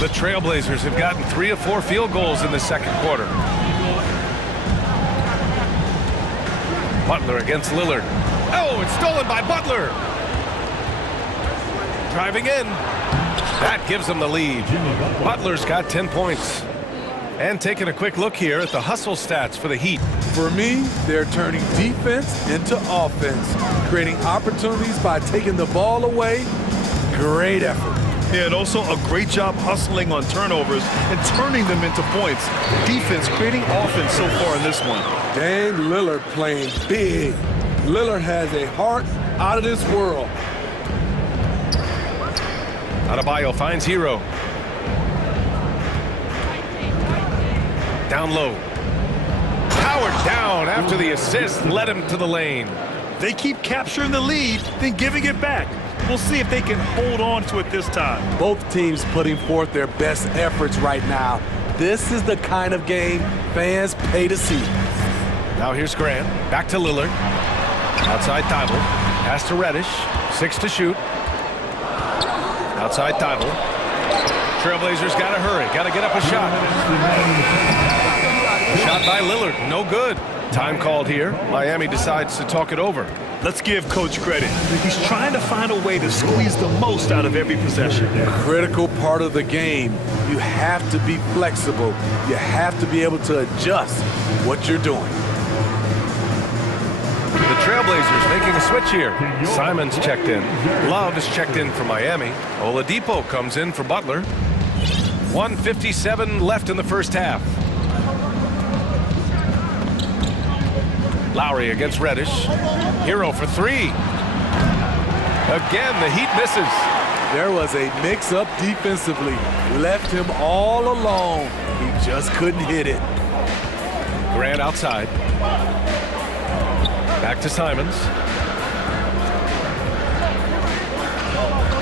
The Trailblazers have gotten 3 of 4 field goals in the second quarter. Butler against Lillard. Oh, it's stolen by Butler. Driving in. That gives them the lead. Butler's got 10 points. And taking a quick look here at the hustle stats for the Heat. For me, they're turning defense into offense, creating opportunities by taking the ball away. Great effort. Yeah, and also a great job hustling on turnovers and turning them into points. Defense creating offense so far in this one. Dame Lillard playing big. Lillard has a heart out of this world. Adebayo finds Hero. Down low. Powered down after the assist led him to the lane. They keep capturing the lead, then giving it back. We'll see if they can hold on to it this time. Both teams putting forth their best efforts right now. This is the kind of game fans pay to see. Now here's Grant. Back to Lillard. Outside Thybulle. Pass to Reddish. 6 to shoot. Outside Thybulle. Trailblazers got to hurry. Got to get up a shot. Shot by Lillard. No good. Time called here. Miami decides to talk it over. Let's give Coach credit. He's trying to find a way to squeeze the most out of every possession. Critical part of the game. You have to be flexible. You have to be able to adjust what you're doing. The Trailblazers making a switch here. Simons checked in. Love is checked in for Miami. Oladipo comes in for Butler. 1:57 left in the first half. Lowry against Reddish. Hero for three. Again, the Heat misses. There was a mix-up defensively. Left him all alone. He just couldn't hit it. Grant outside. Back to Simons.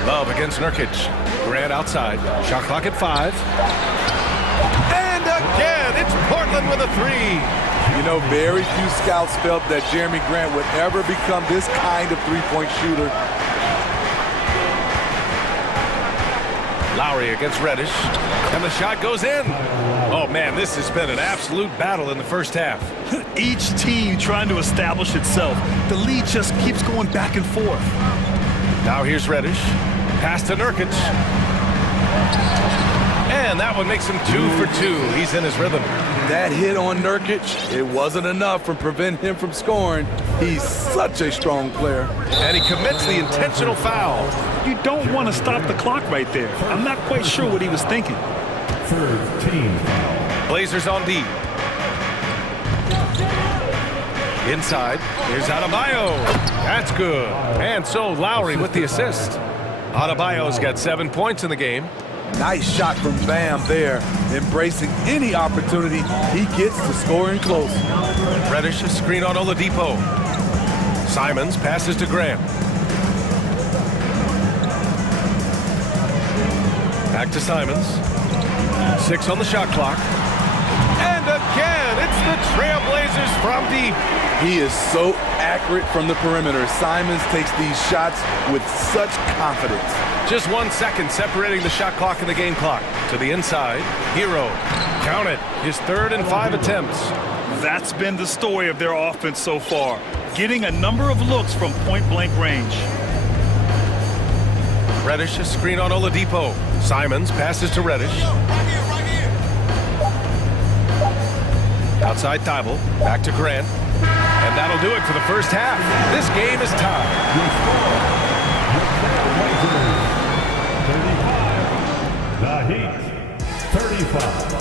Love against Nurkic. Grant outside. Shot clock at 5. And again, it's Portland with a three. You know, very few scouts felt that Jeremy Grant would ever become this kind of three-point shooter. Lowry against Reddish. And the shot goes in. Oh, man, this has been an absolute battle in the first half. Each team trying to establish itself. The lead just keeps going back and forth. Now here's Reddish. Pass to Nurkic. And that one makes him 2 for 2. He's in his rhythm. That hit on Nurkic, it wasn't enough to prevent him from scoring. He's such a strong player. And he commits the intentional foul. You don't want to stop the clock right there. I'm not quite sure what he was thinking. Third team foul. Blazers on D. Inside, here's Adebayo. That's good. And so Lowry with the assist. Adebayo's got 7 points in the game. Nice shot from Bam there, embracing any opportunity he gets to scoring close. Reddish, a screen on Oladipo. Simons passes to Grant. Back to Simons. 6 on the shot clock. And again, it's the Trailblazers from deep. He is so accurate from the perimeter. Simons takes these shots with such confidence. Just 1 second separating the shot clock and the game clock. To the inside, Hero. Count it. His 3rd and 5 attempts. That's been the story of their offense so far. Getting a number of looks from point-blank range. Reddish, a screen on Oladipo. Simons passes to Reddish. Outside Thibault. Back to Grant. And that'll do it for the first half. This game is tied. The Heat, 35.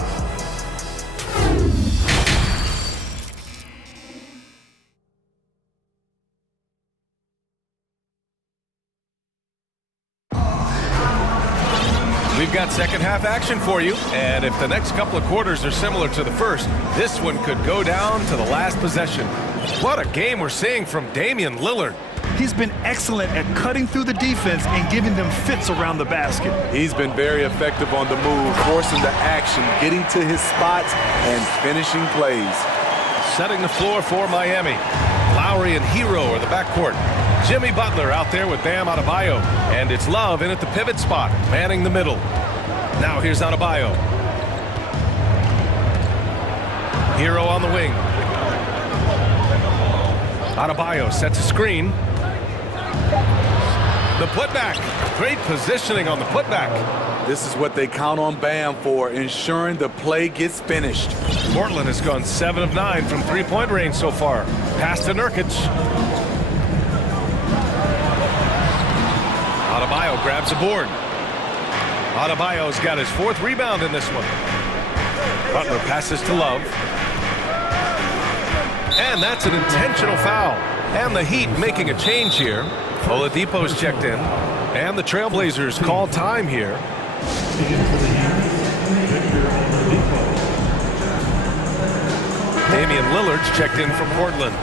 We've got second half action for you, and if the next couple of quarters are similar to the first, this one could go down to the last possession. What a game we're seeing from Damian Lillard. He's been excellent at cutting through the defense and giving them fits around the basket. He's been very effective on the move, forcing the action, getting to his spots, and finishing plays. Setting the floor for Miami. Lowry and Hero are the backcourt. Jimmy Butler out there with Bam Adebayo. And it's Love in at the pivot spot, manning the middle. Now here's Adebayo. Hero on the wing. Adebayo sets a screen. The putback. Great positioning on the putback. This is what they count on Bam for, ensuring the play gets finished. Portland has gone 7 of 9 from three-point range so far. Pass to Nurkic. Adebayo grabs the board. Adebayo's got his 4th rebound in this one. Butler passes to Love. And that's an intentional foul. And the Heat making a change here. Oladipo's checked in. And the Trailblazers call time here. Damian Lillard's checked in from Portland.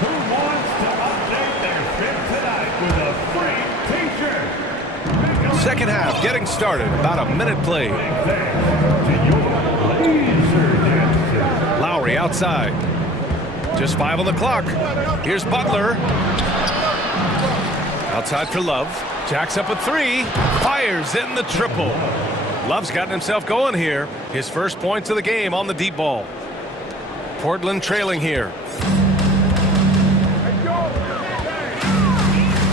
Who wants to update their fit tonight with a free t-shirt? Second half getting started. About a minute played. Lowry outside. Just 5 on the clock. Here's Butler. Outside for Love. Jacks up a three. Fires in the triple. Love's gotten himself going here. His first points of the game on the deep ball. Portland trailing here.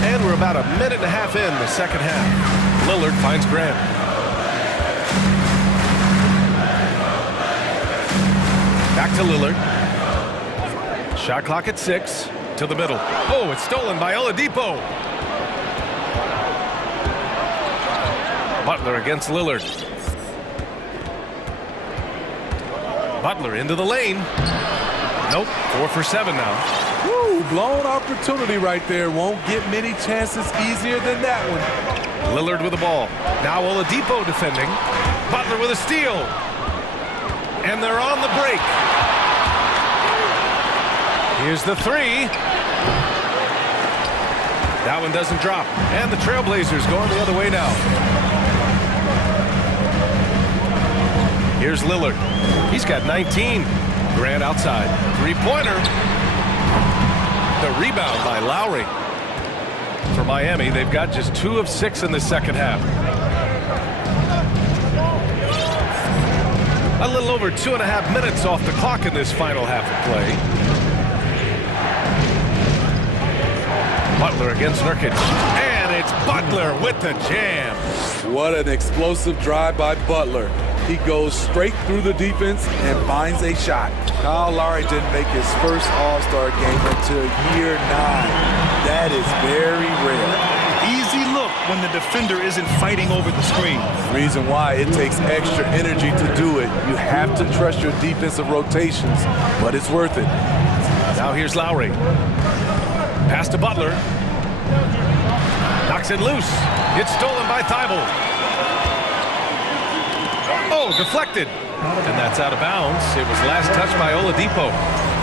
And we're about a minute and a half in the second half. Lillard finds Grant. Back to Lillard. Shot clock at 6. To the middle. Oh, it's stolen by Oladipo. Butler against Lillard. Butler into the lane. Nope, 4 for 7 now. Woo, blown opportunity right there. Won't get many chances easier than that one. Lillard with the ball. Now Oladipo defending. Butler with a steal. And they're on the break. Here's the three. That one doesn't drop. And the Trailblazers going the other way now. Here's Lillard. He's got 19. Grant outside. Three-pointer. The rebound by Lowry. For Miami, they've got just 2 of 6 in the second half. A little over 2.5 minutes off the clock in this final half of play. Butler against Nurkic. And it's Butler with the jam. What an explosive drive by Butler. He goes straight through the defense and finds a shot. Kyle Lowry didn't make his first All-Star game until year 9. That is very rare. Easy look when the defender isn't fighting over the screen. Reason why it takes extra energy to do it. You have to trust your defensive rotations, but it's worth it. Now here's Lowry. Pass to Butler. Knocks it loose. It's stolen by Thibault. Oh, deflected. And that's out of bounds. It was last touched by Oladipo.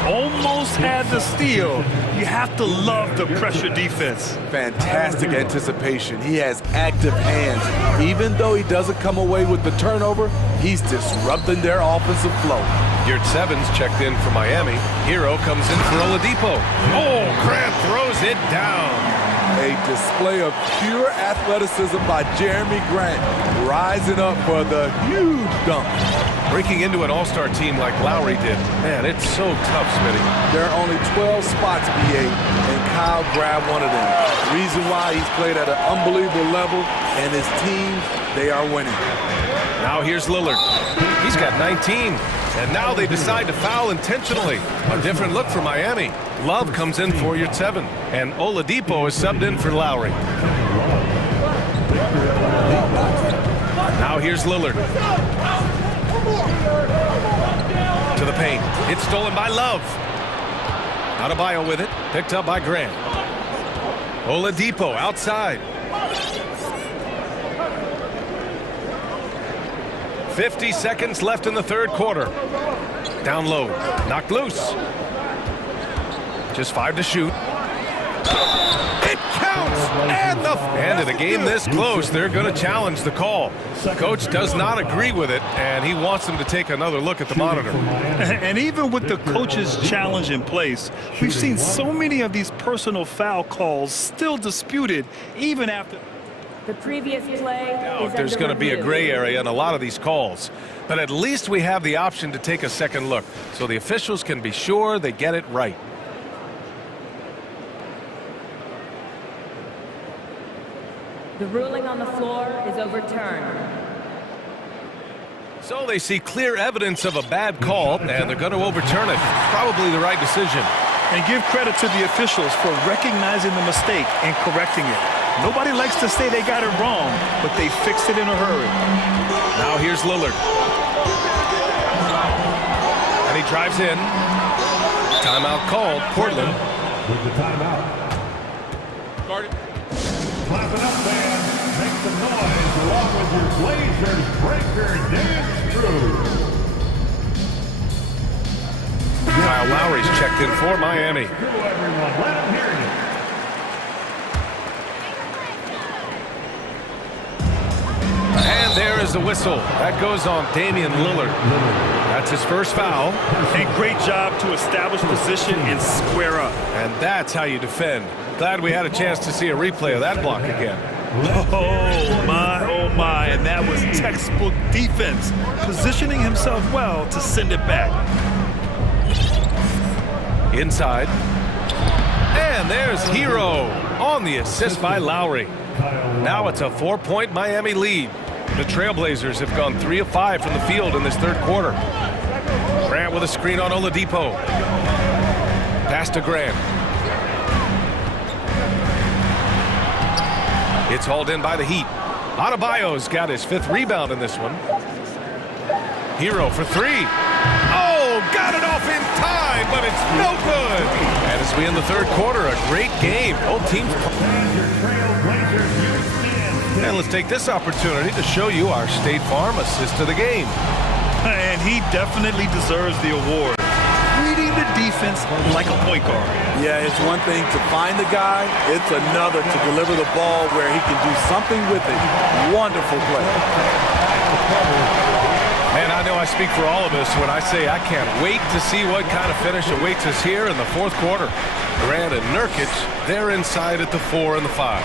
Almost had the steal. You have to love the pressure defense. Fantastic anticipation. He has active hands. Even though he doesn't come away with the turnover, he's disrupting their offensive flow. Yurt 7's checked in for Miami. Hero comes in for Oladipo. Oh, Grant throws it down. A display of pure athleticism by Jeremy Grant, rising up for the huge dunk. Breaking into an all-star team like Lowry did. Man, it's so tough, Smitty. There are only 12 spots, BA, and Kyle grabbed one of them. Reason why he's played at an unbelievable level, and his teams, they are winning. Now here's Lillard. He's got 19. And now they decide to foul intentionally. A different look for Miami. Love comes in for Yurt 7. And Oladipo is subbed in for Lowry. Now here's Lillard. To the paint. It's stolen by Love. Adebayo with it. Picked up by Grant. Oladipo outside. 50 seconds left in the third quarter. Down low. Knocked loose. Just 5 to shoot. It counts! And in a game this close, they're going to challenge the call. Coach does not agree with it, and he wants them to take another look at the monitor. And even with the coach's challenge in place, we've seen so many of these personal foul calls still disputed even after... The previous play is there's going to be a gray area in a lot of these calls. But at least we have the option to take a second look, so the officials can be sure they get it right. The ruling on the floor is overturned. So they see clear evidence of a bad call, and they're going to overturn it. Probably the right decision. And give credit to the officials for recognizing the mistake and correcting it. Nobody likes to say they got it wrong, but they fixed it in a hurry. Now here's Lillard. And he drives in. Timeout called. Portland. With the timeout. Guarded. Clap it up, fans. Make some noise along with your Blazers breaker dance crew. Kyle Lowry's checked in for Miami. Everyone, let them hear you. And there is the whistle. That goes on Damian Lillard. That's his first foul. And great job to establish position and square up. And that's how you defend. Glad we had a chance to see a replay of that block again. Oh my, and that was textbook defense, positioning himself well to send it back. Inside. And there's Hero on the assist by Lowry. Now it's a 4-point Miami lead. The Trailblazers have gone 3 of 5 from the field in this third quarter. Grant with a screen on Oladipo. Pass to Grant. It's hauled in by the Heat. Adebayo's got his 5th rebound in this one. Hero for 3. Oh, got it off in time, but it's no good. And as we end the third quarter, a great game. Both teams. And let's take this opportunity to show you our State Farm assist of the game. And he definitely deserves the award. Reading the defense like a point guard. Yeah, it's one thing to find the guy. It's another to deliver the ball where he can do something with it. Wonderful play. And I know I speak for all of us when I say I can't wait to see what kind of finish awaits us here in the fourth quarter. Grant and Nurkic, they're inside at the 4 and the 5.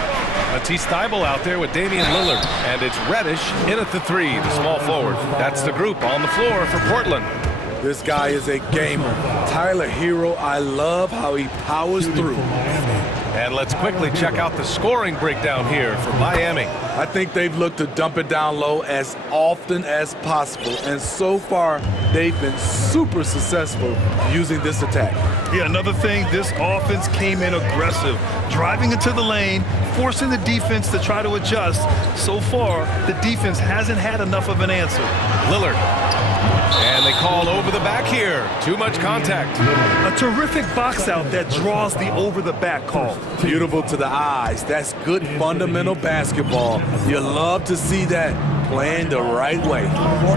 Matisse Thybulle out there with Damian Lillard. And it's Reddish in at the 3, the small forward. That's the group on the floor for Portland. This guy is a gamer. Tyler Hero, I love how he powers through. And let's quickly check out the scoring breakdown here for Miami. I think they've looked to dump it down low as often as possible. And so far, they've been super successful using this attack. Yeah, another thing, this offense came in aggressive, driving into the lane, forcing the defense to try to adjust. So far, the defense hasn't had enough of an answer. Lillard. And they call over the back here. Too much contact. A terrific box out that draws the over the back call. Beautiful to the eyes. That's good fundamental basketball. You love to see that playing the right way.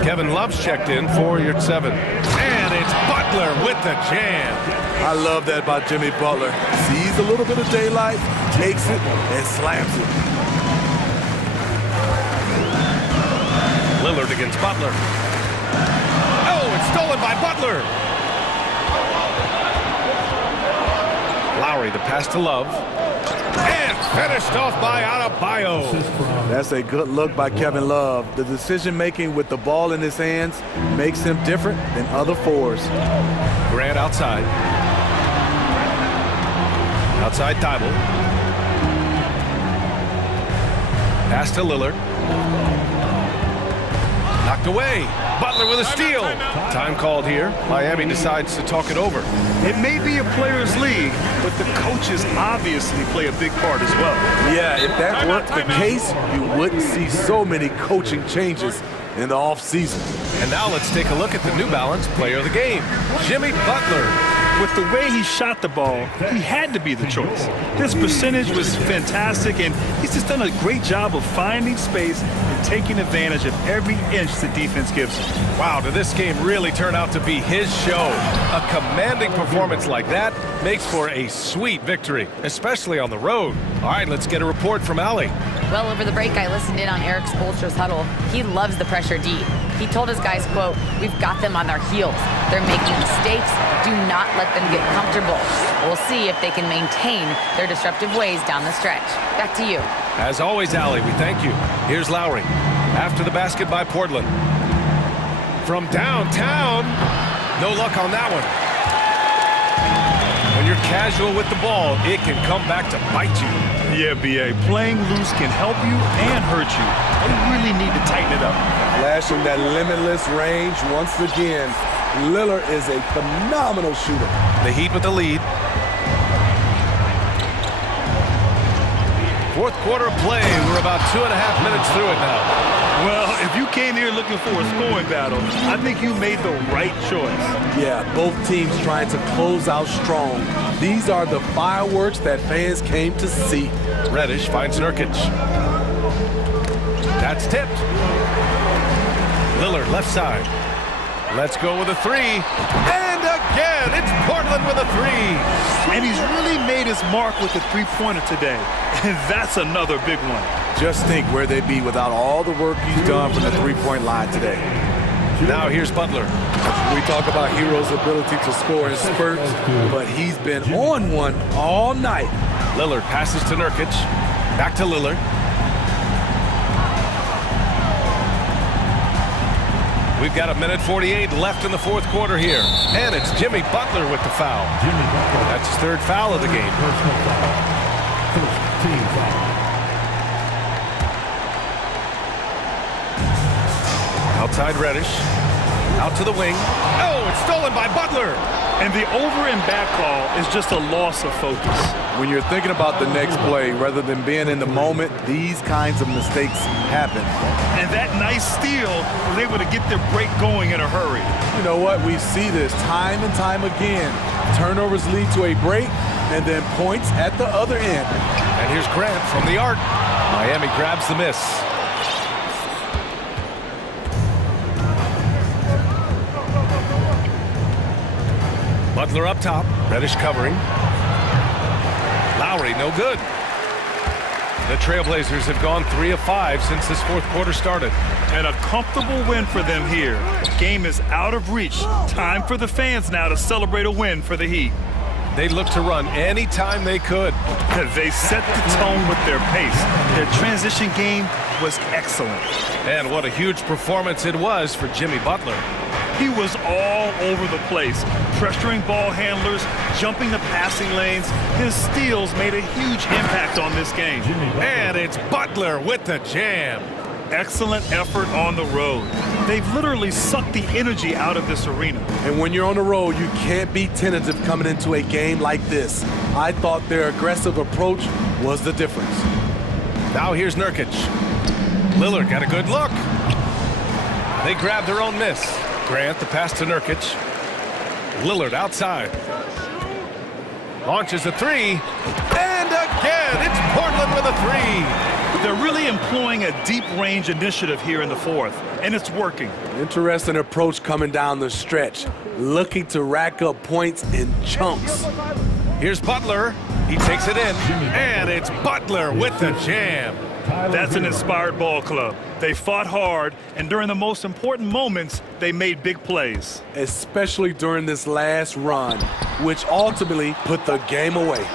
Kevin Love's checked in for your 7. And it's Butler with the jam. I love that about Jimmy Butler. Sees a little bit of daylight, takes it, and slams it. Lillard against Butler. Stolen by Butler. Lowry, the pass to Love. And finished off by Adebayo. That's a good look by Kevin Love. The decision-making with the ball in his hands makes him different than other fours. Grant outside. Outside Thybulle. Pass to Lillard. Knocked away. Butler with a steal. Time called here. Miami decides to talk it over. It may be a players' league, but the coaches obviously play a big part as well. Yeah, if that weren't the case, you wouldn't see so many coaching changes in the offseason. And now let's take a look at the New Balance player of the game, Jimmy Butler. With the way he shot the ball, he had to be the choice. His percentage was fantastic, and he's just done a great job of finding space and taking advantage of every inch the defense gives him. Wow, did this game really turn out to be his show? A commanding performance like that makes for a sweet victory, especially on the road. All right, let's get a report from Allie. Well, over the break, I listened in on Eric Spoelstra's huddle. He loves the pressure D. He told his guys, quote, "We've got them on their heels. They're making mistakes. Do not let them get comfortable. We'll see if they can maintain their disruptive ways down the stretch." Back to you. As always, Allie, we thank you. Here's Lowry. After the basket by Portland. From downtown. No luck on that one. When you're casual with the ball, it can come back to bite you. Yeah, B.A. Playing loose can help you and hurt you. You really need to tighten it up. Flashing that limitless range once again. Lillard is a phenomenal shooter. The Heat with the lead. Fourth quarter of play. We're about 2.5 minutes through it now. Well, if you came here looking for a scoring battle, I think you made the right choice. Yeah, both teams trying to close out strong. These are the fireworks that fans came to see. Reddish finds Nurkic. That's tipped. Lillard left side. Let's go with a 3. And again, it's Portland with a 3. And he's really made his mark with the three-pointer today. And that's another big one. Just think where they'd be without all the work he's done from the three-point line today. Now here's Butler. We talk about Hero's ability to score in spurts, but he's been on one all night. Lillard passes to Nurkic. Back to Lillard. We've got 1:48 left in the fourth quarter here. And it's Jimmy Butler with the foul. That's his third foul of the game. Personal foul. First team foul. Outside Reddish. Out to the wing. Oh, it's stolen by Butler. And the over and back call is just a loss of focus. When you're thinking about the next play, rather than being in the moment, these kinds of mistakes happen. And that nice steal was able to get their break going in a hurry. You know what? We see this time and time again. Turnovers lead to a break and then points at the other end. And here's Grant from the arc. Miami grabs the miss. Butler up top. Reddish covering. Lowry, no good. The Trailblazers have gone 3 of 5 since this fourth quarter started. And a comfortable win for them here. Game is out of reach. Time for the fans now to celebrate a win for the Heat. They look to run anytime they could. They set the tone with their pace. Their transition game was excellent. And what a huge performance it was for Jimmy Butler. He was all over the place, pressuring ball handlers, jumping the passing lanes. His steals made a huge impact on this game. And it's Butler with the jam. Excellent effort on the road. They've literally sucked the energy out of this arena. And when you're on the road, you can't be tentative coming into a game like this. I thought their aggressive approach was the difference. Now here's Nurkic. Lillard got a good look. They grabbed their own miss. Grant, the pass to Nurkic. Lillard outside. Launches a three. And again, it's Portland with a three. They're really employing a deep range initiative here in the fourth, and it's working. Interesting approach coming down the stretch, looking to rack up points in chunks. Here's Butler. He takes it in, and it's Butler with the jam. That's an inspired ball club. They fought hard, and during the most important moments, they made big plays. Especially during this last run, which ultimately put the game away.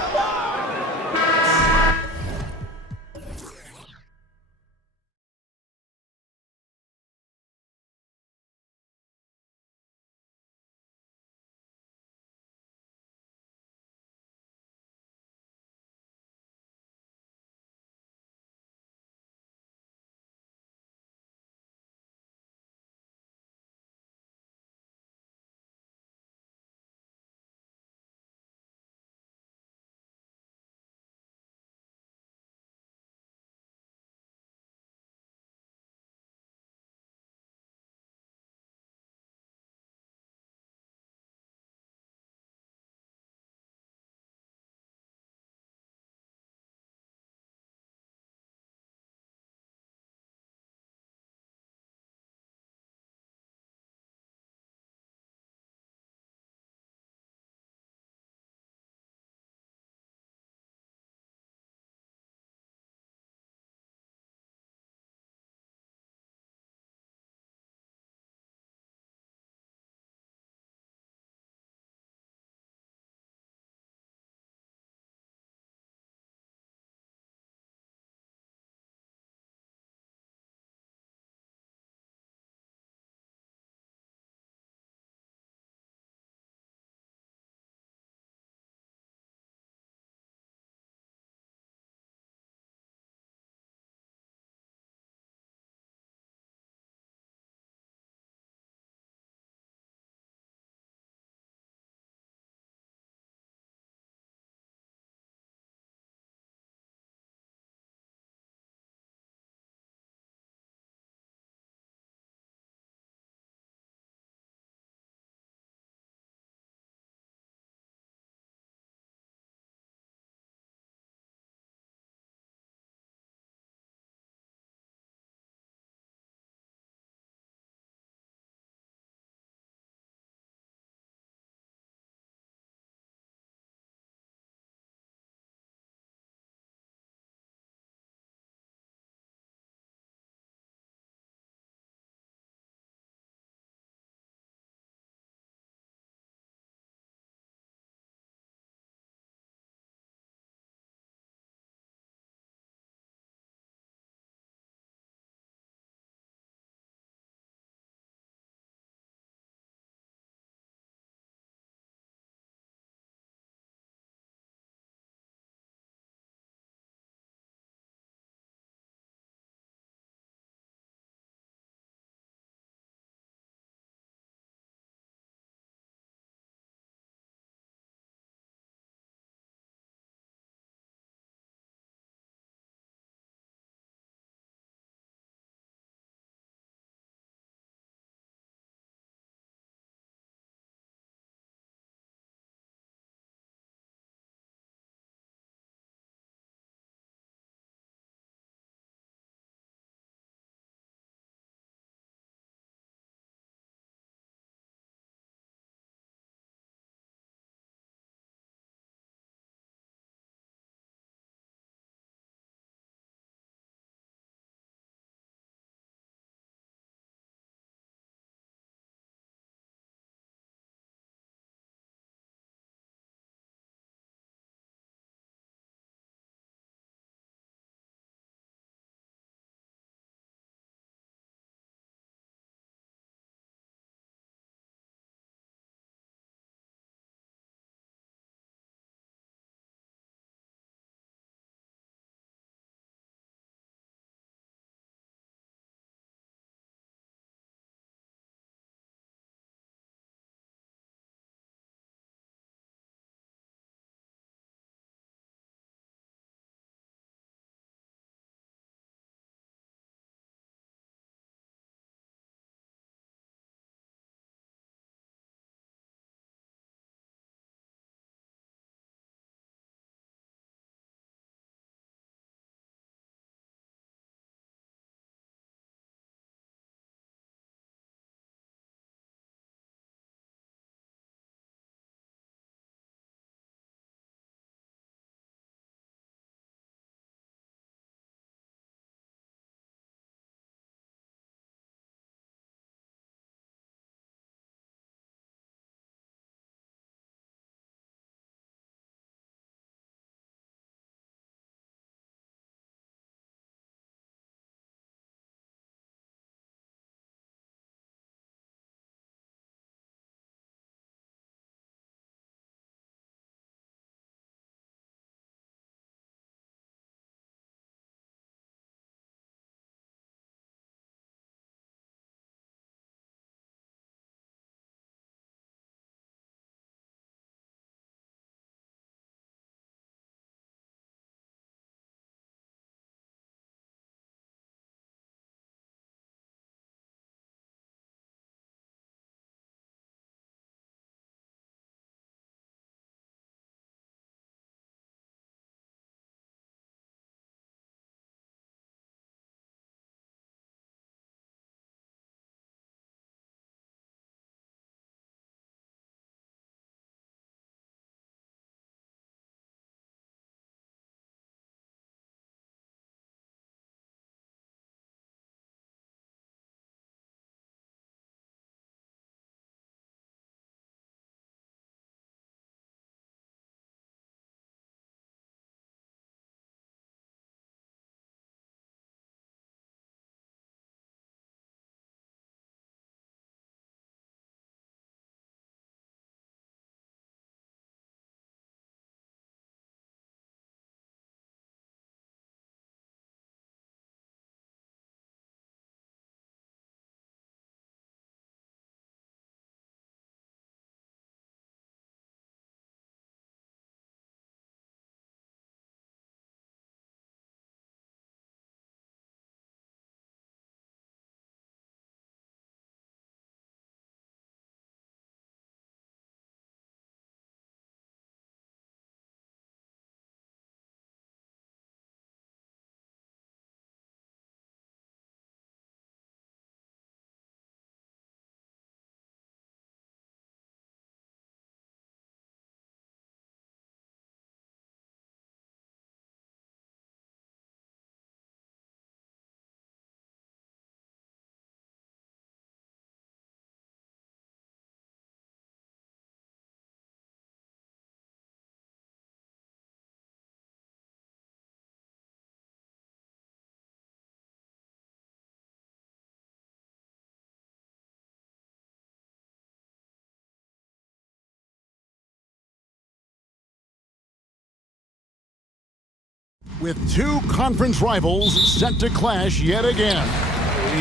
with two conference rivals set to clash yet again.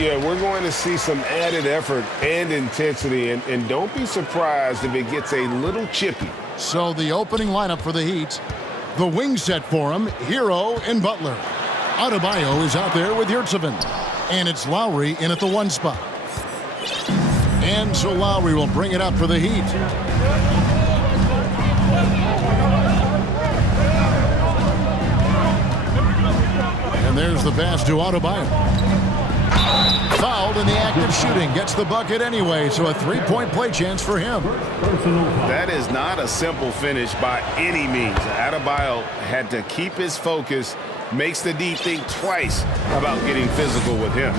Yeah, we're going to see some added effort and intensity, and don't be surprised if it gets a little chippy. So the opening lineup for the Heat, the wing set for him, Hero and Butler. Adebayo is out there with Yurtseven, and it's Lowry in at the 1 spot. And so Lowry will bring it up for the Heat. And there's the pass to Adebayo. Fouled in the act of shooting. Gets the bucket anyway, so a three-point play chance for him. That is not a simple finish by any means. Adebayo had to keep his focus, makes the D think twice about getting physical with him.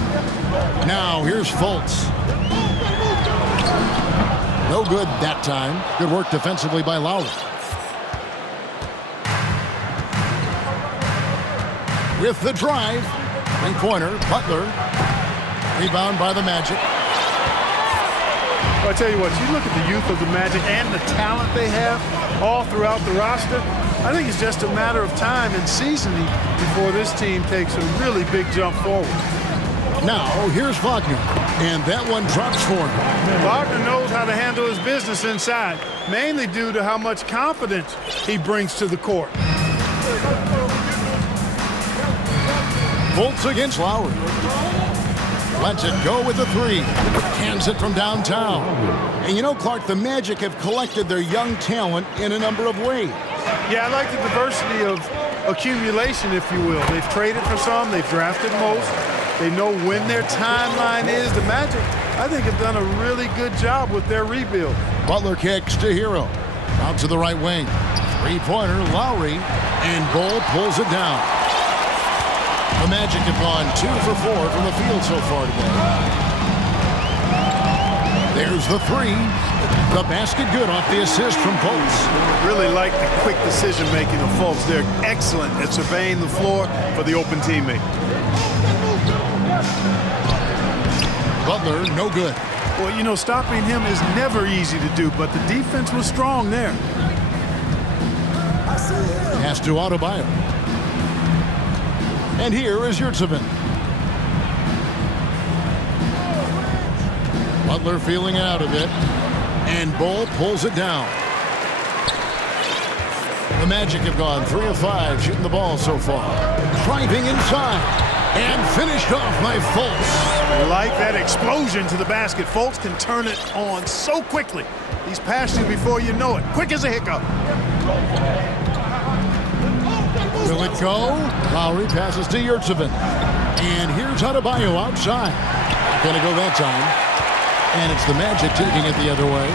Now here's Fultz. No good that time. Good work defensively by Lowry. With the drive, three-pointer, Butler. Rebound by the Magic. Well, I tell you what, you look at the youth of the Magic and the talent they have all throughout the roster. I think it's just a matter of time and seasoning before this team takes a really big jump forward. Now, here's Wagner, and that one drops for him. Wagner knows how to handle his business inside, mainly due to how much confidence he brings to the court. Fultz against Lowry. Lets it go with the three. Hands it from downtown. And you know, Clark, the Magic have collected their young talent in a number of ways. Yeah, I like the diversity of accumulation, if you will. They've traded for some, they've drafted most. They know when their timeline is. The Magic, I think, have done a really good job with their rebuild. Butler kicks to Hero. Out to the right wing. Three-pointer, Lowry, and Bull pulls it down. The Magic have gone 2 for 4 from the field so far today. There's the three. The basket good off the assist from Fultz. Really like the quick decision-making of Fultz. They're excellent at surveying the floor for the open teammate. Butler, no good. Well, you know, stopping him is never easy to do, but the defense was strong there. Pass to Adebayo. And here is Yurtseven. Butler feeling it out a bit. And Bull pulls it down. The Magic have gone 3 of 5 shooting the ball so far. Driving inside. And finished off by Fultz. Like that explosion to the basket. Fultz can turn it on so quickly. He's past you before you know it. Quick as a hiccup. Will it go? Lowry passes to Yurtseven. And here's Adebayo outside. Not going to go that time. And it's the Magic taking it the other way.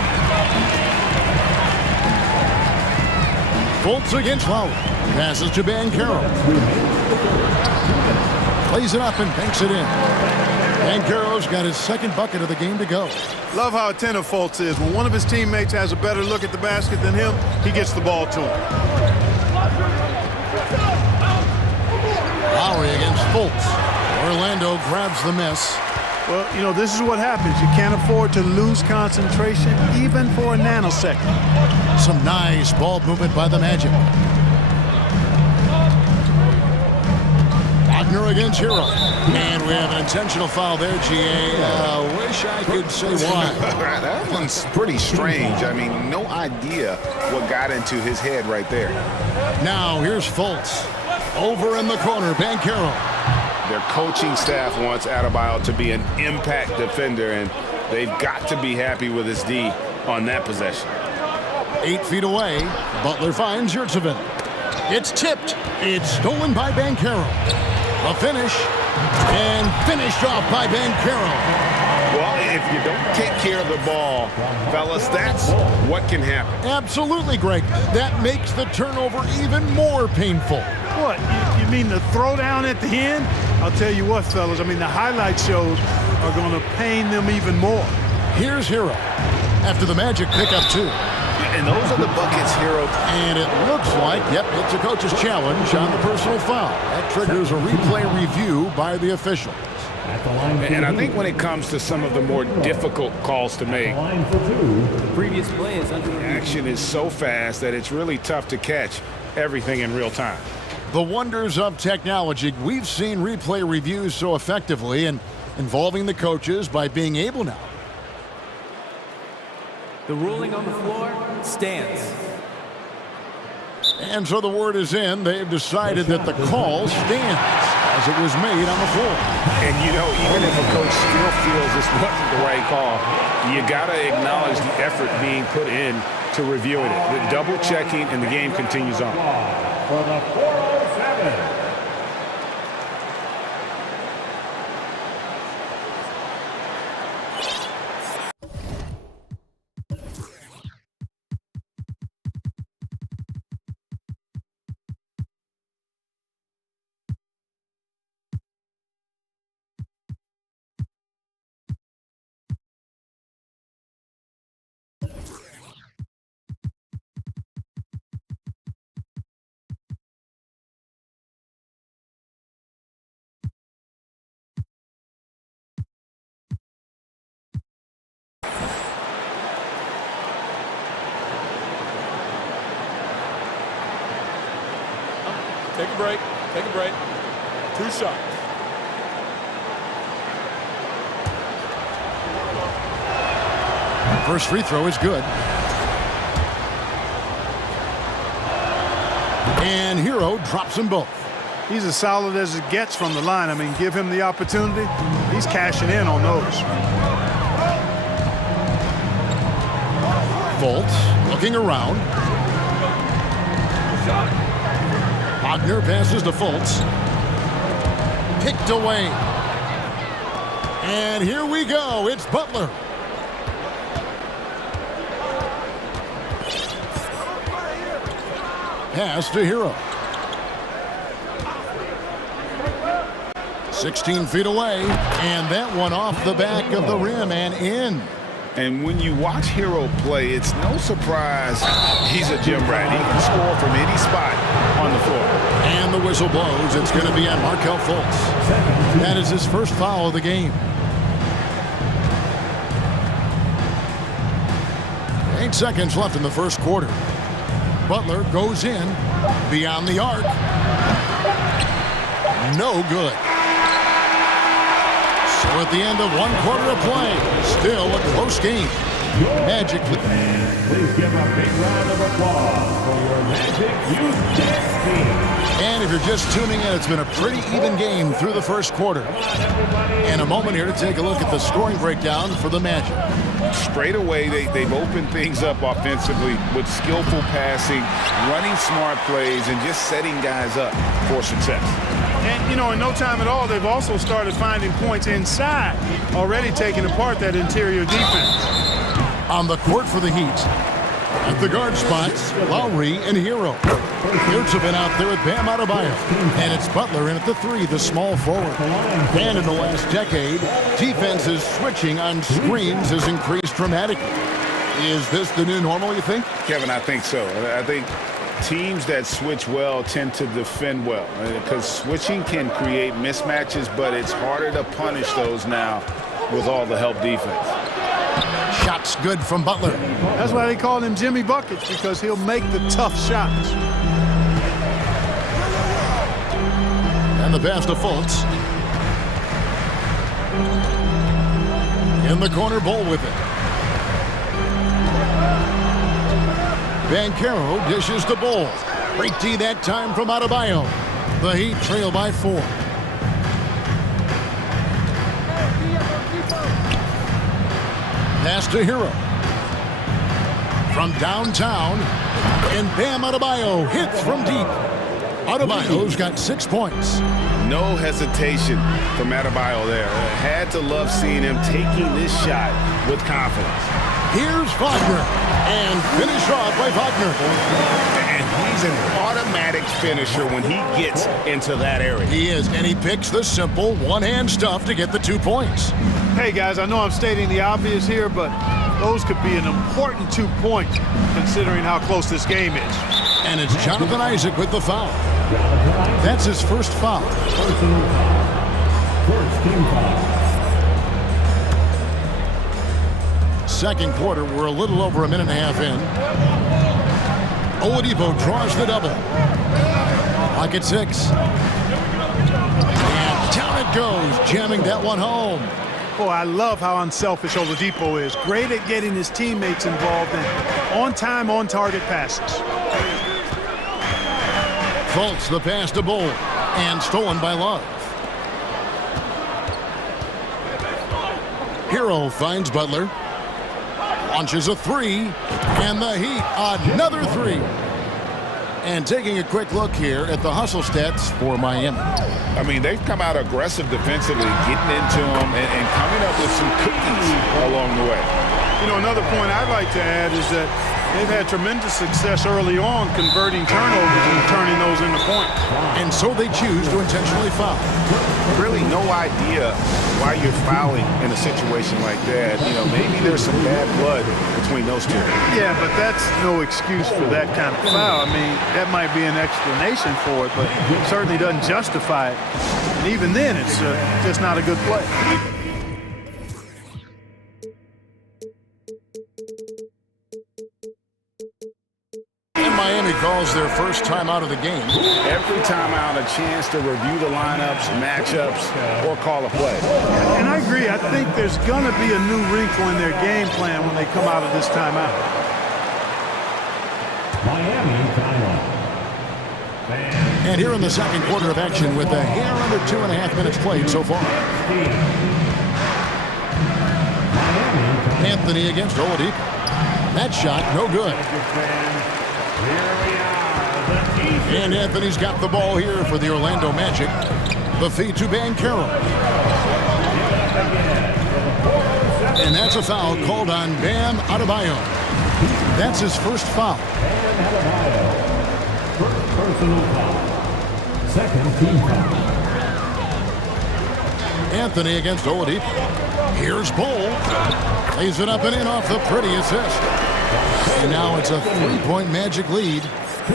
Fultz against Lowry. Passes to Banchero. Plays it up and banks it in. Banchero's got his second bucket of the game to go. Love how attentive Fultz is. When one of his teammates has a better look at the basket than him, he gets the ball to him. Lowry against Fultz. Orlando grabs the miss. Well, you know, this is what happens. You can't afford to lose concentration, even for a nanosecond. Some nice ball movement by the Magic. Wagner against Hero. And we have an intentional foul there, GA. Wish I could say why. That one's pretty strange. I mean, no idea what got into his head right there. Now, here's Fultz. Over in the corner, Banchero. Their coaching staff wants Adebayo to be an impact defender, and they've got to be happy with his D on that possession. 8 feet away, Butler finds Yurtseven. It's tipped. It's stolen by Banchero. A finish, and finished off by Banchero. Well, if you don't take care of the ball, fellas, that's what can happen. Absolutely, Greg. That makes the turnover even more painful. What? You mean the throwdown at the end? I'll tell you what, fellas. I mean, the highlight shows are going to pain them even more. Here's Hero. After the Magic pick up 2. And those are the buckets, Hero. And it looks like, yep, it's a coach's challenge on the personal foul. That triggers a replay review by the official. And I think when it comes to some of the more difficult calls to make, the previous play is under action is so fast that it's really tough to catch everything in real time. The wonders of technology. We've seen replay reviews so effectively and involving the coaches by being able now. The ruling on the floor stands. And so the word is in. They've decided that the call stands as it was made on the floor. And, you know, even if a coach still feels this wasn't the right call, you got to acknowledge the effort being put in to reviewing it. The double checking, and the game continues on. For the 407. Take a break. Take a break. 2 shots. First free throw is good. And Hero drops them both. He's as solid as it gets from the line. I mean, give him the opportunity. He's cashing in on those. Fultz looking around. Wagner passes to Fultz. Picked away. And here we go. It's Butler. Pass to Hero. 16 feet away. And that one off the back of the rim and in. And when you watch Hero play, it's no surprise he's a gym rat. He can score from any spot on the floor. And the whistle blows. It's going to be on Markelle Fultz. That is his first foul of the game. 8 seconds left in the first quarter. Butler goes in beyond the arc. No good. So at the end of 1 quarter of play, still a close game. Magic. Please give a big round of applause for your Magic Youth Dance Team. And if you're just tuning in, it's been a pretty even game through the first quarter. In a moment here to take a look at the scoring breakdown for the Magic. Straight away, they've opened things up offensively with skillful passing, running smart plays, and just setting guys up for success. And, you know, in no time at all, they've also started finding points inside, already taking apart that interior defense. On the court for the Heat. At the guard spots, Lowry and Hero. Hurts have been out there with Bam Adebayo. And it's Butler in at the 3, the small forward. And in the last decade, defenses switching on screens has increased dramatically. Is this the new normal, you think? Kevin, I think so. I think teams that switch well tend to defend well, because switching can create mismatches, but it's harder to punish those now with all the help defense. Shots good from Butler. That's why they call him Jimmy Buckets, because he'll make the tough shots. And the pass to Fultz. In the corner, Bull with it. Banchero dishes the Bull. Great D that time from Adebayo. The Heat trail by 4. Pass to Hero. From downtown. And Bam Adebayo hits from deep. Adebayo's got 6 points. No hesitation from Adebayo there. Had to love seeing him taking this shot with confidence. Here's Wagner. And finish off by Wagner. And he's an automatic finisher when he gets into that area. He is, and he picks the simple one-hand stuff to get the 2 points. Hey, guys, I know I'm stating the obvious here, but those could be an important 2 points considering how close this game is. And it's Jonathan Isaac with the foul. That's his first foul. First team foul. Second quarter, we're a little over a minute and a half in. Oladipo draws the double. Clock at 6. And down it goes, jamming that one home. Oh, I love how unselfish Oladipo is. Great at getting his teammates involved in on-time, on-target passes. Fultz the pass to Bull, and stolen by Love. Hero finds Butler. Launches a three, and the Heat, another three. And taking a quick look here at the hustle stats for Miami. I mean, they've come out aggressive defensively, getting into them and coming up with some cookies along the way. You know, another point I'd like to add is that they've had tremendous success early on converting turnovers and turning those into points. And so they choose to intentionally foul. Really no idea why you're fouling in a situation like that. You know, maybe there's some bad blood between those two. Yeah, but that's no excuse for that kind of foul. I mean, that might be an explanation for it, but it certainly doesn't justify it. And even then, it's just not a good play. Miami calls their first time out of the game. Every time out, a chance to review the lineups, matchups, or call a play. And I agree. I think there's going to be a new wrinkle in their game plan when they come out of this timeout. Miami timeout. And here in the second quarter of action with a hair under 2.5 minutes played so far. Anthony against Oladipo. That shot, no good. And Anthony's got the ball here for the Orlando Magic. The feed to Banchero. And that's a foul called on Bam Adebayo. That's his first foul. First personal foul. Second team foul. Anthony against Oladipo. Here's Bull. Lays it up and in off the pretty assist. And now it's a three-point Magic lead.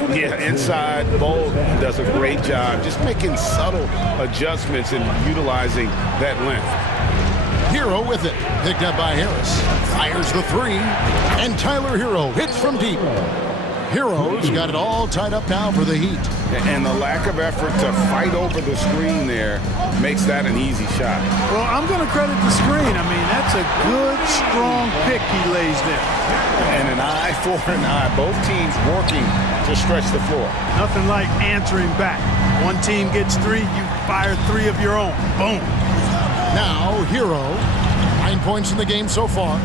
Yeah, inside, Bull does a great job just making subtle adjustments and utilizing that length. Hero with it. Picked up by Harris. Fires the three. And Tyler Hero hits from deep. Hero's got it all tied up now for the Heat. And the lack of effort to fight over the screen there makes that an easy shot. Well, I'm going to credit the screen. I mean, that's a good, strong pick he lays there. And an eye for an eye. Both teams working to stretch the floor. Nothing like answering back. One team gets three, you fire three of your own. Boom. Now, Hero. 9 points in the game so far.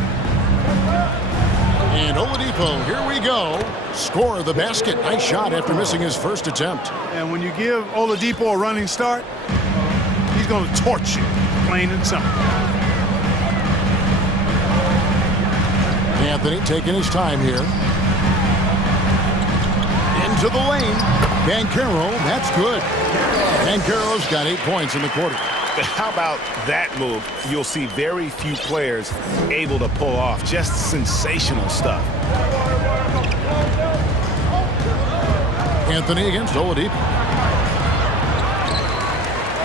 And Oladipo, here we go. Score the basket. Nice shot after missing his first attempt. And when you give Oladipo a running start, he's going to torch you, plain and simple. Anthony taking his time here. Into the lane. Banchero, that's good. Banchero's got 8 points in the quarter. How about that move? You'll see very few players able to pull off. Just sensational stuff. Anthony against Oladipo.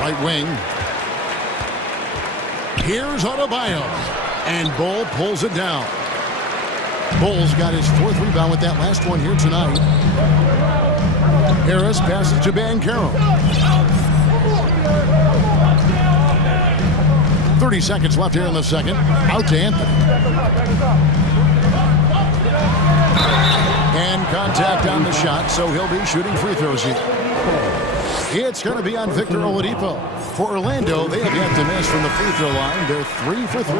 Right wing. Here's Adebayo. And Bull pulls it down. Bull's got his fourth rebound with that last one here tonight. Harris passes to Banchero. 30 seconds left here in the second. Out to Anthony. And contact on the shot, so he'll be shooting free throws here. It's going to be on Victor Oladipo. For Orlando, they have yet to miss from the free throw line. They're 3 for 3.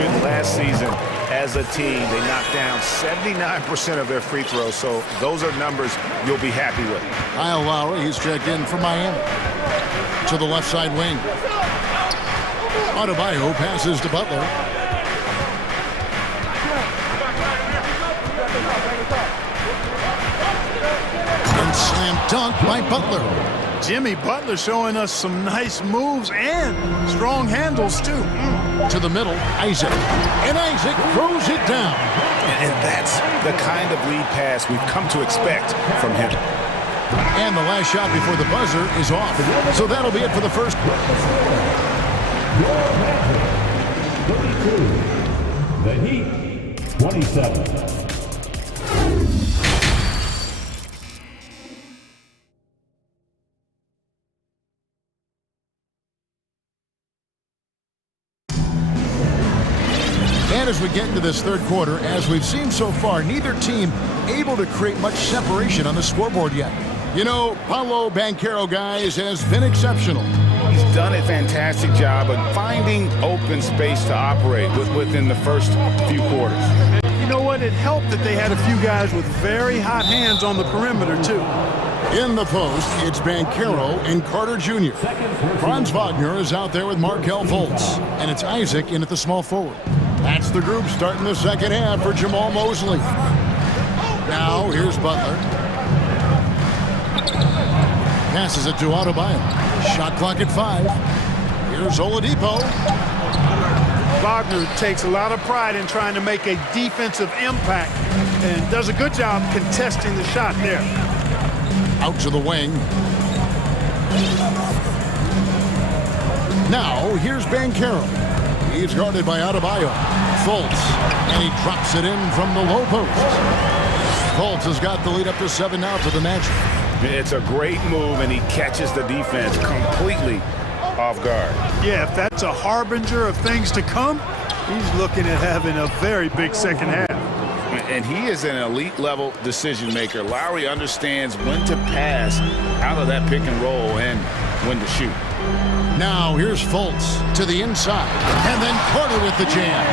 And last season, as a team, they knocked down 79% of their free throws, so those are numbers you'll be happy with. Kyle Lowry, he's checked in for Miami. To the left side wing. Adebayo passes to Butler. And slam dunk by Butler. Jimmy Butler showing us some nice moves and strong handles, too. To the middle, Isaac. And Isaac throws it down. And that's the kind of lead pass we've come to expect from him. And the last shot before the buzzer is off. So that'll be it for the first quarter. 32. The Heat, 27. as we get into this third quarter, as we've seen so far, neither team able to create much separation on the scoreboard yet. You know, Paolo Banchero, guys, has been exceptional. He's done a fantastic job of finding open space to operate within the first few quarters. You know what? It helped that they had a few guys with very hot hands on the perimeter, too. In the post, it's Banchero and Carter Jr. Franz Wagner is out there with Markel Fultz, and it's Isaac in at the small forward. That's the group starting the second half for Jamal Mosley. Now, here's Butler. Passes it to Adebayo. Shot clock at 5. Here's Oladipo. Wagner takes a lot of pride in trying to make a defensive impact and does a good job contesting the shot there. Out to the wing. Now, here's Banchero. He's guarded by Adebayo. Fultz, and he drops it in from the low post. Fultz has got the lead up to 7 now for the Magic. It's a great move, and he catches the defense completely off guard. Yeah, if that's a harbinger of things to come, he's looking at having a very big second half. And he is an elite-level decision maker. Lowry understands when to pass out of that pick and roll and when to shoot. Now here's Fultz to the inside, and then Carter with the jam.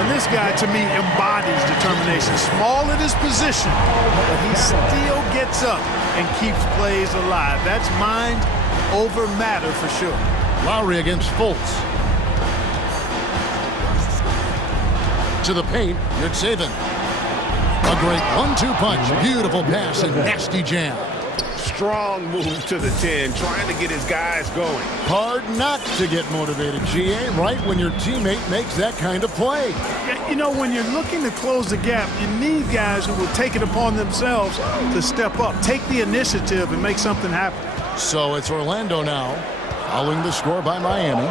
And this guy, to me, embodies determination. Small in his position, but he still gets up and keeps plays alive. That's mind over matter for sure. Lowry against Fultz. To the paint, Yurtseven. A great 1-2 punch. Beautiful pass and nasty jam. Strong move to the 10, trying to get his guys going. Hard not to get motivated, GA, right when your teammate makes that kind of play. You know, when you're looking to close the gap, you need guys who will take it upon themselves to step up, take the initiative, and make something happen. So it's Orlando now, following the score by Miami.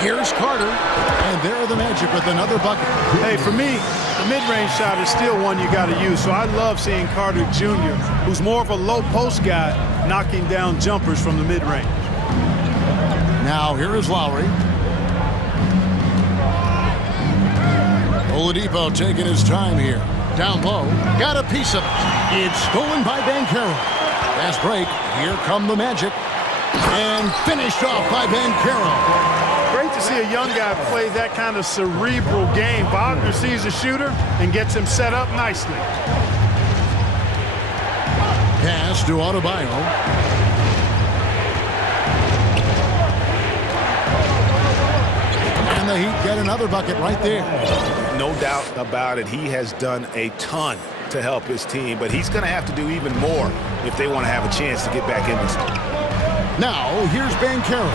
Here's Carter, and there are the Magic with another bucket. Hey, for me, the mid-range shot is still one you got to use, so I love seeing Carter Jr., who's more of a low-post guy, knocking down jumpers from the mid-range. Now, here is Lowry. Oladipo taking his time here. Down low, got a piece of it. It's stolen by Banchero. Fast break, here come the Magic. And finished off by Banchero. Great to see a young guy play that kind of cerebral game. Wagner sees a shooter and gets him set up nicely. Pass to Adebayo. And the Heat get another bucket right there. No doubt about it. He has done a ton to help his team, but he's going to have to do even more if they want to have a chance to get back in this. Now, here's Banchero.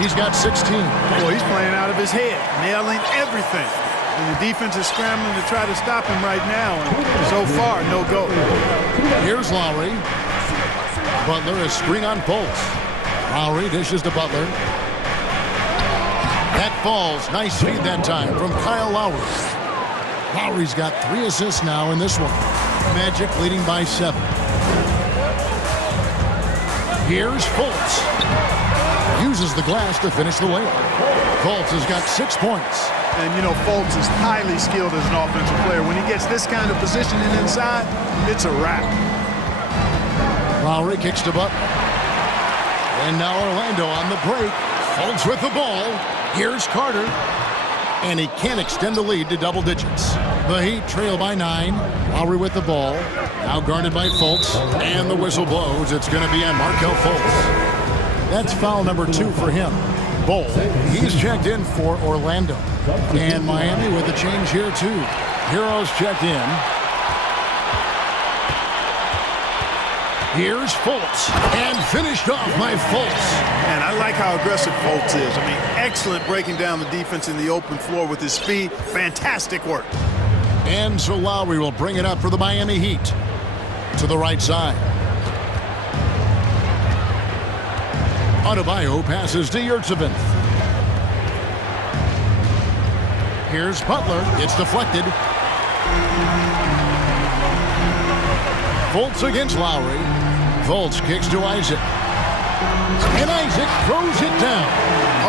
He's got 16. Well, he's playing out of his head, nailing everything. And the defense is scrambling to try to stop him right now. And so far, no go. Here's Lowry. Butler is screen on Fultz. Lowry dishes to Butler. That falls. Nice feed that time from Kyle Lowry. Lowry's got 3 assists now in this one. Magic leading by 7. Here's Fultz. Uses the glass to finish the layup. Fultz has got 6 points. And, you know, Fultz is highly skilled as an offensive player. When he gets this kind of positioning inside, it's a wrap. Lowry kicks to Butler. And now Orlando on the break. Fultz with the ball. Here's Carter. And he can't extend the lead to double digits. The Heat trail by 9. Lowry with the ball. Now guarded by Fultz. And the whistle blows. It's going to be on Markel Fultz. That's foul number 2 for him. Bull, he's checked in for Orlando. And Miami with a change here too. Heroes checked in. Here's Fultz. And finished off by Fultz. And I like how aggressive Fultz is. I mean, excellent breaking down the defense in the open floor with his speed. Fantastic work. And so Lowry will bring it up for the Miami Heat. To the right side. Adebayo passes to Yurtseven. Here's Butler. It's deflected. Fultz against Lowry. Fultz kicks to Isaac. And Isaac throws it down.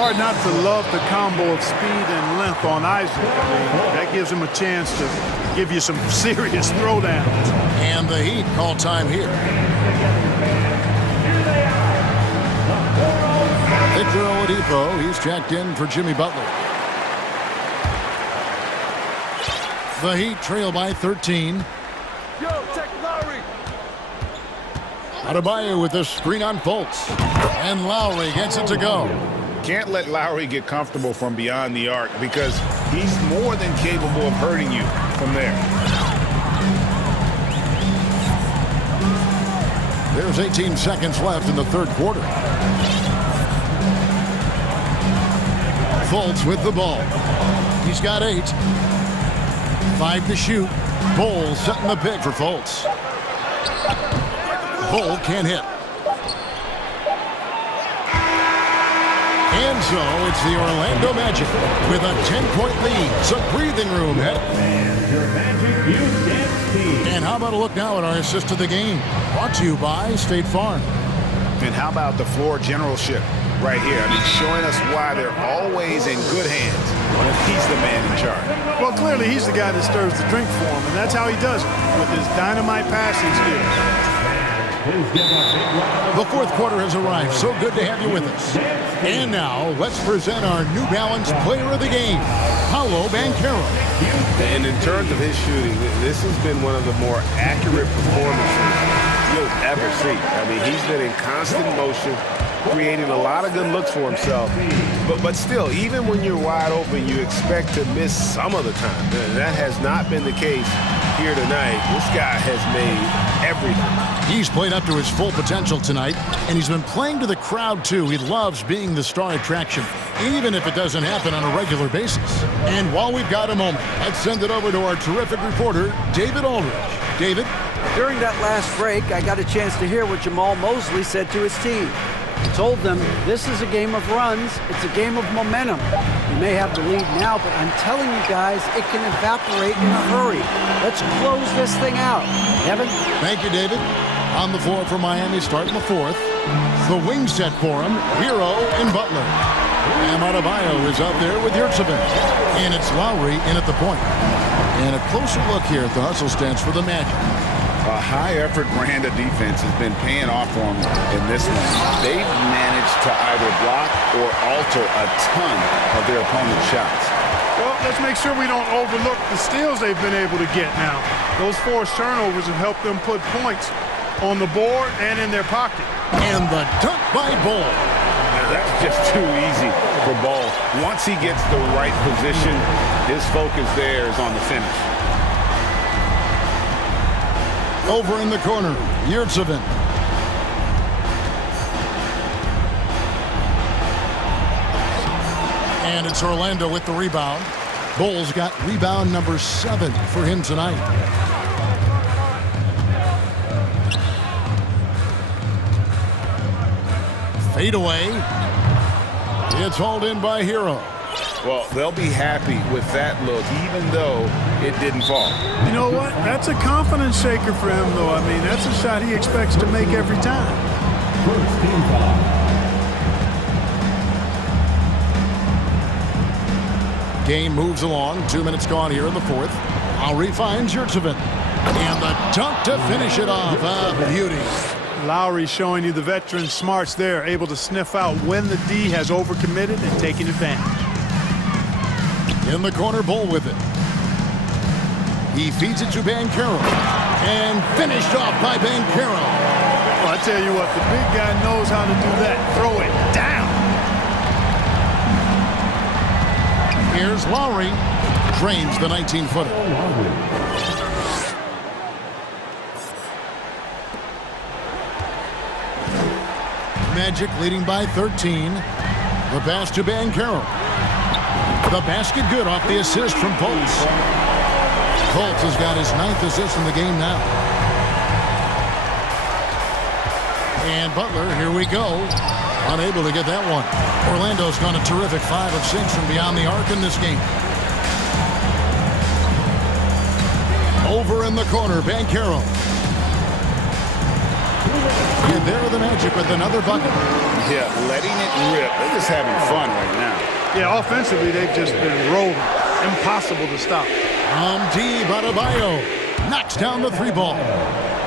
hard not to love the combo of speed and length on Isaac. I mean, that gives him a chance to give you some serious throwdowns. And the Heat call time here. Victor Oladipo, he's checked in for Jimmy Butler. The Heat trail by 13. Adebayo with the screen on Fultz. And Lowry gets it to go. Can't let Lowry get comfortable from beyond the arc because he's more than capable of hurting you from there. There's 18 seconds left in the third quarter. Fultz with the ball. He's got 8. 5 to shoot. Bull setting the pick for Fultz. Bull can't hit. And so it's the Orlando Magic with a 10-point lead. It's a breathing room hit. And how about a look now at our assist to the game? Brought to you by State Farm. And how about the floor generalship right here? I mean, showing us why they're always in good hands when he's the man in charge. Well, clearly he's the guy that stirs the drink for him, and that's how he does it, with his dynamite passing skills. The fourth quarter has arrived. So good to have you with us. And now, let's present our New Balance Player of the Game, Paolo Banchero. And in terms of his shooting, this has been one of the more accurate performances you'll ever see. I mean, he's been in constant motion, creating a lot of good looks for himself. But still, even when you're wide open, you expect to miss some of the time. And that has not been the case here tonight. This guy has made everything. He's played up to his full potential tonight, and he's been playing to the crowd, too. He loves being the star attraction, even if it doesn't happen on a regular basis. And while we've got a moment, let's send it over to our terrific reporter, David Aldridge. David? During that last break, I got a chance to hear what Jamal Mosley said to his team. He told them, this is a game of runs. It's a game of momentum. We may have the lead now, but I'm telling you guys, it can evaporate in a hurry. Let's close this thing out. Evan? Thank you, David. On the floor for Miami, starting the fourth. The wing set for him, Hero and Butler. And Adebayo is out there with Yurtsevin. And it's Lowry in at the point. And a closer look here at the hustle stance for the Magic. A high-effort brand of defense has been paying off for them in this one. They've managed to either block or alter a ton of their opponent's shots. Well, let's make sure we don't overlook the steals they've been able to get now. Those forced turnovers have helped them put points on the board and in their pocket. And the dunk by Bull. That's just too easy for Ball. Once he gets the right position, his focus there is on the finish. Over in the corner, Yurtsevin. And it's Orlando with the rebound. Bull's got rebound number 7 for him tonight. Fade away. It's hauled in by Hero. Well, they'll be happy with that look, even though it didn't fall. You know what? That's a confidence shaker for him, though. I mean, that's a shot he expects to make every time. First team foul. Game moves along. 2 minutes gone here in the fourth. Lowry finds Yurtsevin. And the dunk to finish it off. Beauty. Lowry showing you the veteran smarts there, able to sniff out when the D has overcommitted and taking advantage. In the corner, Bull with it. He feeds it to Banchero. And finished off by Banchero. Well, I tell you what, the big guy knows how to do that. Throw it down. Here's Lowry. Drains the 19-footer. Magic leading by 13. The pass to Banchero. The basket good off the assist from Fultz. Fultz has got his 9th assist in the game now. And Butler, here we go. Unable to get that one. Orlando's gone a terrific 5 of 6 from beyond the arc in this game. Over in the corner, Banchero. And there are the Magic with another bucket. Yeah, letting it rip. They're just having fun right now. Yeah, offensively, they've just been rolling. Impossible to stop. Adebayo knocks down the three ball.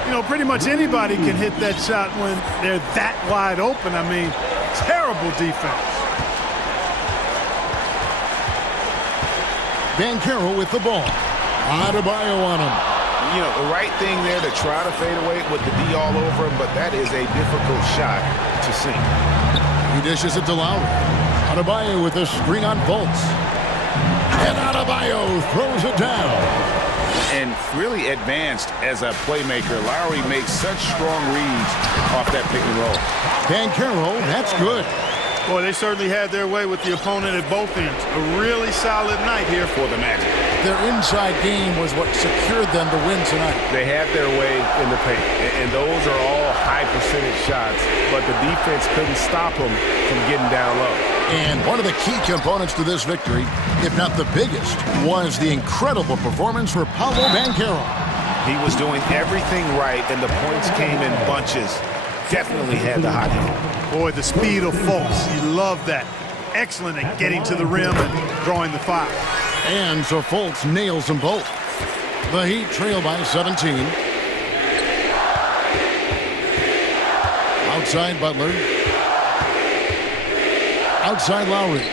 You know, pretty much anybody can hit that shot when they're that wide open. I mean, terrible defense. Banchero with the ball. Adebayo on him. You know, the right thing there to try to fade away with the D all over him, but that is a difficult shot to sink. He dishes it to Lowry. Adebayo with a screen on Fultz. And Adebayo throws it down. And really advanced as a playmaker. Lowry makes such strong reads off that pick and roll. Banchero, that's good. Boy, they certainly had their way with the opponent at both ends. A really solid night here for the Magic. Their inside game was what secured them to win tonight. They had their way in the paint, and those are all high percentage shots, but the defense couldn't stop them from getting down low. And one of the key components to this victory, if not the biggest, was the incredible performance for Paolo Banchero. He was doing everything right, and the points came in bunches. Definitely had the hot hand. Boy, the speed of Fultz. You love that. Excellent at getting to the rim and drawing the foul. And so Fultz nails them both. The Heat trail by 17. Outside Butler. Outside Lowry.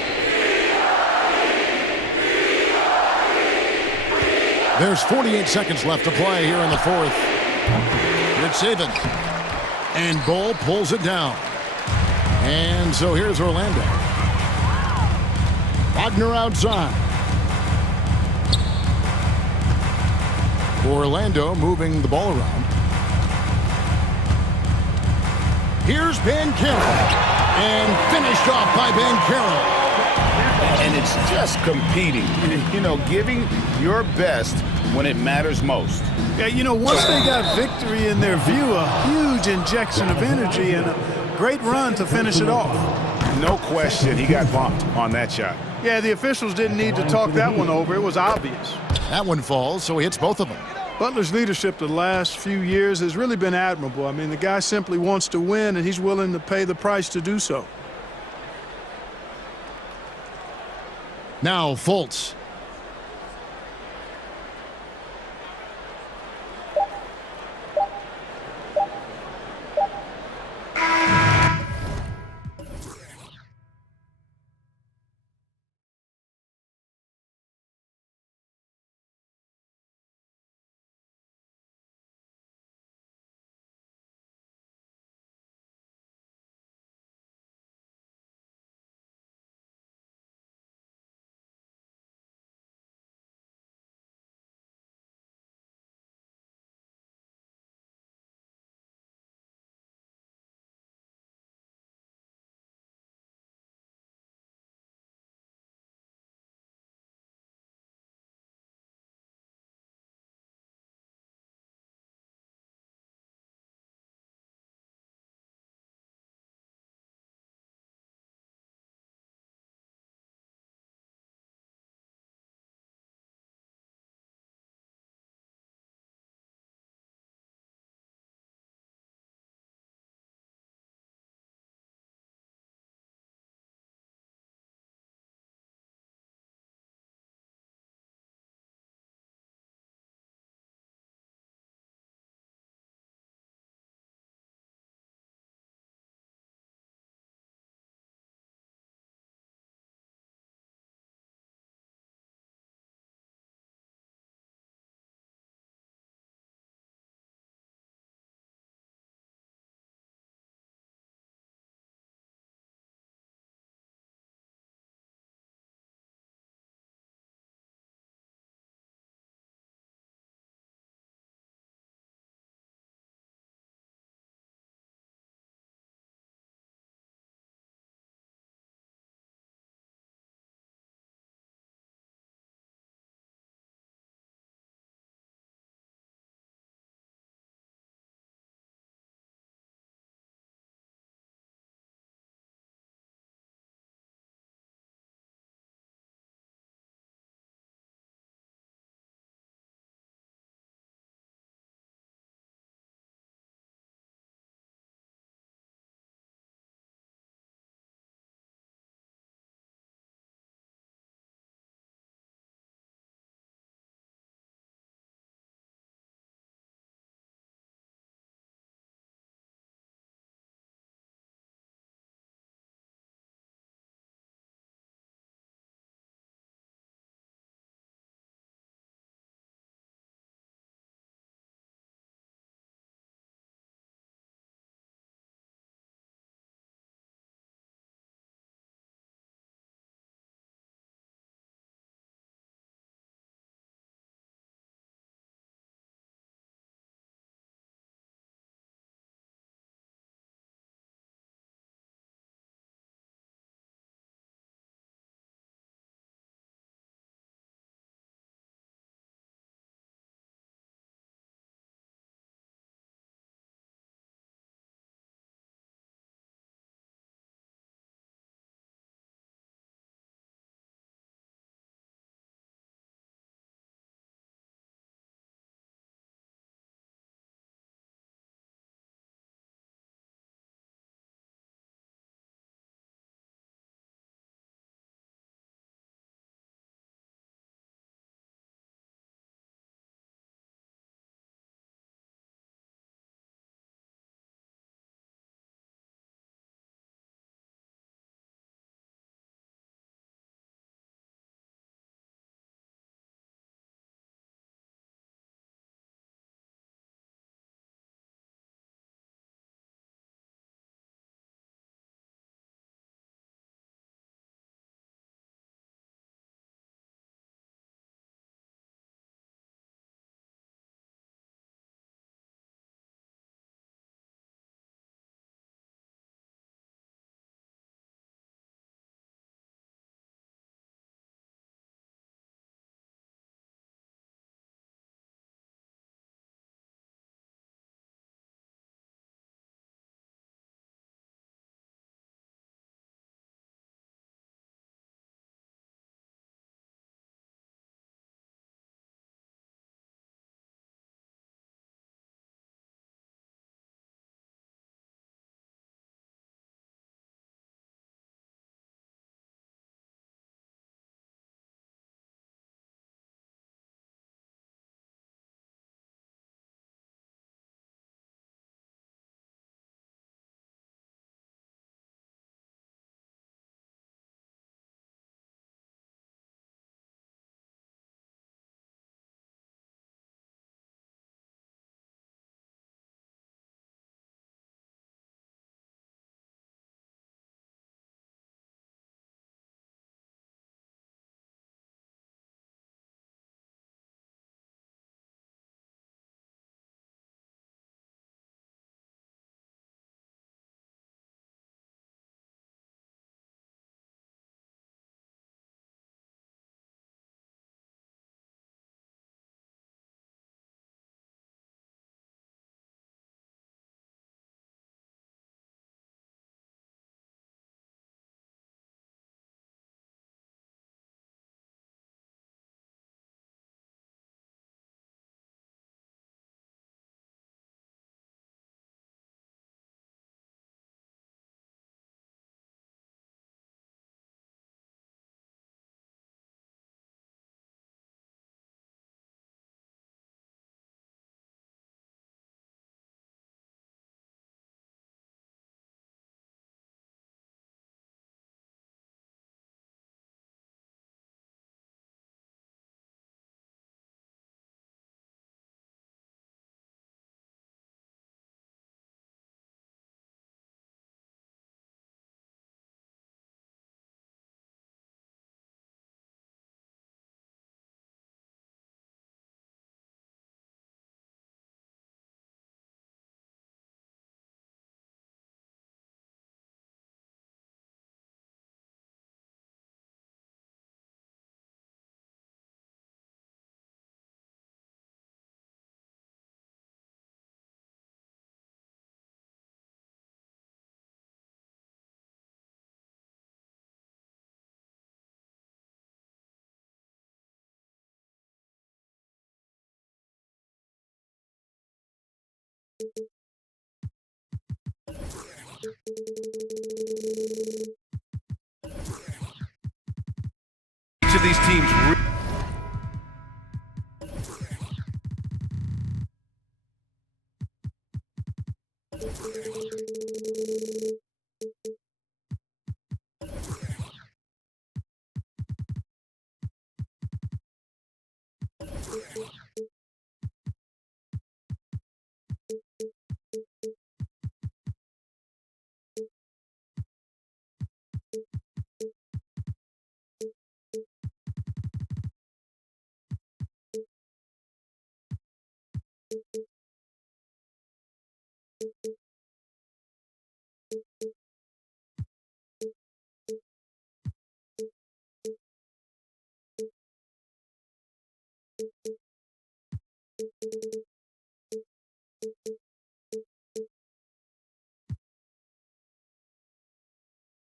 There's 48 seconds left to play here in the fourth. It's Saban. And Bull pulls it down. And so here's Orlando. Wagner outside. Orlando moving the ball around. Here's Banchero. And finished off by Banchero. And it's just competing. You know, giving your best when it matters most. Yeah, you know, once they got victory in their view, a huge injection of energy and a great run to finish it off. No question, he got bumped on that shot. Yeah, the officials didn't need to talk that one over. It was obvious. That one falls, so he hits both of them. Butler's leadership the last few years has really been admirable. I mean, the guy simply wants to win, and he's willing to pay the price to do so. Now Fultz. Each of these teams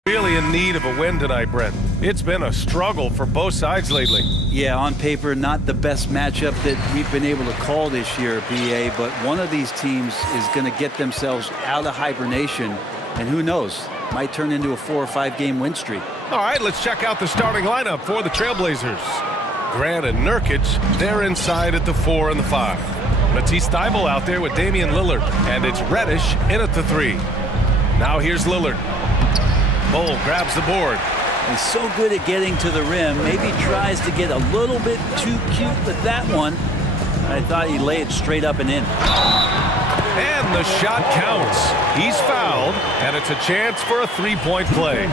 really in need of a win tonight, Brent. It's been a struggle for both sides lately. Yeah, on paper, not the best matchup that we've been able to call this year, BA, but one of these teams is going to get themselves out of hibernation, and who knows, might turn into a 4 or 5 game win streak. All right, let's check out the starting lineup for the Trailblazers. Grant and Nurkic, they're inside at the 4 and the 5. Matisse Thybulle out there with Damian Lillard, and it's Reddish in at the 3. Now here's Lillard. Bull grabs the board. He's so good at getting to the rim. Maybe tries to get a little bit too cute with that one. I thought he laid it straight up and in. And the shot counts. He's fouled, and it's a chance for a 3-point play.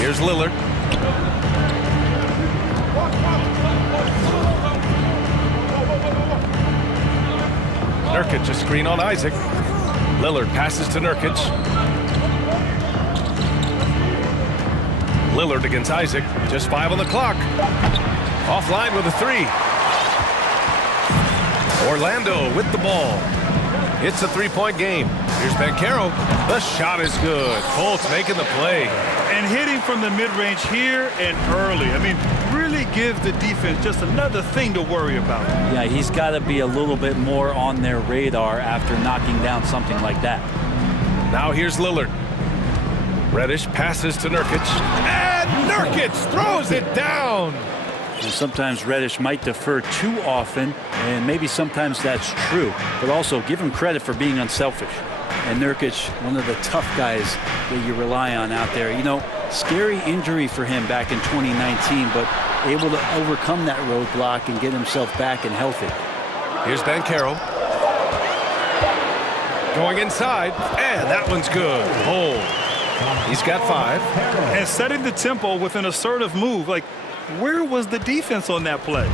Here's Lillard. Nurkic, a screen on Isaac. Lillard passes to Nurkic. Lillard against Isaac. Just 5 on the clock. Offline with a 3. Orlando with the ball. It's a 3-point game. Here's Banchero. The shot is good. Fultz making the play. And hitting from the mid-range here and early. I mean, really give the defense just another thing to worry about. Yeah, he's got to be a little bit more on their radar after knocking down something like that. Now here's Lillard. Reddish passes to Nurkic. And Nurkic throws it down. And sometimes Reddish might defer too often, and maybe sometimes that's true. But also give him credit for being unselfish. And Nurkic, one of the tough guys that you rely on out there. You know, scary injury for him back in 2019, but able to overcome that roadblock and get himself back and healthy. Here's Banchero. Going inside, and that one's good. Hold. He's got 5. And setting the tempo with an assertive move. Like, where was the defense on that play?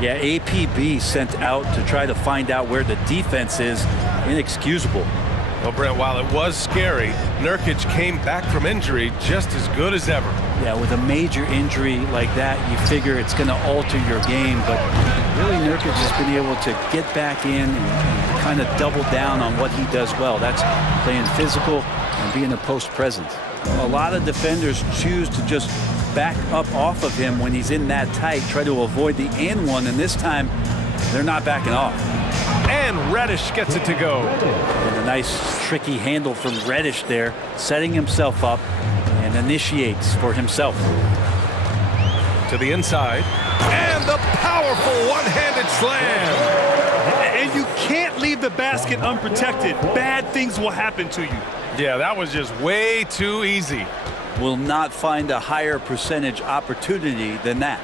Yeah, APB sent out to try to find out where the defense is. Inexcusable. Well, Brent, while it was scary, Nurkic came back from injury just as good as ever. Yeah, with a major injury like that, you figure it's going to alter your game. But really, Nurkic has been able to get back in and kind of double down on what he does well. That's playing physical and being a post presence. A lot of defenders choose to just back up off of him when he's in that tight, try to avoid the and one, and this time they're not backing off. And Reddish gets it to go. And a nice tricky handle from Reddish there, setting himself up and initiates for himself. To the inside. And the powerful one-handed slam. And you can't leave the basket unprotected. Bad things will happen to you. Yeah, that was just way too easy. Will not find a higher percentage opportunity than that.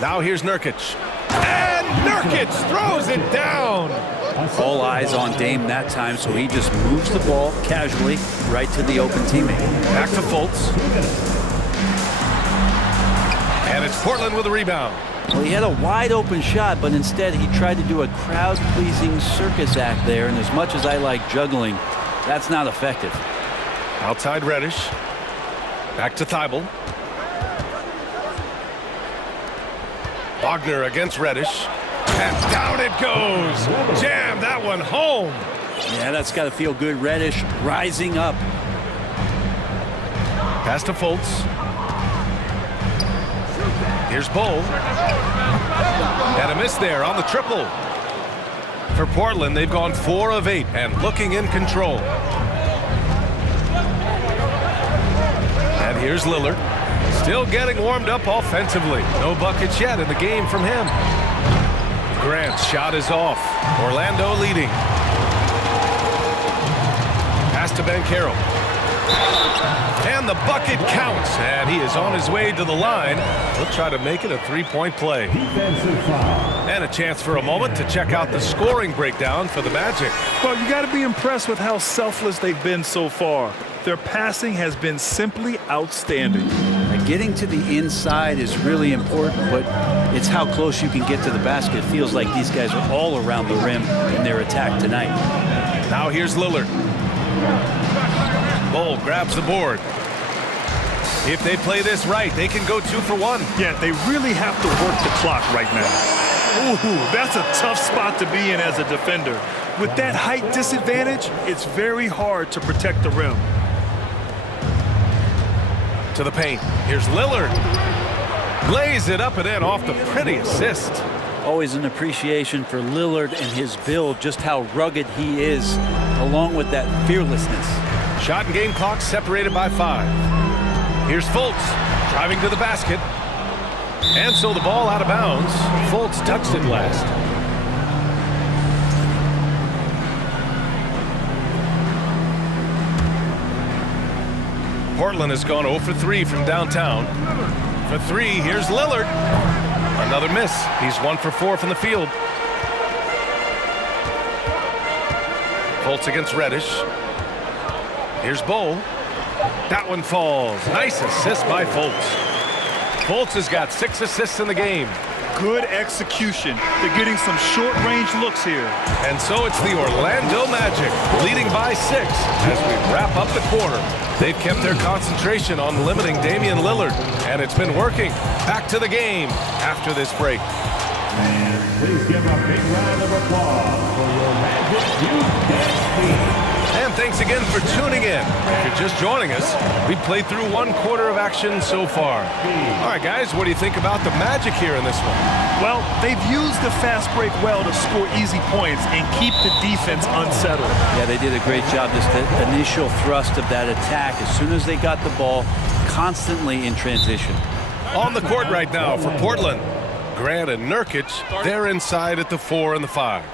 Now here's Nurkic. And Nurkic throws it down. All eyes on Dame that time, so he just moves the ball casually right to the open teammate. Back to Fultz. And it's Portland with a rebound. Well, he had a wide open shot, but instead he tried to do a crowd-pleasing circus act there, and as much as I like juggling, that's not effective. Outside Reddish. Back to Thybulle. Wagner against Reddish. And down it goes. Jam that one home. Yeah, that's got to feel good. Reddish rising up. Pass to Fultz. Here's Bull. And a miss there on the triple. For Portland, they've gone 4 of 8 and looking in control. And here's Lillard. Still getting warmed up offensively. No buckets yet in the game from him. Grant's shot is off. Orlando leading. Pass to Banchero. And the bucket counts. And he is on his way to the line. He'll try to make it a 3-point play. And a chance for a moment to check out the scoring breakdown for the Magic. Well, you got to be impressed with how selfless they've been so far. Their passing has been simply outstanding. Getting to the inside is really important, but it's how close you can get to the basket. It feels like these guys are all around the rim in their attack tonight. Now here's Lillard. Bull grabs the board. If they play this right, they can go 2 for 1. Yeah, they really have to work the clock right now. Ooh, that's a tough spot to be in as a defender. With that height disadvantage, it's very hard to protect the rim. To the paint. Here's Lillard. Lays it up and in off the pretty assist. Always an appreciation for Lillard and his build, just how rugged he is, along with that fearlessness. Shot and game clock separated by 5. Here's Fultz driving to the basket. And so the ball out of bounds. Fultz touched it last. Portland has gone 0 for 3 from downtown. For 3, here's Lillard. Another miss. He's 1 for 4 from the field. Fultz against Reddish. Here's Bull. That one falls. Nice assist by Fultz. Fultz has got 6 assists in the game. Good execution. They're getting some short-range looks here. And so it's the Orlando Magic leading by 6 as we wrap up the quarter. They've kept their concentration on limiting Damian Lillard, and it's been working. Back to the game after this break. Please give a big round of applause for your Magic Youth Dance Team. And thanks again for tuning in. If you're just joining us, we played through 1 quarter of action so far. All right, guys, what do you think about the Magic here in this one? Well, they've used the fast break well to score easy points and keep the defense unsettled. Yeah, they did a great job. Just the initial thrust of that attack, as soon as they got the ball, constantly in transition. On the court right now for Portland, Grant and Nurkic, they're inside at the 4 and the 5.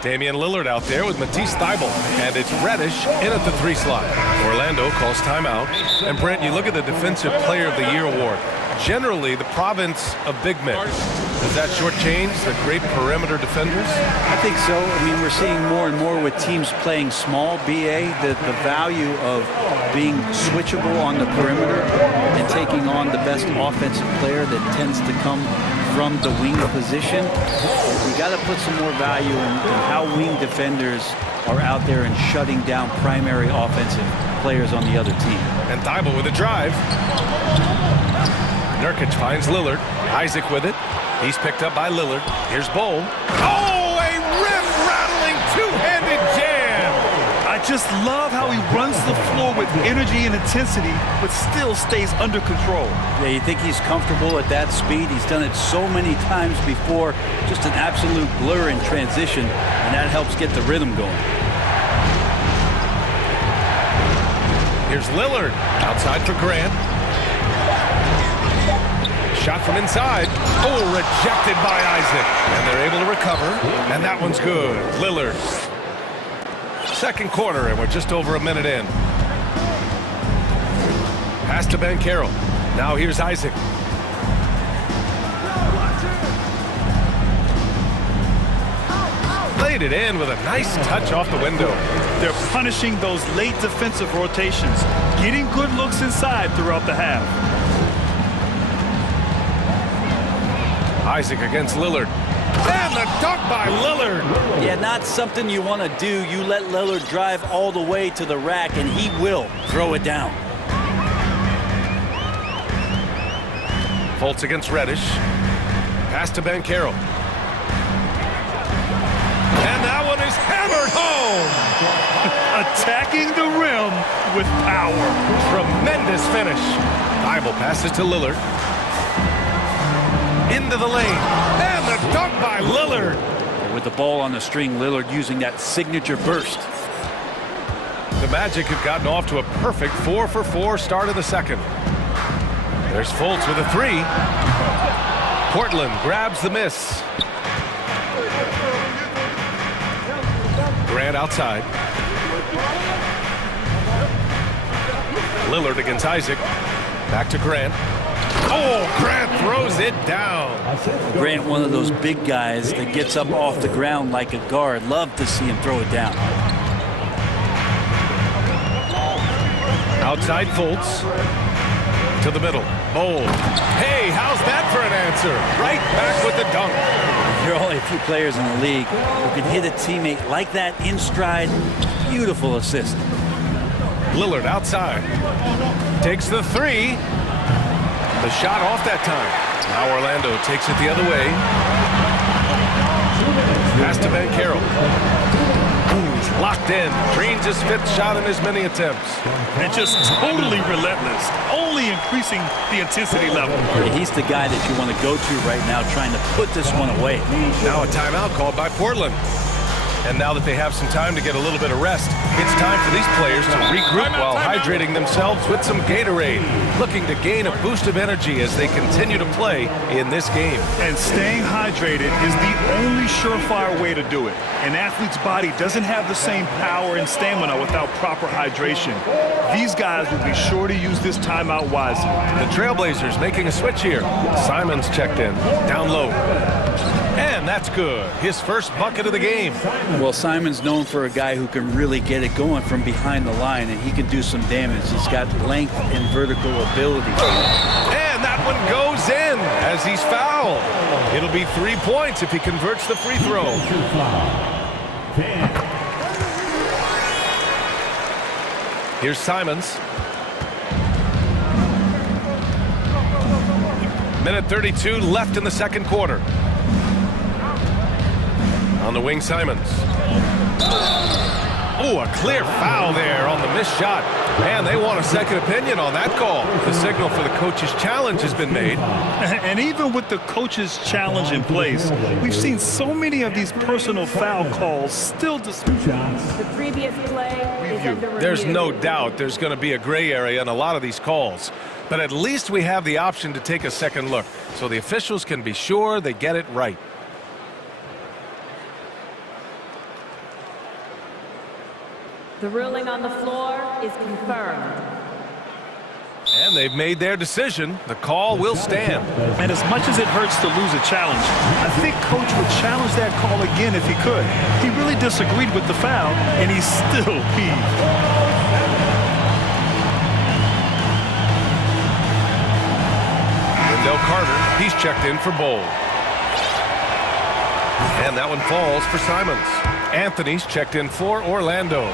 Damian Lillard out there with Matisse Thybulle, and it's Reddish in at the 3 slot. Orlando calls timeout. And Brent, you look at the Defensive Player of the Year award. Generally, the province of big men. Does that shortchange the great perimeter defenders? I think so. I mean, we're seeing more and more with teams playing small, BA, the value of being switchable on the perimeter and taking on the best offensive player that tends to come from the wing position. We got to put some more value in how wing defenders are out there and shutting down primary offensive players on the other team. And Thybulle with a drive. Nurkic finds Lillard. Isaac with it. He's picked up by Lillard. Here's Bull. Oh, a rim-rattling two-handed jam! I just love how he runs the floor with energy and intensity, but still stays under control. Yeah, you think he's comfortable at that speed. He's done it so many times before. Just an absolute blur in transition, and that helps get the rhythm going. Here's Lillard. Outside for Grant. Shot from inside. Oh, rejected by Isaac. And they're able to recover. And that one's good. Lillard. Second quarter, and we're just over a minute in. Pass to Banchero. Now here's Isaac. Laid it in with a nice touch off the window. They're punishing those late defensive rotations, getting good looks inside throughout the half. Isaac against Lillard. And the dunk by Lillard. Yeah, not something you want to do. You let Lillard drive all the way to the rack, and he will throw it down. Fultz against Reddish. Pass to Banchero. And that one is hammered home. Attacking the rim with power. Tremendous finish. Thybulle passes to Lillard. Into the lane. And the dunk by Lillard. With the ball on the string, Lillard using that signature burst. The Magic have gotten off to a perfect 4-for-4 start of the second. There's Fultz with a three. Portland grabs the miss. Grant outside. Lillard against Isaac. Back to Grant. Oh, Grant throws it down. Grant, one of those big guys that gets up off the ground like a guard. Love to see him throw it down. Outside Fultz. To the middle. Bold. Hey, how's that for an answer? Right back with the dunk. There are only a few players in the league who can hit a teammate like that in stride. Beautiful assist. Lillard outside. Takes the three. The shot off that time. Now Orlando takes it the other way. Pass to Van Carroll. Locked in. Green's his fifth shot in as many attempts. And just totally relentless. Only increasing the intensity level. He's the guy that you want to go to right now, trying to put this one away. Now a timeout called by Portland. And now that they have some time to get a little bit of rest, it's time for these players to regroup while hydrating themselves with some Gatorade, looking to gain a boost of energy as they continue to play in this game. And staying hydrated is the only surefire way to do it. An athlete's body doesn't have the same power and stamina without proper hydration. These guys will be sure to use this timeout wisely. The Trailblazers making a switch here. Simons checked in, down low. And that's good. His first bucket of the game. Well, Simon's known for a guy who can really get it going from behind the line, and he can do some damage. He's got length and vertical ability. And that one goes in as he's fouled. It'll be 3 points if he converts the free throw. Here's Simons. Minute 32 left in the second quarter. On the wing, Simons. Oh, a clear foul there on the missed shot. Man, they want a second opinion on that call. The signal for the coach's challenge has been made. And even with the coach's challenge in place, we've seen so many of these personal foul calls still disputed. The previous play is under review. There's no doubt there's going to be a gray area in a lot of these calls. But at least we have the option to take a second look, so the officials can be sure they get it right. The ruling on the floor is confirmed. And they've made their decision. The call will stand. And as much as it hurts to lose a challenge, I think Coach would challenge that call again if he could. He really disagreed with the foul, and he's still peeved. Wendell Carter, he's checked in for Bowl. And that one falls for Simons. Anthony's checked in for Orlando.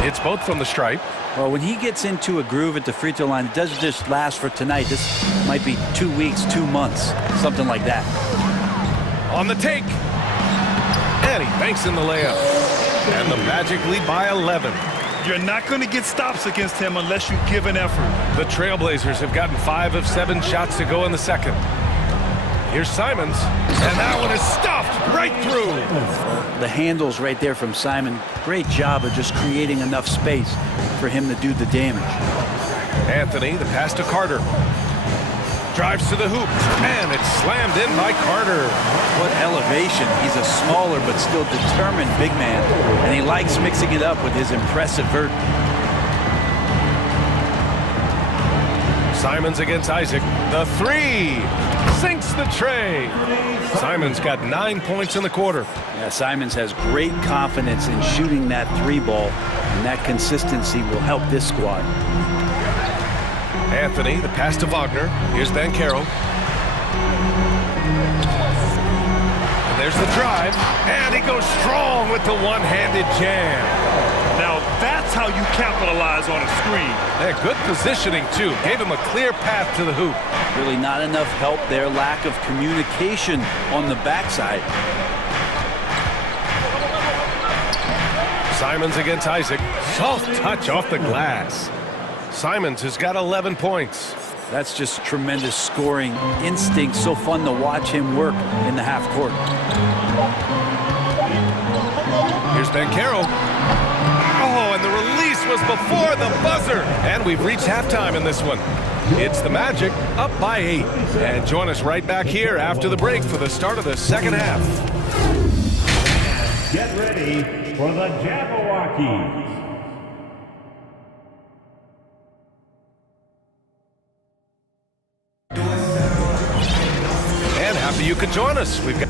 It's both from the stripe. Well, when he gets into a groove at the free throw line, it doesn't just last for tonight. This might be 2 weeks, 2 months, something like that. On the take. And he banks in the layup. And the Magic lead by 11. You're not going to get stops against him unless you give an effort. The Trailblazers have gotten 5 of 7 shots to go in the second. Here's Simons, and that one is stuffed right through. The handles right there from Simon. Great job of just creating enough space for him to do the damage. Anthony, the pass to Carter. Drives to the hoop, and it's slammed in by Carter. What elevation. He's a smaller but still determined big man, and he likes mixing it up with his impressive vert. Simons against Isaac. The three sinks the tray. Simons got 9 points in the quarter. Yeah, Simons has great confidence in shooting that three ball, and that consistency will help this squad. Anthony, the pass to Wagner. Here's Van Carroll. And there's the drive, and he goes strong with the one-handed jam. Now that's how you capitalize on a screen. Yeah, good positioning, too. Gave him a clear path to the hoop. Really not enough help there. Lack of communication on the backside. Simons against Isaac. Soft touch off the glass. Simons has got 11 points. That's just tremendous scoring instinct. So fun to watch him work in the half court. Here's Banchero. Oh, and the release was before the buzzer. And we've reached halftime in this one. It's the Magic up by 8. And join us right back here after the break for the start of the second half. Get ready for the Jabberwockies. And happy you could join us. We've got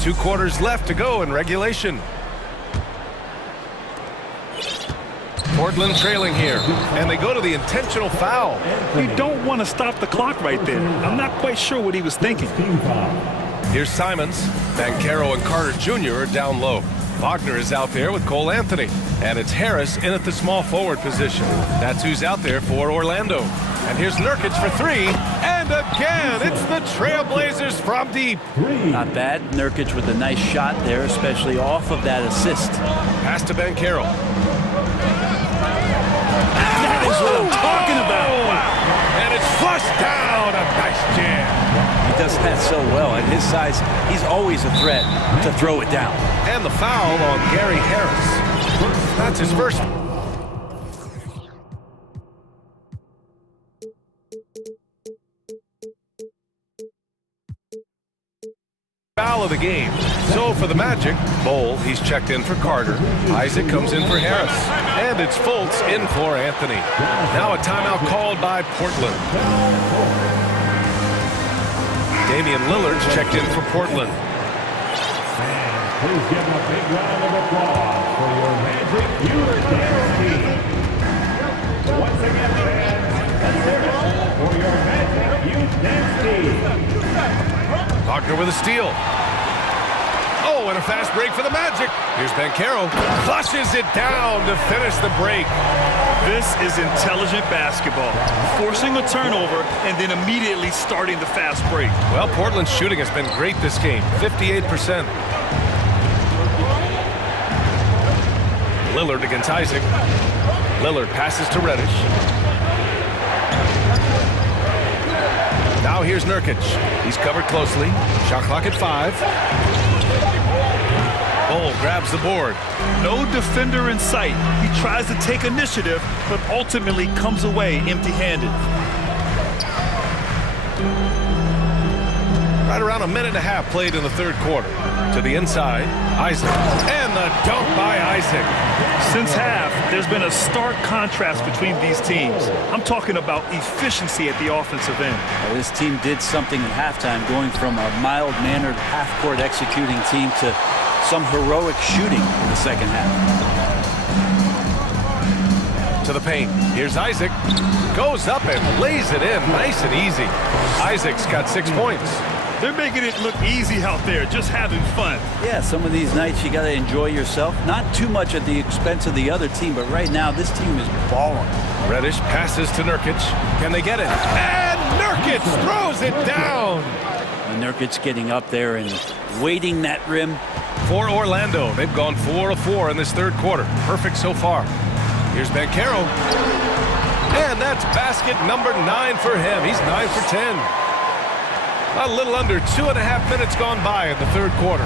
2 quarters left to go in regulation. Portland trailing here, and they go to the intentional foul. You don't want to stop the clock right there. I'm not quite sure what he was thinking. Here's Simons. Banchero and Carter Jr. are down low. Wagner is out there with Cole Anthony, and it's Harris in at the small forward position. That's who's out there for Orlando. And here's Nurkic for 3, and again, it's the Trailblazers from deep. Not bad. Nurkic with a nice shot there, especially off of that assist. Pass to Banchero. That is what I'm talking about. And it's flushed down. A nice jam. He does that so well. At his size, he's always a threat to throw it down. And the foul on Gary Harris. That's his first. Foul of the game. So for the Magic, Bowl, he's checked in for Carter. Isaac comes in for Harris. And it's Fultz in for Anthony. Now a timeout called by Portland. Damian Lillard's checked in for Portland. Please give a big round of applause for your Magic Youth Dance team. Once again, fans, let's hear it for your Magic Youth Dance team. Wagner with a steal. Oh, and a fast break for the Magic. Here's Banchero. Flushes it down to finish the break. This is intelligent basketball. Forcing a turnover and then immediately starting the fast break. Well, Portland's shooting has been great this game. 58%. Lillard against Isaac. Lillard passes to Reddish. Now here's Nurkic. He's covered closely. Shot clock at 5. Bowl grabs the board. No defender in sight. He tries to take initiative, but ultimately comes away empty-handed. Right around a minute and a half played in the third quarter. To the inside, Isaac. And the dunk by Isaac. Since half, there's been a stark contrast between these teams. I'm talking about efficiency at the offensive end. Well, this team did something at halftime, going from a mild-mannered half-court executing team to some heroic shooting in the second half. To the paint. Here's Isaac. Goes up and lays it in nice and easy. Isaac's got 6 points. They're making it look easy out there, just having fun. Yeah, some of these nights you got to enjoy yourself. Not too much at the expense of the other team, but right now this team is balling. Reddish passes to Nurkic. Can they get it? And Nurkic throws it down. And Nurkic getting up there and weighting that rim. For Orlando, they've gone 4 of 4 in this third quarter. Perfect so far. Here's Banchero. And that's basket number 9 for him. He's 9 for 10. A little under 2.5 minutes gone by in the third quarter.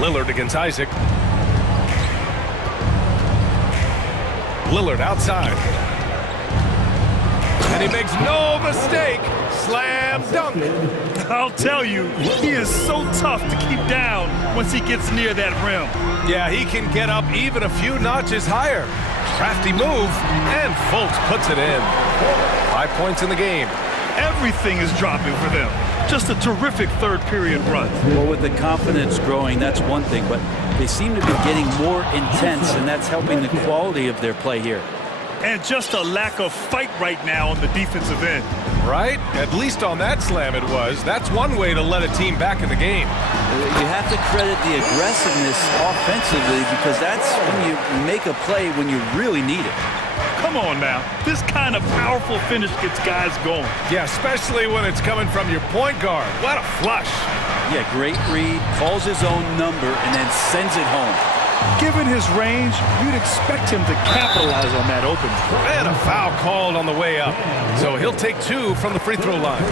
Lillard against Isaac. Lillard outside. And he makes no mistake. Slam dunk. I'll tell you, he is so tough to keep down once he gets near that rim. Yeah, he can get up even a few notches higher. Crafty move, and Fultz puts it in. 5 points in the game. Everything is dropping for them. Just a terrific third period run. Well, with the confidence growing, that's one thing, but they seem to be getting more intense, and that's helping the quality of their play here. And just a lack of fight right now on the defensive end. Right? At least on that slam it was. That's one way to let a team back in the game. You have to credit the aggressiveness offensively, because that's when you make a play when you really need it. Come on now. This kind of powerful finish gets guys going. Yeah, especially when it's coming from your point guard. What a flush. Yeah, great read, calls his own number, and then sends it home. Given his range, you'd expect him to capitalize on that opening. And a foul called on the way up. So he'll take 2 from the free throw line.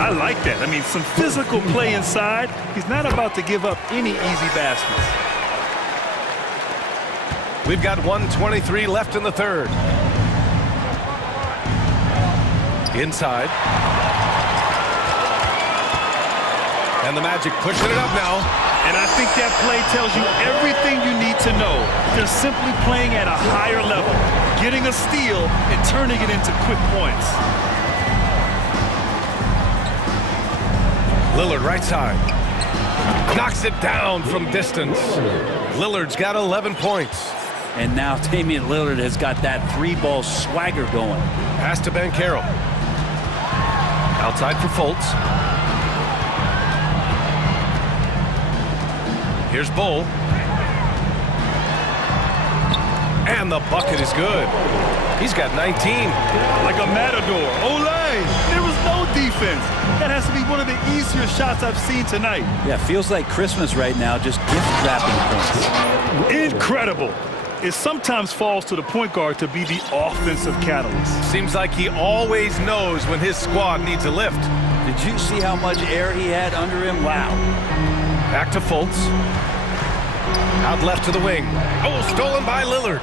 I like that. I mean, some physical play inside. He's not about to give up any easy baskets. We've got 1:23 left in the third. Inside. And the Magic pushing it up now. And I think that play tells you everything you need to know. They're simply playing at a higher level, getting a steal and turning it into quick points. Lillard right side. Knocks it down from distance. Lillard's got 11 points. And now Damian Lillard has got that 3-ball swagger going. Pass to Banchero. Outside for Fultz. Here's Bull. And the bucket is good. He's got 19. Like a matador. Olay! There was no defense. That has to be one of the easier shots I've seen tonight. Yeah, feels like Christmas right now, just gift-wrapping points. Incredible. It sometimes falls to the point guard to be the offensive catalyst. Seems like he always knows when his squad needs a lift. Did you see how much air he had under him? Wow. Back to Fultz. Out left to the wing. Oh, stolen by Lillard.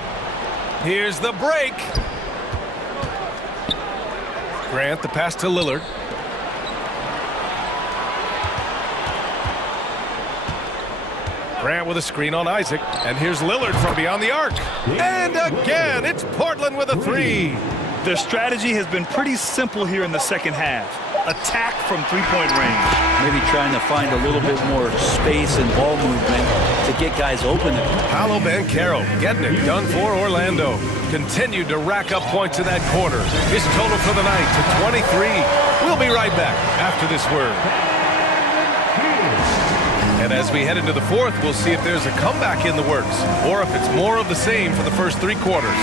Here's the break. Grant, the pass to Lillard. Grant with a screen on Isaac. And here's Lillard from beyond the arc. And again, it's Portland with a 3. Their strategy has been pretty simple here in the second half. Attack from three-point range. Maybe trying to find a little bit more space and ball movement to get guys open. Paolo Banchero getting it done for Orlando. Continued to rack up points in that quarter. His total for the night to 23. We'll be right back after this word. And as we head into the fourth, we'll see if there's a comeback in the works or if it's more of the same for the first 3 quarters.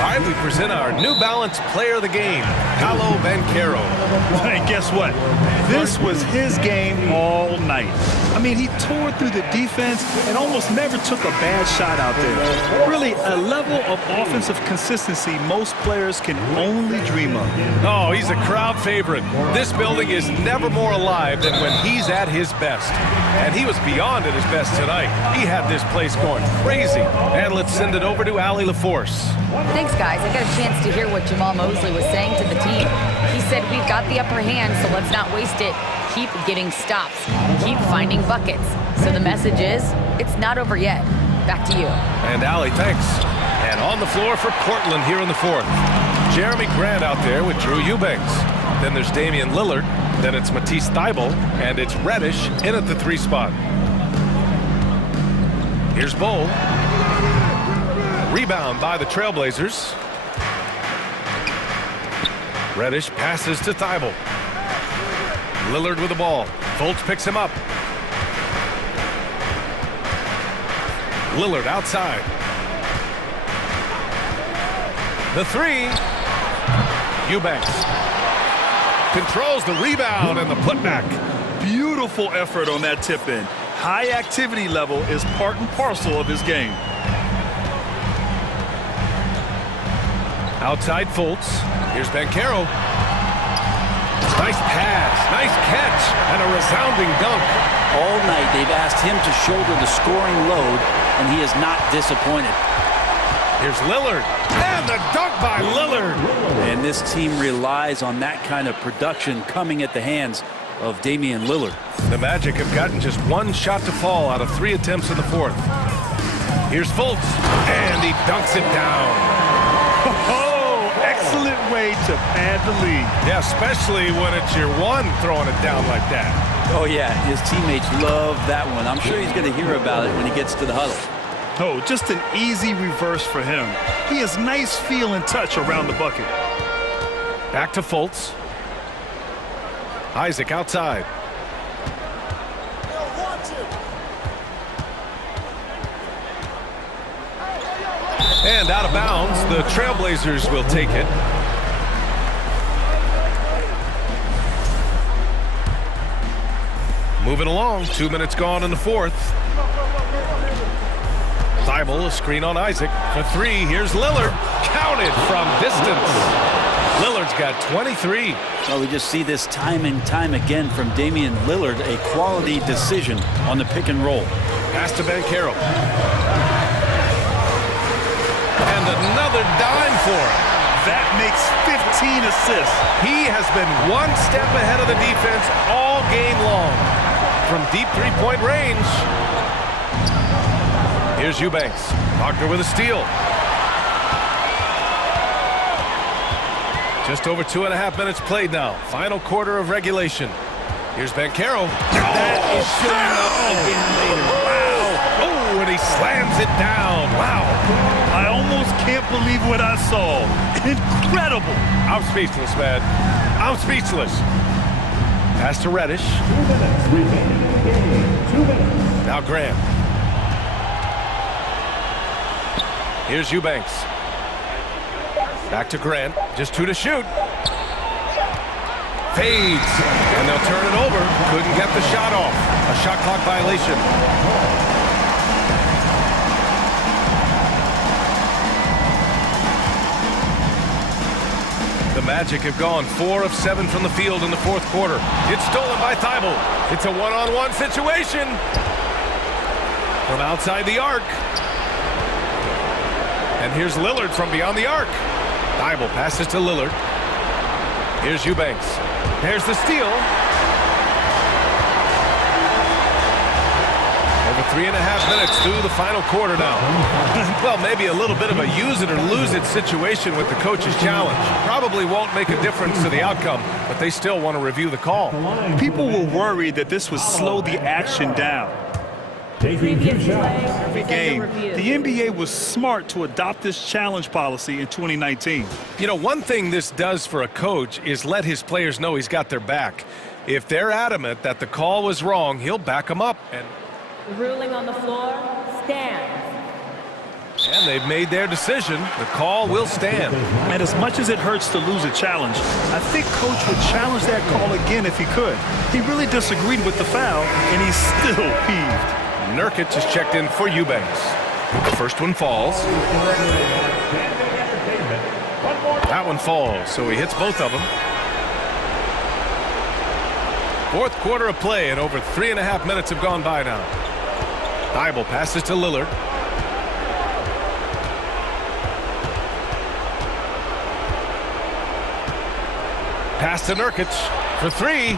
All right, we present our New Balance Player of the Game, Paolo Banchero. And guess what? This was his game all night. I mean, he tore through the defense and almost never took a bad shot out there. Really, a level of offensive consistency most players can only dream of. Oh, he's a crowd favorite. This building is never more alive than when he's at his best. And he was beyond at his best tonight. He had this place going crazy. And let's send it over to Allie LaForce. Thanks, guys. I got a chance to hear what Jamal Mosley was saying to the team. He said, we've got the upper hand, so let's not waste it. Keep getting stops. Keep finding buckets. So the message is, it's not over yet. Back to you. And Allie, thanks. And on the floor for Portland here in the fourth. Jeremy Grant out there with Drew Eubanks. Then there's Damian Lillard. Then it's Matisse Thybulle. And it's Reddish in at the 3 spot. Here's Bull. Rebound by the Trailblazers. Reddish passes to Thybulle. Lillard with the ball. Fultz picks him up. Lillard outside. The 3. Eubanks controls the rebound and the putback. Beautiful effort on that tip-in. High activity level is part and parcel of his game. Outside Fultz. Here's Banchero. Nice pass, nice catch, and a resounding dunk. All night they've asked him to shoulder the scoring load, and he is not disappointed. Here's Lillard, and the dunk by Lillard. And this team relies on that kind of production coming at the hands of Damian Lillard. The Magic have gotten just 1 shot to fall out of 3 attempts in the fourth. Here's Fultz, and he dunks it down. Excellent way to pad the lead. Yeah, especially when it's your one throwing it down like that. Oh, yeah, his teammates love that one. I'm sure he's going to hear about it when he gets to the huddle. Oh, just an easy reverse for him. He has nice feel and touch around the bucket. Back to Fultz. Isaac outside. And out of bounds, the Trailblazers will take it. Moving along, 2 minutes gone in the fourth. Thibault, a screen on Isaac. For three, here's Lillard. Counted from distance. Lillard's got 23. Well, we just see this time and time again from Damian Lillard, a quality decision on the pick and roll. Pass to Banchero. And another dime for him. That makes 15 assists. He has been one step ahead of the defense all game long. From deep three-point range. Here's Eubanks. Wagner with a steal. Just over 2.5 minutes played now. Final quarter of regulation. Here's Banchero. That is showing up again later. Wow. Oh, and he slams it down. Wow. I almost can't believe what I saw. Incredible. I'm speechless, man. I'm speechless. Pass to Reddish. 2 minutes remaining. 2 minutes. Now Graham. Here's Eubanks. Back to Grant. Just 2 to shoot. Fades. And they'll turn it over. Couldn't get the shot off. A shot clock violation. The Magic have gone 4 of 7 from the field in the fourth quarter. It's stolen by Thibault. It's a one-on-one situation. From outside the arc. And here's Lillard from beyond the arc. Thibault passes to Lillard. Here's Eubanks. There's the steal. Over 3.5 minutes through the final quarter now. Well, maybe a little bit of a use it or lose it situation with the coach's challenge. Probably won't make a difference to the outcome, but they still want to review the call. People were worried that this would slow the action down. Every game, the NBA was smart to adopt this challenge policy in 2019. You know, one thing this does for a coach is let his players know he's got their back. If they're adamant that the call was wrong, he'll back them up. And The ruling on the floor stands. And they've made their decision. The call will stand. And as much as it hurts to lose a challenge, I think Coach would challenge that call again if he could. He really disagreed with the foul, and he's still peeved. Nurkic is checked in for Eubanks. The first one falls. That one falls, so he hits both of them. Fourth quarter of play, and over 3.5 minutes have gone by now. Thibault passes to Lillard. Pass to Nurkic for three.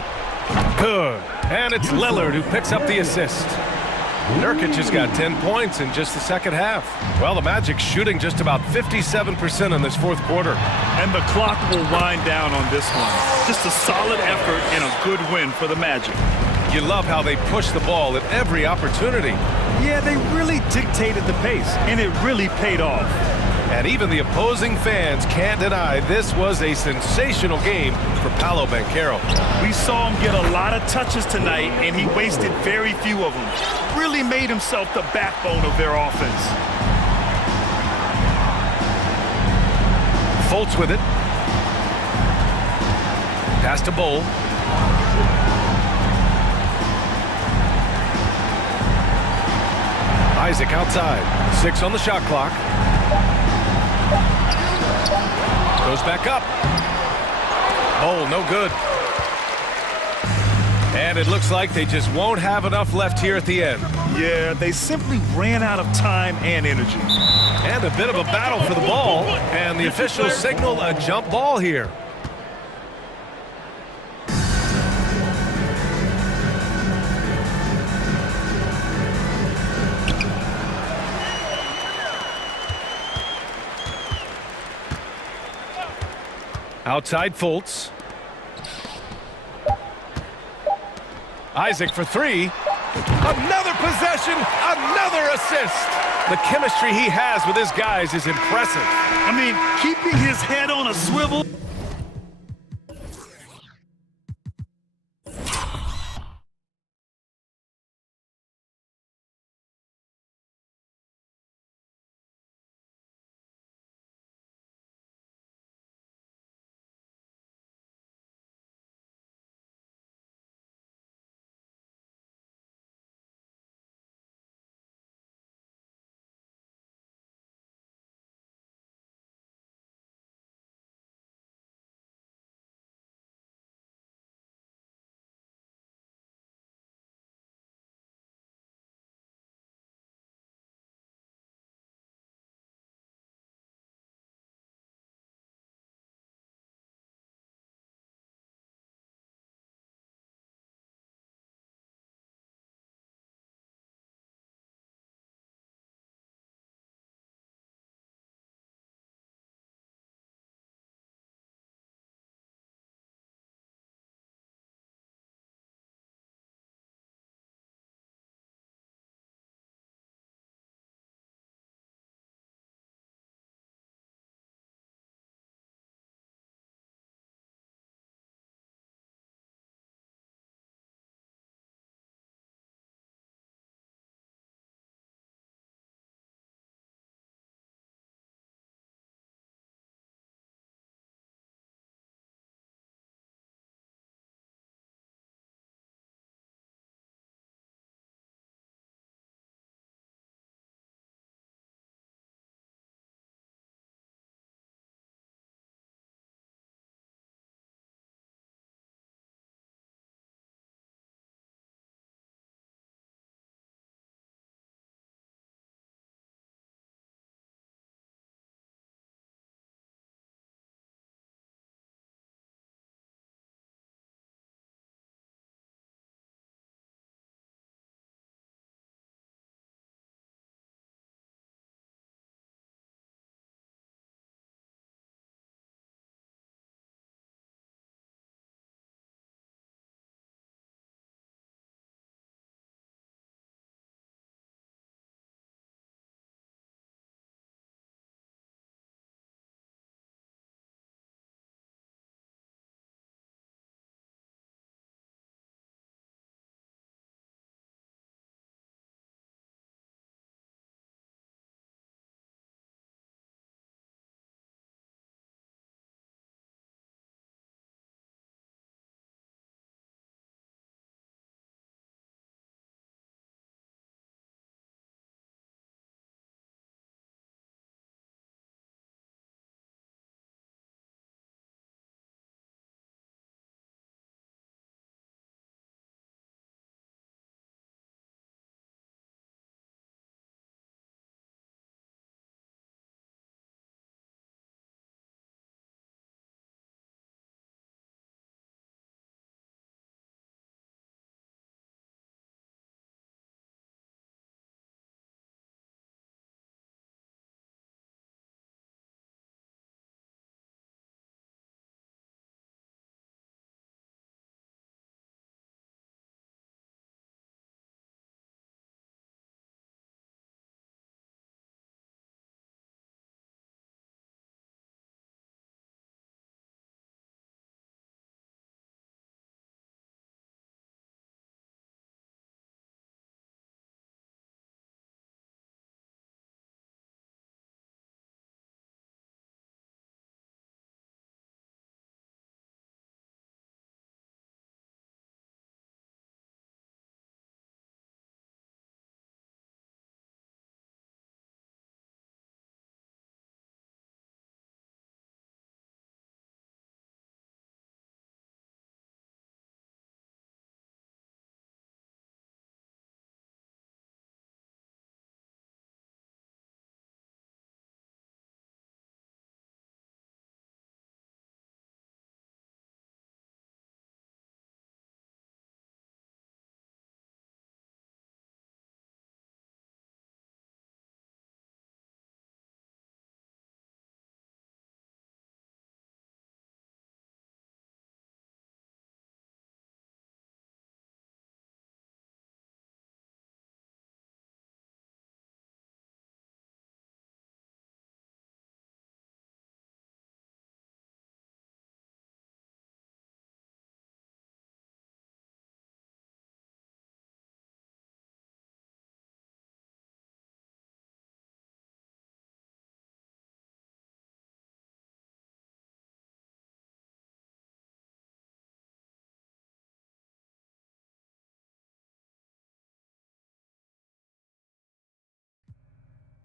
Good. And it's Lillard who picks up the assist. Nurkic has got 10 points in just the second half. Well, the Magic shooting just about 57% in this fourth quarter. And the clock will wind down on this one. Just a solid effort and a good win for the Magic. You love how they push the ball at every opportunity. Yeah, they really dictated the pace, and it really paid off. And even the opposing fans can't deny this was a sensational game for Paolo Banchero. We saw him get a lot of touches tonight, and he wasted very few of them. Really made himself the backbone of their offense. Fultz with it. Pass to Bowl. Isaac outside. 6 on the shot clock. Goes back up. Bowl, no good. And it looks like they just won't have enough left here at the end. Yeah, they simply ran out of time and energy. And a bit of a battle for the ball. And the officials signal a jump ball here. Outside Fultz. Isaac for three. Another possession, another assist. The chemistry he has with his guys is impressive. I mean, keeping his head on a swivel.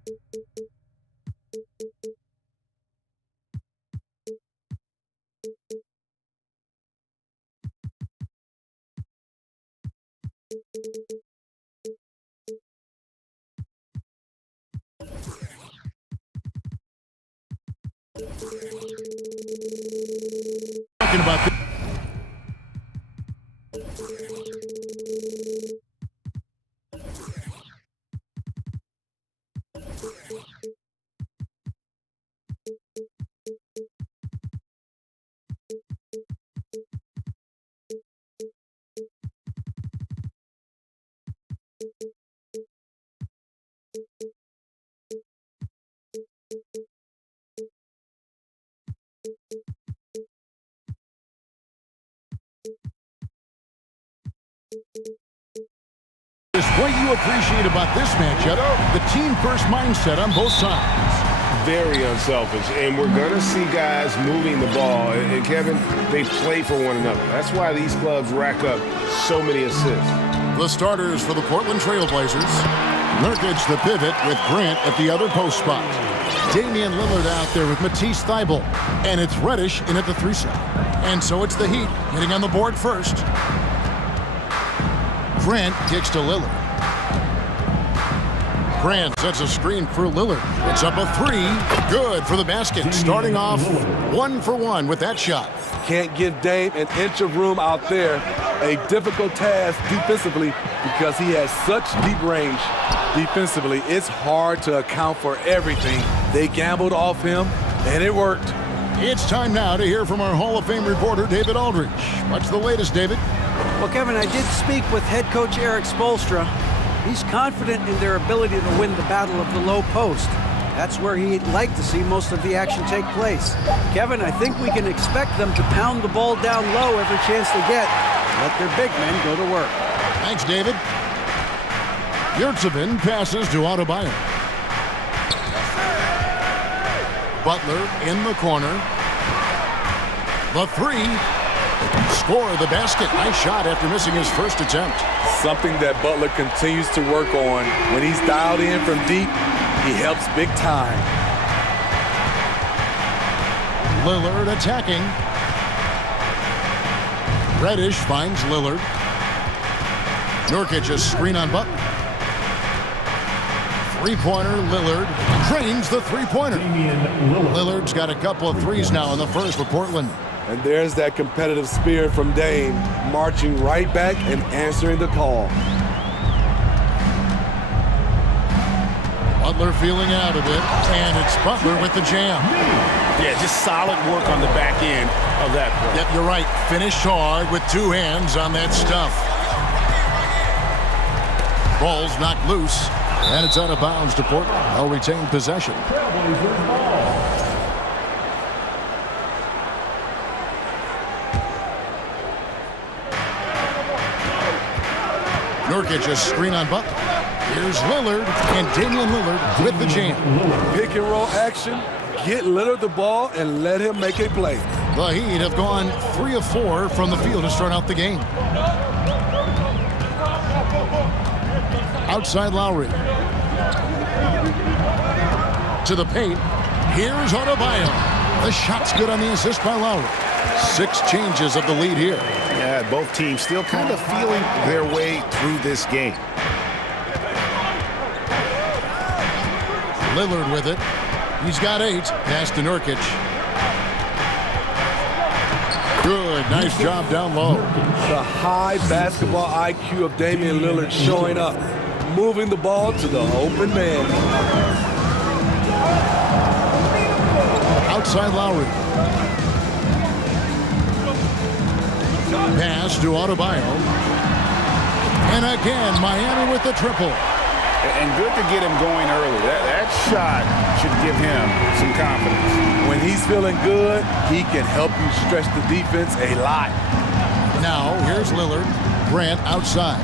Talking about this. What you appreciate about this matchup, the team-first mindset on both sides. Very unselfish, and we're going to see guys moving the ball. And Kevin, they play for one another. That's why these clubs rack up so many assists. The starters for the Portland Trailblazers. Nurkic the pivot with Grant at the other post spot. Damian Lillard out there with Matisse Thybulle. And it's Reddish in at the 3 side. And so it's the Heat getting on the board first. Grant kicks to Lillard. Grant sets a screen for Lillard. It's up a 3. Good for the basket. Starting off 1 for 1 with that shot. Can't give Dame an inch of room out there. A difficult task defensively because he has such deep range. Defensively, it's hard to account for everything. They gambled off him, and it worked. It's time now to hear from our Hall of Fame reporter, David Aldridge. What's the latest, David? Well, Kevin, I did speak with head coach Eric Spoelstra. He's confident in their ability to win the battle of the low post. That's where he'd like to see most of the action take place. Kevin, I think we can expect them to pound the ball down low every chance they get. Let their big men go to work. Thanks, David. Yurtsevin passes to Adebayo. Butler in the corner. The 3. Score the basket. Nice shot after missing his first attempt. Something that Butler continues to work on. When he's dialed in from deep, he helps big time. Lillard attacking. Reddish finds Lillard. Nurkic a screen on Butler. Three-pointer, Lillard drains the three-pointer. Lillard's got a couple of threes now in the first for Portland. And there's that competitive spirit from Dame, marching right back and answering the call. Butler feeling out of it, and it's Butler with the jam. Yeah, just solid work on the back end of that play. Yep, you're right. Finished hard with 2 hands on that stuff. Ball's knocked loose, and it's out of bounds to Portland. They'll retain possession. Nurkic a screen on Butler. Here's Lillard, and Damian Lillard with the jam. Pick and roll action. Get Lillard the ball and let him make a play. The Heat have gone 3 of 4 from the field to start out the game. Outside Lowry. To the paint. Here's Adebayo. The shot's good on the assist by Lowry. 6 changes of the lead here. Yeah, both teams still kind of feeling their way through this game. Lillard with it. He's got 8. Pass to Nurkic. Good. Nice job down low. The high basketball IQ of Damian Lillard showing up. Moving the ball to the open man. Outside Lowry. Pass to Adebayo. And again, Miami with the triple. And good to get him going early. That shot should give him some confidence. When he's feeling good, he can help you stretch the defense a lot. Now, here's Lillard. Grant outside.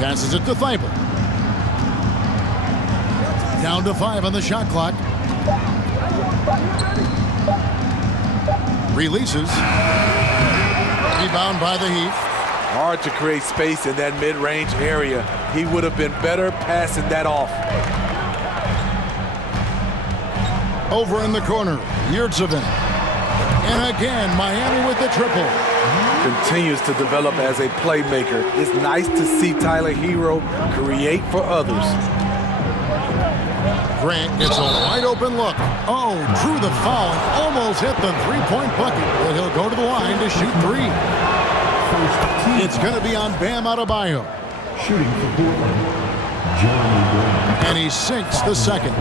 Passes it to Thybulle. Down to 5 on the shot clock. Releases. Rebound by the Heat. Hard to create space in that mid-range area. He would have been better passing that off. Over in the corner, Yurtsevin. And again, Miami with the triple. Continues to develop as a playmaker. It's nice to see Tyler Hero create for others. Grant gets a wide open look. Oh, drew the foul and almost hit the three-point bucket. But he'll go to the line to shoot three. It's going to be on Bam Adebayo. Shooting for Portland, Jeremy Grant. And he sinks the second.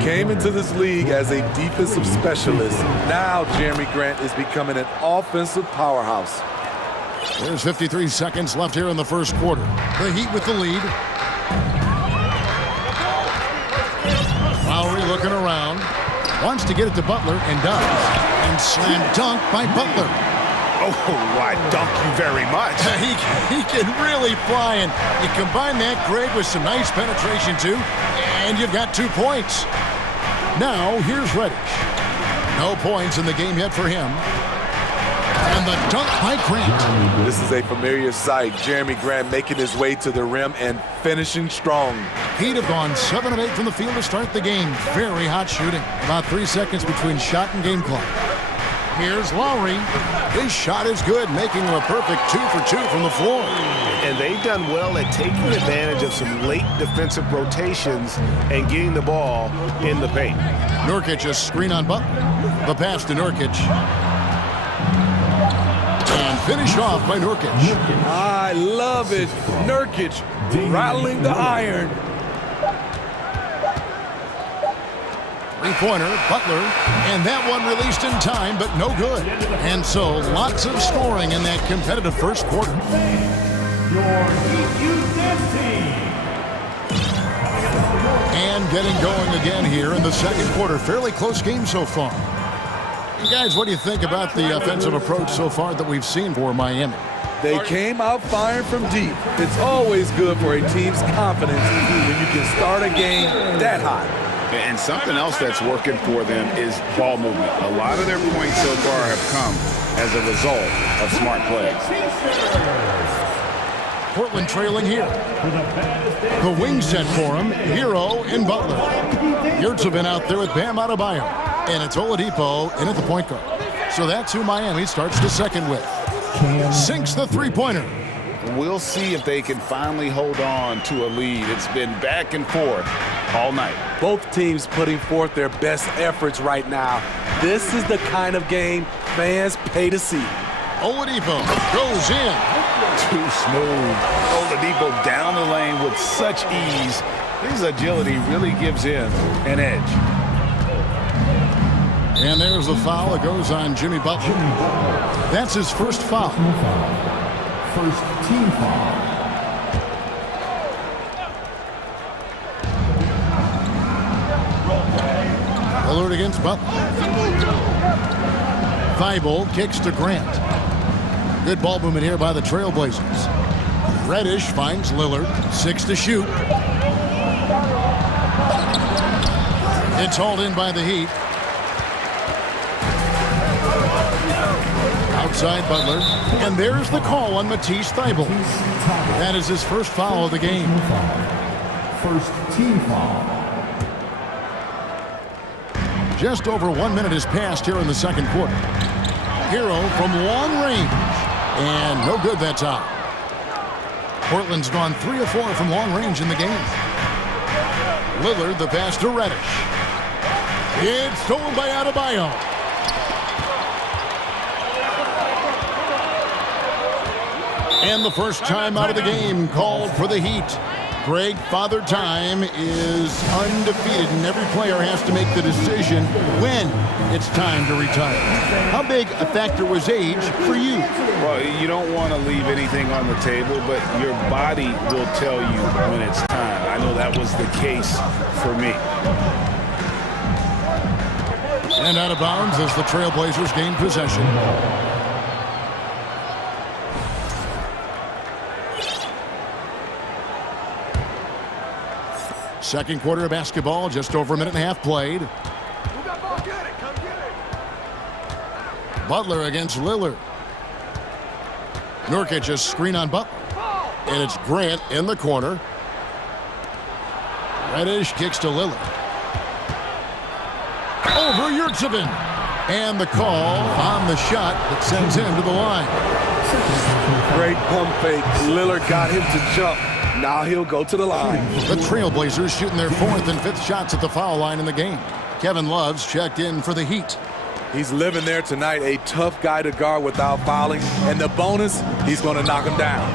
Came into this league as a defensive specialist. Now Jeremy Grant is becoming an offensive powerhouse. There's 53 seconds left here in the first quarter. The Heat with the lead. Lowry looking around. Wants to get it to Butler and does. And slam dunk by Butler. Oh, I dunk you very much. He can really fly, and you combine that, Greg, with some nice penetration, too, and you've got 2 points. Now, here's Reddish. No points in the game yet for him. And the dunk by Grant. This is a familiar sight. Jeremy Grant making his way to the rim and finishing strong. He'd have gone 7 of 8 from the field to start the game. Very hot shooting. About 3 seconds between shot and game clock. Here's Lowry. His shot is good, making him a perfect 2 for 2 from the floor. And they've done well at taking advantage of some late defensive rotations and getting the ball in the paint. Nurkic a screen on Butler. The pass to Nurkic. And finished off by Nurkic. I love it. Nurkic rattling the iron. Three-pointer, Butler, and that one released in time, but no good. And so, lots of scoring in that competitive first quarter. And getting going again here in the second quarter. Fairly close game so far. And guys, what do you think about the offensive approach so far that we've seen for Miami? They came out firing from deep. It's always good for a team's confidence when you can start a game that hot. And something else that's working for them is ball movement. A lot of their points so far have come as a result of smart plays. Portland trailing here. The wing set for him, Hero and Butler. Yurtsevin out there with Bam Adebayo. And it's Oladipo in at the point guard. So that's who Miami starts the second with. Sinks the three-pointer. We'll see if they can finally hold on to a lead. It's been back and forth all night. Both teams putting forth their best efforts right now. This is the kind of game fans pay to see. Oladipo goes in. Too smooth. Oladipo down the lane with such ease. His agility really gives him an edge. And there's the foul. It goes on Jimmy Butler. That's his first foul. First team foul. Alert against Butler. Thibault kicks to Grant. Good ball movement here by the Trailblazers. Reddish finds Lillard. 6 to shoot. It's hauled in by the Heat. Outside Butler. And there's the call on Matisse Thibault. That is his first foul of the game. First team foul. Just over 1 minute has passed here in the second quarter. Hero from long range. And no good that time. Portland's gone 3 of 4 from long range in the game. Lillard, the pass to Reddish. It's stolen by Adebayo. And the first time out of the game called for the Heat. Greg, Father Time is undefeated, and every player has to make the decision when it's time to retire. How big a factor was age for you? Well, you don't want to leave anything on the table, but your body will tell you when it's time. I know that was the case for me. And out of bounds as the Trailblazers gain possession. Second quarter of basketball, just over a minute and a half played. Butler against Lillard. Nurkic a screen on Butler. And it's Grant in the corner. Reddish kicks to Lillard. Over Yurtsevin. And the call on the shot that sends him to the line. Great pump fake. Lillard got him to jump. Now he'll go to the line. The Trailblazers shooting their 4th and 5th shots at the foul line in the game. Kevin Love's checked in for the Heat. He's living there tonight, a tough guy to guard without fouling. And the bonus, he's going to knock him down.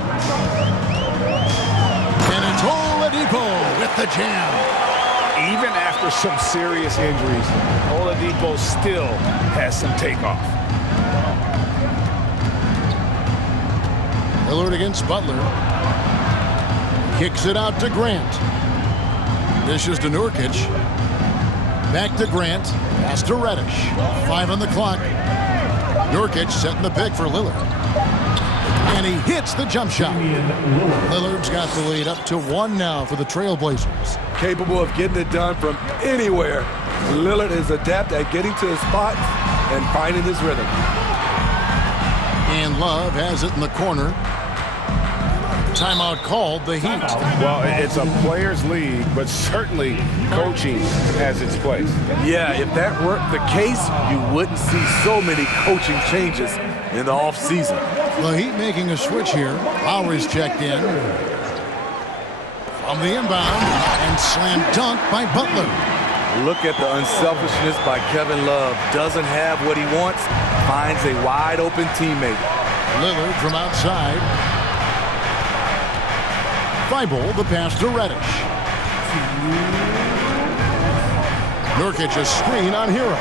And it's Oladipo with the jam. Even after some serious injuries, Oladipo still has some takeoff. Lillard against Butler. Kicks it out to Grant. Dishes to Nurkic. Back to Grant. Pass to Reddish. 5 on the clock. Nurkic setting the pick for Lillard. And he hits the jump shot. Lillard's got the lead up to 1 now for the Trailblazers. Capable of getting it done from anywhere. Lillard is adept at getting to his spot and finding his rhythm. And Love has it in the corner. Timeout called, the Heat. Well, it's a players' league, but certainly coaching has its place. Yeah, if that weren't the case, you wouldn't see so many coaching changes in the offseason. The Heat making a switch here. Lowry's checked in. From the inbound, and slam dunk by Butler. Look at the unselfishness by Kevin Love. Doesn't have what he wants, finds a wide open teammate. Lillard from outside. Thibault the pass to Reddish. Nurkic a screen on Hero.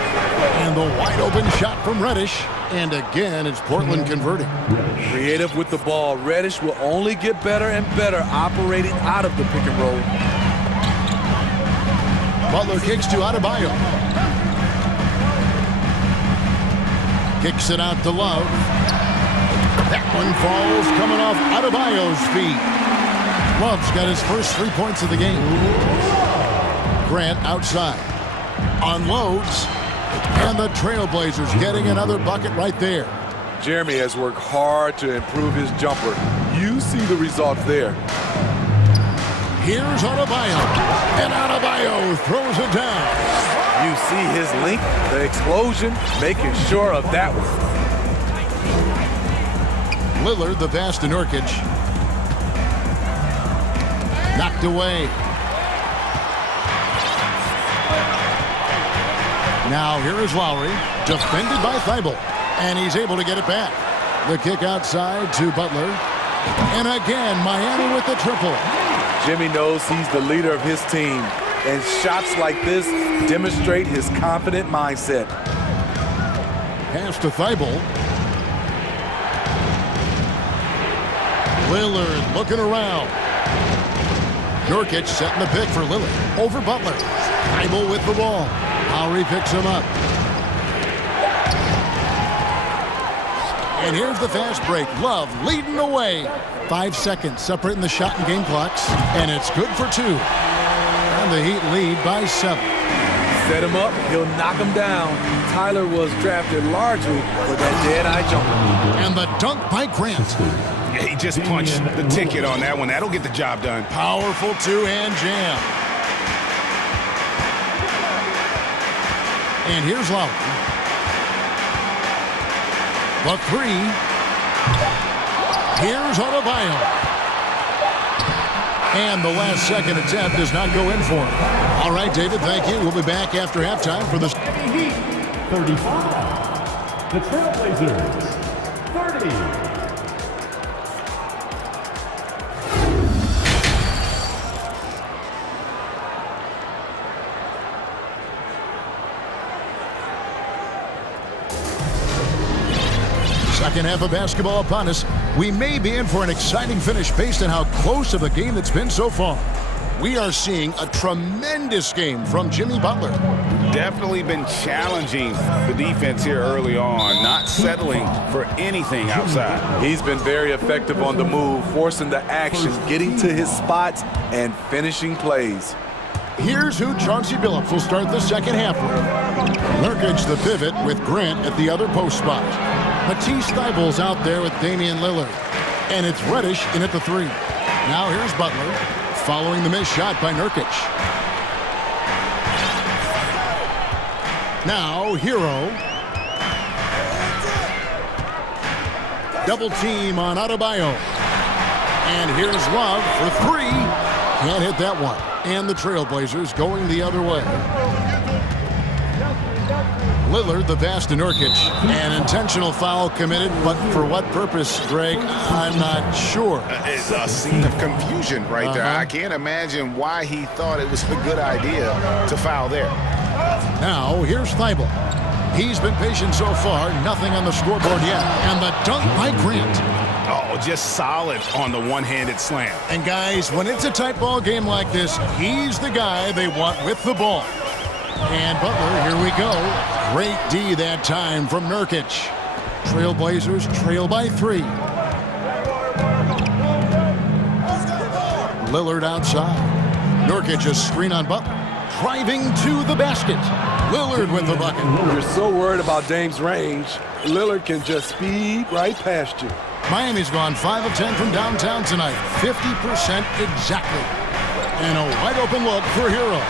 And the wide open shot from Reddish. And again, it's Portland converting. Creative with the ball. Reddish will only get better and better operating out of the pick and roll. Butler kicks to Adebayo. Kicks it out to Love. That one falls coming off Adebayo's feet. Love's got his first 3 points of the game. Grant outside. Unloads. And the Trailblazers getting another bucket right there. Jeremy has worked hard to improve his jumper. You see the results there. Here's Adebayo. And Adebayo throws it down. You see his length, the explosion, making sure of that one. Lillard, the pass to Nurkic. Knocked away. Now here is Lowry, defended by Thibault, and he's able to get it back. The kick outside to Butler. And again, Miami with the triple. Jimmy knows he's the leader of his team, and shots like this demonstrate his confident mindset. Pass to Thibault. Lillard looking around. Nurkic setting the pick for Lillard. Over Butler. Thibault with the ball. Lowry picks him up. And here's the fast break. Love leading the way. 5 seconds separating the shot and game clocks. And it's good for 2. And the Heat lead by 7. Set him up, he'll knock him down. Tyler was drafted largely for that dead-eye jumper. And the dunk by Grant. Yeah, he just punched the ticket on that one. That'll get the job done. Powerful two-hand jam. And here's Lowry. The 3. Here's Adebayo. And the last second attempt does not go in for him. All right, David, thank you. We'll be back after halftime for the Heat 35. The Trailblazers 30. Second half of basketball upon us. We may be in for an exciting finish based on how close of a game that's been so far. We are seeing a tremendous game from Jimmy Butler. Definitely been challenging the defense here early on, not settling for anything outside. He's been very effective on the move, forcing the action, getting to his spots, and finishing plays. Here's who Chauncey Billups will start the second half with. Nurkic the pivot with Grant at the other post spot. Matisse Thybulle's out there with Damian Lillard. And it's Reddish in at the 3. Now here's Butler, following the missed shot by Nurkic. Now Hero. Double team on Adebayo. And here's Love for 3. Can't hit that one. And the Trailblazers going the other way. Lillard, the pass to Nurkic. An intentional foul committed, but for what purpose, Greg? I'm not sure. It's a scene of confusion right there. I can't imagine why he thought it was a good idea to foul there. Now, here's Thibault. He's been patient so far. Nothing on the scoreboard yet. And the dunk by Grant. Oh, just solid on the one-handed slam. And guys, when it's a tight ball game like this, he's the guy they want with the ball. And Butler, here we go. Great D that time from Nurkic. Trailblazers trail by 3. Lillard outside. Nurkic a screen on Butler. Driving to the basket. Lillard with the bucket. You're so worried about Dame's range. Lillard can just speed right past you. Miami's gone 5 of 10 from downtown tonight. 50% exactly. And a wide open look for Hero.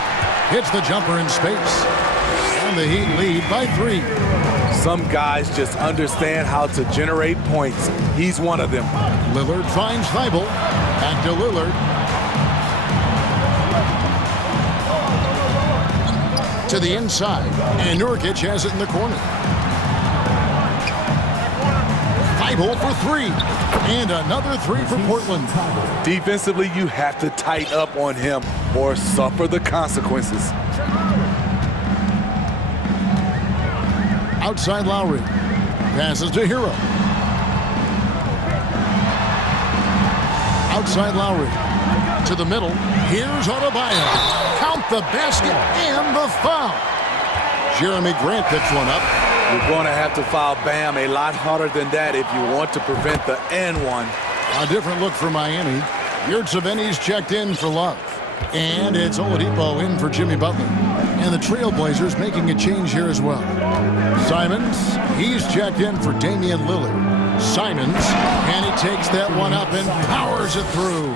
Hits the jumper in space. And the Heat lead by 3. Some guys just understand how to generate points. He's one of them. Lillard finds Thibault. Back to Lillard. To the inside. And Nurkic has it in the corner. Thibault for 3. And another 3 for Portland. Defensively, you have to tighten up on him or suffer the consequences. Outside Lowry. Passes to Hero. Outside Lowry. To the middle. Here's Adebayo. Count the basket and the foul. Jeremy Grant picks one up. You're going to have to foul Bam a lot harder than that if you want to prevent the N1. A different look for Miami. Yurtseven's checked in for Love. And it's Oladipo in for Jimmy Butler. And the Trailblazers making a change here as well. Simons, he's checked in for Damian Lillard. Simons, and he takes that one up and powers it through.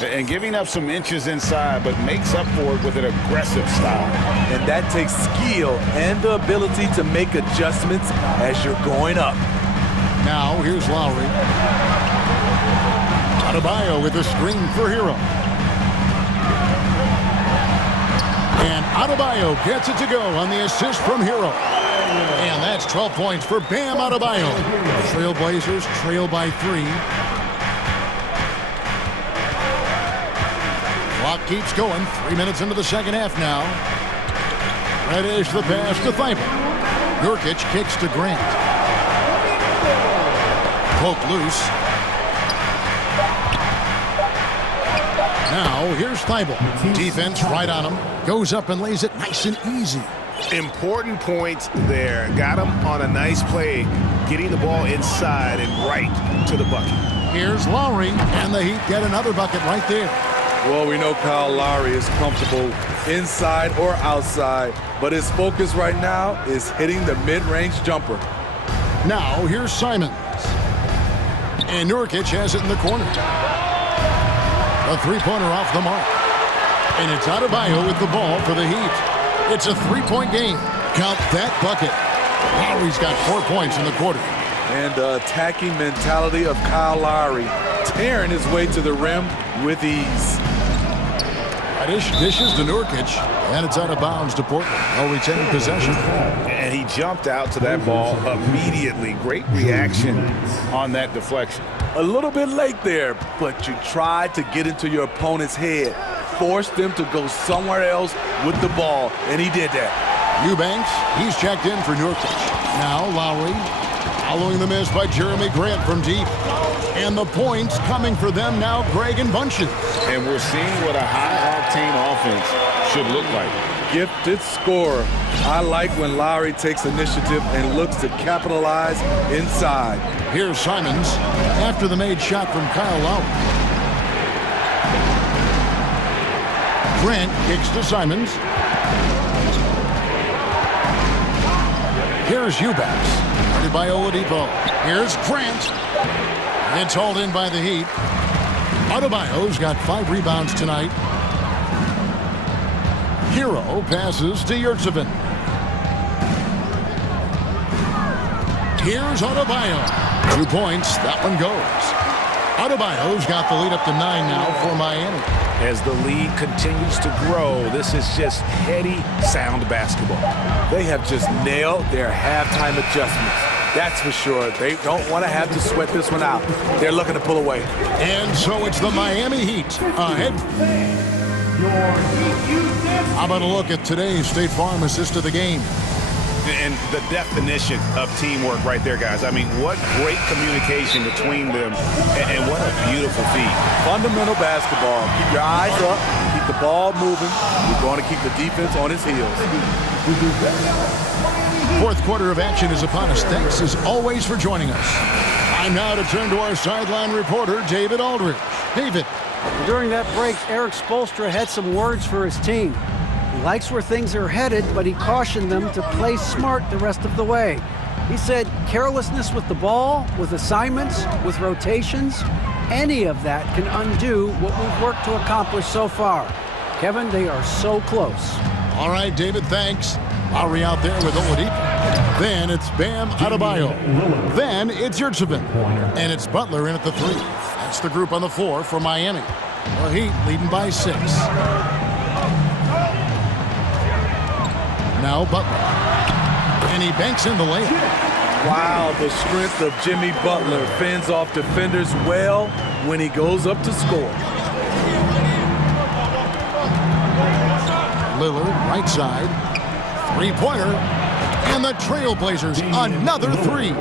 And giving up some inches inside, but makes up for it with an aggressive style. And that takes skill and the ability to make adjustments as you're going up. Now, here's Lowry. Adebayo with a screen for Hero. And Adebayo gets it to go on the assist from Hero. And that's 12 points for Bam Adebayo. Trailblazers trail by 3. Clock keeps going. 3 minutes into the second half now. Reddish the pass to Thibault. Nurkic kicks to Grant. Poke loose. Now here's Thibault. Defense right on him. Goes up and lays it nice and easy. Important points there. Got him on a nice play, getting the ball inside and right to the bucket. Here's Lowry, and the Heat get another bucket right there. Well, we know Kyle Lowry is comfortable inside or outside, but his focus right now is hitting the mid-range jumper. Now here's Simons. And Nurkic has it in the corner. A three-pointer off the mark. And it's Adebayo with the ball for the Heat. It's a three-point game. Count that bucket. Lowry's got 4 points in the quarter. And the attacking mentality of Kyle Lowry, tearing his way to the rim with ease. Reddish dishes to Nurkic, and it's out of bounds to Portland. They'll retain possession. And he jumped out to that ball immediately. Great reaction on that deflection. A little bit late there, but you tried to get into your opponent's head. Forced them to go somewhere else with the ball, and he did that. Eubanks, he's checked in for Nurkic. Now Lowry, following the miss by Jeremy Grant from deep. And the points coming for them now, Greg and Bunches. And we're seeing what a high-octane offense should look like. Gifted scorer. I like when Lowry takes initiative and looks to capitalize inside. Here's Simons after the made shot from Kyle Lowry. Grant kicks to Simons. Here's Eubanks. Guarded by Oladipo. Here's Grant. It's hauled in by the Heat. Adebayo's got 5 rebounds tonight. Hero passes to Yurtsevin. Here's Adebayo. 2 points. That one goes. Adebayo's got the lead up to 9 now for Miami. As the lead continues to grow, this is just heady, sound basketball. They have just nailed their halftime adjustments. That's for sure. They don't want to have to sweat this one out. They're looking to pull away. And so it's the Miami Heat ahead. How about a look at today's State Farm assist to the game? And the definition of teamwork right there, guys. I mean, what great communication between them, and what a beautiful feed. Fundamental basketball. Keep your eyes up, keep the ball moving. You're going to keep the defense on its heels. Fourth quarter of action is upon us. Thanks, as always, for joining us. Time now to turn to our sideline reporter, David Aldridge. David. During that break, Eric Spoelstra had some words for his team. He likes where things are headed, but he cautioned them to play smart the rest of the way. He said carelessness with the ball, with assignments, with rotations, any of that can undo what we've worked to accomplish so far. Kevin, they are so close. All right, David, thanks. Lowry out there with Oladipo. Then it's Bam Adebayo. Then it's Yurtsevin. And it's Butler in at the 3. That's the group on the floor for Miami. The Heat leading by 6. Now Butler. And he banks in the layup. Wow, the strength of Jimmy Butler fends off defenders well when he goes up to score. Lillard, right side. 3-pointer. And the Trailblazers, another 3.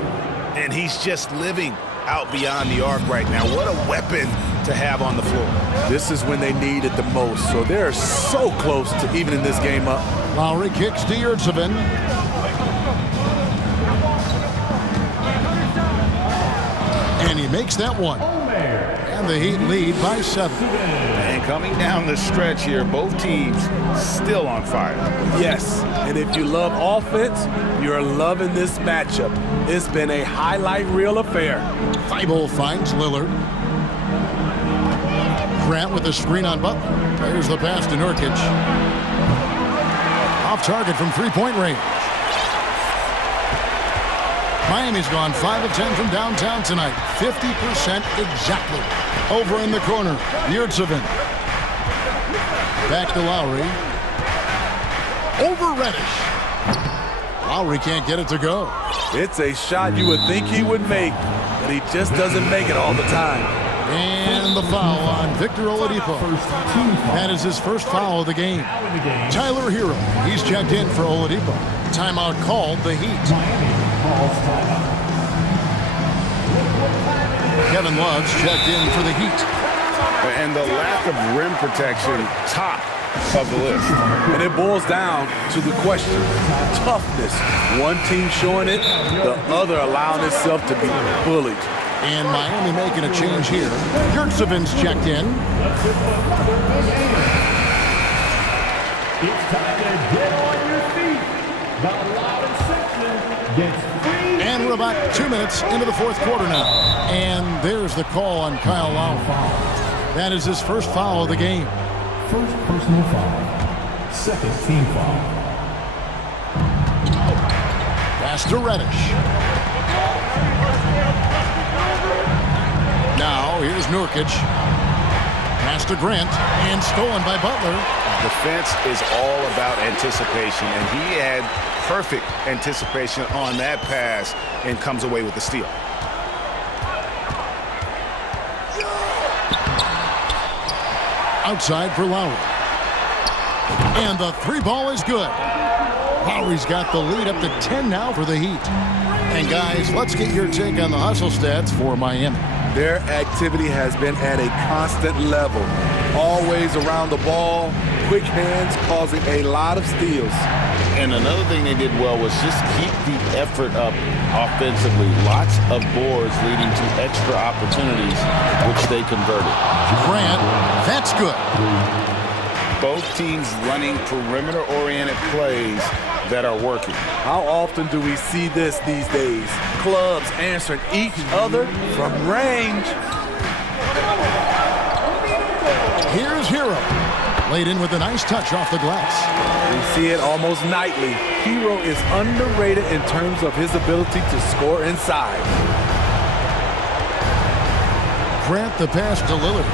And he's just living out beyond the arc right now. What a weapon to have on the floor. This is when they need it the most, so they're so close to evening this game up. Lowry kicks to Yurtsevin. And he makes that one. And the Heat lead by 7. And coming down the stretch here, both teams still on fire. Yes, and if you love offense, you're loving this matchup. It's been a highlight reel affair. Thibault finds Lillard. Grant with a screen on Butler. There's the pass to Nurkic. Off target from 3-point range. Miami's gone 5 of 10 from downtown tonight. 50% exactly. Over in the corner, Yurtsevin. Back to Lowry. Over Reddish. Lowry can't get it to go. It's a shot you would think he would make, but he just doesn't make it all the time. And the foul on Victor Oladipo. That is his first foul of the game. Tyler Hero, he's checked in for Oladipo. Timeout called the Heat. Kevin Love's checked in for the Heat. And the lack of rim protection, top of the list. And it boils down to the question, toughness. One team showing it, the other allowing itself to be bullied. And Miami making a change here. Yurtsevin's checked in. It's time to get on your feet. The loudest section gets free. And we're about 2 minutes into the fourth quarter now. And there's the call on Kyle Lowry. That is his first foul of the game. First personal foul. Second team foul. Pass to Reddish. Now here's Nurkic. Pass to Grant. And stolen by Butler. Defense is all about anticipation, and he had perfect anticipation on that pass and comes away with the steal. Outside for Lowry. And the 3-ball is good. Lowry's got the lead up to 10 now for the Heat. And guys, let's get your take on the hustle stats for Miami. Their activity has been at a constant level. Always around the ball, quick hands causing a lot of steals. And another thing they did well was just keep the effort up offensively. Lots of boards leading to extra opportunities, which they converted. Grant, that's good. Both teams running perimeter-oriented plays that are working. How often do we see this these days? Clubs answering each other from range. Here's Hero. Laid in with a nice touch off the glass. We see it almost nightly. Hero is underrated in terms of his ability to score inside. Grant the pass to Lillard.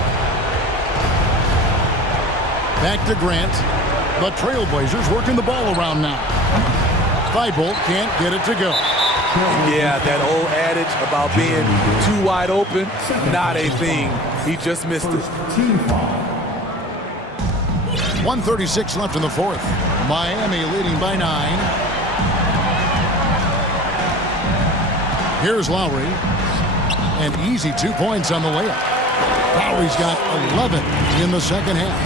Back to Grant. The Trailblazers working the ball around now. Thibault can't get it to go. Yeah, that old adage about being too wide open, not a thing. He just missed it. 1:36 left in the fourth. Miami leading by 9. Here's Lowry. An easy 2 points on the layup. Lowry's got 11 in the second half.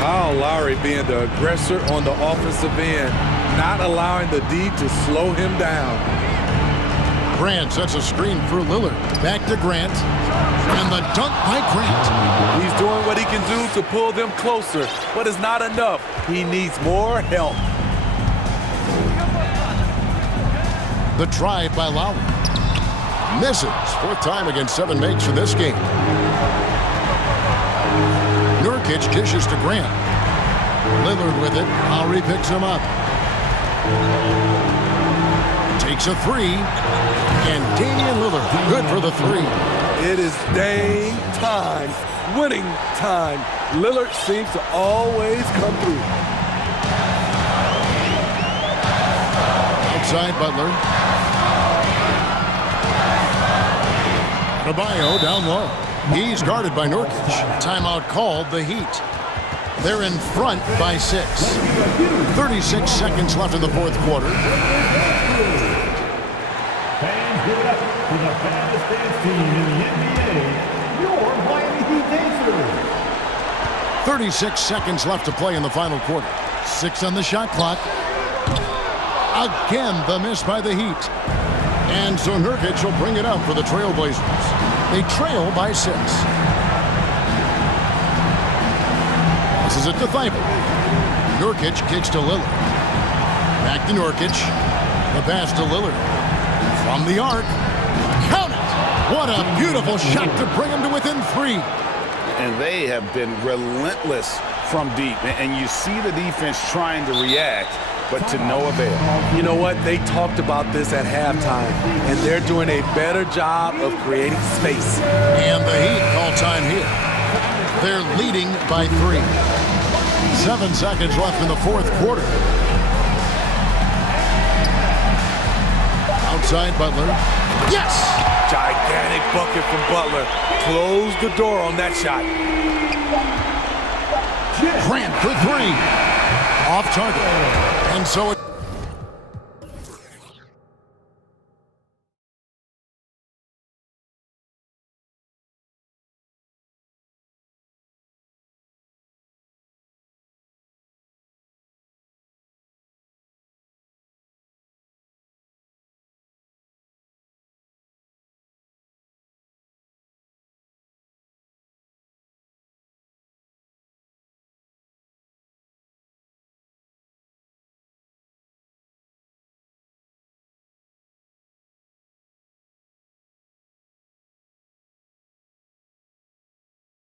Kyle Lowry being the aggressor on the offensive end, not allowing the D to slow him down. Grant sets a screen for Lillard. Back to Grant. And the dunk by Grant. He's doing what he can do to pull them closer, but it's not enough. He needs more help. The drive by Lowry. Misses. Fourth time against 7 makes in this game. Nurkic dishes to Grant. Lillard with it. Lowry picks him up. Takes a 3. And Damian Lillard good for the 3. It is Dame time. Winning time. Lillard seems to always come through. Outside Butler. Caballo down low. He's guarded by Nurkic. Timeout called, the Heat. They're in front by 6. 36 seconds left in the fourth quarter. Fans, give it up for the fastest dance team in the NBA, your Miami Heat Dancers. 36 seconds left to play in the final quarter. 6 on the shot clock. Again, the miss by the Heat. And so Nurkic will bring it up for the Trailblazers. They trail by 6. Passes it to Thibault. Nurkic kicks to Lillard. Back to Nurkic. The pass to Lillard. From the arc. Count it! What a beautiful shot to bring him to within 3. And they have been relentless from deep. And you see the defense trying to react, but to no avail. You know what? They talked about this at halftime, and they're doing a better job of creating space. And the Heat call time here. They're leading by 3. 7 seconds left in the fourth quarter. Outside Butler. Yes! Gigantic bucket from Butler. Close the door on that shot. Grant for 3. Off target. And so